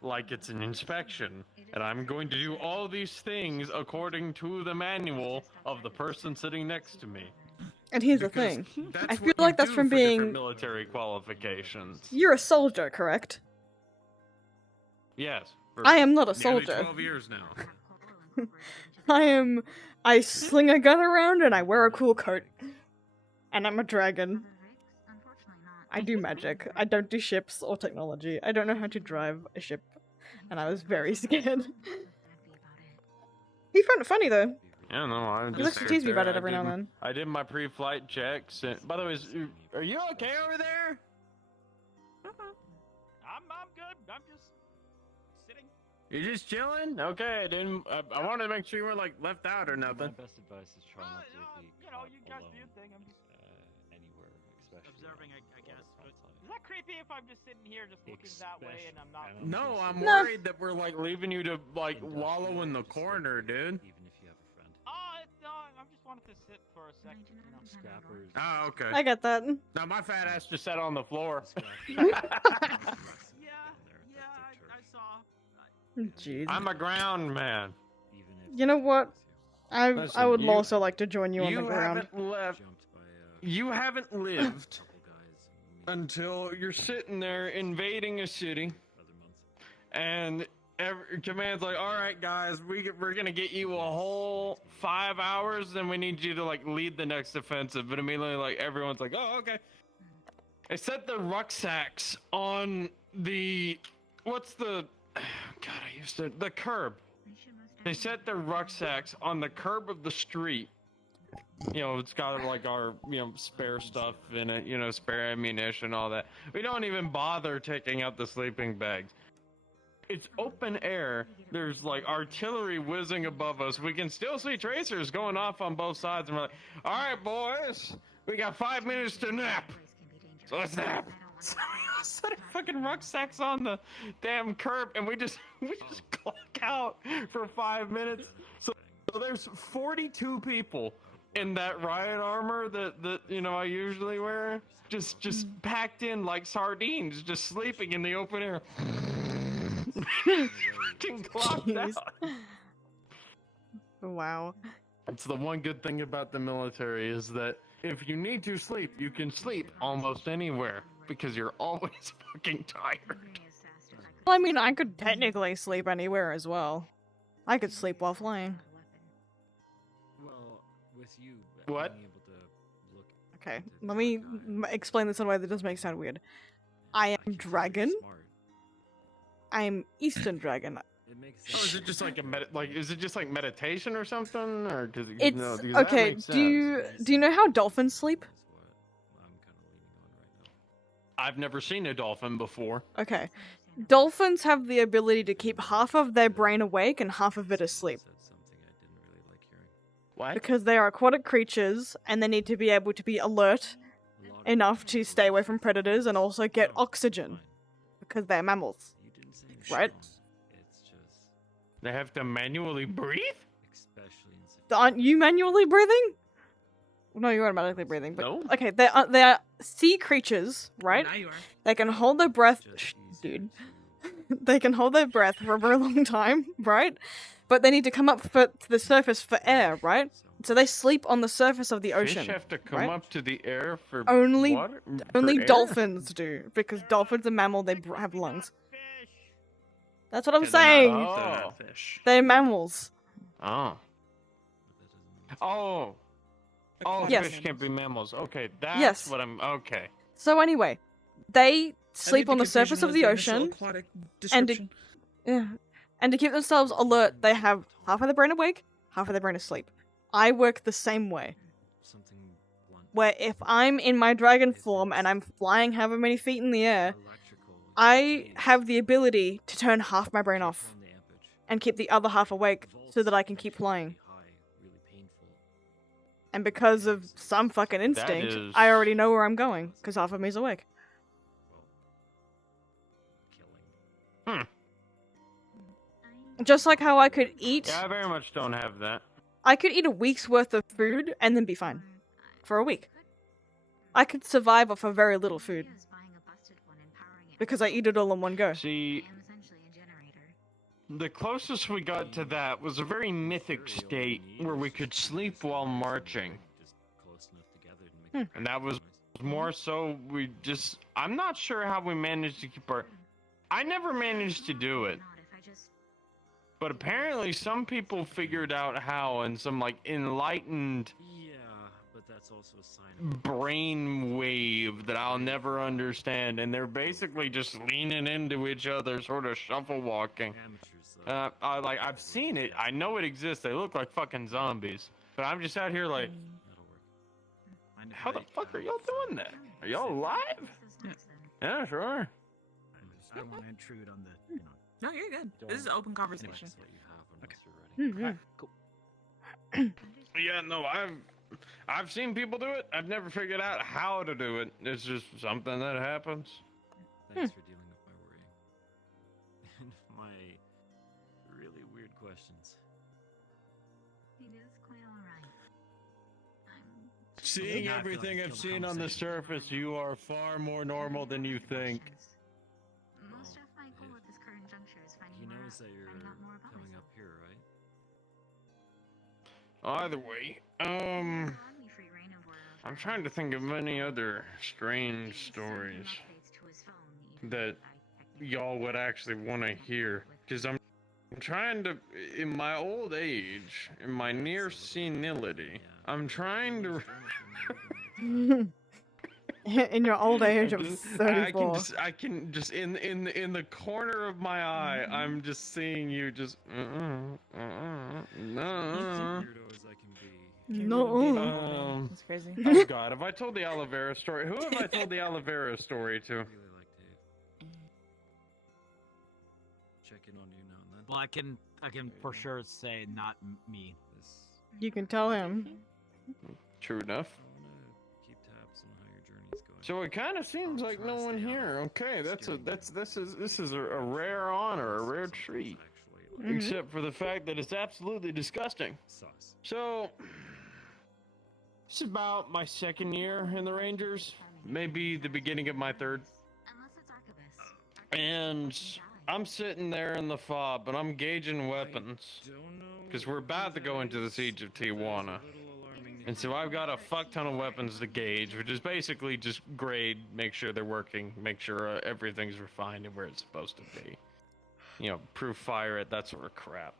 like it's an inspection, and I'm going to do all these things according to the manual of the person sitting next to me. And here's the thing. I feel like that's from being military qualifications. You're a soldier, correct? Yes. I am not a soldier. 12 years now. I sling a gun around and I wear a cool coat. And I'm a dragon. I do magic. I don't do ships or technology. I don't know how to drive a ship. And I was very scared. He found it funny though. Yeah, no, I He likes to tease me about it every now and then. I did my pre-flight checks. And, by the way, are you okay over there? I'm good. I'm just sitting. You're just chilling? Okay, I wanted to make sure you weren't like left out or nothing. My best advice is try not to be You guys do your thing. I'm just anywhere, especially observing, I guess. But is that creepy if I'm just sitting here just looking that way and I'm not? No, I'm worried that we're like leaving you to like wallow in the corner, dude. Even if you have a friend. No, I just wanted to sit for a second. Scrappers. Oh, okay. I get that. Now my fat ass just sat on the floor. I saw. Jeez. I'm a ground man. You know what? I Listen, would also like to join you on the ground. You haven't lived until you're sitting there invading a city, and command's like, all right, guys, we're gonna get you a whole 5 hours, then we need you to like lead the next offensive. But immediately, like everyone's like, oh, okay. They set the rucksacks on the the curb. They set their rucksacks on the curb of the street. You know, it's got like our, spare stuff in it, spare ammunition, all that. We don't even bother taking out the sleeping bags. It's open air. There's like artillery whizzing above us. We can still see tracers going off on both sides, and we're like, all right, boys, we got 5 minutes to nap. So let's nap. So we set our fucking rucksacks on the damn curb, and we just clock out for 5 minutes. So there's 42 people in that riot armor that I usually wear, just packed in like sardines, just sleeping in the open air. Fucking clocked out. Wow. That's the one good thing about the military, is that if you need to sleep, you can sleep almost anywhere, because you're always fucking tired. Well, I mean, I could technically sleep anywhere as well. I could sleep while flying. Well, with you what? being able to look. Okay, let me explain this in a way that doesn't make sound weird. I am dragon. I'm Eastern Dragon. Oh, is it just like is it just like meditation or something, or because it's okay? Do you know how dolphins sleep? I've never seen a dolphin before. Okay, dolphins have the ability to keep half of their brain awake and half of it asleep. What? Because they are aquatic creatures and they need to be able to be alert enough to stay away from predators and also get oxygen because they're mammals, right? They have to manually breathe? Aren't you manually breathing? No, you're automatically breathing. But No. okay, they're sea creatures, right? Now you are. They can hold their breath, dude. They can hold their breath for a very long time, right? But they need to come up to the surface for air, right? So they sleep on the surface of the ocean. Fish have to come right? up to the air for Only water? only For air? dolphins do, because dolphins are mammal. They have lungs. That's what I'm Yeah, they're saying. not- They're not fish. They're mammals. Oh. Oh. Oh, Yes. fish can't be mammals. Okay, that's Yes. what I'm. Okay. So anyway, they sleep the on the confusion surface of was the the initial ocean, aquatic and description. and to keep themselves alert, they have half of their brain awake, half of their brain asleep. I work the same way. Where if I'm in my dragon form and I'm flying however many feet in the air, I have the ability to turn half my brain off and keep the other half awake so that I can keep flying. And because of some fucking instinct, is- I already know where I'm going, because half of me's awake. Just like how I could eat, Yeah, I very much don't have that. I could eat a week's worth of food and then be fine. For a week. I could survive off of very little food. Because I eat it all in one go. See, the closest we got to that was a very mythic state where we could sleep while marching. And that was more so we just... I'm not sure how we managed to keep our... I never managed to do it. But apparently some people figured out how, and some like enlightened but that's also a sign of brain wave that I'll never understand, and they're basically just leaning into each other, sort of shuffle walking. I've seen it. I know it exists. They look like fucking zombies, but I'm just out here like, how the fuck are y'all doing that? Are y'all alive? Yeah, sure. I don't want to intrude on the, No, you're good. This is an open conversation. Mm-hmm. Cool. Yeah, no, I've seen people do it. I've never figured out how to do it. It's just something that happens. Thanks for dealing with my worry. And my really weird questions. Seeing everything I've seen on the surface, you are far more normal than you think. Most of my goal at this current juncture is finding He more knows that you're I'm not more about coming myself. up here, right? Either way, I'm trying to think of many other strange stories that y'all would actually want to hear. Because I'm trying to, in my old age, in my near senility, I'm trying to... In your old age of 34. I can just in the corner of my eye, I'm just seeing you just no. No. That's crazy. Oh God, have I told the aloe vera story? Who have I told the aloe vera story to? Check in on you now and then. Well, I can for sure say not me. You can tell him. True enough. Keep tabs on how your journey's going. So it kind of seems like no one here. Okay, this is a rare honor, a rare treat. Except for the fact that it's absolutely disgusting. So, it's about my second year in the Rangers, maybe the beginning of my third. And I'm sitting there in the fob, and I'm gauging weapons, because we're about to go into the siege of Tijuana. And so I've got a fuck ton of weapons to gauge, which is basically just grade, make sure they're working, make sure everything's refined and where it's supposed to be. You know, proof fire it, that sort of crap.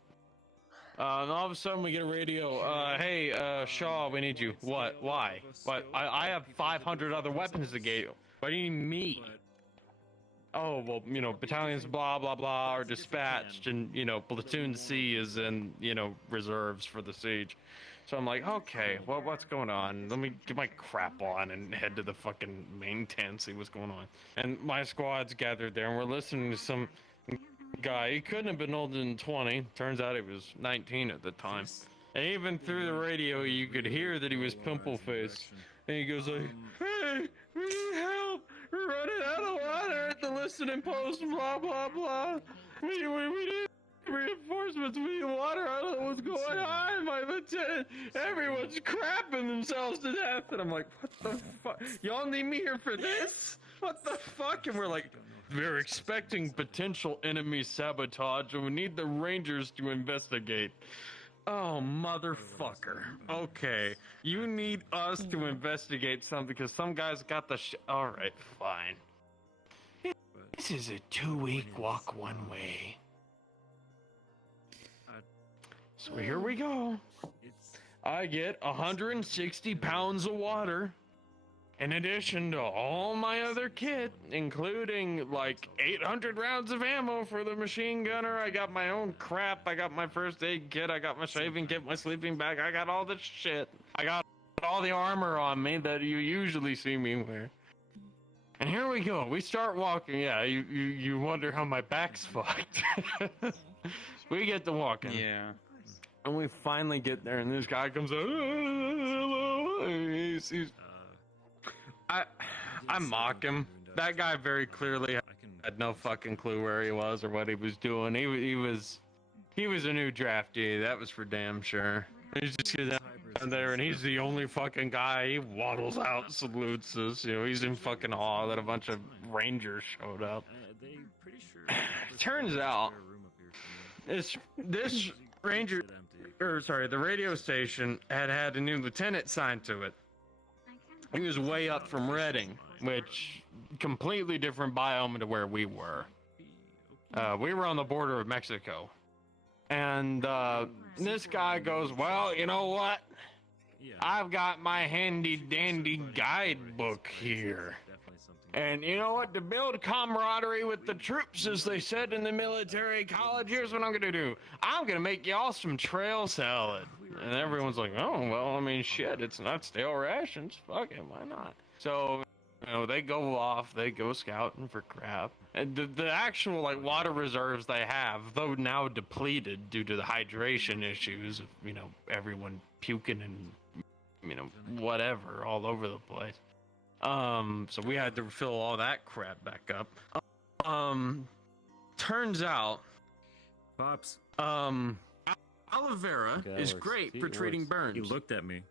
And all of a sudden we get a radio, hey, Shaw, we need you. What? Why? What? I have 500 other weapons to gauge. Why do you need me? Oh, well, you know, battalions blah, blah, blah are dispatched, and, you know, platoon C is in, you know, reserves for the siege. So I'm like, okay, well, what's going on? Let me get my crap on and head to the fucking main tent, see what's going on. And my squad's gathered there, and we're listening to some guy. He couldn't have been older than 20. Turns out he was 19 at the time. And even through the radio, you could hear that he was pimple-faced. And he goes like, hey, we need help. We're running out of water at the listening post. Blah blah blah. We need reinforcements. We need water. I don't know what's going on. My lieutenant. Everyone's crapping themselves to death. And I'm like, what the fuck? Y'all need me here for this? What the fuck? And we're like, we're expecting potential enemy sabotage, and we need the Rangers to investigate. Oh, motherfucker. Okay, you need us to investigate something because some guys got the Alright, fine. This is a 2-week walk one way. So here we go. I get 160 pounds of water. In addition to all my other kit, including like 800 rounds of ammo for the machine gunner, I got my own crap, I got my first aid kit, I got my shaving kit, my sleeping bag, I got all this shit. I got all the armor on me that you usually see me wear. And here we go, we start walking. Yeah, you wonder how my back's fucked. We get to walking. Yeah. And we finally get there, and this guy comes out. Hello. I mock him. That guy very clearly had no fucking clue where he was or what he was doing. He was a new draftee. That was for damn sure. He's just down there, and he's the only fucking guy. He waddles out, salutes us. You know, he's in fucking awe that a bunch of Rangers showed up. Turns out, this Ranger, the radio station had a new lieutenant signed to it. He was way up from Redding, which completely different biome to where we were. We were on the border of Mexico. And this guy goes, well, you know what? I've got my handy dandy guidebook here. And you know what? To build camaraderie with the troops, as they said in the military college, here's what I'm going to do. I'm going to make y'all some trail salad. And everyone's like, oh, well, I mean, shit, it's not stale rations. Fuck it, why not? So, you know, they go off, they go scouting for crap. And the actual, like, water reserves they have, though now depleted due to the hydration issues of, you know, everyone puking and, you know, whatever all over the place. So we had to fill all that crap back up. Turns out, Pops. Aloe vera is great for treating burns. He looked at me.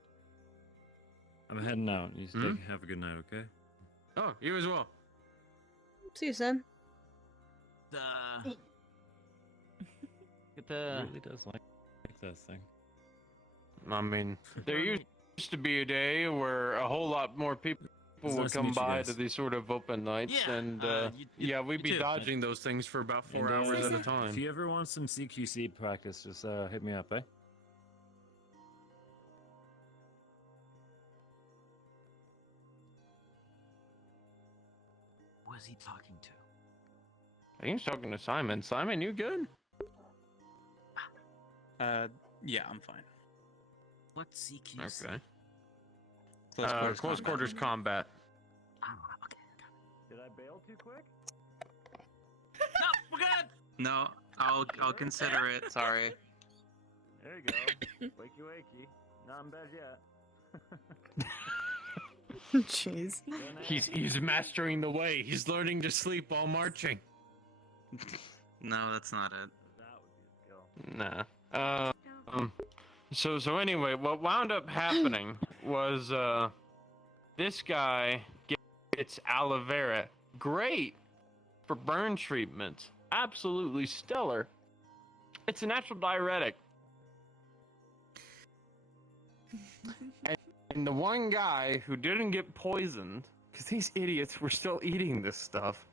I'm heading out. You have a good night, okay? Oh, you as well. See you, son. It really does like that thing. I mean, there used to be a day where a whole lot more people would come by to these sort of open nights, and we'd be dodging those things for about 4 hours at a time. If you ever want some CQC practice, just hit me up, eh? Who is he talking to? I think he's talking to Simon. Simon, you good? Yeah, I'm fine. What's CQC? Okay. Close quarters combat. Did I bail too quick? No, we're good. No, I'll consider it. Sorry. There you go. Wakey wakey. Not in bed yet. Jeez. He's mastering the way. He's learning to sleep while marching. No, that's not it. That would be a skill. Nah. So anyway, what wound up happening was this guy gets aloe vera. Great for burn treatment. Absolutely stellar. It's a natural diuretic. And the one guy who didn't get poisoned, because these idiots were still eating this stuff,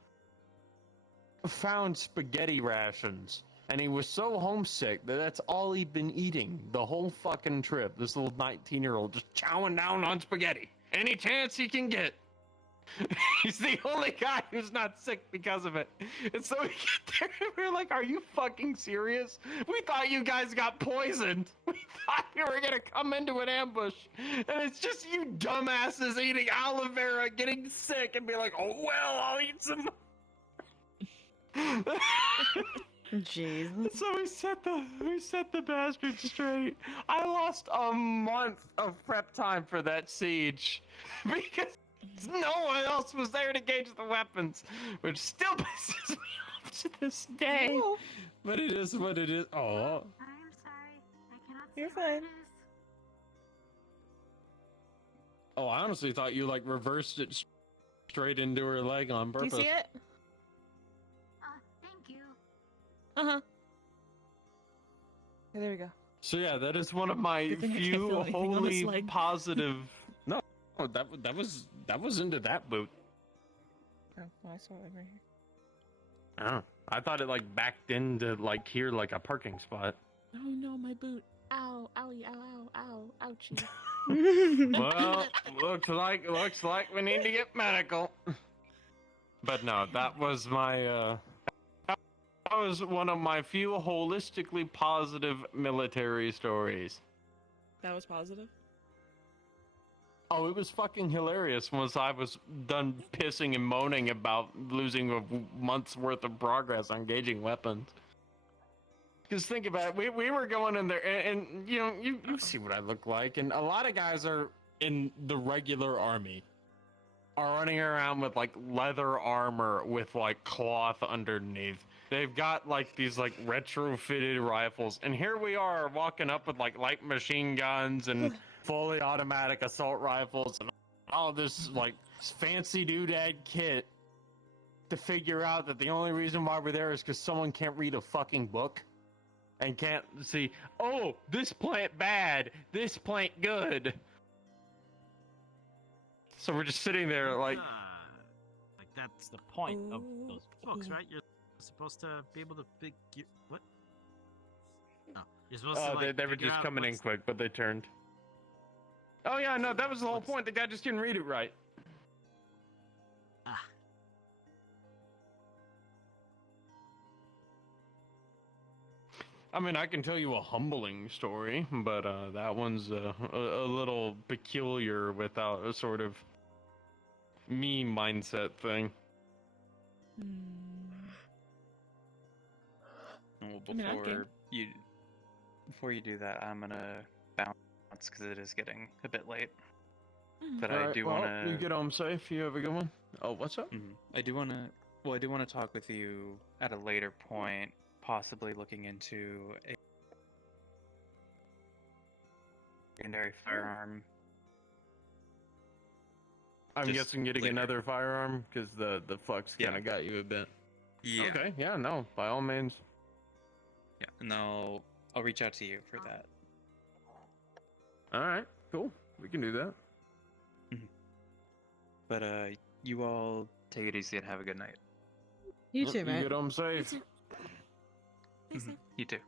found spaghetti rations. And he was so homesick that that's all he'd been eating the whole fucking trip. This little 19-year-old just chowing down on spaghetti. Any chance he can get. He's the only guy who's not sick because of it. And so we get there and we're like, are you fucking serious? We thought you guys got poisoned. We thought you were gonna come into an ambush. And it's just you dumbasses eating aloe vera, getting sick, and be like, oh well, I'll eat some. Jeez. So we set the bastards straight. I lost a month of prep time for that siege because No one else was there to gauge the weapons, which still pisses me off to this day. Oh. But it is what it is. Oh. I'm sorry. I cannot You're see what it fine. is. Oh, I honestly thought you like reversed it straight into her leg on Do purpose. you see it? Thank you. Uh-huh. Okay, there we go. So yeah, that is one of my Good thing I can't few feel anything on this wholly leg. positive. No, that was into that boot. Oh, I saw it right here. Oh, I thought it like backed into like here like a parking spot. Oh no, my boot. Ow, owie, ow, ow, ow, ouchie. Well, looks like we need to get medical. But no, that was my that was one of my few holistically positive military stories. That was positive? Oh, it was fucking hilarious once I was done pissing and moaning about losing a month's worth of progress on gauging weapons. Because think about it, we were going in there, and you know, you see what I look like, and a lot of guys are in the regular army, are running around with like leather armor with like cloth underneath. They've got like these like retrofitted rifles, and here we are walking up with like light machine guns and fully automatic assault rifles and all this like fancy doodad kit to figure out that the only reason why we're there is because someone can't read a fucking book and can't see, oh, this plant bad, this plant good. So we're just sitting there like that's the point of those books, right? You're supposed to be able to what? No, you're supposed to like. They were just coming in quick, but they turned. Oh yeah, no, that was the whole point. The guy just didn't read it right. I mean, I can tell you a humbling story, but that one's a little peculiar without a sort of me mindset thing. Well, I mean, I can. before you do that, I'm gonna bounce because it is getting a bit late. But Alright, I do well, want to. you get home safe. You have a good one. Oh, what's up? I do want to. Well, I do want to talk with you at a later point, possibly looking into a secondary firearm. I'm Just guessing getting later. another firearm because the flux kind of got you a bit. Yeah. Okay. Yeah. No. By all means. Yeah, and I'll reach out to you for that. All right. Cool. We can do that. But you all take it easy and have a good night. You too, mate. You get home safe. You too.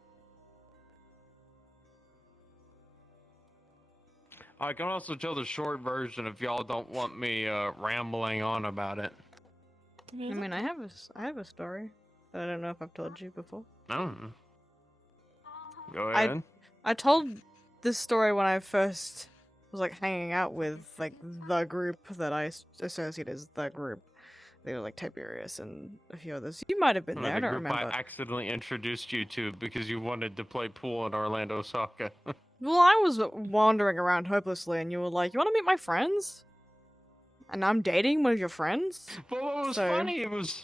I can also tell the short version if y'all don't want me rambling on about it. I mean, I have a story that I don't know if I've told you before. I don't know. Go ahead. I told this story when I first was like hanging out with like the group that I associate as the group. They were like Tiberius and a few others. You might have been there. I The don't group remember. I accidentally introduced you to because you wanted to play pool in Orlando, Soccer. Well, I was wandering around hopelessly, and you were like, "You want to meet my friends?" And I'm dating one of your friends. But what was So- funny, it was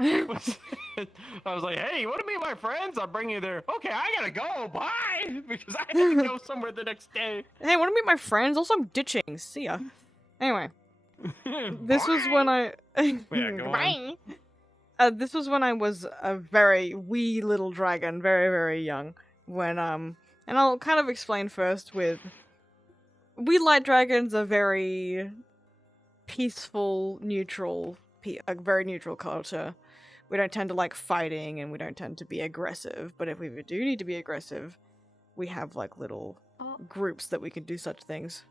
I was like, hey, you want to meet my friends? I'll bring you there. Okay, I gotta go. Bye! Because I had to go somewhere the next day. Hey, want to meet my friends? Also, I'm ditching. See ya. Anyway, this was when I. Yeah, go on. Bye. This was when I was a very wee little dragon, very very young. When and I'll kind of explain first with. We light dragons are very peaceful, neutral, a very neutral culture. We don't tend to like fighting, and we don't tend to be aggressive. But if we do need to be aggressive, we have like little groups that we can do such things.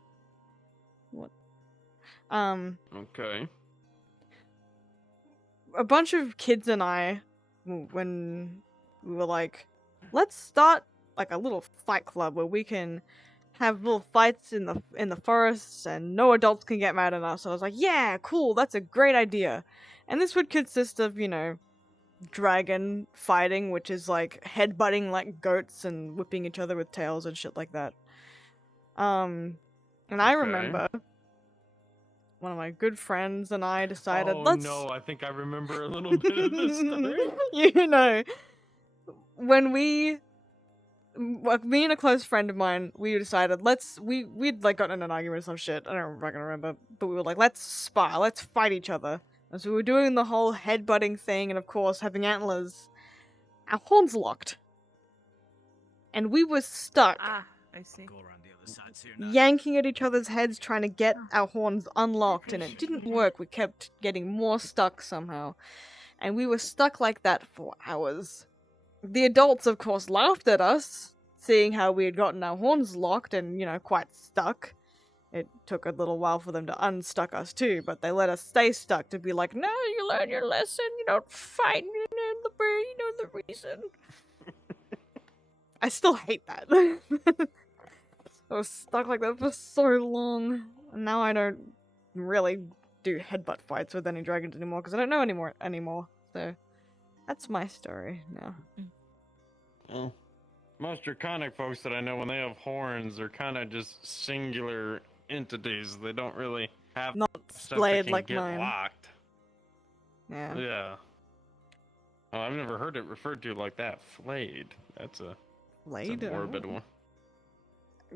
What? Okay. A bunch of kids and I, when we were like, let's start like a little fight club where we can have little fights in the forests and no adults can get mad at us. So I was like, yeah, cool, that's a great idea. And this would consist of, you know, dragon fighting, which is like headbutting like goats and whipping each other with tails and shit like that. And I remember one of my good friends and I decided, Oh let's... no, I think I remember a little bit of this story. You know, when me and a close friend of mine, we decided, we'd like gotten in an argument or some shit, I don't fucking remember, but we were like, let's spar, let's fight each other. And so we were doing the whole headbutting thing, and of course, having antlers, our horns locked. And we were stuck. Ah, I see. Yanking at each other's heads, trying to get our horns unlocked, and it didn't work. We kept getting more stuck somehow. And we were stuck like that for hours. The adults, of course, laughed at us, seeing how we had gotten our horns locked and, you know, quite stuck. It took a little while for them to unstuck us too, but they let us stay stuck to be like, no, you learn your lesson, you don't fight, you know the reason. I still hate that. I was stuck like that for so long, and now I don't really do headbutt fights with any dragons anymore, because I don't know anymore, so that's my story now. Well, most draconic folks that I know, when they have horns, are kind of just singular entities. They don't really have not stuff that splayed can like get mine. locked. Yeah. Yeah. Oh, I've never heard it referred to like that. Flayed. That's a morbid one.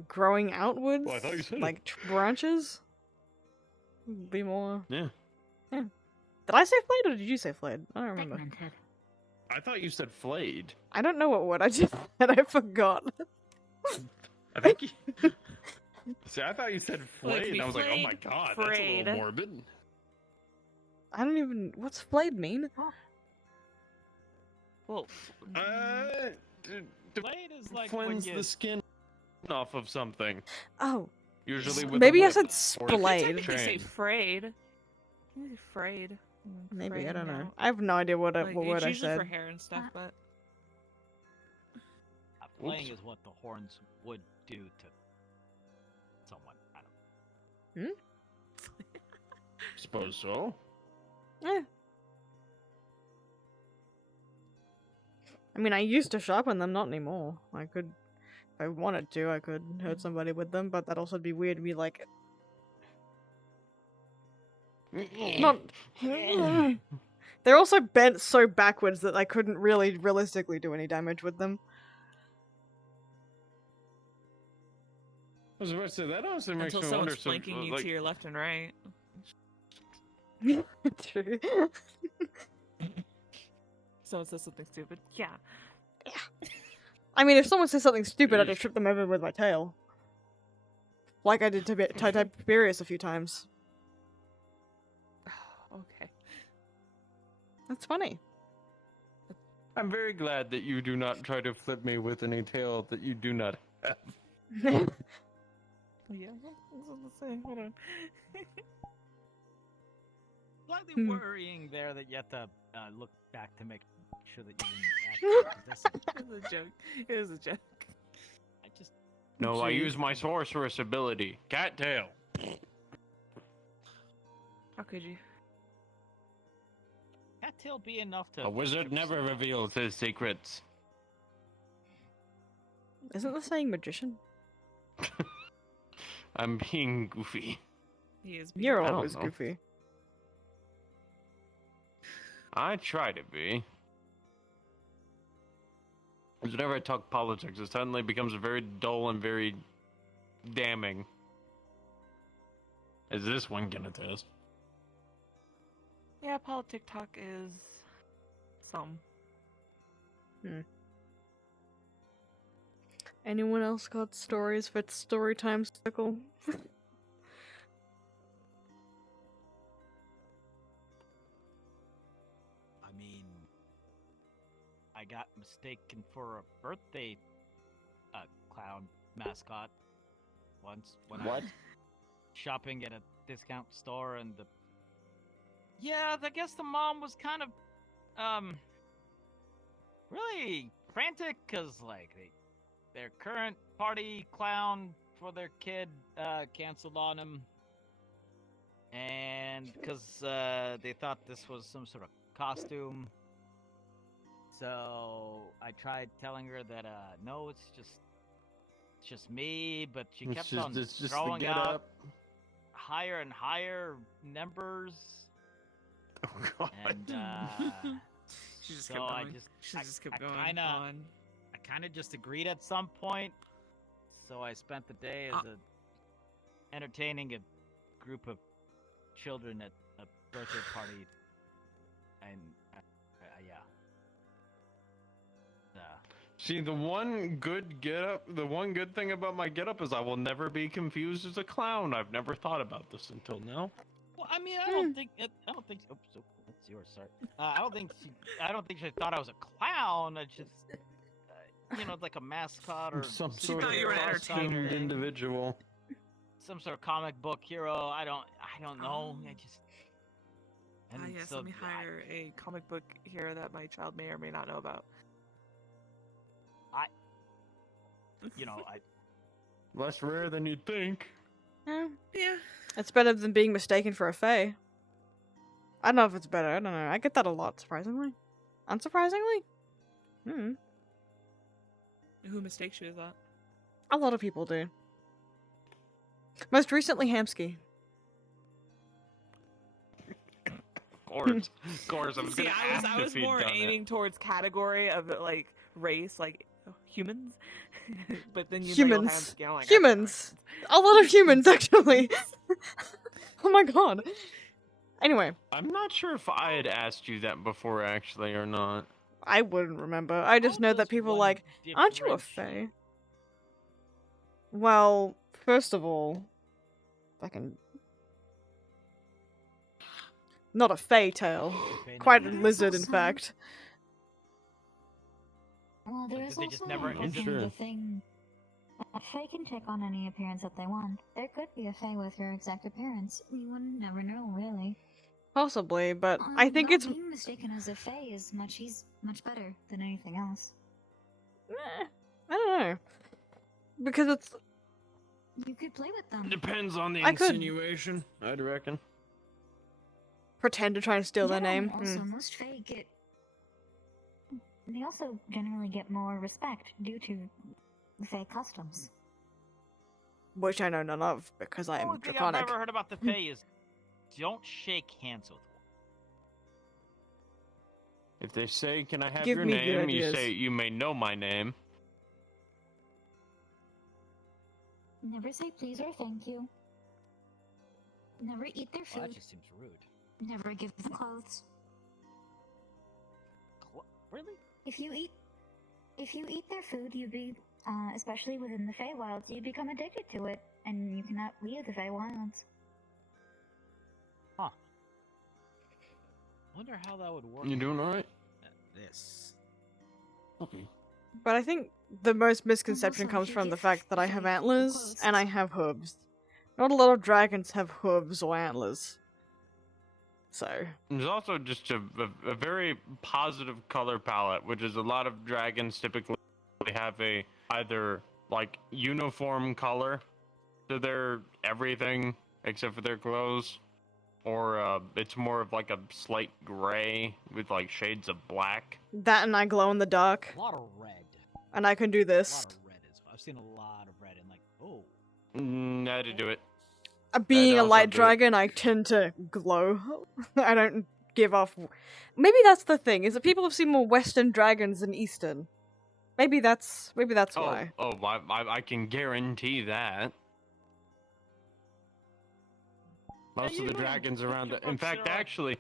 Growing outwards? Well, I thought you said like branches? Be more... Yeah. Yeah. Did I say flayed or did you say flayed? I don't remember. I thought you said flayed. I don't know what word I just said. I forgot. I think you... See, I thought you said flayed, be and I was like, oh my flayed, god, that's a frayed. little morbid. I don't even... What's flayed mean? Well... Flayed is like Cleanse when the skin off of something. Oh. Usually with Maybe a I whip said or a splayed. You say train. frayed. You say frayed. Maybe, I don't know. now. I have no idea what Like, word it's I usually said. for hair and stuff, but... Flaying is what the horns would do to someone. I don't know. Suppose so. Yeah. I mean, I used to sharpen them, not anymore. I could, if I wanted to, I could hurt somebody with them, but that'd also be weird to be like... Not... They're also bent so backwards that I couldn't really realistically do any damage with them. I was about to say, that honestly makes Until me wonder. someone's flanking you like, to your left and right. True. Someone says something stupid. Yeah. I mean, if someone says something stupid, I'd just trip them over with my tail. Like I did to Tiberius a few times. Okay. That's funny. I'm very glad that you do not try to flip me with any tail that you do not have. Yeah, let's say, hold on. Slightly worrying there that you have to look back to make sure that you didn't actually It was a joke. It was a joke. I just... No, I use my sorceress ability. Cattail. How could you? Cattail be enough to... A wizard never reveals his secrets. Isn't the saying magician? I'm being goofy. He is. You're I don't always know. goofy. I try to be. Because whenever I talk politics, it suddenly becomes very dull and very damning. As this one can attest. Yeah, politic talk is some. Anyone else got stories for story time circle? I mean, I got mistaken for a birthday clown mascot once when I was shopping at a discount store, and the I guess the mom was kind of really frantic because like their current party clown for their kid canceled on him, and because they thought this was some sort of costume. So I tried telling her that no, it's just me, but she kept on throwing out higher and higher numbers. Oh God. And She just so kept I going. just She just kept going kinda, on. I kind of just agreed at some point. So I spent the day as entertaining a group of children at a birthday party, and yeah. See, the one good thing about my getup is I will never be confused as a clown. I've never thought about this until now. Well, I mean, I don't think. Oh, so that's yours. Sorry. I don't think she thought I was a clown. I just, it's like a mascot or Some some sort of costumed individual. Some sort of comic book hero. I don't know. I just. And Yes, so let me hire a comic book hero that my child may or may not know about. Less rare than you'd think. Yeah. It's better than being mistaken for a fae. I don't know if it's better. I don't know. I get that a lot, surprisingly. Unsurprisingly? Who mistakes you as that? A lot of people do. Most recently, Hamsky. Of course, I was See, gonna ask I was if he'd more done aiming towards category of like race, like humans. But then you Humans. Hamsky, I'm like, Humans. A lot of humans, actually. Oh my god. Anyway. I'm not sure if I had asked you that before, actually, or not. I wouldn't remember. I just know that people like, aren't you a fae? Well, first of all, fucking... Not a fae tail. Quite a lizard, in fact. Well, there's they also just never the thing. A fae can take on any appearance that they want. There could be a fae with your exact appearance. You would never know, really. Possibly, but I think it's... being mistaken as a fae is much better than anything else. I don't know. Because it's... You could play with them. Depends on the I could- insinuation, I'd reckon. Pretend to try and steal their name. Also, most fae get... They also generally get more respect due to fae customs. Which I know none of, because I am Only thing I've draconic. never heard about the Fae is don't shake hands with one. If they say, can I have Give your me good name, you ideas. say, you may know my name. Never say please or thank you. Never eat their food. Well, that just seems rude. Never give them clothes. Really? If you eat their food, you be, especially within the Feywilds, you become addicted to it, and you cannot leave the Feywilds. Huh. Wonder how that would work. You doing alright? This. Okay. But I think the most misconception comes from the fact that I have antlers, and I have hooves. Not a lot of dragons have hooves or antlers. So... There's also just a very positive color palette, which is a lot of dragons typically have a either like uniform color to their everything except for their clothes, or it's more of like a slight gray with like shades of black. That and I glow in the dark. A lot of red. And I can do A this. lot of red is. I've seen a lot of red and like, oh. I had to do it. Being a also light do it. dragon, I tend to glow. I don't give off... Maybe that's the thing, is that people have seen more Western dragons than Eastern. Maybe that's why. I can guarantee that. Most of the dragons around the... In fact, actually,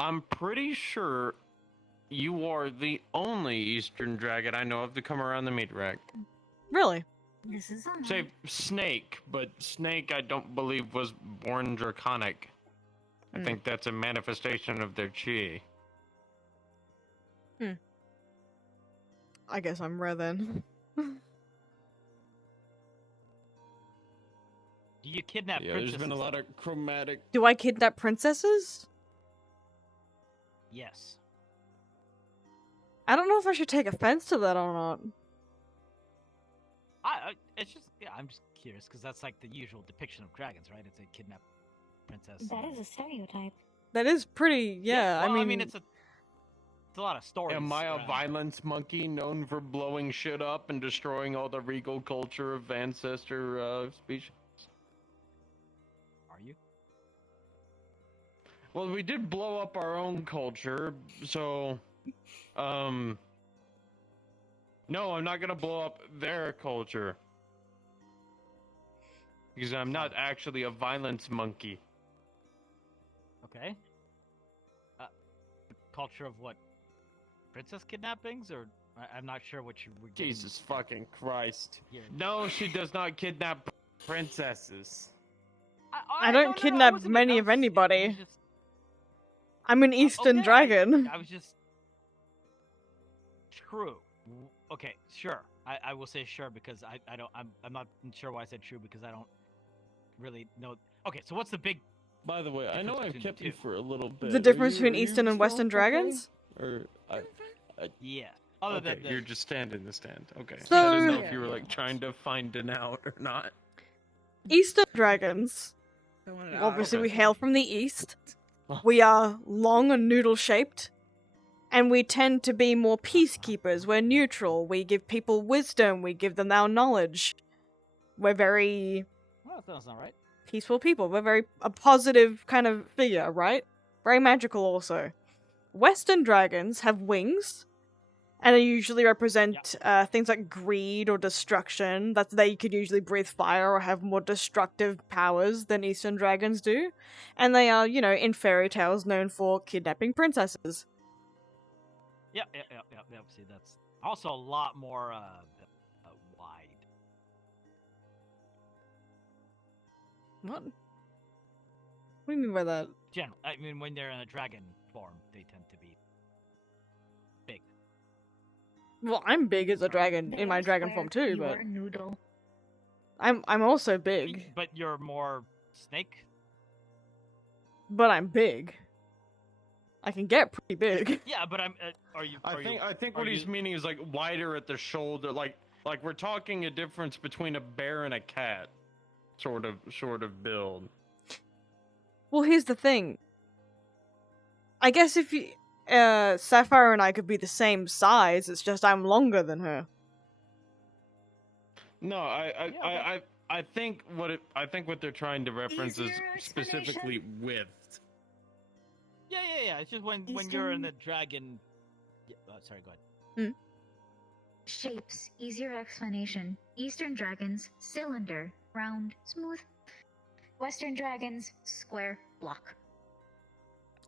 I'm pretty sure you are the only Eastern dragon I know of to come around the meat rack. Really? This is Say Snake, but Snake I don't believe was born draconic. I think that's a manifestation of their chi. I guess I'm rare then. Do you kidnap Yeah, princesses? there's been a lot of chromatic... Do I kidnap princesses? Yes. I don't know if I should take offense to that or not. It's just, yeah, I'm just curious, because that's like the usual depiction of dragons, right? It's a kidnapped princess. That is a stereotype. That is pretty, yeah, well, I mean... it's a lot of stories. Am I a around. violence monkey known for blowing shit up and destroying all the regal culture of ancestor species? Are you? Well, we did blow up our own culture, so, no, I'm not gonna blow up their culture. Because I'm not actually a violence monkey. Okay. The culture of what? Princess kidnappings, or I'm not sure what you were. Jesus fucking Christ! Here. No, she does not kidnap princesses. I don't kidnap many of anybody. I'm an Eastern dragon. I was just true. Okay, sure. I will say sure because I'm not sure why I said true because I don't really know. Okay, so what's the big? By the way, I know I've kept you for a little bit. The difference between Eastern and Western dragons? Or yeah. Other than you're just standing the stand. Okay. So- I didn't know if you were like trying to find an out or not. Eastern dragons. Obviously, we hail from the east. We are long and noodle-shaped. And we tend to be more peacekeepers. We're neutral. We give people wisdom. We give them our knowledge. We're very Well, that's not right. peaceful people. We're very a positive kind of figure, right? Very magical also. Western dragons have wings. And they usually represent things like greed or destruction. That's they could usually breathe fire or have more destructive powers than Eastern dragons do. And they are, in fairy tales known for kidnapping princesses. Yeah. See, that's also a lot more wide. What? What do you mean by that? I mean, when they're in a dragon form, they tend to be big. Well, I'm big as a dragon in my dragon form too, but noodle. I'm also big. But you're more snake. But I'm big. I can get pretty big. Yeah, but I'm. I think what he's meaning is like wider at the shoulder, like we're talking a difference between a bear and a cat, sort of build. Well, here's the thing. I guess if you, Sapphire and I could be the same size. It's just I'm longer than her. No, I think what they're trying to reference is specifically width. Yeah. It's just when you're in the dragon. Yeah, sorry, go ahead. Shapes, easier explanation. Eastern dragons, cylinder, round, smooth. Western dragons, square, block.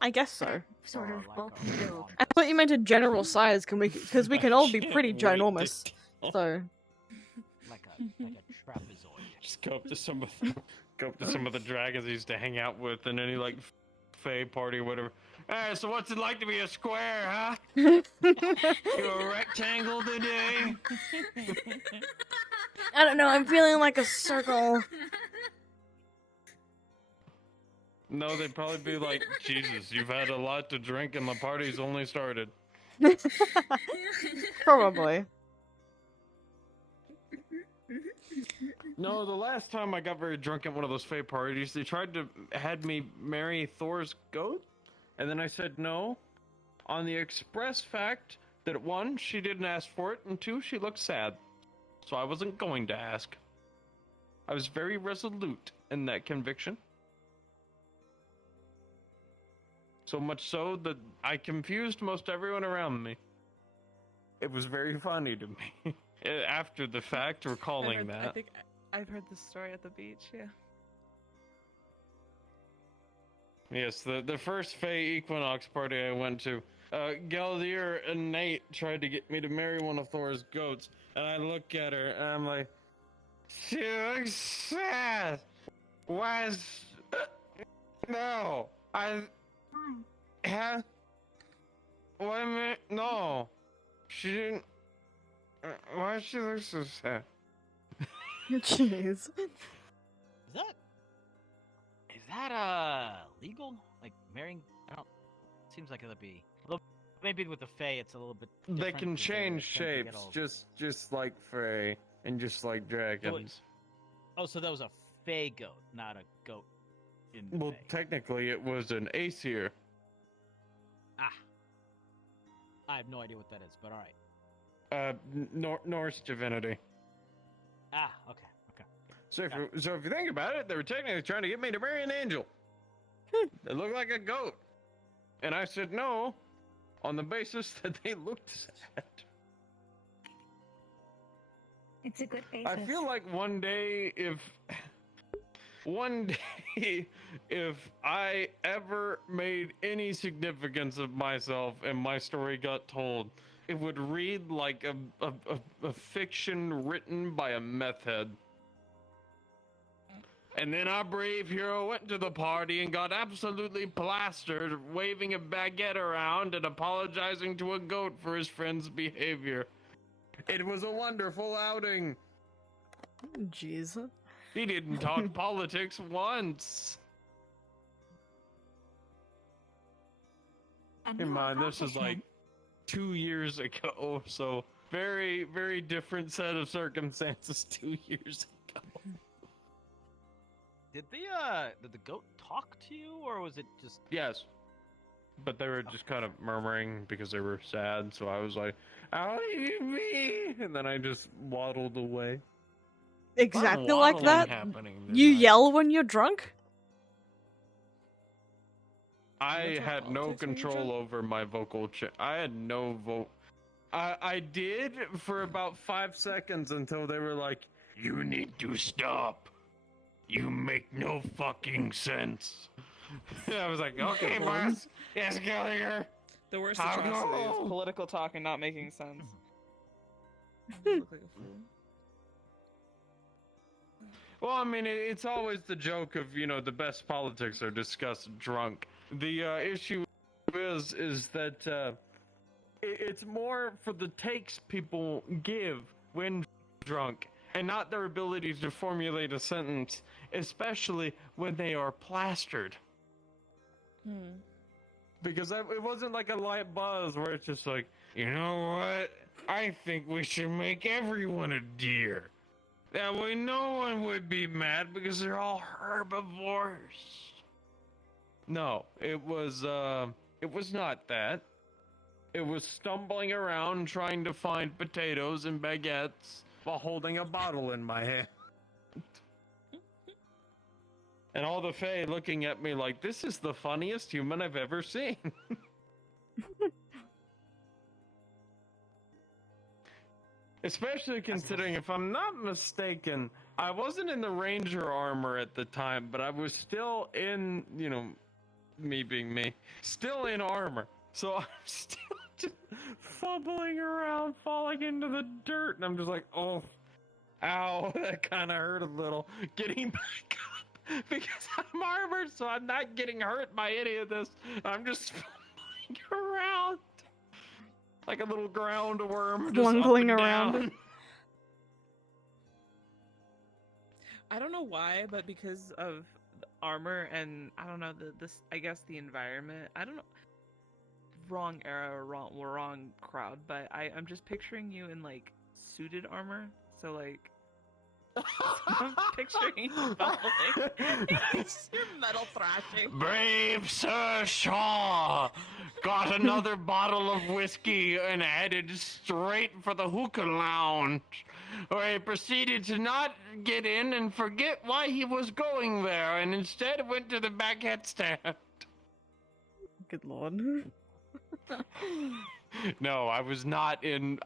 I guess so. Sort of bulk build. I thought you meant a general size, because we can all be pretty ginormous. So. Like a trapezoid. Just go up to some of the dragons he used to hang out with, and any like Fae party or whatever. Hey, so what's it like to be a square, huh? You a rectangle today? I don't know, I'm feeling like a circle. No, they'd probably be like, Jesus, you've had a lot to drink and the party's only started. Probably. No, the last time I got very drunk at one of those Fae parties, they tried to had me marry Thor's goat, and then I said no, on the express fact that 1, she didn't ask for it, and 2, she looked sad. So I wasn't going to ask. I was very resolute in that conviction. So much so that I confused most everyone around me. It was very funny to me. After the fact, recalling that. I think I've heard this story at the beach, yeah. Yes, the first Fae Equinox party I went to, Galdir and Nate tried to get me to marry one of Thor's goats, and I look at her and I'm like, she looks sad. Why is... No, What a minute, no. She didn't... Why does she look so sad? Jeez. Is that legal? Like marrying? I don't. Seems like it'll be. Well, maybe with the Fae, it's a little bit. They can change shapes, just like Fae and just like dragons. Oh, so that was a Fae goat, not a goat. Well, technically, it was an Aesir. I have no idea what that is, but all right. Norse divinity. Okay. So if you think about it, they were technically trying to get me to marry an angel. They look like a goat. And I said no, on the basis that they looked sad. It's a good basis. I feel like one day if I ever made any significance of myself and my story got told, it would read like a fiction written by a meth head. And then our brave hero went to the party and got absolutely plastered, waving a baguette around and apologizing to a goat for his friend's behavior. It was a wonderful outing. Jeez. He didn't talk politics once. Keep in mind, this is like 2 years ago, so very, very different set of circumstances 2 years ago. Did the goat talk to you, or was it just? Yes, but they were just kind of murmuring because they were sad. So I was like, "I'll leave me," and then I just waddled away. Exactly like that? You yell when you're drunk? I had no control over my vocal I had no I did for about 5 seconds until they were like, "You need to stop. You make no fucking sense." I was like, "Okay, boss. Yes, Gallagher." The worst I'll atrocity go. is political talk and not making sense. Look like a fool. Well, I mean, it's always the joke of, the best politics are discussed drunk. The issue is that it's more for the takes people give when drunk, and not their ability to formulate a sentence, especially when they are plastered. Because it wasn't like a light buzz where it's just like, "You know what? I think we should make everyone a deer. That way no one would be mad because they're all herbivores." No, it was not that. It was stumbling around trying to find potatoes and baguettes while holding a bottle in my hand. And all the Fae looking at me like, "This is the funniest human I've ever seen." Especially considering, if I'm not mistaken, I wasn't in the ranger armor at the time, but I was still in, me being me, still in armor. So I'm still just fumbling around, falling into the dirt, and I'm just like, "Oh, ow, that kind of hurt a little." Getting back up, because I'm armored, so I'm not getting hurt by any of this. I'm just fumbling around like a little ground worm, just Blumbling up and around. down. I don't know why, but because of the armor and I don't know I guess the environment. I don't know. Wrong era or wrong crowd, but I'm just picturing you in like suited armor. So like I'm picturing you fumbling. You're metal thrashing. Brave Sir Shaw got another bottle of whiskey and headed straight for the hookah lounge, where he proceeded to not get in and forget why he was going there, and instead went to the baguette stand. Good lord. No, I was not in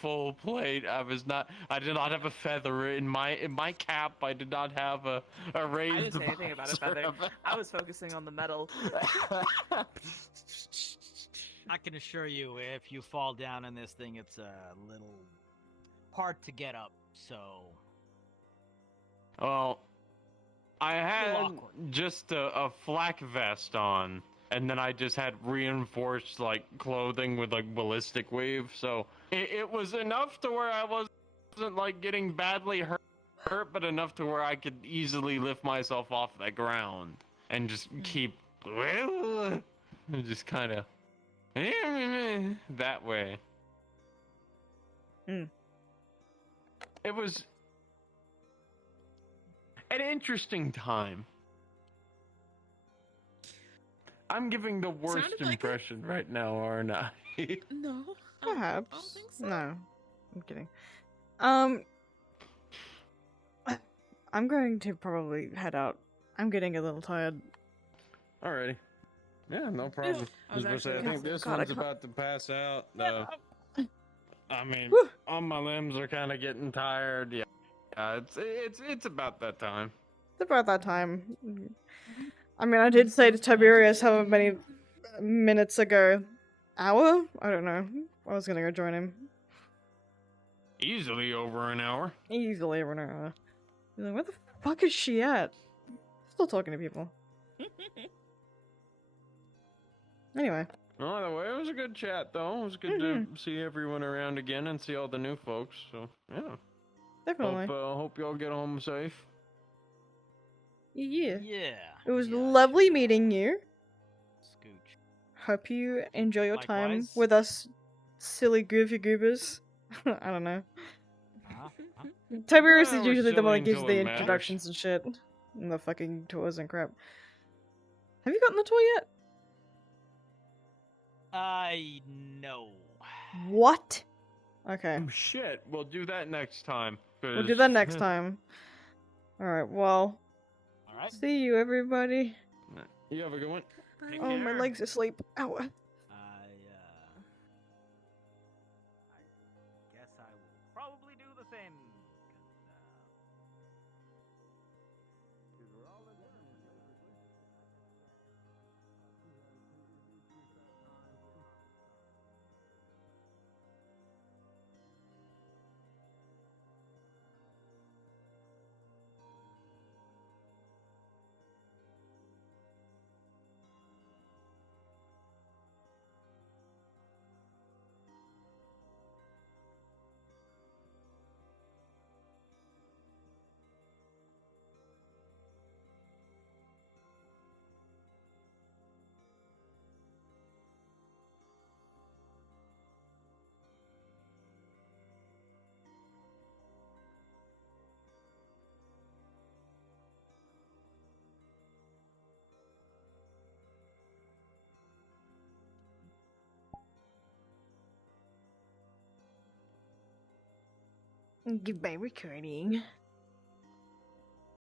full plate. I did not have a feather in my cap. I did not have a raised I didn't say anything about a feather. visor. I was focusing on the metal. I can assure you, if you fall down in this thing, it's a little hard to get up. So, Well, I had just a flak vest on, and then I just had reinforced clothing with ballistic weave, so it was enough to where I wasn't getting badly hurt, but enough to where I could easily lift myself off the ground and just keep just kind of that way. It was an interesting time. I'm giving the worst impression right now, aren't I? No. Perhaps. I don't think so. No. I'm kidding. I'm going to probably head out. I'm getting a little tired. Alrighty. Yeah, no problem. I was I was gonna say, I think this God, I one's can't- about to pass out. I mean, all my limbs are kind of getting tired. Yeah, it's about that time. It's about that time. I mean, I did say to Tiberius how many minutes ago. Hour? I don't know. I was gonna go join him. Easily over an hour. Easily over an hour. He's like, where the fuck is she at? Still talking to people. Anyway. Well, either way, it was a good chat, though. It was good to see everyone around again and see all the new folks. So, yeah. Definitely. Hope y'all get home safe. Yeah. Yeah. It was lovely meeting you. Scooch. Hope you enjoy your time Likewise. with us silly goofy goobers. I don't know. Tiberius is we're usually the one silly that gives until the it matters. introductions and shit. And the fucking tours and crap. Have you gotten the tour yet? No. What? Okay. Oh, shit. We'll do that next time. We'll do that next time. Alright, well. Alright. See you, everybody. You have a good one. Oh, my legs are asleep. Ow. I guess I will probably do the same. Goodbye, recording.